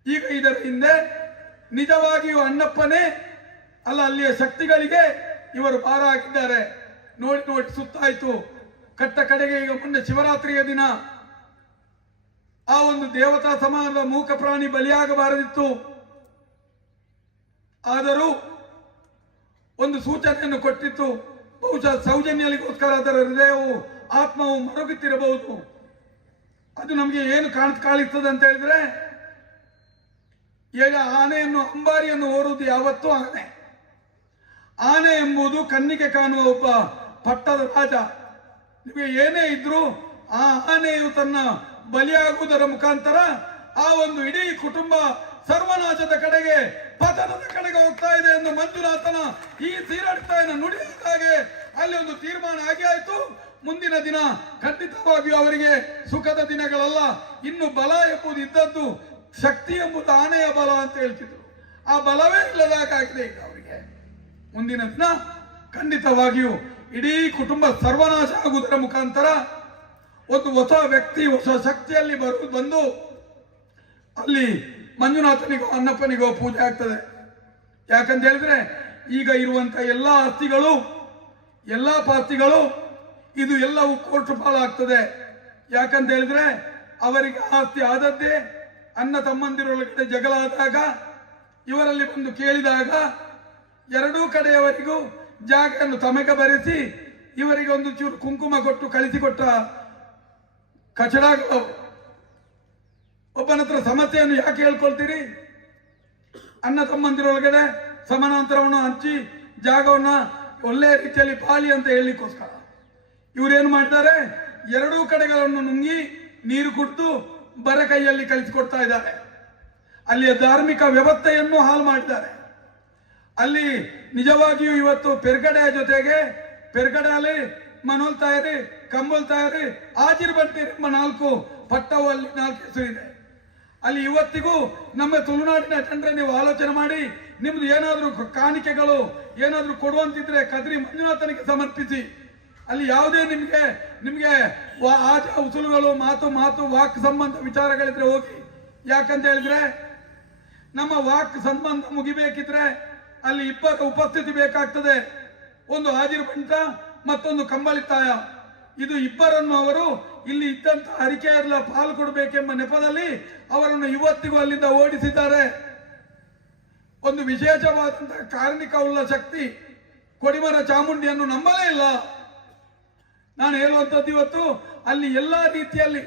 ಈಗ ಇದರ ಹಿಂದೆ ನಿಜವಾಗಿಯೂ ಅಣ್ಣಪ್ಪನೇ ಅಲ್ಲ, ಅಲ್ಲಿಯ ಶಕ್ತಿಗಳಿಗೆ ಇವರು ಭಾರ ಆಗಿದ್ದಾರೆ. ನೋಡಿ ನೋಡಿ ಸುತ್ತಾಯ್ತು. ಕಟ್ಟ ಕಡೆಗೆ ಈಗ ಮೊನ್ನೆ ಶಿವರಾತ್ರಿಯ ದಿನ ಆ ಒಂದು ದೇವತಾ ಸಮಾನದ ಮೂಕ ಪ್ರಾಣಿ ಬಲಿಯಾಗಬಾರದಿತ್ತು. ಆದರೂ ಒಂದು ಸೂಚನೆಯನ್ನು ಕೊಟ್ಟಿತ್ತು. ಬಹುಶಃ ಸೌಜನ್ಯಲಿಗೋಸ್ಕರ ಅದರ ಹೃದಯವು, ಆತ್ಮವು ಮರುಗುತ್ತಿರಬಹುದು. ಅದು ನಮಗೆ ಏನು ಕಾಣಿಸ್ತದೆ ಅಂತ ಹೇಳಿದ್ರೆ, ಈಗ ಆನೆಯನ್ನು, ಅಂಬಾರಿಯನ್ನು ಓರುವುದು ಯಾವತ್ತೂ ಆನೆ. ಆನೆ ಎಂಬುದು ಕಣ್ಣಿಗೆ ಕಾಣುವ ಒಬ್ಬ ಪಟ್ಟದ ರಾಜ. ನಿಮಗೆ ಏನೇ ಇದ್ರೂ ಆ ಆನೆಯು ತನ್ನ ಬಲಿಯಾಗುವುದರ ಮುಖಾಂತರ ಆ ಒಂದು ಇಡೀ ಕುಟುಂಬ ಸರ್ವನಾಶದ ಕಡೆಗೆ, ಪತನದ ಕಡೆಗೆ ಹೋಗ್ತಾ ಇದೆ ಎಂದು ಮಂಜುನಾಥನ ಈ ತೀರಾಡ್ತಾಯನ ನುಡಿಯಾದಾಗೆ ಅಲ್ಲಿ ಒಂದು ತೀರ್ಮಾನ ಆಗಿ ಆಯ್ತು. ಮುಂದಿನ ದಿನ ಖಂಡಿತವಾಗಿಯೂ ಅವರಿಗೆ ಸುಖದ ದಿನಗಳಲ್ಲ. ಇನ್ನು ಬಲ ಎಂಬುದು ಇದ್ದದ್ದು, ಶಕ್ತಿ ಎಂಬುದು ಆನೆಯ ಬಲ ಅಂತ ಹೇಳ್ತಿದ್ರು. ಆ ಬಲವೇ ಇಲ್ಲದಾಗಿದೆ ಈಗ ಅವರಿಗೆ. ಮುಂದಿನ ದಿನ ಖಂಡಿತವಾಗಿಯೂ ಇಡೀ ಕುಟುಂಬ ಸರ್ವನಾಶ ಆಗುವುದರ ಮುಖಾಂತರ ಒಂದು ಹೊಸ ವ್ಯಕ್ತಿ, ಹೊಸ ಶಕ್ತಿಯಲ್ಲಿ ಬಂದು ಅಲ್ಲಿ ಮಂಜುನಾಥನಿಗೋ ಅಣ್ಣಪ್ಪನಿಗೋ ಪೂಜೆ ಆಗ್ತದೆ. ಯಾಕಂತ ಹೇಳಿದ್ರೆ ಈಗ ಇರುವಂತ ಎಲ್ಲಾ ಆಸ್ತಿಗಳು, ಎಲ್ಲಾ ಪಾಸ್ತಿಗಳು ಇದು ಎಲ್ಲವೂ ಕೋರ್ಟ್ ಪಾಲಾಗ್ತದೆ. ಯಾಕಂತ ಹೇಳಿದ್ರೆ ಅವರಿಗೆ ಆಸ್ತಿ ಆದದ್ದೇ ಅಣ್ಣ ತಮ್ಮಂದಿರೊಳಗಡೆ ಜಗಳ ಆದಾಗ, ಇವರಲ್ಲಿ ಬಂದು ಕೇಳಿದಾಗ ಎರಡೂ ಕಡೆಯವರಿಗೂ ಜಾಗವನ್ನು ತಮಗೆ ಬರೆಸಿ ಇವರಿಗೆ ಒಂದು ಚೂರು ಕುಂಕುಮ ಕೊಟ್ಟು ಕಳಿಸಿಕೊಟ್ಟ ಕಚಡಗಳು. ಒಬ್ಬನ ಹತ್ರ ಸಮಸ್ಯೆಯನ್ನು ಯಾಕೆ ಹೇಳ್ಕೊಳ್ತೀರಿ? ಅಣ್ಣ ತಮ್ಮಂದಿರೊಳಗಡೆ ಸಮಾನಾಂತರವನ್ನು ಹಂಚಿ ಜಾಗವನ್ನ ಒಳ್ಳೆಯ ರೀತಿಯಲ್ಲಿ ಪಾಲಿ ಅಂತ ಹೇಳಲಿಕ್ಕೋಸ್ಕರ ಇವರೇನು ಮಾಡಿದ್ದಾರೆ, ಎರಡೂ ಕಡೆಗಳನ್ನು ನುಂಗಿ ನೀರು ಕುಡಿದು ಬರ ಕೈಯಲ್ಲಿ ಕಳಿಸಿಕೊಡ್ತಾ ಇದ್ದಾರೆ. ಅಲ್ಲಿಯ ಧಾರ್ಮಿಕ ವ್ಯವಸ್ಥೆಯನ್ನು ಹಾಳು ಮಾಡಿದ್ದಾರೆ. ಅಲ್ಲಿ ನಿಜವಾಗಿಯೂ ಇವತ್ತು ಪೆರ್ಗಡೆಯ ಜೊತೆಗೆ ಪೆರ್ಗಡೆಯಲ್ಲಿ ಮನೋಲ್ ತಾಯರಿ, ಕಂಬೋಲ್ ತಾಯರಿ, ಆಜಿರ್ ಬಂಟೀರ್ ಎಂಬ 4 ಪಟ್ಟವು ಅಲ್ಲಿ 4 ಹೆಸರಿದೆ. ಅಲ್ಲಿ ಇವತ್ತಿಗೂ ನಮ್ಮ ತುಳುನಾಡಿನ ಜನರೇ ನೀವು ಆಲೋಚನೆ ಮಾಡಿ, ನಿಮ್ದು ಏನಾದ್ರೂ ಕಾಣಿಕೆಗಳು ಏನಾದ್ರೂ ಕೊಡುವಂತಿದ್ರೆ ಕದ್ರಿ ಮಂಜುನಾಥನಿಗೆ ಸಮರ್ಪಿಸಿ. ಅಲ್ಲಿ ಯಾವುದೇ ನಿಮ್ಗೆ ಆಚ ಉಸುಲುಗಳು, ಮಾತು ವಾಕ್ ಸಂಬಂಧ ವಿಚಾರಗಳಿದ್ರೆ ಹೋಗಿ. ಯಾಕಂತ ಹೇಳಿದ್ರೆ ನಮ್ಮ ವಾಕ್ ಸಂಬಂಧ ಮುಗಿಬೇಕಿದ್ರೆ ಅಲ್ಲಿ 2 ಉಪಸ್ಥಿತಿ ಬೇಕಾಗ್ತದೆ. ಒಂದು ಹಾಜಿರ್ ಬಂಟ, ಮತ್ತೊಂದು ಕಂಬಳಿತಾಯ. ಇದು 2ರನ್ನು ಅವರು ಇಲ್ಲಿ ಇದ್ದಂತ ಹರಿಕೆಯಲ್ಲ ಪಾಲು ಕೊಡಬೇಕೆಂಬ ನೆಪದಲ್ಲಿ ಅವರನ್ನು ಇವತ್ತಿಗೂ ಅಲ್ಲಿಂದ ಓಡಿಸಿದ್ದಾರೆ. ಒಂದು ವಿಶೇಷವಾದಂತಹ ಕಾರ್ಮಿಕ ಉಳ್ಳ ಶಕ್ತಿ ಕೊಡಿಮರ ಚಾಮುಂಡಿಯನ್ನು ನಂಬಲೇ ಇಲ್ಲ. ನಾನು ಹೇಳುವಂಥದ್ದು ಇವತ್ತು ಅಲ್ಲಿ ಎಲ್ಲಾ ರೀತಿಯಲ್ಲಿ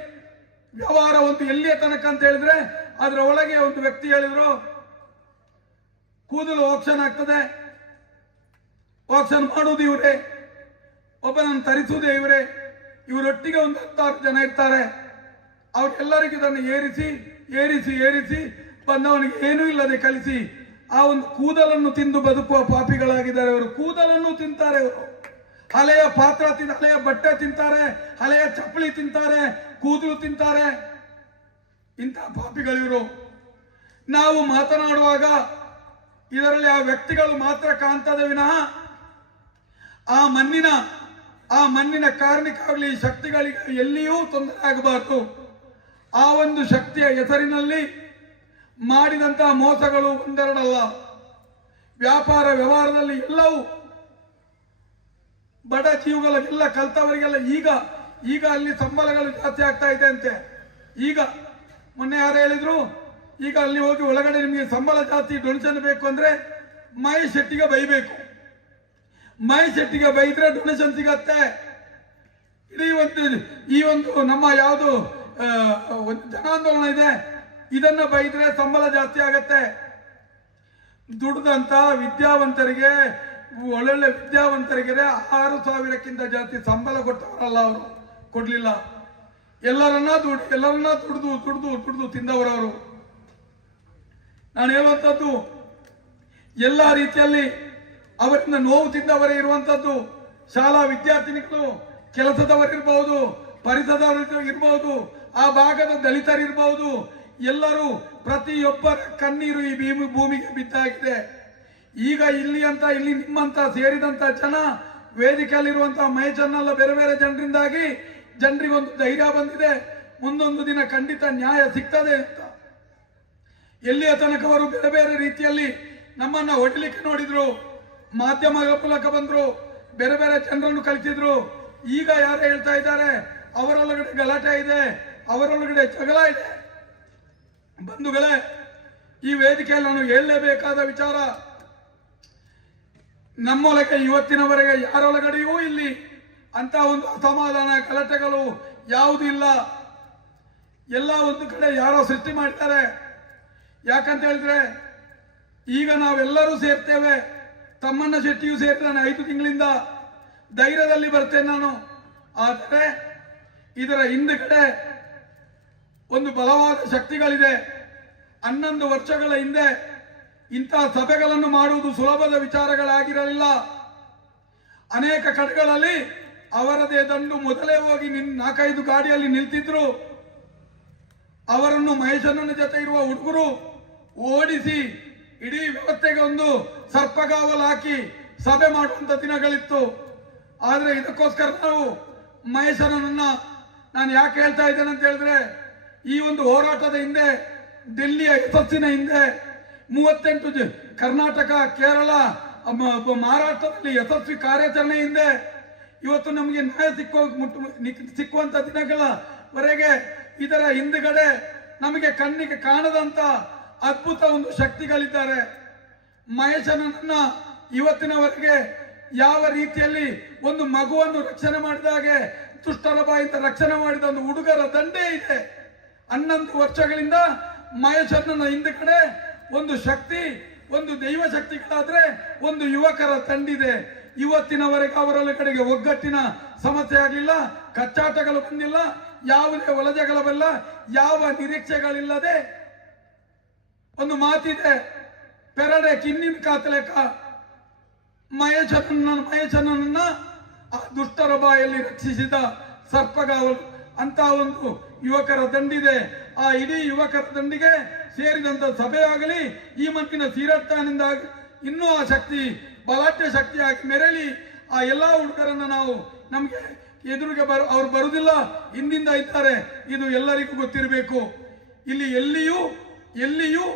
ವ್ಯವಹಾರ ಒಂದು ಎಲ್ಲಿಯ ತನಕ ಅಂತ ಹೇಳಿದ್ರೆ, ಅದರ ಒಳಗೆ ಒಂದು ವ್ಯಕ್ತಿ ಹೇಳಿದ್ರು ಕೂದಲು ಆಕ್ಷನ್ ಆಗ್ತದೆ, ಆಕ್ಷನ್ ಮಾಡುವುದು ಇವರೇ, ಒಬ್ಬನನ್ನು ತರಿಸುವುದೇ ಇವರೇ, ಇವರೊಟ್ಟಿಗೆ ಒಂದು 10 ಜನ ಇರ್ತಾರೆ, ಅವ್ರಿಗೆಲ್ಲರಿಗೂ ಇದನ್ನು ಏರಿಸಿ ಏರಿಸಿ ಏರಿಸಿ ಬಂದವನಿಗೆ ಏನೂ ಇಲ್ಲದೆ ಕಲಿಸಿ ಆ ಒಂದು ಕೂದಲನ್ನು ತಿಂದು ಬದುಕುವ ಪಾಪಿಗಳಾಗಿದ್ದಾರೆ ಅವರು. ಕೂದಲನ್ನು ತಿಂತಾರೆ ಅವರು, ಹಳೆಯ ಪಾತ್ರ ಹಳೆಯ ಬಟ್ಟೆ ತಿಂತಾರೆ, ಹಳೆಯ ಚಪ್ಪಲಿ ತಿಂತಾರೆ, ಕೂದಲು ತಿಂತಾರೆ. ಇಂತಹ ಪಾಪಿಗಳಿವರು. ನಾವು ಮಾತನಾಡುವಾಗ ಇದರಲ್ಲಿ ಆ ವ್ಯಕ್ತಿಗಳು ಮಾತ್ರ ಕಾಣ್ತದೆ ವಿನಃ ಆ ಮಣ್ಣಿನ ಕಾರ್ಮಿಕರಲ್ಲಿ ಶಕ್ತಿಗಳಿಗೆ ಎಲ್ಲಿಯೂ ತೊಂದರೆ ಆಗಬಾರದು. ಆ ಒಂದು ಶಕ್ತಿಯ ಹೆಸರಿನಲ್ಲಿ ಮಾಡಿದಂತಹ ಮೋಸಗಳು ಒಂದೆರಡಲ್ಲ. ವ್ಯಾಪಾರ ವ್ಯವಹಾರದಲ್ಲಿ ಎಲ್ಲವೂ ಬಡ ಜೀವಗಳಿಗೆಲ್ಲ ಕಲ್ತವರಿಗೆಲ್ಲ ಈಗ ಅಲ್ಲಿ ಸಂಬಳಗಳು ಜಾಸ್ತಿ ಆಗ್ತಾ ಇದೆ ಅಂತೆ. ಈಗ ಮೊನ್ನೆ ಯಾರು ಹೇಳಿದ್ರು, ಈಗ ಅಲ್ಲಿ ಹೋಗಿ ಒಳಗಡೆ ನಿಮಗೆ ಸಂಬಳ ಜಾಸ್ತಿ ಡೊನೇಷನ್ ಬೇಕು ಅಂದ್ರೆ ಮಹೇಶ್ ಶೆಟ್ಟಿಗೆ ಬೈಬೇಕು. ಮಹೇಶ್ ಶೆಟ್ಟಿಗೆ ಬೈದ್ರೆ ಡೊನೇಷನ್ ಸಿಗತ್ತೆ. ಇಡೀ ಈ ಒಂದು ನಮ್ಮ ಯಾವುದು ಒಂದು ಜನಾಂದೋಲನ ಇದೆ, ಇದನ್ನ ಬೈದ್ರೆ ಸಂಬಳ ಜಾಸ್ತಿ ಆಗತ್ತೆ. ದುಡ್ದಂತ ವಿದ್ಯಾವಂತರಿಗೆ, ಒಳ್ಳೊಳ್ಳೆ ವಿದ್ಯಾವಂತರಿಗೆ 6,000ಕ್ಕಿಂತ ಜಾಸ್ತಿ ಸಂಬಳ ಕೊಟ್ಟವರಲ್ಲ ಅವರು, ಕೊಡ್ಲಿಲ್ಲ. ಎಲ್ಲರನ್ನ ದುಡ್ದು ತಿಂದವರವರು. ನಾನು ಹೇಳುವಂಥದ್ದು ಎಲ್ಲ ರೀತಿಯಲ್ಲಿ ಅವರಿಂದ ನೋವು ತಿಂದವರೇ ಇರುವಂತದ್ದು. ಶಾಲಾ ವಿದ್ಯಾರ್ಥಿನಿಗಳು, ಕೆಲಸದವರಿರ್ಬಹುದು, ಪರಿಸರದವರು ಇರಬಹುದು, ಆ ಭಾಗದ ದಲಿತರಿರ್ಬಹುದು, ಎಲ್ಲರೂ ಪ್ರತಿಯೊಬ್ಬರ ಕಣ್ಣೀರು ಈ ಭೂಮಿಗೆ ಬಿದ್ದಾಗಿದೆ. ಈಗ ಇಲ್ಲಿ ನಿಮ್ಮಂತ ಸೇರಿದಂತ ಜನ, ವೇದಿಕೆಯಲ್ಲಿರುವಂತಹ ಮಹೇಶನ್ನೆಲ್ಲ ಬೇರೆ ಬೇರೆ ಜನರಿಂದಾಗಿ ಜನರಿಗೊಂದು ಧೈರ್ಯ ಬಂದಿದೆ, ಮುಂದೊಂದು ದಿನ ಖಂಡಿತ ನ್ಯಾಯ ಸಿಗ್ತದೆ ಅಂತ. ಎಲ್ಲಿಯ ತನಕ ಅವರು ಬೇರೆ ಬೇರೆ ರೀತಿಯಲ್ಲಿ ನಮ್ಮನ್ನ ಹೊಡಿಲಿಕ್ಕೆ ನೋಡಿದ್ರು, ಮಾಧ್ಯಮಗಳ ಮೂಲಕ ಬಂದ್ರು, ಬೇರೆ ಬೇರೆ ಜನರನ್ನು ಕಲಿಸಿದ್ರು. ಈಗ ಯಾರು ಹೇಳ್ತಾ ಇದ್ದಾರೆ, ಅವರೊಳಗಡೆ ಗಲಾಟೆ ಇದೆ, ಅವರೊಳಗಡೆ ಜಗಳ ಇದೆ. ಬಂಧುಗಳೇ, ಈ ವೇದಿಕೆಯಲ್ಲಿ ನಾನು ಹೇಳಲೇಬೇಕಾದ ವಿಚಾರ, ನಮ್ಮೊಳಗೆ ಇವತ್ತಿನವರೆಗೆ ಯಾರೊಳಗಡೆಯೂ ಇಲ್ಲಿ ಅಂತ ಒಂದು ಅಸಮಾಧಾನ ಗಲಾಟೆಗಳು ಯಾವುದೂ ಇಲ್ಲ. ಎಲ್ಲ ಒಂದು ಕಡೆ ಯಾರೋ ಸೃಷ್ಟಿ ಮಾಡ್ತಾರೆ. ಯಾಕಂತ ಹೇಳಿದ್ರೆ ಈಗ ನಾವೆಲ್ಲರೂ ಸೇರ್ತೇವೆ. ತಮ್ಮಣ್ಣ ಶೆಟ್ಟಿಯು ಸೇರಿದ್ದಾನೆ 5 ತಿಂಗಳಿಂದ, ಧೈರ್ಯದಲ್ಲಿ ಬರ್ತೇನೆ ನಾನು. ಆದರೆ ಇದರ ಹಿಂದುಗಡೆ ಒಂದು ಬಲವಾದ ಶಕ್ತಿಗಳಿದೆ. 11 ವರ್ಷಗಳ ಹಿಂದೆ ಇಂತಹ ಸಭೆಗಳನ್ನು ಮಾಡುವುದು ಸುಲಭದ ವಿಚಾರಗಳಾಗಿರಲಿಲ್ಲ. ಅನೇಕ ಕಡೆಗಳಲ್ಲಿ ಅವರದೇ ದಂಡು ಮೊದಲೇ ಹೋಗಿ 4-5 ಗಾಡಿಯಲ್ಲಿ ನಿಲ್ತಿದ್ರು. ಅವರನ್ನು ಮಹೇಶನ ಜೊತೆ ಇರುವ ಹುಡುಗರು ಓಡಿಸಿ ಇಡೀ ವ್ಯವಸ್ಥೆಗೆ ಒಂದು ಸರ್ಪಗಾವಲು ಹಾಕಿ ಸಭೆ ಮಾಡುವಂತ ದಿನಗಳಿತ್ತು. ಆದ್ರೆ ಇದಕ್ಕೋಸ್ಕರ ನಾವು ಮಹೇಶನನ್ನ ನಾನು ಯಾಕೆ ಹೇಳ್ತಾ ಇದ್ದೇನೆ ಅಂತ ಹೇಳಿದ್ರೆ, ಈ ಒಂದು ಹೋರಾಟದ ಹಿಂದೆ, ಡೆಲ್ಲಿಯ ಯಶಸ್ಸಿನ ಹಿಂದೆ, 38 ಕರ್ನಾಟಕ, ಕೇರಳ, ಮಹಾರಾಷ್ಟ್ರದಲ್ಲಿ ಯಶಸ್ವಿ ಕಾರ್ಯಾಚರಣೆ ಹಿಂದೆ ಇವತ್ತು ನಮಗೆ ನ್ಯಾಯ ಸಿಕ್ಕುವಂತ ದಿನಗಳವರೆಗೆ ಇದರ ಹಿಂದುಗಡೆ ನಮಗೆ ಕಣ್ಣಿಗೆ ಕಾಣದಂತ ಅದ್ಭುತ ಒಂದು ಶಕ್ತಿಗಳಿದ್ದಾರೆ. ಮಹೇಶನನ್ನ ಇವತ್ತಿನವರೆಗೆ ಯಾವ ರೀತಿಯಲ್ಲಿ ಒಂದು ಮಗುವನ್ನು ರಕ್ಷಣೆ ಮಾಡಿದಾಗೆ ದುಷ್ಟರ ಬಾಯಿಂದ ರಕ್ಷಣೆ ಮಾಡಿದ ಒಂದು ಹುಡುಗರ ದಂಡೇ ಇದೆ. 11 ವರ್ಷಗಳಿಂದ ಮಹೇಶನ ಹಿಂದುಗಡೆ ಒಂದು ಶಕ್ತಿ, ಒಂದು ದೈವ ಶಕ್ತಿಗಳಾದ್ರೆ ಒಂದು ಯುವಕರ ತಂಡಿದೆ. ಇವತ್ತಿನವರೆಗೆ ಅವರೊಳಗಡೆಗೆ ಒಗ್ಗಟ್ಟಿನ ಸಮಸ್ಯೆ ಆಗಲಿಲ್ಲ, ಕಚ್ಚಾಟಗಳು ಬಂದಿಲ್ಲ, ಯಾವುದೇ ಒಲಜೆಗಳವೆಲ್ಲ, ಯಾವ ನಿರೀಕ್ಷೆಗಳಿಲ್ಲದೆ ಒಂದು ಮಾತಿದೆ, ಪೆರಡೆ ಕಿನ್ನಿನ ಕಾತಲೆಕ ಮಹೇಶನನ್ನ ಆ ದುಷ್ಟರ ಬಾಯಲ್ಲಿ ರಕ್ಷಿಸಿದ ಸರ್ಪಗಾವಲು ಅಂತ ಒಂದು ಯುವಕರ ದಂಡಿದೆ. ಆ ಇಡೀ ಯುವಕರ ದಂಡಿಗೆ ಸೇರಿದಂತ ಸಭೆಯಾಗಲಿ, ಈ ಮಟ್ಟಿನ ತೀರ್ಥಾನಿಂದ ಇನ್ನೂ ಆ ಶಕ್ತಿ ಬಲಾಢ್ಯ ಶಕ್ತಿಯಾಗಿ ಮೆರಳಿ ಆ ಎಲ್ಲಾ ಹುಡುಗರನ್ನ ನಾವು ನಮ್ಗೆ ಎದುರಿಗೆ ಅವ್ರು ಬರುವುದಿಲ್ಲ, ಹಿಂದಿಂದ ಇದ್ದಾರೆ, ಇದು ಎಲ್ಲರಿಗೂ ಗೊತ್ತಿರಬೇಕು. ಇಲ್ಲಿ ಎಲ್ಲಿಯೂ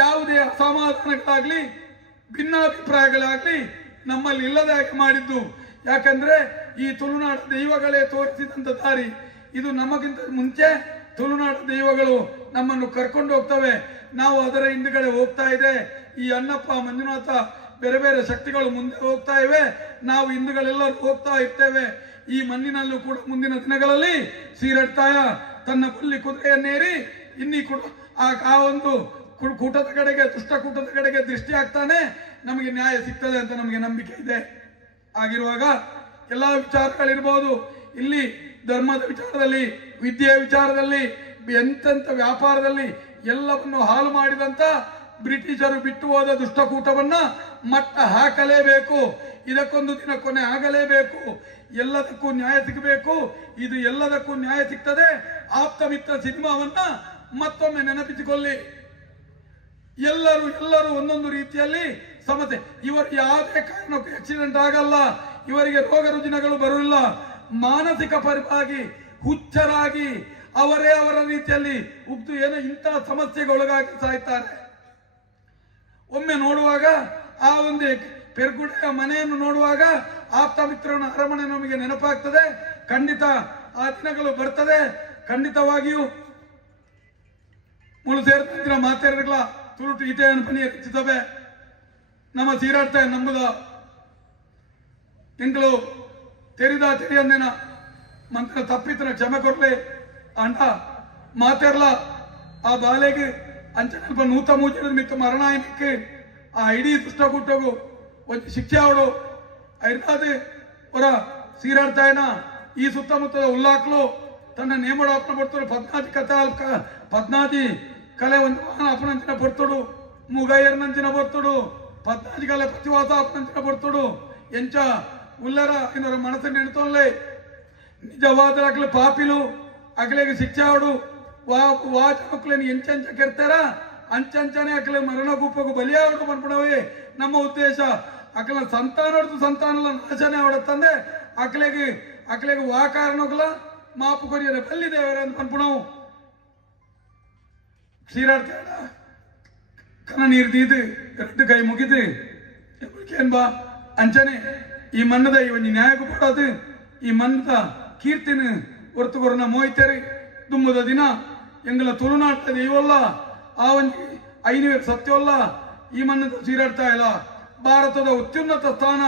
ಯಾವುದೇ ಅಸಮಾಧಾನಗಳಾಗ್ಲಿ, ಭಿನ್ನಾಭಿಪ್ರಾಯಗಳಾಗ್ಲಿ ನಮ್ಮಲ್ಲಿ ಇಲ್ಲದ ಮಾಡಿದ್ದು. ಯಾಕಂದ್ರೆ ಈ ತುಳುನಾಡ ದೈವಗಳೇ ತೋರಿಸಿದಂತ ದಾರಿ ಇದು. ನಮಗಿಂತ ಮುಂಚೆ ತುಳುನಾಡ ದೈವಗಳು ನಮ್ಮನ್ನು ಕರ್ಕೊಂಡು ಹೋಗ್ತವೆ, ನಾವು ಅದರ ಹಿಂದುಗಡೆ ಹೋಗ್ತಾ ಇದೆ. ಈ ಅಣ್ಣಪ್ಪ, ಮಂಜುನಾಥ ಬೇರೆ ಬೇರೆ ಶಕ್ತಿಗಳು ಮುಂದೆ ಹೋಗ್ತಾ ಇವೆ, ನಾವು ಹಿಂದೂಗಳೆಲ್ಲರೂ ಹೋಗ್ತಾ ಇರ್ತೇವೆ. ಈ ಮಣ್ಣಿನಲ್ಲೂ ಕೂಡ ಮುಂದಿನ ದಿನಗಳಲ್ಲಿ ಶ್ರೀರಟ್ಟಾಯ ತನ್ನ ಬುಲ್ಲಿ ಕುದುರೆಯನ್ನೇರಿ ಇನ್ನೀ ಕೂಡ ಆ ಒಂದು ಕೂಟದ ಕಡೆಗೆ, ದುಷ್ಟ ಕೂಟದ ಕಡೆಗೆ ದೃಷ್ಟಿ ಆಗ್ತಾನೆ, ನಮಗೆ ನ್ಯಾಯ ಸಿಗ್ತದೆ ಅಂತ ನಮಗೆ ನಂಬಿಕೆ ಇದೆ. ಆಗಿರುವಾಗ ಎಲ್ಲಾ ವಿಚಾರಗಳಿರ್ಬೋದು, ಇಲ್ಲಿ ಧರ್ಮದ ವಿಚಾರದಲ್ಲಿ, ವಿದ್ಯೆಯ ವಿಚಾರದಲ್ಲಿ, ಎಂತೆಂಥ ವ್ಯಾಪಾರದಲ್ಲಿ ಎಲ್ಲವನ್ನು ಹಾಳು ಮಾಡಿದಂತ ಬ್ರಿಟಿಷರು ಬಿಟ್ಟು ಹೋದ ದುಷ್ಟಕೂಟವನ್ನ ಮಟ್ಟ ಹಾಕಲೇಬೇಕು. ಇದಕ್ಕೊಂದು ದಿನ ಕೊನೆ ಆಗಲೇಬೇಕು. ಎಲ್ಲದಕ್ಕೂ ನ್ಯಾಯ ಸಿಗಬೇಕು. ಇದು ಎಲ್ಲದಕ್ಕೂ ನ್ಯಾಯ ಸಿಗ್ತದೆ. ಆಪ್ತಮಿತ್ರ ಸಿನಿಮಾವನ್ನ ಮತ್ತೊಮ್ಮೆ ನೆನಪಿಸಿಕೊಳ್ಳಿ. ಎಲ್ಲರೂ ಒಂದೊಂದು ರೀತಿಯಲ್ಲಿ ಸಮಸ್ಯೆ. ಇವರು ಯಾವುದೇ ಕಾರಣಕ್ಕೂ ಆಕ್ಸಿಡೆಂಟ್ ಆಗಲ್ಲ, ಇವರಿಗೆ ರೋಗ ರುಜಿನಗಳು ಬರುವುದಿಲ್ಲ. ಮಾನಸಿಕ ಪರವಾಗಿ ಹುಚ್ಚರಾಗಿ ಅವರೇ ಅವರ ರೀತಿಯಲ್ಲಿ ಉಗ್ದು ಏನೋ ಇಂತಹ ಸಮಸ್ಯೆಗೆ ಒಳಗಾಗಿ ಸಾಯ್ತಾರೆ. ಒಮ್ಮೆ ನೋಡುವಾಗ ಆ ಒಂದು ಪೆರ್ಗುಡೆಯ ಮನೆಯನ್ನು ನೋಡುವಾಗ ಆಪ್ತ ಮಿತ್ರನ ಅರಮನೆ ನಮಗೆ ನೆನಪಾಗ್ತದೆ. ಖಂಡಿತ ಆ ದಿನಗಳು ಬರ್ತದೆ. ಖಂಡಿತವಾಗಿಯೂ ಮುಳು ಸೇರ್ತಿದ್ರ ಮಾತೇರಗಳ ತುರುಟು ಇದೇ ಅನ್ಪನಿಯ ಹೆಚ್ಚಿಸಬೆ ನಮ್ಮ ಸೀರಾಡ್ತಾ ನಂಬುದ ಎಂಗಳು ತೆರಿದ ತೆರಿಯಂದಿನ ಮಂತ್ರ ತಪ್ಪಿತನ ಕ್ಷಮೆ ಕೊಡ್ಲೆ ಅಂಡ ಮಾತೇರ್ಲ ಆ ಬಾಲೆಗೆ ಅಂಚನಲ್ಪ ನೂತ ಮೂಜದ ಮಿತ್ತ ಮರಣಾಯನಕ್ಕೆ ಆ ಇಡೀ ದುಷ್ಟ ಕೂಟಗು ಒಂದು ಶಿಕ್ಷೆ ಅವಳು ಐರ್ನಾದೆ ಹೊರ ಸೀರಾಡ್ತಾಯನ ಈ ಸುತ್ತಮುತ್ತದ ಉಲ್ಲಾಕ್ಲು ತನ್ನ ನೇಮಡ ಅಪ್ಪನ ಪಡ್ತಡು 14 ಕಲೆ ಒಂದು ಅಪ್ಪನಂಚಿನ ಪಡ್ತಡು ಮುಗೈಯರ್ನಂಚಿನ ಪಡ್ತಡು 14 ಕಲೆ ಪ್ರತಿವಾಸ ಅಪ್ಪನಂಚಿನ ಪಡ್ತಡು ಎಂಚ ಉಲ್ಲರ ಇನ್ನೊರ ಮನಸ್ಸನ್ನು ಎಣ್ತೋನ್ಲೆ ನಿಜವಾದ ಅಕ್ಲೆ ಪಾಪಿಲು ಅಕ್ಲೆಗೆ ಶಿಕ್ಷೆ ಅವಡು ವಾಚಕಲೇನು ಎಂಚಂಚ ಕೆರ್ತಾರ ಅಂಚಂಚನೆ ಅಕ್ಲೆ ಮರಣ ಗುಪ್ಪಗೂ ಬಲಿಯಾವಡು ಬಂದ್ಬಿಡವೆ ನಮ್ಮ ಉದ್ದೇಶ. ಅಕ್ಲ ಸಂತಾನದ ನಾಶನೇ ಅವಡತ್ತಂದೆ ಅಕ್ಲೆಗೆ ವಾ ಕಾರಣಗಳ ಮಾಪು ಕೊರಿಯರ ಬಲ್ಲಿದೇವರ ಅಂತ ಬಂದ್ಬಿಡವು. ಕ್ಷೀರಾಡ್ತಾಡ ಕನ ನೀರು ದೀದು 2 ಕೈ ಮುಗಿದು ಏನ್ ಬಾ ಅಂಚನೆ ಈ ಮಣ್ಣದ ಇವನ್ ನ್ಯಾಯಕ್ಕೂ ಕೊಡೋದು ಈ ಮಣ್ಣದ ಕೀರ್ತಿನ ಹೊರತುಕೊರನ ಮೋಯ್ತೇರಿ ದುಮ್ಮದ ದಿನ ಎಂಗಳ ತುಳುನಾಟದ ಇವಲ್ಲ ಆ ಒಂದು 5 ಸತ್ಯವಲ್ಲ ಈ ಮಣ್ಣದ ಸೀರಾಡ್ತಾ ಇಲ್ಲ. ಭಾರತದ ಅತ್ಯುನ್ನತ ಸ್ಥಾನ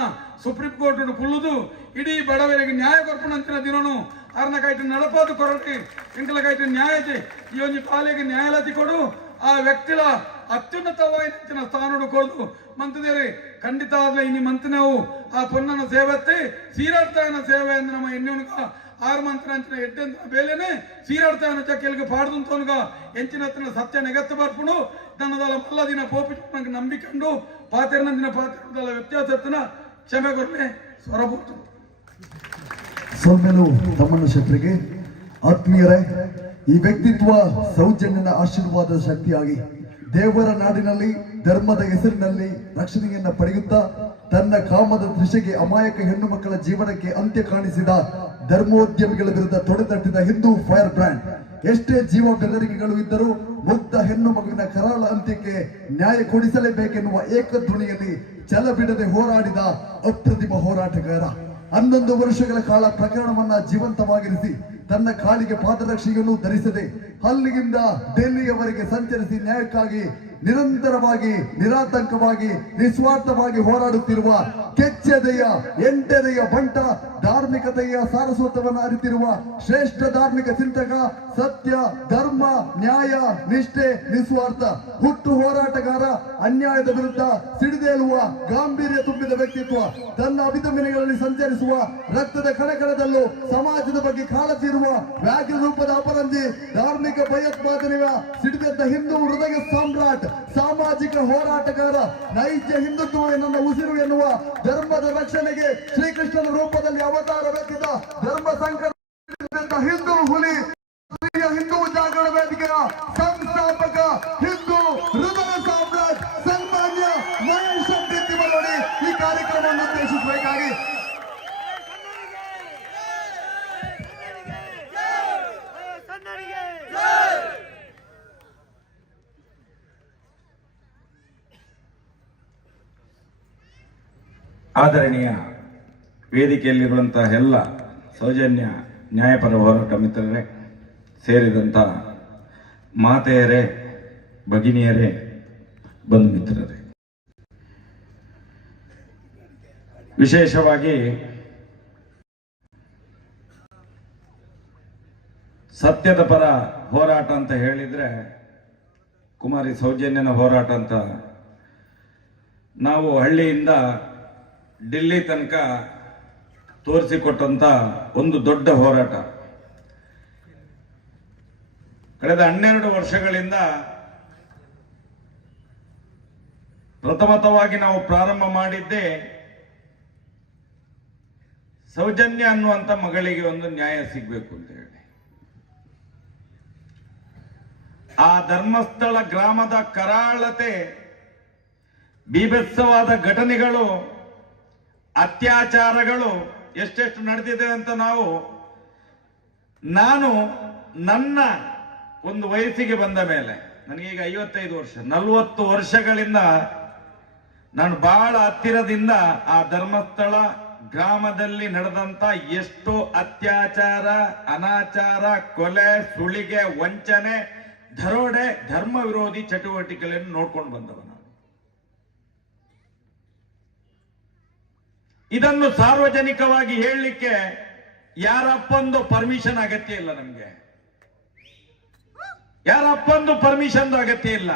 ಸುಪ್ರೀಂ ಕೋರ್ಟ್ ಕುಳ್ಳುದು ಇಡೀ ಬಡವರಿಗೆ ನ್ಯಾಯ ಕೊರ್ಪಣಂತಿನ ದಿನನು ಅರ್ನ ಕೈಟ ನಡಪಾದು ಕೊರಟಿ ಎಂಕಲ ಕೈಟ ನ್ಯಾಯತೆ ಈ ಒಂದು ಪಾಲಿಗೆ ನ್ಯಾಯಾಲತಿ ಕೊಡು ಆ ವ್ಯಕ್ತಿಲ ಅತ್ಯುನ್ನತವಾದ ಸ್ಥಾನ ಕೊಡು ಮಂತದೇರಿ ಖಂಡಿತ ಆದ್ರೆ ಇನ್ನು ಮಂತನವು ಆ ಪೊನ್ನನ ಸೇವತ್ತೆ ಸೀರಾಡ್ತಾಯನ ಸೇವೆ ಅಂದ್ರೆ ನಮ್ಮ ಎಣ್ಣೆವನ್ಗ 6 ಮಂತ್ರ ಅಂಚಿನ 8 ಬೇಲೆನೆ ಸೀರಾಡ್ತಾಯನ ಚಕ್ಕೆಲ್ಗೆ ಪಾಡ್ದಂತವನ್ಗ ಎಂಚಿನ ಸತ್ಯ ನೆಗತ್ತು ಬರ್ಪುಡು ತನ್ನದಲ್ಲ ಮಲ್ಲ ದಿನ ಪೋಪಿಟ್ಟು ನಂಬಿಕೊಂಡು ಪಾತೆರನಂದಿನ ಪಾತ್ರದ ವ್ಯತ್ಯಾಸತ್ತಿನ ಕ್ಷಮೆ ಕೊರಲೆ ಸ್ವರಬಹುದು. ಸೌಮ್ಯನು ತಮ್ಮಣ್ಣ ಶೆಟ್ಟರಿಗೆ ಆತ್ಮೀಯರೇ, ಈ ವ್ಯಕ್ತಿತ್ವ ಸೌಜನ್ಯನ ಆಶೀರ್ವಾದದ ಶಕ್ತಿಯಾಗಿ ದೇವರ ನಾಡಿನಲ್ಲಿ ಧರ್ಮದ ಹೆಸರಿನಲ್ಲಿ ರಕ್ಷಣೆಯನ್ನ ಪಡೆಯುತ್ತಾ ತನ್ನ ಕಾಮದ ದೃಷ್ಟಿಗೆ ಅಮಾಯಕ ಹೆಣ್ಣು ಮಕ್ಕಳ ಜೀವನಕ್ಕೆ ಅಂತ್ಯ ಕಾಣಿಸಿದ ಧರ್ಮೋದ್ಯಮಿಗಳ ವಿರುದ್ಧ ತೊಡೆತಟ್ಟಿದ ಹಿಂದೂ ಫೈರ್ ಬ್ರ್ಯಾಂಡ್. ಎಷ್ಟೇ ಜೀವ ಬೆದರಿಕೆಗಳು ಇದ್ದರೂ ಮುಗ್ಧ ಹೆಣ್ಣು ಮಗುವಿನ ಕರಾಳ ಅಂತ್ಯಕ್ಕೆ ನ್ಯಾಯ ಕೊಡಿಸಲೇಬೇಕೆನ್ನುವ ಏಕಧ್ವನಿಯಲ್ಲಿ ಛಲ ಬಿಡದೆ ಹೋರಾಡಿದ ಅಪ್ರತಿಮ ಹೋರಾಟಗಾರ. 11 ವರ್ಷಗಳ ಕಾಲ ಪ್ರಕರಣವನ್ನ ಜೀವಂತವಾಗಿರಿಸಿ ತನ್ನ ಕಾಲಿಗೆ ಪಾದರಕ್ಷೆಯನ್ನು ಧರಿಸದೆ ಅಲ್ಲಿಗಿಂದ ಡೆಲ್ಲಿಯವರೆಗೆ ಸಂಚರಿಸಿ ನ್ಯಾಯಕ್ಕಾಗಿ ನಿರಂತರವಾಗಿ ನಿರಾತಂಕವಾಗಿ ನಿಸ್ವಾರ್ಥವಾಗಿ ಹೋರಾಡುತ್ತಿರುವ ಕೆಚ್ಚೆದೆಯ ಎಂಟೆದೆಯ ಬಂಟ, ಧಾರ್ಮಿಕತೆಯ ಸಾರಸ್ವತವನ್ನು ಅರಿತಿರುವ ಶ್ರೇಷ್ಠ ಧಾರ್ಮಿಕ ಚಿಂತಕ, ಸತ್ಯ, ಧರ್ಮ, ನ್ಯಾಯ, ನಿಷ್ಠೆ, ನಿಸ್ವಾರ್ಥ ಹುಟ್ಟು ಹೋರಾಟಗಾರ, ಅನ್ಯಾಯದ ವಿರುದ್ಧ ಸಿಡಿದೇಳುವ ಗಾಂಭೀರ್ಯ ತುಂಬಿದ ವ್ಯಕ್ತಿತ್ವ, ತನ್ನ ಅಭಿತಮಿನೆಗಳಲ್ಲಿ ಸಂಚರಿಸುವ ರಕ್ತದ ಕಣಕಣದಲ್ಲೂ ಸಮಾಜದ ಬಗ್ಗೆ ಕಾಳಜಿ ಇರುವ ವ್ಯಾಘ್ರ ರೂಪದ ಅಪರಂಜಿ, ಧಾರ್ಮಿಕ ಭಯೋತ್ಪಾದನೆಯ ಸಿಡಿದೆದ್ದ ಹಿಂದೂ ಹೃದಯ ಸಾಮ್ರಾಟ್, ಸಾಮಾಜಿಕ ಹೋರಾಟಗಾರ, ನೈಜ ಹಿಂದುತ್ವವೇ ನನ್ನ ಉಸಿರು ಎನ್ನುವ ಧರ್ಮದ ರಕ್ಷಣೆಗೆ ಶ್ರೀಕೃಷ್ಣನ ರೂಪದಲ್ಲಿ ಅವತಾರವೆತ್ತಿದ ಧರ್ಮ ಸಂಕಟ ಹಿಂದೂ ಹುಲಿ, ಹಿಂದೂ ಜಾಗರಣ ವೇದಿಕೆಯ ಸಂಸ್ಥಾಪಕ, ಹಿಂದೂ ಹೃದಯ ಸಾಮ್ರಾಟ್ ಸನ್ಮಾನ್ಯ ಮಹೇಶ್ ಶೆಟ್ಟಿ ತಿಮ್ಮನೋಡಿ ಈ ಕಾರ್ಯಕ್ರಮವನ್ನು ಉದ್ದೇಶಿಸಬೇಕಾಗಿ ಆದರಣೀಯ ವೇದಿಕೆಯಲ್ಲಿರುವಂತಹ ಎಲ್ಲ ಸೌಜನ್ಯ ನ್ಯಾಯಪರ ಹೋರಾಟ ಮಿತ್ರರೇ, ಸೇರಿದಂಥ ಮಾತೆಯರೇ, ಭಗಿನಿಯರೇ, ಬಂಧು ಮಿತ್ರರೇ, ವಿಶೇಷವಾಗಿ ಸತ್ಯದ ಪರ ಹೋರಾಟ ಅಂತ ಹೇಳಿದ್ರೆ ಕುಮಾರಿ ಸೌಜನ್ಯನ ಹೋರಾಟ ಅಂತ. ನಾವು ಹಳ್ಳಿಯಿಂದ ಡಿಲ್ಲಿ ತನಕ ತೋರಿಸಿಕೊಟ್ಟಂತ ಒಂದು ದೊಡ್ಡ ಹೋರಾಟ. ಕಳೆದ 12 ವರ್ಷಗಳಿಂದ ಪ್ರಥಮತವಾಗಿ ನಾವು ಪ್ರಾರಂಭ ಮಾಡಿದ್ದೇ ಸೌಜನ್ಯ ಅನ್ನುವಂಥ ಮಗಳಿಗೆ ಒಂದು ನ್ಯಾಯ ಸಿಗಬೇಕು ಅಂತ ಹೇಳಿ. ಆ ಧರ್ಮಸ್ಥಳ ಗ್ರಾಮದ ಕರಾಳತೆ, ಬೀಭತ್ಸವಾದ ಘಟನೆಗಳು, ಅತ್ಯಾಚಾರಗಳು ಎಷ್ಟೆಷ್ಟು ನಡೆದಿದೆ ಅಂತ ನಾನು ನನ್ನ ಒಂದು ವಯಸ್ಸಿಗೆ ಬಂದ ಮೇಲೆ, ನನಗೀಗ 55 ವರ್ಷ, 40 ವರ್ಷಗಳಿಂದ ನಾನು ಬಹಳ ಹತ್ತಿರದಿಂದ ಆ ಧರ್ಮಸ್ಥಳ ಗ್ರಾಮದಲ್ಲಿ ನಡೆದಂತ ಎಷ್ಟೋ ಅತ್ಯಾಚಾರ, ಅನಾಚಾರ, ಕೊಲೆ, ಸುಳಿಗೆ, ವಂಚನೆ, ದರೋಡೆ, ಧರ್ಮ ವಿರೋಧಿ ಚಟುವಟಿಕೆಗಳನ್ನು ನೋಡ್ಕೊಂಡು ಬಂದವ ನಾನು. ಇದನ್ನು ಸಾರ್ವಜನಿಕವಾಗಿ ಹೇಳಲಿಕ್ಕೆ ಯಾರಪ್ಪಂದು ಪರ್ಮಿಷನ್ ಅಗತ್ಯ ಇಲ್ಲ ನಮ್ಗೆ. ಯಾರಪ್ಪಂದು ಪರ್ಮಿಷನ್ ಅಗತ್ಯ ಇಲ್ಲ.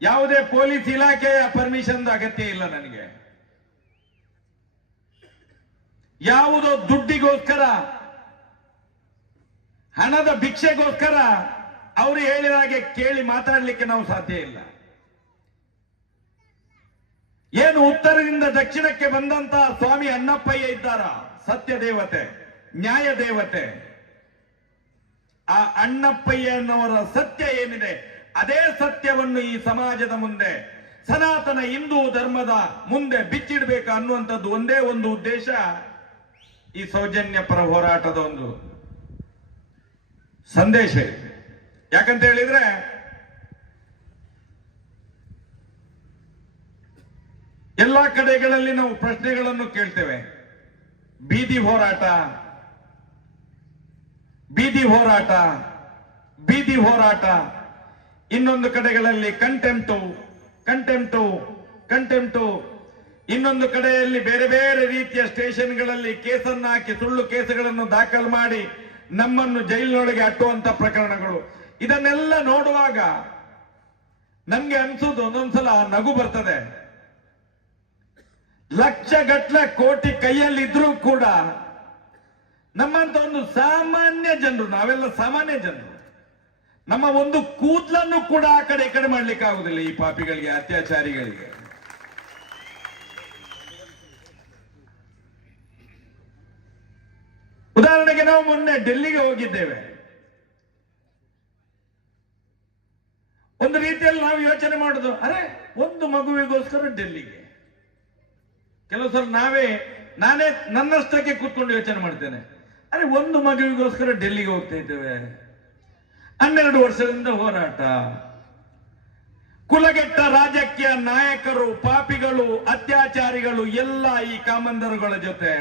ಯಾವುದೇ ಪೊಲೀಸ್ ಇಲಾಖೆಯ ಪರ್ಮಿಷನ್ ಅಗತ್ಯ ಇಲ್ಲ ನನಗೆ. ಯಾವುದೋ ದುಡ್ಡಿಗೋಸ್ಕರ, ಹಣದ ಭಿಕ್ಷೆಗೋಸ್ಕರ ಅವರು ಹೇಳಿದ ಹಾಗೆ ಕೇಳಿ ಮಾತಾಡಲಿಕ್ಕೆ ನಾವು ಸಾಧ್ಯ ಇಲ್ಲ. ಏನು ಉತ್ತರದಿಂದ ದಕ್ಷಿಣಕ್ಕೆ ಬಂದಂತಹ ಸ್ವಾಮಿ ಅಣ್ಣಪ್ಪಯ್ಯ ಇದ್ದಾರ, ಸತ್ಯ ದೇವತೆ, ನ್ಯಾಯ ದೇವತೆ, ಆ ಅಣ್ಣಪ್ಪಯ್ಯನವರ ಸತ್ಯ ಏನಿದೆ ಅದೇ ಸತ್ಯವನ್ನು ಈ ಸಮಾಜದ ಮುಂದೆ, ಸನಾತನ ಹಿಂದೂ ಧರ್ಮದ ಮುಂದೆ ಬಿಚ್ಚಿಡಬೇಕು ಅನ್ನುವಂಥದ್ದು ಒಂದೇ ಒಂದು ಉದ್ದೇಶ ಈ ಸೌಜನ್ಯ ಪರ ಹೋರಾಟದ ಒಂದು ಸಂದೇಶ ಇದೆ. ಯಾಕಂತ ಹೇಳಿದ್ರೆ ಎಲ್ಲಾ ಕಡೆಗಳಲ್ಲಿ ನಾವು ಪ್ರಶ್ನೆಗಳನ್ನು ಕೇಳ್ತೇವೆ. ಬೀದಿ ಹೋರಾಟ, ಬೀದಿ ಹೋರಾಟ, ಬೀದಿ ಹೋರಾಟ. ಇನ್ನೊಂದು ಕಡೆಗಳಲ್ಲಿ ಕಂಟೆಂಪ್ಟು, ಕಂಟೆಂಪ್ಟು, ಕಂಟೆಂಪ್ಟು. ಇನ್ನೊಂದು ಕಡೆಯಲ್ಲಿ ಬೇರೆ ಬೇರೆ ರೀತಿಯ ಸ್ಟೇಷನ್ಗಳಲ್ಲಿ ಕೇಸನ್ನು ಹಾಕಿ, ಸುಳ್ಳು ಕೇಸುಗಳನ್ನು ದಾಖಲು ಮಾಡಿ ನಮ್ಮನ್ನು ಜೈಲಿನೊಳಗೆ ಅಟ್ಟುವಂತ ಪ್ರಕರಣಗಳು. ಇದನ್ನೆಲ್ಲ ನೋಡುವಾಗ ನಮ್ಗೆ ಅನ್ಸುದು, ಒಂದೊಂದ್ಸಲ ನಗು ಬರ್ತದೆ. ಲಕ್ಷಗಟ್ಟಲೆ ಕೋಟಿ ಕೈಯಲ್ಲಿದ್ರೂ ಕೂಡ ನಮ್ಮಂತ ಒಂದು ಸಾಮಾನ್ಯ ಜನರು, ನಾವೆಲ್ಲ ಸಾಮಾನ್ಯ ಜನರು, ನಮ್ಮ ಒಂದು ಕೂದಲನ್ನು ಕೂಡ ಆ ಕಡೆ ಈ ಕಡೆ ಮಾಡ್ಲಿಕ್ಕೆ ಆಗುದಿಲ್ಲ ಈ ಪಾಪಿಗಳಿಗೆ, ಅತ್ಯಾಚಾರಿಗಳಿಗೆ. ಉದಾಹರಣೆಗೆ ನಾವು ಮೊನ್ನೆ ಡೆಲ್ಲಿಗೆ ಹೋಗಿದ್ದೇವೆ. ಒಂದು ರೀತಿಯಲ್ಲಿ ನಾವು ಯೋಚನೆ ಮಾಡುದು, ಅರೆ ಒಂದು ಮಗುವಿಗೋಸ್ಕರ ಡೆಲ್ಲಿಗೆ. ಕೆಲವು ಸಲ ನಾನೇ ನನ್ನಷ್ಟಕ್ಕೆ ಕೂತ್ಕೊಂಡು ಯೋಚನೆ ಮಾಡ್ತೇನೆ, ಅರೆ ಒಂದು ಮಗುವಿಗೋಸ್ಕರ ಡೆಲ್ಲಿಗೆ ಹೋಗ್ತಾ ಇದ್ದೇವೆ. 12 ವರ್ಷದಿಂದ ಹೋರಾಟ. ಕುಲಗೆಟ್ಟ ರಾಜಕೀಯ ನಾಯಕರು, ಪಾಪಿಗಳು, ಅತ್ಯಾಚಾರಿಗಳು ಎಲ್ಲ ಈ ಕಾಮಂದರುಗಳ ಜೊತೆ.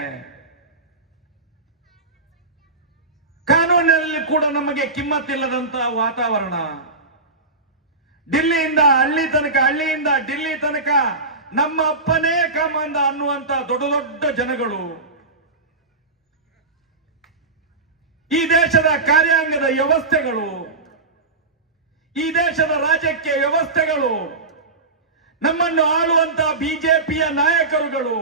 ಕಾನೂನಿನಲ್ಲಿ ಕೂಡ ನಮಗೆ ಕಿಮ್ಮತ್ತಿಲ್ಲದಂತಹ ವಾತಾವರಣ. ಡಿಲ್ಲಿಯಿಂದ ಹಳ್ಳಿ ತನಕ, ಹಳ್ಳಿಯಿಂದ ಡಿಲ್ಲಿ ತನಕ ನಮ್ಮ ಅಪ್ಪನೇ ಕಾಮಂದ ಅನ್ನುವಂತ ದೊಡ್ಡ ದೊಡ್ಡ ಜನಗಳು. ಈ ದೇಶದ ಕಾರ್ಯಾಂಗದ ವ್ಯವಸ್ಥೆಗಳು, ಈ ದೇಶದ ರಾಜಕೀಯ ವ್ಯವಸ್ಥೆಗಳು, ನಮ್ಮನ್ನು ಆಳುವಂತ ಬಿಜೆಪಿಯ ನಾಯಕರುಗಳು,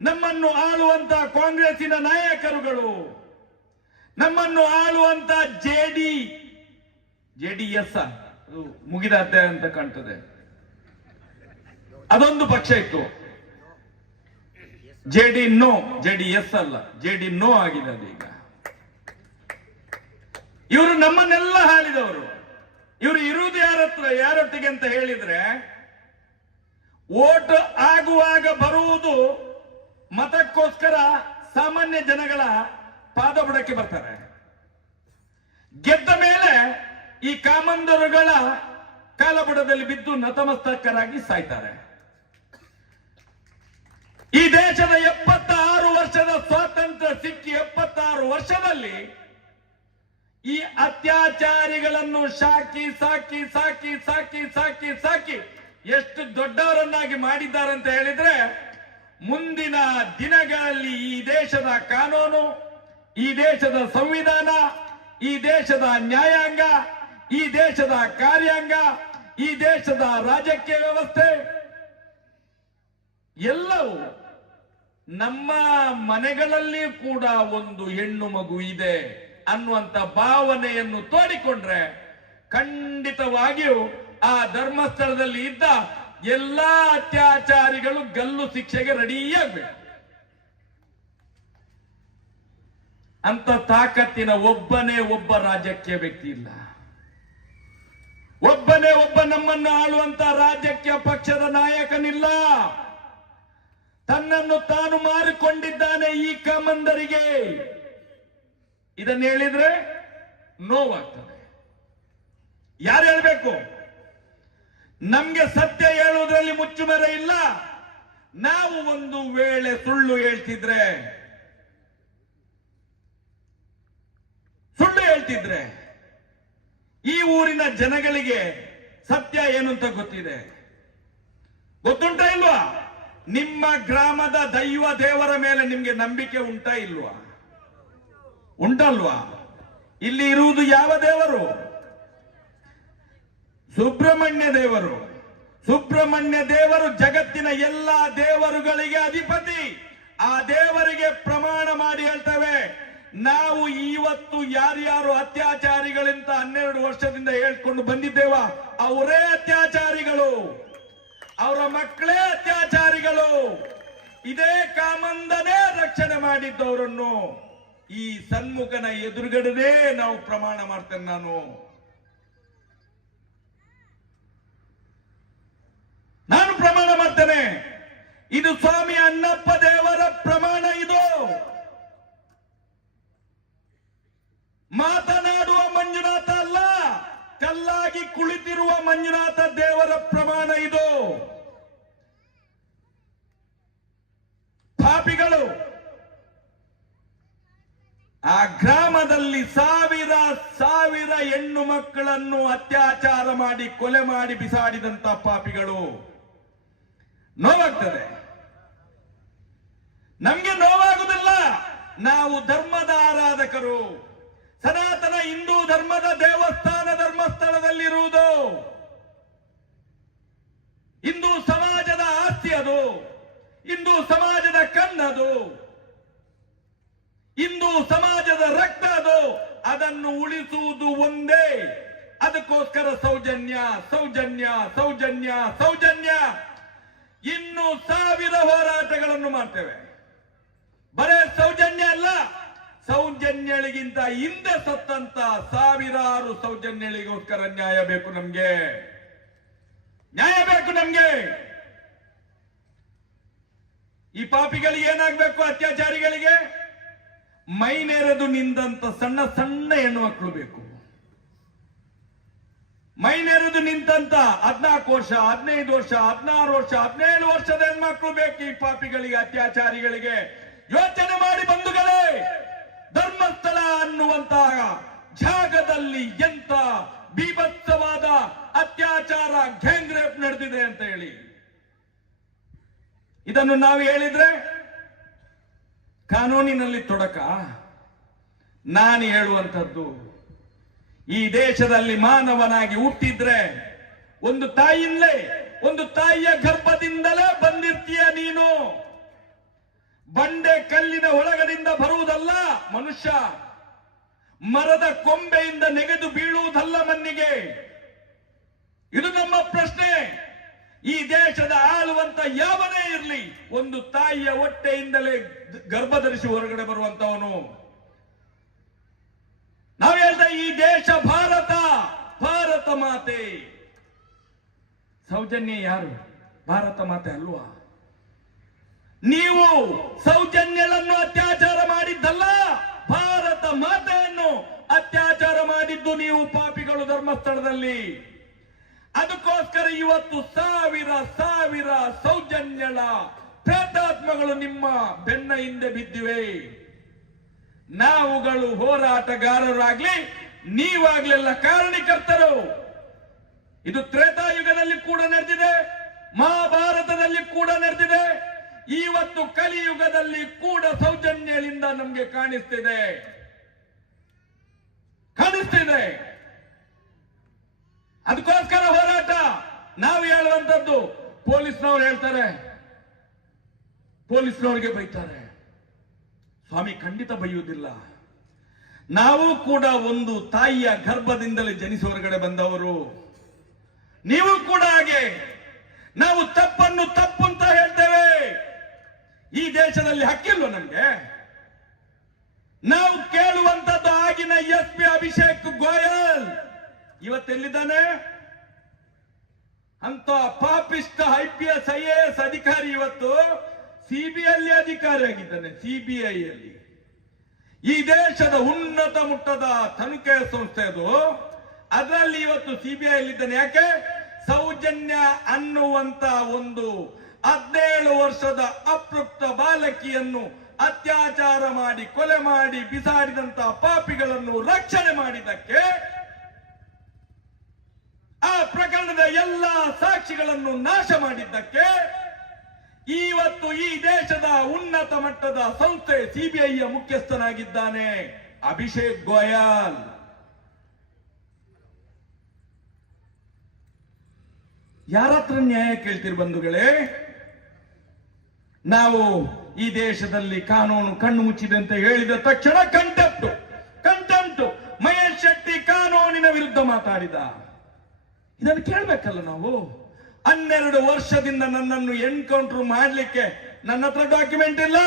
ನಮ್ಮನ್ನು ಆಳುವಂತ ಕಾಂಗ್ರೆಸ್ಸಿನ ನಾಯಕರುಗಳು, ನಮ್ಮನ್ನು ಆಳುವಂತ ಜೆಡಿಎಸ್, ಅದು ಮುಗಿದ ಅಧ್ಯಾಯ ಅಂತ ಕಾಣ್ತದೆ, ಅದೊಂದು ಪಕ್ಷ ಇತ್ತು. ಜೆಡಿಎಸ್ ಅಲ್ಲ, ಜೆಡಿ ನೋ ಆಗಿದೆ ಅದೀಗ. ಇವರು ನಮ್ಮನ್ನೆಲ್ಲ ಹಾಳಿದವರು. ಇವರು ಇರುವುದು ಯಾರೊಟ್ಟಿಗೆ ಅಂತ ಹೇಳಿದ್ರೆ, ವೋಟ್ ಆಗುವಾಗ ಬರುವುದು ಮತಕ್ಕೋಸ್ಕರ ಸಾಮಾನ್ಯ ಜನಗಳ ಪಾದಬುಡಕ್ಕೆ ಬರ್ತಾರೆ. ಗೆದ್ದ ಮೇಲೆ ಈ ಕಾಮಂದರುಗಳ ಕಾಲಬುಡದಲ್ಲಿ ಬಿದ್ದು ನತಮಸ್ತಕರಾಗಿ ಸಾಯ್ತಾರೆ. ಈ ದೇಶದ 76 ವರ್ಷದ ಸ್ವಾತಂತ್ರ್ಯ ಸಿಕ್ಕಿ 76 ವರ್ಷದಲ್ಲಿ ಈ ಅತ್ಯಾಚಾರಿಗಳನ್ನು ಸಾಕಿ ಸಾಕಿ ಸಾಕಿ ಸಾಕಿ ಸಾಕಿ ಸಾಕಿ ಎಷ್ಟು ದೊಡ್ಡವರನ್ನಾಗಿ ಮಾಡಿದ್ದಾರೆ ಅಂತ ಹೇಳಿದ್ರೆ, ಮುಂದಿನ ದಿನಗಳಲ್ಲಿ ಈ ದೇಶದ ಕಾನೂನು, ಈ ದೇಶದ ಸಂವಿಧಾನ, ಈ ದೇಶದ ನ್ಯಾಯಾಂಗ, ಈ ದೇಶದ ಕಾರ್ಯಾಂಗ, ಈ ದೇಶದ ರಾಜಕೀಯ ವ್ಯವಸ್ಥೆ ಎಲ್ಲವೂ ನಮ್ಮ ಮನೆಗಳಲ್ಲಿ ಕೂಡ ಒಂದು ಹೆಣ್ಣು ಮಗು ಇದೆ ಅನ್ನುವಂತ ಭಾವನೆಯನ್ನು ತೋಡಿಕೊಂಡ್ರೆ ಖಂಡಿತವಾಗಿಯೂ ಆ ಧರ್ಮಸ್ಥಳದಲ್ಲಿ ಇದ್ದ ಎಲ್ಲಾ ಅತ್ಯಾಚಾರಿಗಳು ಗಲ್ಲು ಶಿಕ್ಷೆಗೆ ರೆಡಿಯಾಗಬೇಕು. ಅಂತ ತಾಕತ್ತಿನ ಒಬ್ಬನೇ ಒಬ್ಬ ರಾಜಕೀಯ ವ್ಯಕ್ತಿ ಇಲ್ಲ. ಒಬ್ಬನೇ ಒಬ್ಬ ನಮ್ಮನ್ನು ಆಳುವಂತ ರಾಜಕೀಯ ಪಕ್ಷದ ನಾಯಕನಿಲ್ಲ. ತನ್ನನ್ನು ತಾನು ಮಾರಿಕೊಂಡಿದ್ದಾನೆ ಈ ಕಾಮಂದರಿಗೆ. ಇದನ್ನು ಹೇಳಿದ್ರೆ ನೋವಾಗ್ತದೆ. ಯಾರು ಹೇಳ್ಬೇಕು? ನಮ್ಗೆ ಸತ್ಯ ಹೇಳುವುದರಲ್ಲಿ ಮುಚ್ಚುಮರೆ ಇಲ್ಲ. ನಾವು ಒಂದು ವೇಳೆ ಸುಳ್ಳು ಹೇಳ್ತಿದ್ರೆ ಈ ಊರಿನ ಜನಗಳಿಗೆ ಸತ್ಯ ಏನು ಅಂತ ಗೊತ್ತಿದೆ. ಗೊತ್ತುಂಟ ಇಲ್ವಾ? ನಿಮ್ಮ ಗ್ರಾಮದ ದೈವ ದೇವರ ಮೇಲೆ ನಿಮ್ಗೆ ನಂಬಿಕೆ ಉಂಟಾ ಇಲ್ವಾ? ಉಂಟಲ್ವಾ? ಇಲ್ಲಿ ಇರುವುದು ಯಾವ ದೇವರು? ಸುಬ್ರಹ್ಮಣ್ಯ ದೇವರು. ಸುಬ್ರಹ್ಮಣ್ಯ ದೇವರು ಜಗತ್ತಿನ ಎಲ್ಲಾ ದೇವರುಗಳಿಗೆ ಅಧಿಪತಿ. ಆ ದೇವರಿಗೆ ಪ್ರಮಾಣ ಮಾಡಿ ಹೇಳ್ತೇವೆ, ನಾವು ಇವತ್ತು ಯಾರ್ಯಾರು ಅತ್ಯಾಚಾರಿಗಳಿಂದ 12 ವರ್ಷದಿಂದ ಹೇಳ್ಕೊಂಡು ಬಂದಿದ್ದೇವ ಅವರೇ ಅತ್ಯಾಚಾರಿಗಳು, ಅವರ ಮಕ್ಕಳೇ ಅತ್ಯಾಚಾರಿಗಳು. ಇದೇ ಕಾಮಂದನೇ ರಕ್ಷಣೆ ಮಾಡಿದ್ದವರನ್ನು ಈ ಸನ್ಮುಖನ ಎದುರುಗಡೆ ನಾವು ಪ್ರಮಾಣ ಮಾಡ್ತೇನೆ. ನಾನು ಪ್ರಮಾಣ ಮಾಡ್ತೇನೆ. ಇದು ಸ್ವಾಮಿ ಅಣ್ಣಪ್ಪ ದೇವರ ಪ್ರಮಾಣ. ಇದು ಮಾತನಾಡುವ ಮಂಜುನಾಥ ಅಲ್ಲ, ಕಲ್ಲಾಗಿ ಕುಳಿತಿರುವ ಮಂಜುನಾಥ ದೇವರ ಪ್ರಮಾಣ ಇದು. ಪಾಪಿಗಳು ಆ ಗ್ರಾಮದಲ್ಲಿ ಸಾವಿರ ಸಾವಿರ ಹೆಣ್ಣು ಮಕ್ಕಳನ್ನು ಅತ್ಯಾಚಾರ ಮಾಡಿ ಕೊಲೆ ಮಾಡಿ ಬಿಸಾಡಿದಂತ ಪಾಪಿಗಳು. ನೋವಾಗ್ತದೆ. ನಮ್ಗೆ ನೋವಾಗುವುದಿಲ್ಲ. ನಾವು ಧರ್ಮದ ಆರಾಧಕರು. ಸನಾತನ ಹಿಂದೂ ಧರ್ಮದ ದೇವಸ್ಥಾನ ಧರ್ಮಸ್ಥಳದಲ್ಲಿರುವುದು ಹಿಂದೂ ಸಮಾಜದ ಆಸ್ತಿ. ಅದು ಹಿಂದೂ ಸಮಾಜದ ಕಣ್ಣದು, ಹಿಂದೂ ಸಮಾಜದ ರಕ್ತ ಅದು. ಅದನ್ನು ಉಳಿಸುವುದು ಒಂದೇ. ಅದಕ್ಕೋಸ್ಕರ ಸೌಜನ್ಯ, ಸೌಜನ್ಯ, ಸೌಜನ್ಯ, ಸೌಜನ್ಯ. ಇನ್ನು 1000 ಹೋರಾಟಗಳನ್ನು ಮಾಡ್ತೇವೆ. ಬರೇ ಸೌಜನ್ಯ ಅಲ್ಲ, ಸೌಜನ್ಯಗಳಿಗಿಂತ ಹಿಂದೆ ಸತ್ತಂತ 1000 ಸೌಜನ್ಯಗಳಿಗೋಸ್ಕರ ನ್ಯಾಯ ಬೇಕು ನಮ್ಗೆ. ನ್ಯಾಯ ಬೇಕು ನಮ್ಗೆ. ಈ ಪಾಪಿಗಳಿಗೆ ಏನಾಗ್ಬೇಕು? ಅತ್ಯಾಚಾರಿಗಳಿಗೆ ಮೈನೆರೆದು ನಿಂದಂತ ಸಣ್ಣ ಸಣ್ಣ ಹೆಣ್ಣು ಮಕ್ಕಳು ಬೇಕು. ಮೈನೆರೆದು ನಿಂತಂತ 14 ವರ್ಷ, 15 ವರ್ಷ, 16 ವರ್ಷ, 17 ವರ್ಷದ ಹೆಣ್ಮಕ್ಳು ಬೇಕು ಈ ಪಾಪಿಗಳಿಗೆ, ಅತ್ಯಾಚಾರಿಗಳಿಗೆ. ಯೋಚನೆ ಮಾಡಿ ಬಂಧುಗಳೇ, ಧರ್ಮಸ್ಥಳ ಅನ್ನುವಂತಹ ಜಾಗದಲ್ಲಿ ಎಂತ ಬೀಭತ್ಸವಾದ ಅತ್ಯಾಚಾರ, ಗ್ಯಾಂಗ್ ರೇಪ್ ನಡೆದಿದೆ ಅಂತ ಹೇಳಿ. ಇದನ್ನು ನಾವು ಹೇಳಿದ್ರೆ ಕಾನೂನಿನಲ್ಲಿ ತೊಡಕ. ನಾನು ಹೇಳುವಂಥದ್ದು, ಈ ದೇಶದಲ್ಲಿ ಮಾನವನಾಗಿ ಹುಟ್ಟಿದ್ರೆ ಒಂದು ತಾಯಿಯಿಂದಲೇ, ಒಂದು ತಾಯಿಯ ಗರ್ಭದಿಂದಲೇ ಬಂದಿರ್ತೀಯ ನೀನು. ಬಂಡೆ ಕಲ್ಲಿನ ಒಳಗಡೆಯಿಂದ ಬರುವುದಲ್ಲ ಮನುಷ್ಯ. ಮರದ ಕೊಂಬೆಯಿಂದ ನೆಗೆದು ಬೀಳುವುದಲ್ಲ ಮಣ್ಣಿಗೆ. ಇದು ನಮ್ಮ ಪ್ರಶ್ನೆ. ಈ ದೇಶದ ಆಳುವಂತ ಯಾವನೇ ಇರಲಿ, ಒಂದು ತಾಯಿಯ ಹೊಟ್ಟೆಯಿಂದಲೇ ಗರ್ಭ ಧರಿಸಿ ಹೊರಗಡೆ ಬರುವಂತವನು. ನಾವು ಹೇಳ್ತಾ ಈ ದೇಶ ಭಾರತ, ಭಾರತ ಮಾತೆ. ಸೌಜನ್ಯ ಯಾರು? ಭಾರತ ಮಾತೆ ಅಲ್ವಾ? ನೀವು ಸೌಜನ್ಯಗಳನ್ನು ಅತ್ಯಾಚಾರ ಮಾಡಿದ್ದಲ್ಲ, ಭಾರತ ಮಾತೆಯನ್ನು ಅತ್ಯಾಚಾರ ಮಾಡಿದ್ದು ನೀವು ಪಾಪಿಗಳು ಧರ್ಮಸ್ಥಳದಲ್ಲಿ. ಅದಕ್ಕೋಸ್ಕರ ಇವತ್ತು 1000 ಸೌಜನ್ಯಳ ಪ್ರೇತಾತ್ಮಗಳು ನಿಮ್ಮ ಬೆನ್ನ ಹಿಂದೆ ಬಿದ್ದಿವೆ. ನಾವುಗಳು ಹೋರಾಟಗಾರರಾಗ್ಲಿ, ನೀವಾಗ್ಲೆಲ್ಲ ಕಾರಣಕರ್ತರು. ಇದು ತ್ರೇತಾಯುಗದಲ್ಲಿ ಕೂಡ ನಡೆದಿದೆ, ಮಹಾಭಾರತದಲ್ಲಿ ಕೂಡ ನಡೆದಿದೆ. ಇವತ್ತು ಕಲಿಯುಗದಲ್ಲಿ ಕೂಡ ಸೌಜನ್ಯದಿಂದ ನಮ್ಗೆ ಕಾಣಿಸ್ತಿದೆ. ಅದಕ್ಕೋಸ್ಕರ ಹೋರಾಟ. ನಾವು ಹೇಳುವಂತದ್ದು ಪೊಲೀಸ್ನವ್ರು ಹೇಳ್ತಾರೆ, ಪೊಲೀಸ್ನವ್ರಿಗೆ ಬೈತಾರೆ. ಸ್ವಾಮಿ ಖಂಡಿತ ಬೈಯುವುದಿಲ್ಲ. ನಾವು ಕೂಡ ಒಂದು ತಾಯಿಯ ಗರ್ಭದಿಂದಲೇ ಜನಿಸಿ ಹೊರಗಡೆ ಬಂದವರು. ನೀವು ಕೂಡ ಹಾಗೆ. ನಾವು ತಪ್ಪನ್ನು ತಪ್ಪು ಅಂತ ಹೇಳ್ತೇವೆ. ಈ ದೇಶದಲ್ಲಿ ಹಕ್ಕಿಲ್ವ ನಮ್ಗೆ? ನಾವು ಕೇಳುವಂತದ್ದು ಆಗಿನ SP ಅಭಿಷೇಕ್ ಗೋಯಲ್ ಇವತ್ತೆಲ್ಲಿದ್ದಾನೆ? ಅಂತ ಪಾಪಿಷ್ಟ IPS IAS ಅಧಿಕಾರಿ ಇವತ್ತು CBI ಅಧಿಕಾರಿ ಆಗಿದ್ದಾನೆ. CBI ಅಲ್ಲಿ ಈ ದೇಶದ ಉನ್ನತ ಮಟ್ಟದ ತನಿಖೆ ಸಂಸ್ಥೆ ಅದು. ಅದರಲ್ಲಿ ಇವತ್ತು CBI ಅಲ್ಲಿದ್ದಾನೆ. ಯಾಕೆ? ಸೌಜನ್ಯ ಅನ್ನುವಂತ ಒಂದು 17 ವರ್ಷದ ಅತೃಪ್ತ ಬಾಲಕಿಯನ್ನು ಅತ್ಯಾಚಾರ ಮಾಡಿ ಕೊಲೆ ಮಾಡಿ ಬಿಸಾಡಿದಂತ ಪಾಪಿಗಳನ್ನು ರಕ್ಷಣೆ ಮಾಡಿದ್ದಕ್ಕೆ, ಆ ಪ್ರಕರಣದ ಎಲ್ಲ ಸಾಕ್ಷಿಗಳನ್ನು ನಾಶ ಮಾಡಿದ್ದಕ್ಕೆ ಇವತ್ತು ಈ ದೇಶದ ಉನ್ನತ ಮಟ್ಟದ ಸಂಸ್ಥೆ CBI ಮುಖ್ಯಸ್ಥನಾಗಿದ್ದಾನೆ ಅಭಿಷೇಕ್ ಗೋಯಲ್. ಯಾರ ಹತ್ರ ನ್ಯಾಯ ಕೇಳ್ತೀರಿ ಬಂಧುಗಳೇ? ನಾವು ಈ ದೇಶದಲ್ಲಿ ಕಾನೂನು ಕಣ್ಣು ಮುಚ್ಚಿದೆ ಅಂತ ಹೇಳಿದ ತಕ್ಷಣ ಕಂಟೆಂಪ್ಟ್. ಮಹೇಶ್ ಶೆಟ್ಟಿ ಕಾನೂನಿನ ವಿರುದ್ಧ ಮಾತಾಡಿದ. ಇದನ್ನು ಕೇಳಬೇಕಲ್ಲ ನಾವು. 12 ವರ್ಷದಿಂದ ನನ್ನನ್ನು ಎನ್ಕೌಂಟರ್ ಮಾಡಲಿಕ್ಕೆ ನನ್ನ ಹತ್ರ ಡಾಕ್ಯುಮೆಂಟ್ ಇಲ್ಲ.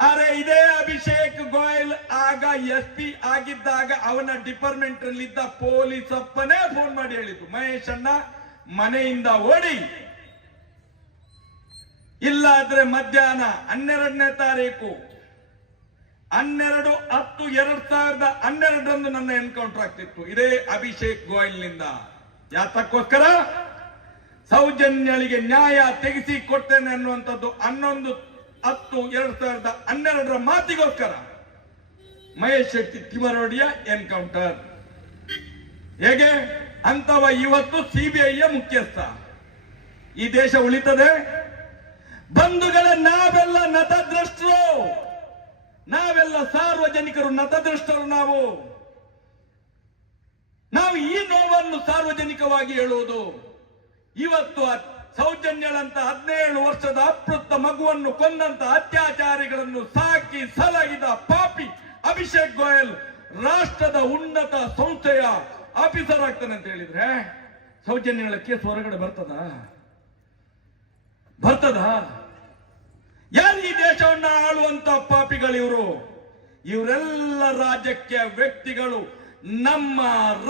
ಆದ್ರೆ ಇದೇ ಅಭಿಷೇಕ್ ಗೋಯಲ್ ಆಗ SP ಆಗಿದ್ದಾಗ ಅವನ ಡಿಪಾರ್ಟ್ಮೆಂಟ್ ಅಲ್ಲಿದ್ದ ಪೊಲೀಸ್ ಅಪ್ಪನೇ ಫೋನ್ ಮಾಡಿ ಹೇಳಿದ್ದು, ಮಹೇಶ್ ಅಣ್ಣ ಮನೆಯಿಂದ ಓಡಿ, ಇಲ್ಲಾದ್ರೆ ಮಧ್ಯಾಹ್ನ 12ನೇ ತಾರೀಕು 12/10/2012 ನನ್ನ ಎನ್ಕೌಂಟರ್ ಆಗ್ತಿತ್ತು ಇದೇ ಅಭಿಷೇಕ್ ಗೋಯಲ್ ನಿಂದ. ಯಾತಕ್ಕೋಸ್ಕರ? ಸೌಜನ್ಯಳಿಗೆ ನ್ಯಾಯ ತೆಗೆಸಿ ಕೊಡ್ತೇನೆ ಅನ್ನುವಂಥದ್ದು 11/10/2012 ಮಾತಿಗೋಸ್ಕರ ಮಹೇಶ್ ಶೆಟ್ಟಿ ತಿಮರೋಡಿಯ ಎನ್ಕೌಂಟರ್. ಹೇಗೆ ಅಂತವ ಇವತ್ತು CBI ಮುಖ್ಯಸ್ಥ. ಈ ದೇಶ ಉಳಿತದೆ ಬಂಧುಗಳ? ನಾವೆಲ್ಲ ನತದೃಷ್ಟರು, ನಾವೆಲ್ಲ ಸಾರ್ವಜನಿಕರು ನತದೃಷ್ಟರು. ನಾವು ಈ ನೋವನ್ನು ಸಾರ್ವಜನಿಕವಾಗಿ ಹೇಳುವುದು. ಇವತ್ತು ಸೌಜನ್ಯಳಂತ 17 ವರ್ಷದ ಅತೃಪ್ತ ಮಗುವನ್ನು ಕೊಂದಂತ ಅತ್ಯಾಚಾರಿಗಳನ್ನು ಸಾಕಿ ಸಲಹಿದ ಪಾಪಿ ಅಭಿಷೇಕ್ ಗೋಯಲ್ ರಾಷ್ಟ್ರದ ಉನ್ನತ ಸಂಸ್ಥೆಯ ಆಫೀಸರ್ ಆಗ್ತಾನೆ ಅಂತ ಹೇಳಿದ್ರೆ ಸೌಜನ್ಯಗಳ ಕೇಸ್ ಹೊರಗಡೆ ಬರ್ತದ? ಯಾರು ಈ ದೇಶವನ್ನ ಆಳುವಂತ ಪಾಪಿಗಳಿವರು? ಇವರೆಲ್ಲ ರಾಜಕೀಯ ವ್ಯಕ್ತಿಗಳು ನಮ್ಮ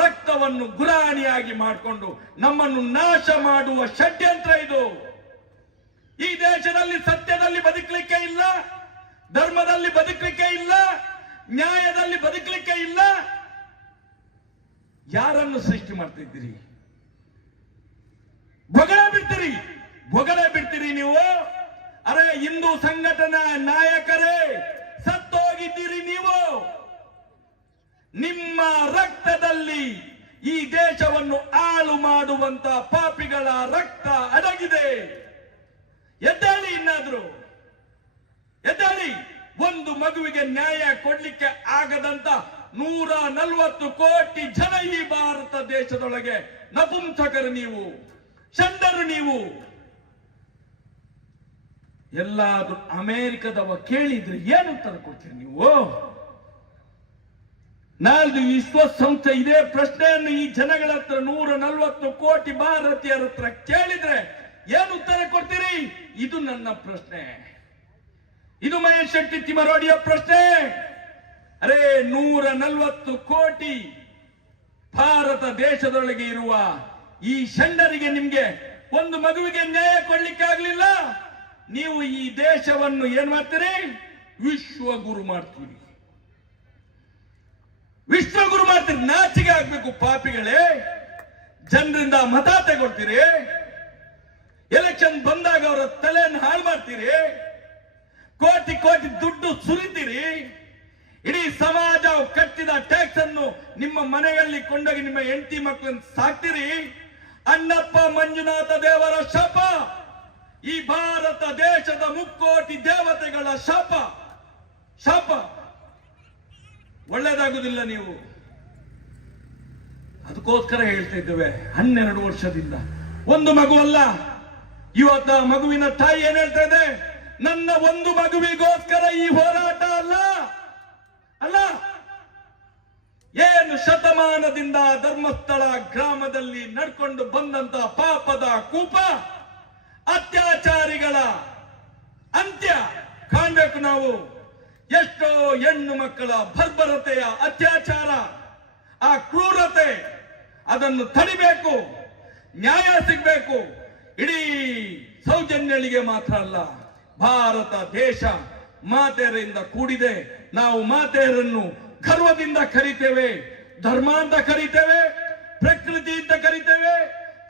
ರಕ್ತವನ್ನು ಗುರಾಣಿಯಾಗಿ ಮಾಡಿಕೊಂಡು ನಮ್ಮನ್ನು ನಾಶ ಮಾಡುವ ಷಡ್ಯಂತ್ರ ಇದು. ಈ ದೇಶದಲ್ಲಿ ಸತ್ಯದಲ್ಲಿ ಬದುಕಲಿಕ್ಕೆ ಇಲ್ಲ, ಧರ್ಮದಲ್ಲಿ ಬದುಕಲಿಕ್ಕೆ ಇಲ್ಲ, ನ್ಯಾಯದಲ್ಲಿ ಬದುಕಲಿಕ್ಕೆ ಇಲ್ಲ. ಯಾರನ್ನು ಸೃಷ್ಟಿ ಮಾಡ್ತಿದ್ದೀರಿ? ಬೊಗಳೆ ಬಿಡ್ತೀರಿ ನೀವು. ಅರೆ ಹಿಂದೂ ಸಂಘಟನಾ ನಾಯಕರೇ, ಸತ್ತೋಗಿದ್ದೀರಿ ನೀವು. ನಿಮ್ಮ ರಕ್ತದಲ್ಲಿ ಈ ದೇಶವನ್ನು ಹಾಳು ಮಾಡುವಂತ ಪಾಪಿಗಳ ರಕ್ತ ಅಡಗಿದೆ. ಎದ್ದೇಳಿ, ಇನ್ನಾದ್ರೂ ಎದ್ದೇಳಿ. ಒಂದು ಮಗುವಿಗೆ ನ್ಯಾಯ ಕೊಡ್ಲಿಕ್ಕೆ ಆಗದಂತ 140 ಕೋಟಿ ಜನ ಈ ಭಾರತ ದೇಶದೊಳಗೆ ನಪುಂಸಕರು ನೀವು, ಷಂಡರು ನೀವು. ಎಲ್ಲಾದ್ರೂ ಅಮೆರಿಕದವ ಕೇಳಿದ್ರೆ ಏನು ಉತ್ತರ ಕೊಡ್ತೀರಿ ನೀವು? ನಾಲ್ಕು ವಿಶ್ವಸಂಸ್ಥೆ ಇದೇ ಪ್ರಶ್ನೆಯನ್ನು ಈ ಜನಗಳ ಹತ್ರ 140 ಕೋಟಿ ಭಾರತೀಯರ ಹತ್ರ ಕೇಳಿದ್ರೆ ಏನು ಉತ್ತರ ಕೊಡ್ತೀರಿ? ಇದು ನನ್ನ ಪ್ರಶ್ನೆ. ಇದು ಮಹೇಶ್ ಶೆಟ್ಟಿ ತಿಮರೋಡಿಯ ಪ್ರಶ್ನೆ. ಅರೆ 140 ಕೋಟಿ ಭಾರತ ದೇಶದೊಳಗೆ ಇರುವ ಈ ಷಂಡರಿಗೆ ನಿಮ್ಗೆ ಒಂದು ಮಗುವಿಗೆ ನ್ಯಾಯ ಕೊಡ್ಲಿಕ್ಕೆ ಆಗ್ಲಿಲ್ಲ. ನೀವು ಈ ದೇಶವನ್ನು ಏನ್ ಮಾಡ್ತೀರಿ? ವಿಶ್ವಗುರು ಮಾಡ್ತೀರಿ. ನಾಚಿಕೆ ಆಗ್ಬೇಕು ಪಾಪಿಗಳೇ. ಜನರಿಂದ ಮತ ತಗೊಳ್ತೀರಿ, ಎಲೆಕ್ಷನ್ ಬಂದಾಗ ಅವರ ತಲೆಯನ್ನು ಹಾಳು ಮಾಡ್ತೀರಿ, ಕೋಟಿ ಕೋಟಿ ದುಡ್ಡು ಸುರಿತೀರಿ, ಇಡೀ ಸಮಾಜ ಕಟ್ಟಿದ ಟ್ಯಾಕ್ಸ್ ಅನ್ನು ನಿಮ್ಮ ಮನೆಯಲ್ಲಿ ಕೊಂಡೋಗಿ ನಿಮ್ಮ ಹೆಂಡತಿ ಮಕ್ಕಳನ್ನು ಸಾಕ್ತೀರಿ. ಅಣ್ಣಪ್ಪ ಮಂಜುನಾಥ ದೇವರ ಶಾಪ ಈ ಭಾರತ ದೇಶದ ಮುಕ್ಕೋಟಿ ದೇವತೆಗಳ ಶಾಪ ಶಾಪ. ಒಳ್ಳೇದಾಗುದಿಲ್ಲ ನೀವು. ಅದಕ್ಕೋಸ್ಕರ ಹೇಳ್ತಾ ಇದ್ದೇವೆ 12 ವರ್ಷದಿಂದ ಒಂದು ಮಗು ಅಲ್ಲ. ಇವತ್ತ ಮಗುವಿನ ತಾಯಿ ಏನ್ ಹೇಳ್ತಾ ಇದೆ? ನನ್ನ ಒಂದು ಮಗುವಿಗೋಸ್ಕರ ಈ ಹೋರಾಟ ಅಲ್ಲ ಅಲ್ಲ. ಏನು ಶತಮಾನದಿಂದ ಧರ್ಮಸ್ಥಳ ಗ್ರಾಮದಲ್ಲಿ ನಡ್ಕೊಂಡು ಬಂದಂತ ಪಾಪದ ಕೂಪ, ಅತ್ಯಾಚಾರಿಗಳ ಅಂತ್ಯ ಕಾಣಬೇಕು ನಾವು. ಎಷ್ಟೋ ಹೆಣ್ಣು ಮಕ್ಕಳ ಬರ್ಬರತೆಯ ಅತ್ಯಾಚಾರ, ಆ ಕ್ರೂರತೆ, ಅದನ್ನು ತಡಿಬೇಕು, ನ್ಯಾಯ ಸಿಗಬೇಕು. ಇಡೀ ಸೌಜನ್ಯಳಿಗೆ ಮಾತ್ರ ಅಲ್ಲ, ಭಾರತ ದೇಶ ಮಾತೆಯರಿಂದ ಕೂಡಿದೆ. ನಾವು ಮಾತೆಯರನ್ನು ಗರ್ವದಿಂದ ಕರಿತೇವೆ, ಧರ್ಮ ಅಂತ ಕರಿತೇವೆ, ಪ್ರಕೃತಿ ಅಂತ ಕರಿತೇವೆ,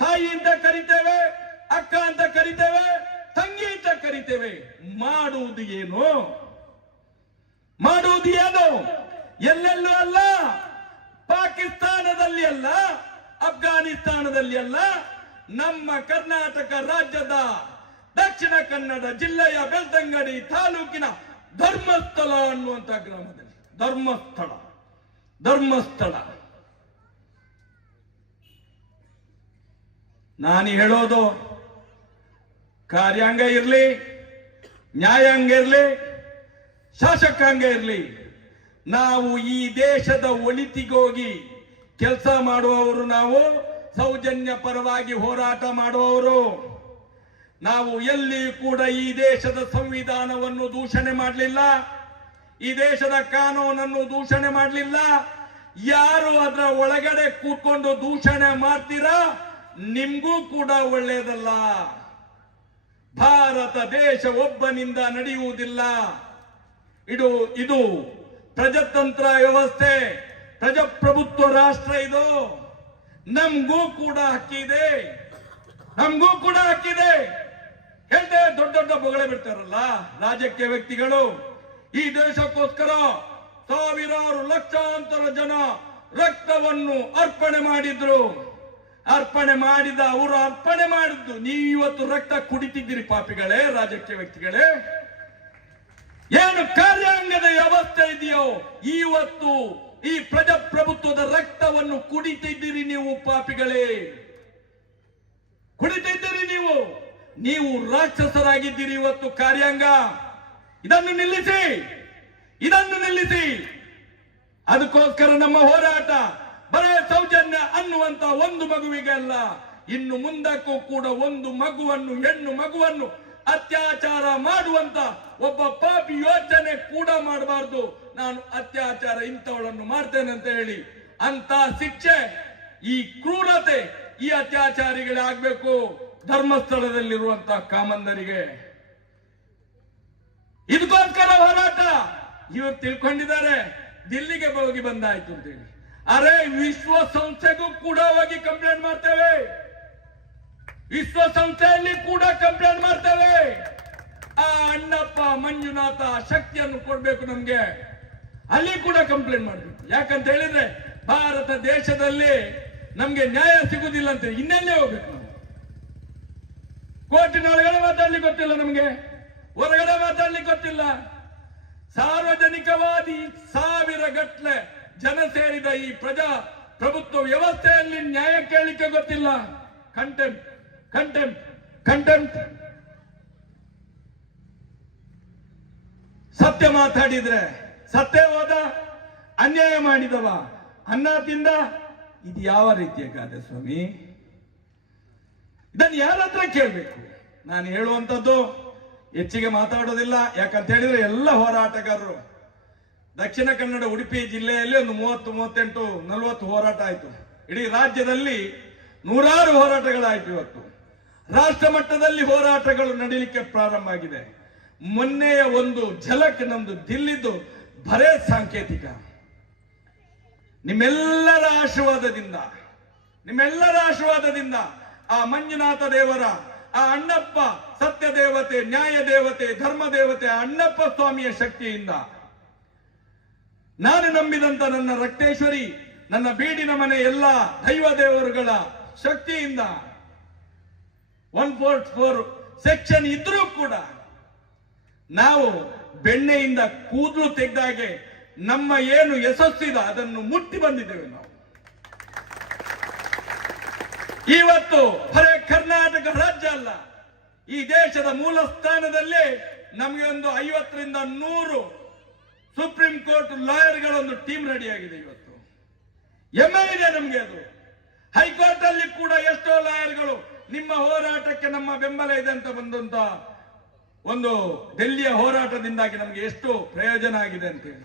ತಾಯಿ ಅಂತ ಕರಿತೇವೆ, ಅಕ್ಕ ಅಂತ ಕರಿತೇವೆ, ತಂಗಿ ಅಂತ ಕರಿತೇವೆ. ಮಾಡುವುದು ಏನು? ಮಾಡುವುದು ಏನು? ಎಲ್ಲೆಲ್ಲೂ ಅಲ್ಲ, ಪಾಕಿಸ್ತಾನದಲ್ಲಿ ಅಲ್ಲ, ಅಫ್ಘಾನಿಸ್ತಾನದಲ್ಲಿ ಅಲ್ಲ, ನಮ್ಮ ಕರ್ನಾಟಕ ರಾಜ್ಯದ ದಕ್ಷಿಣ ಕನ್ನಡ ಜಿಲ್ಲೆಯ ಬೆಳ್ತಂಗಡಿ ತಾಲೂಕಿನ ಧರ್ಮಸ್ಥಳ ಅನ್ನುವಂತ ಗ್ರಾಮದಲ್ಲಿ. ಧರ್ಮಸ್ಥಳ ಧರ್ಮಸ್ಥಳ. ನಾನು ಹೇಳೋದು, ಕಾರ್ಯಾಂಗ ಇರ್ಲಿ, ನ್ಯಾಯಾಂಗ ಇರ್ಲಿ, ಶಾಸಕಾಂಗ ಇರ್ಲಿ, ನಾವು ಈ ದೇಶದ ಒಳಿತಿಗೋಗಿ ಕೆಲಸ ಮಾಡುವವರು. ನಾವು ಸೌಜನ್ಯ ಪರವಾಗಿ ಹೋರಾಟ ಮಾಡುವವರು. ನಾವು ಎಲ್ಲಿ ಕೂಡ ಈ ದೇಶದ ಸಂವಿಧಾನವನ್ನು ದೂಷಣೆ ಮಾಡಲಿಲ್ಲ, ಈ ದೇಶದ ಕಾನೂನನ್ನು ದೂಷಣೆ ಮಾಡಲಿಲ್ಲ. ಯಾರು ಅದರ ಒಳಗಡೆ ಕೂತ್ಕೊಂಡು ದೂಷಣೆ ಮಾಡ್ತೀರಾ, ನಿಮ್ಗೂ ಕೂಡ ಒಳ್ಳೆಯದಲ್ಲ. ಭಾರತ ದೇಶ ಒಬ್ಬನಿಂದ ನಡೆಯುವುದಿಲ್ಲ. ಇದು ಪ್ರಜಾತಂತ್ರ ವ್ಯವಸ್ಥೆ, ಪ್ರಜಾಪ್ರಭುತ್ವ ರಾಷ್ಟ್ರ. ಇದು ನಮಗೂ ಕೂಡ ಹಕ್ಕಿದೆ, ನಮಗೂ ಕೂಡ ಹಕ್ಕಿದೆ. ಹೇಳ್ದೆ ದೊಡ್ಡ ದೊಡ್ಡ ಬೊಗಳೆ ಬಿಡ್ತಾರಲ್ಲ ರಾಜಕೀಯ ವ್ಯಕ್ತಿಗಳು. ಈ ದೇಶಕ್ಕೋಸ್ಕರ ಸಾವಿರಾರು ಲಕ್ಷಾಂತರ ಜನ ರಕ್ತವನ್ನು ಅರ್ಪಣೆ ಮಾಡಿದ್ರು. ಅರ್ಪಣೆ ಮಾಡಿದ ಅವರು ಅರ್ಪಣೆ ಮಾಡಿದ್ದು. ನೀವು ಇವತ್ತು ರಕ್ತ ಕುಡಿತಿದ್ದೀರಿ ಪಾಪಿಗಳೇ, ರಾಜಕೀಯ ವ್ಯಕ್ತಿಗಳೇ. ಏನು ಕಾರ್ಯಾಂಗದ ವ್ಯವಸ್ಥೆ ಇದೆಯೋ, ಇವತ್ತು ಈ ಪ್ರಜಾಪ್ರಭುತ್ವದ ರಕ್ತವನ್ನು ಕುಡಿತಿದ್ದೀರಿ ನೀವು ಪಾಪಿಗಳೇ, ಕುಡಿತಿದ್ದೀರಿ ನೀವು. ನೀವು ರಾಕ್ಷಸರಾಗಿದ್ದೀರಿ ಇವತ್ತು ಕಾರ್ಯಾಂಗ. ಇದನ್ನು ನಿಲ್ಲಿಸಿ, ಇದನ್ನು ನಿಲ್ಲಿಸಿ. ಅದಕ್ಕೋಸ್ಕರ ನಮ್ಮ ಹೋರಾಟ ಬರೇ ಸೌಜನ್ಯ ಅನ್ನುವಂತ ಒಂದು ಮಗುವಿಗೆ ಅಲ್ಲ, ಇನ್ನು ಮುಂದಕ್ಕೂ ಕೂಡ ಒಂದು ಮಗುವನ್ನು, ಹೆಣ್ಣು ಮಗುವನ್ನು ಅತ್ಯಾಚಾರ ಮಾಡುವಂತ ಒಬ್ಬ ಪಾಪಿ ಯೋಚನೆ ಕೂಡ ಮಾಡಬಾರ್ದು. ನಾನು ಅತ್ಯಾಚಾರ ಇಂಥವಳನ್ನು ಮಾಡ್ತೇನೆ ಅಂತ ಹೇಳಿ ಅಂತ ಶಿಕ್ಷೆ, ಈ ಕ್ರೂರತೆ, ಈ ಅತ್ಯಾಚಾರಿಗಳಾಗಬೇಕು ಧರ್ಮಸ್ಥಳದಲ್ಲಿರುವಂತಹ ಕಾಮಂದರಿಗೆ. ಇದಕ್ಕೋಸ್ಕರ ಹೋರಾಟ. ಇವರು ತಿಳ್ಕೊಂಡಿದ್ದಾರೆ ದಿಲ್ಲಿಗೆ ಹೋಗಿ ಬಂದಾಯ್ತು ಅಂತೇಳಿ. ಅರೆ ವಿಶ್ವಸಂಸ್ಥೆಗೂ ಕೂಡ ಹೋಗಿ ಕಂಪ್ಲೇಂಟ್ ಮಾಡ್ತೇವೆ, ವಿಶ್ವಸಂಸ್ಥೆಯಲ್ಲಿ ಕೂಡ ಕಂಪ್ಲೇಂಟ್ ಮಾಡ್ತೇವೆ. ಆ ಅಣ್ಣಪ್ಪ ಮಂಜುನಾಥ ಶಕ್ತಿಯನ್ನು ಕೊಡ್ಬೇಕು ನಮ್ಗೆ, ಅಲ್ಲಿ ಕೂಡ ಕಂಪ್ಲೇಂಟ್ ಮಾಡ್ಬೇಕು. ಯಾಕಂತ ಹೇಳಿದ್ರೆ ಭಾರತ ದೇಶದಲ್ಲಿ ನಮ್ಗೆ ನ್ಯಾಯ ಸಿಗುದಿಲ್ಲ ಅಂತ ಇನ್ನೆಲ್ಲೇ ಹೋಗ್ಬೇಕು ನಾವು. ಕೋರ್ಟಿನೊಳಗಡೆ ಮಾತಾಡ್ಲಿಕ್ಕೆ ಗೊತ್ತಿಲ್ಲ ನಮ್ಗೆ, ಹೊರಗಡೆ ಮಾತಾಡ್ಲಿಕ್ಕೆ ಗೊತ್ತಿಲ್ಲ. ಸಾರ್ವಜನಿಕವಾದಿ ಸಾವಿರ ಗಟ್ಲೆ ಜನ ಸೇರಿದ ಈ ಪ್ರಜಾ ಪ್ರಭುತ್ವ ವ್ಯವಸ್ಥೆಯಲ್ಲಿ ನ್ಯಾಯ ಕೇಳಲಿಕ್ಕೆ ಗೊತ್ತಿಲ್ಲ. Contempt contempt contempt. ಸತ್ಯ ಮಾತಾಡಿದ್ರೆ ಸತ್ಯ ಹೋದ, ಅನ್ಯಾಯ ಮಾಡಿದವ ಅನ್ನ ತಿಂದ. ಇದು ಯಾವ ರೀತಿಯ ಗಾದೆ ಸ್ವಾಮಿ? ಇದನ್ನು ಯಾರ ಹತ್ರ ಕೇಳಬೇಕು? ನಾನು ಹೇಳುವಂಥದ್ದು ಹೆಚ್ಚಿಗೆ ಮಾತಾಡೋದಿಲ್ಲ. ಯಾಕಂತ ಹೇಳಿದ್ರೆ ಎಲ್ಲ ಹೋರಾಟಗಾರರು ದಕ್ಷಿಣ ಕನ್ನಡ ಉಡುಪಿ ಜಿಲ್ಲೆಯಲ್ಲಿ ಒಂದು 30, 38, 40 ಹೋರಾಟ ಆಯ್ತು. ಇಡೀ ರಾಜ್ಯದಲ್ಲಿ ನೂರಾರು ಹೋರಾಟಗಳಾಯ್ತು. ಇವತ್ತು ರಾಷ್ಟ್ರ ಮಟ್ಟದಲ್ಲಿ ಹೋರಾಟಗಳು ನಡೀಲಿಕ್ಕೆ ಪ್ರಾರಂಭ ಆಗಿದೆ. ಮೊನ್ನೆಯ ಒಂದು ಝಲಕ್ ನಮ್ದು ದಿಲ್ಲಿದ್ದು ಬರೇ ಸಾಂಕೇತಿಕ. ನಿಮ್ಮೆಲ್ಲರ ಆಶೀರ್ವಾದದಿಂದ ಆ ಮಂಜುನಾಥ ದೇವರ, ಆ ಅಣ್ಣಪ್ಪ ಸತ್ಯ ದೇವತೆ, ನ್ಯಾಯ ದೇವತೆ, ಧರ್ಮ ದೇವತೆ, ಅಣ್ಣಪ್ಪ ಸ್ವಾಮಿಯ ಶಕ್ತಿಯಿಂದ, ನಾನು ನಂಬಿದಂತ ನನ್ನ ರಕ್ತೇಶ್ವರಿ, ನನ್ನ ಬೀಡಿನ ಮನೆ ಎಲ್ಲ ದೈವ ದೇವರುಗಳ ಶಕ್ತಿಯಿಂದ 144 ಸೆಕ್ಷನ್ ಇದ್ರೂ ಕೂಡ ನಾವು ಬೆಣ್ಣೆಯಿಂದ ಕೂದಲು ತೆಗೆದಾಗೆ ನಮ್ಮ ಏನು ಯಶಸ್ಸಿದೆ ಅದನ್ನು ಮುಟ್ಟಿ ಬಂದಿದ್ದೇವೆ ನಾವು. ಇವತ್ತು ಬರೇ ಕರ್ನಾಟಕ ರಾಜ್ಯ ಅಲ್ಲ, ಈ ದೇಶದ ಮೂಲ ಸ್ಥಾನದಲ್ಲಿ ನಮಗೆ ಒಂದು 50ರಿಂದ 100 ಸುಪ್ರೀಂ ಕೋರ್ಟ್ ಲಾಯರ್ಗಳ ಒಂದು ಟೀಮ್ ರೆಡಿ ಆಗಿದೆ. ಇವತ್ತು ಹೆಮ್ಮೆ ಇದೆ ನಮಗೆ. ಅದು ಹೈಕೋರ್ಟ್ ಅಲ್ಲಿ ಕೂಡ ಎಷ್ಟೋ ಲಾಯರ್ಗಳು ನಿಮ್ಮ ಹೋರಾಟಕ್ಕೆ ನಮ್ಮ ಬೆಂಬಲ ಇದೆ ಅಂತ ಬಂದಂತ ಒಂದು ಡೆಲ್ಲಿಯ ಹೋರಾಟದಿಂದಾಗಿ ನಮಗೆ ಎಷ್ಟು ಪ್ರಯೋಜನ ಆಗಿದೆ ಅಂತೇಳಿ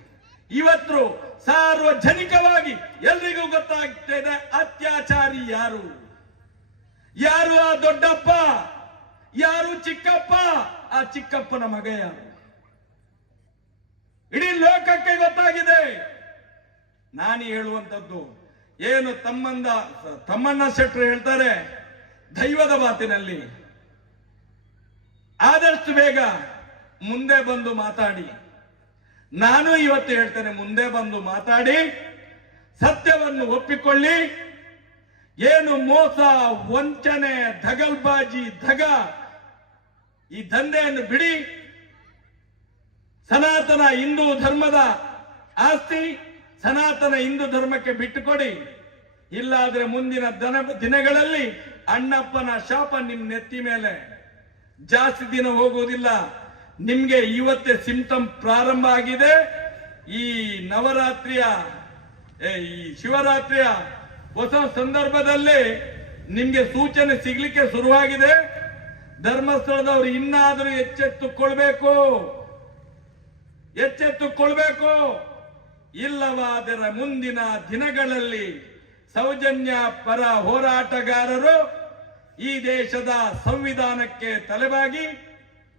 ಇವತ್ತು ಸಾರ್ವಜನಿಕವಾಗಿ ಎಲ್ರಿಗೂ ಗೊತ್ತಾಗ್ತಾ ಇದೆ ಅತ್ಯಾಚಾರಿ ಯಾರು, ಯಾರು ಆ ದೊಡ್ಡಪ್ಪ, ಯಾರು ಚಿಕ್ಕಪ್ಪ, ಆ ಚಿಕ್ಕಪ್ಪನ ಮಗ ಯಾರು, ಇಡೀ ಲೋಕಕ್ಕೆ ಗೊತ್ತಾಗಿದೆ. ನಾನು ಹೇಳುವಂತದ್ದು ಏನು ತಮ್ಮಣ್ಣ ಶೆಟ್ಟರು ಹೇಳ್ತಾರೆ, ದೈವದ ಮಾತಿನಲ್ಲಿ ಆದಷ್ಟು ಬೇಗ ಮುಂದೆ ಬಂದು ಮಾತಾಡಿ. ನಾನು ಇವತ್ತು ಹೇಳ್ತೇನೆ, ಮುಂದೆ ಬಂದು ಮಾತಾಡಿ, ಸತ್ಯವನ್ನು ಒಪ್ಪಿಕೊಳ್ಳಿ. ಏನು ಮೋಸ, ವಂಚನೆ, ದಗಲ್ಬಾಜಿ, ಈ ದಂಧೆಯನ್ನು ಬಿಡಿ. ಸನಾತನ ಹಿಂದೂ ಧರ್ಮದ ಆಸ್ತಿ ಸನಾತನ ಹಿಂದೂ ಧರ್ಮಕ್ಕೆ ಬಿಟ್ಟುಕೊಡಿ. ಇಲ್ಲಾದ್ರೆ ಮುಂದಿನ ದಿನಗಳಲ್ಲಿ ಅಣ್ಣಪ್ಪನ ಶಾಪ ನಿಮ್ ನೆತ್ತಿ ಮೇಲೆ. ಜಾಸ್ತಿ ದಿನ ಹೋಗುವುದಿಲ್ಲ. ನಿಮ್ಗೆ ಇವತ್ತೇ ಸಿಂಪ್ಟಮ್ ಪ್ರಾರಂಭ ಆಗಿದೆ. ಈ ನವರಾತ್ರಿಯ ಈ ಶಿವರಾತ್ರಿಯ ಹೊಸ ಸಂದರ್ಭದಲ್ಲಿ ನಿಮ್ಗೆ ಸೂಚನೆ ಸಿಗ್ಲಿಕ್ಕೆ ಶುರುವಾಗಿದೆ. ಧರ್ಮಸ್ಥಳದವರು ಇನ್ನಾದರೂ ಎಚ್ಚೆತ್ತುಕೊಳ್ಬೇಕು. ಇಲ್ಲವಾದರೆ ಮುಂದಿನ ದಿನಗಳಲ್ಲಿ ಸೌಜನ್ಯ ಪರ ಹೋರಾಟಗಾರರು ಈ ದೇಶದ ಸಂವಿಧಾನಕ್ಕೆ ತಲೆಬಾಗಿ,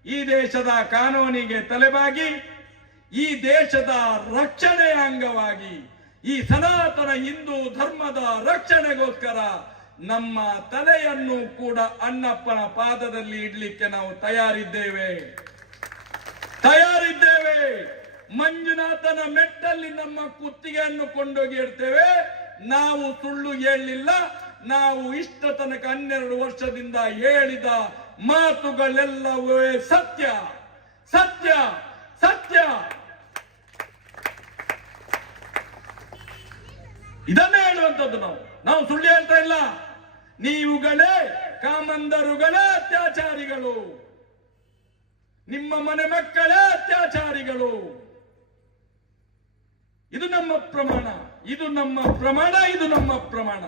ಈ ದೇಶದ ಕಾನೂನಿಗೆ ತಲೆಬಾಗಿ, ಈ ದೇಶದ ರಕ್ಷಣೆಯ ಅಂಗವಾಗಿ, ಈ ಸನಾತನ ಹಿಂದೂ ಧರ್ಮದ ರಕ್ಷಣೆಗೋಸ್ಕರ ನಮ್ಮ ತಲೆಯನ್ನು ಕೂಡ ಅಣ್ಣಪ್ಪನ ಪಾದದಲ್ಲಿ ಇಡ್ಲಿಕ್ಕೆ ನಾವು ತಯಾರಿದ್ದೇವೆ. ಮಂಜುನಾಥನ ಮೆಟ್ಟಲ್ಲಿ ನಮ್ಮ ಕುತ್ತಿಗೆಯನ್ನು ಕೊಂಡೋಗಿ ಇಡ್ತೇವೆ. ನಾವು ಸುಳ್ಳು ಹೇಳಲಿಲ್ಲ. ನಾವು ಇಷ್ಟ ತನಕ 12 ವರ್ಷದಿಂದ ಹೇಳಿದ ಮಾತುಗಳೆಲ್ಲವೂ ಸತ್ಯ. ಇದನ್ನೇ ಹೇಳುವಂತದ್ದು. ನಾವು ಸುಳ್ಳು ಹೇಳ್ತಾ ಇಲ್ಲ. ನೀವುಗಳೇ ಕಾಮಂದರುಗಳೇ ಅತ್ಯಾಚಾರಿಗಳು, ನಿಮ್ಮ ಮನೆ ಮಕ್ಕಳೇ ಅತ್ಯಾಚಾರಿಗಳು. ಇದು ನಮ್ಮ ಪ್ರಮಾಣ.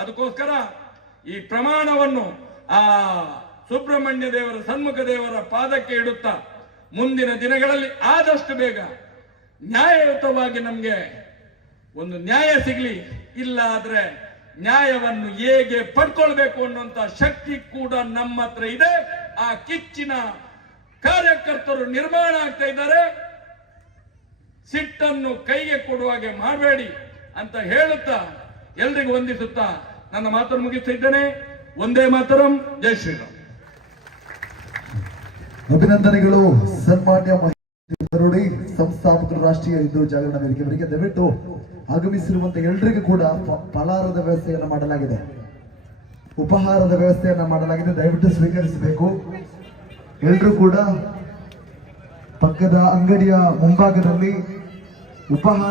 ಅದಕ್ಕೋಸ್ಕರ ಈ ಪ್ರಮಾಣವನ್ನು ಆ ಸುಬ್ರಹ್ಮಣ್ಯ ದೇವರ ಸನ್ಮುಖ ದೇವರ ಪಾದಕ್ಕೆ ಇಡುತ್ತಾ ಮುಂದಿನ ದಿನಗಳಲ್ಲಿ ಆದಷ್ಟು ಬೇಗ ನ್ಯಾಯಯುತವಾಗಿ ನಮ್ಗೆ ಒಂದು ನ್ಯಾಯ ಸಿಗ್ಲಿ. ಇಲ್ಲ ಆದ್ರೆ ನ್ಯಾಯವನ್ನು ಹೇಗೆ ಪಡ್ಕೊಳ್ಬೇಕು ಅನ್ನುವಂತ ಶಕ್ತಿ ಕೂಡ ನಮ್ಮ ಹತ್ರ ಇದೆ. ಆ ಕಿಚ್ಚಿನ ಕಾರ್ಯಕರ್ತರು ನಿರ್ಮಾಣ ಆಗ್ತಾ ಇದ್ದಾರೆ. ಸಿಟ್ಟನ್ನು ಕೈಗೆ ಕೊಡುವಾಗೆ ಮಾಡಬೇಡಿ ಅಂತ ಹೇಳುತ್ತಾ ಎಲ್ರಿಗೂ ವಂದಿಸುತ್ತಾ ನನ್ನ ಮಾತನ್ನು ಮುಗಿಸ್ತಾ ಇದ್ದೇನೆ. ಒಂದೇ ಮಾತರಂ. ಜೈ ಶ್ರೀರಾಮ್. ಅಭಿನಂದನೆಗಳು ಸನ್ಮಾನ್ಯ ಮಹಿಳಾ ಸಂಸ್ಥಾಪಕರು, ರಾಷ್ಟ್ರೀಯ ಹಿಂದೂ ಜಾಗರಣ ವೇದಿಕೆಯವರಿಗೆ. ದಯವಿಟ್ಟು ಆಗಮಿಸಿರುವಂತ ಎಲ್ರಿಗೂ ಕೂಡ ಫಲಾರದ ವ್ಯವಸ್ಥೆಯನ್ನು ಮಾಡಲಾಗಿದೆ, ಉಪಹಾರದ ವ್ಯವಸ್ಥೆಯನ್ನ ಮಾಡಲಾಗಿದೆ. ದಯವಿಟ್ಟು ಸ್ವೀಕರಿಸಬೇಕು. ಎಲ್ರೂ ಕೂಡ ಪಕ್ಕದ ಅಂಗಡಿಯ ಮುಂಭಾಗದಲ್ಲಿ ಉಪಹಾರ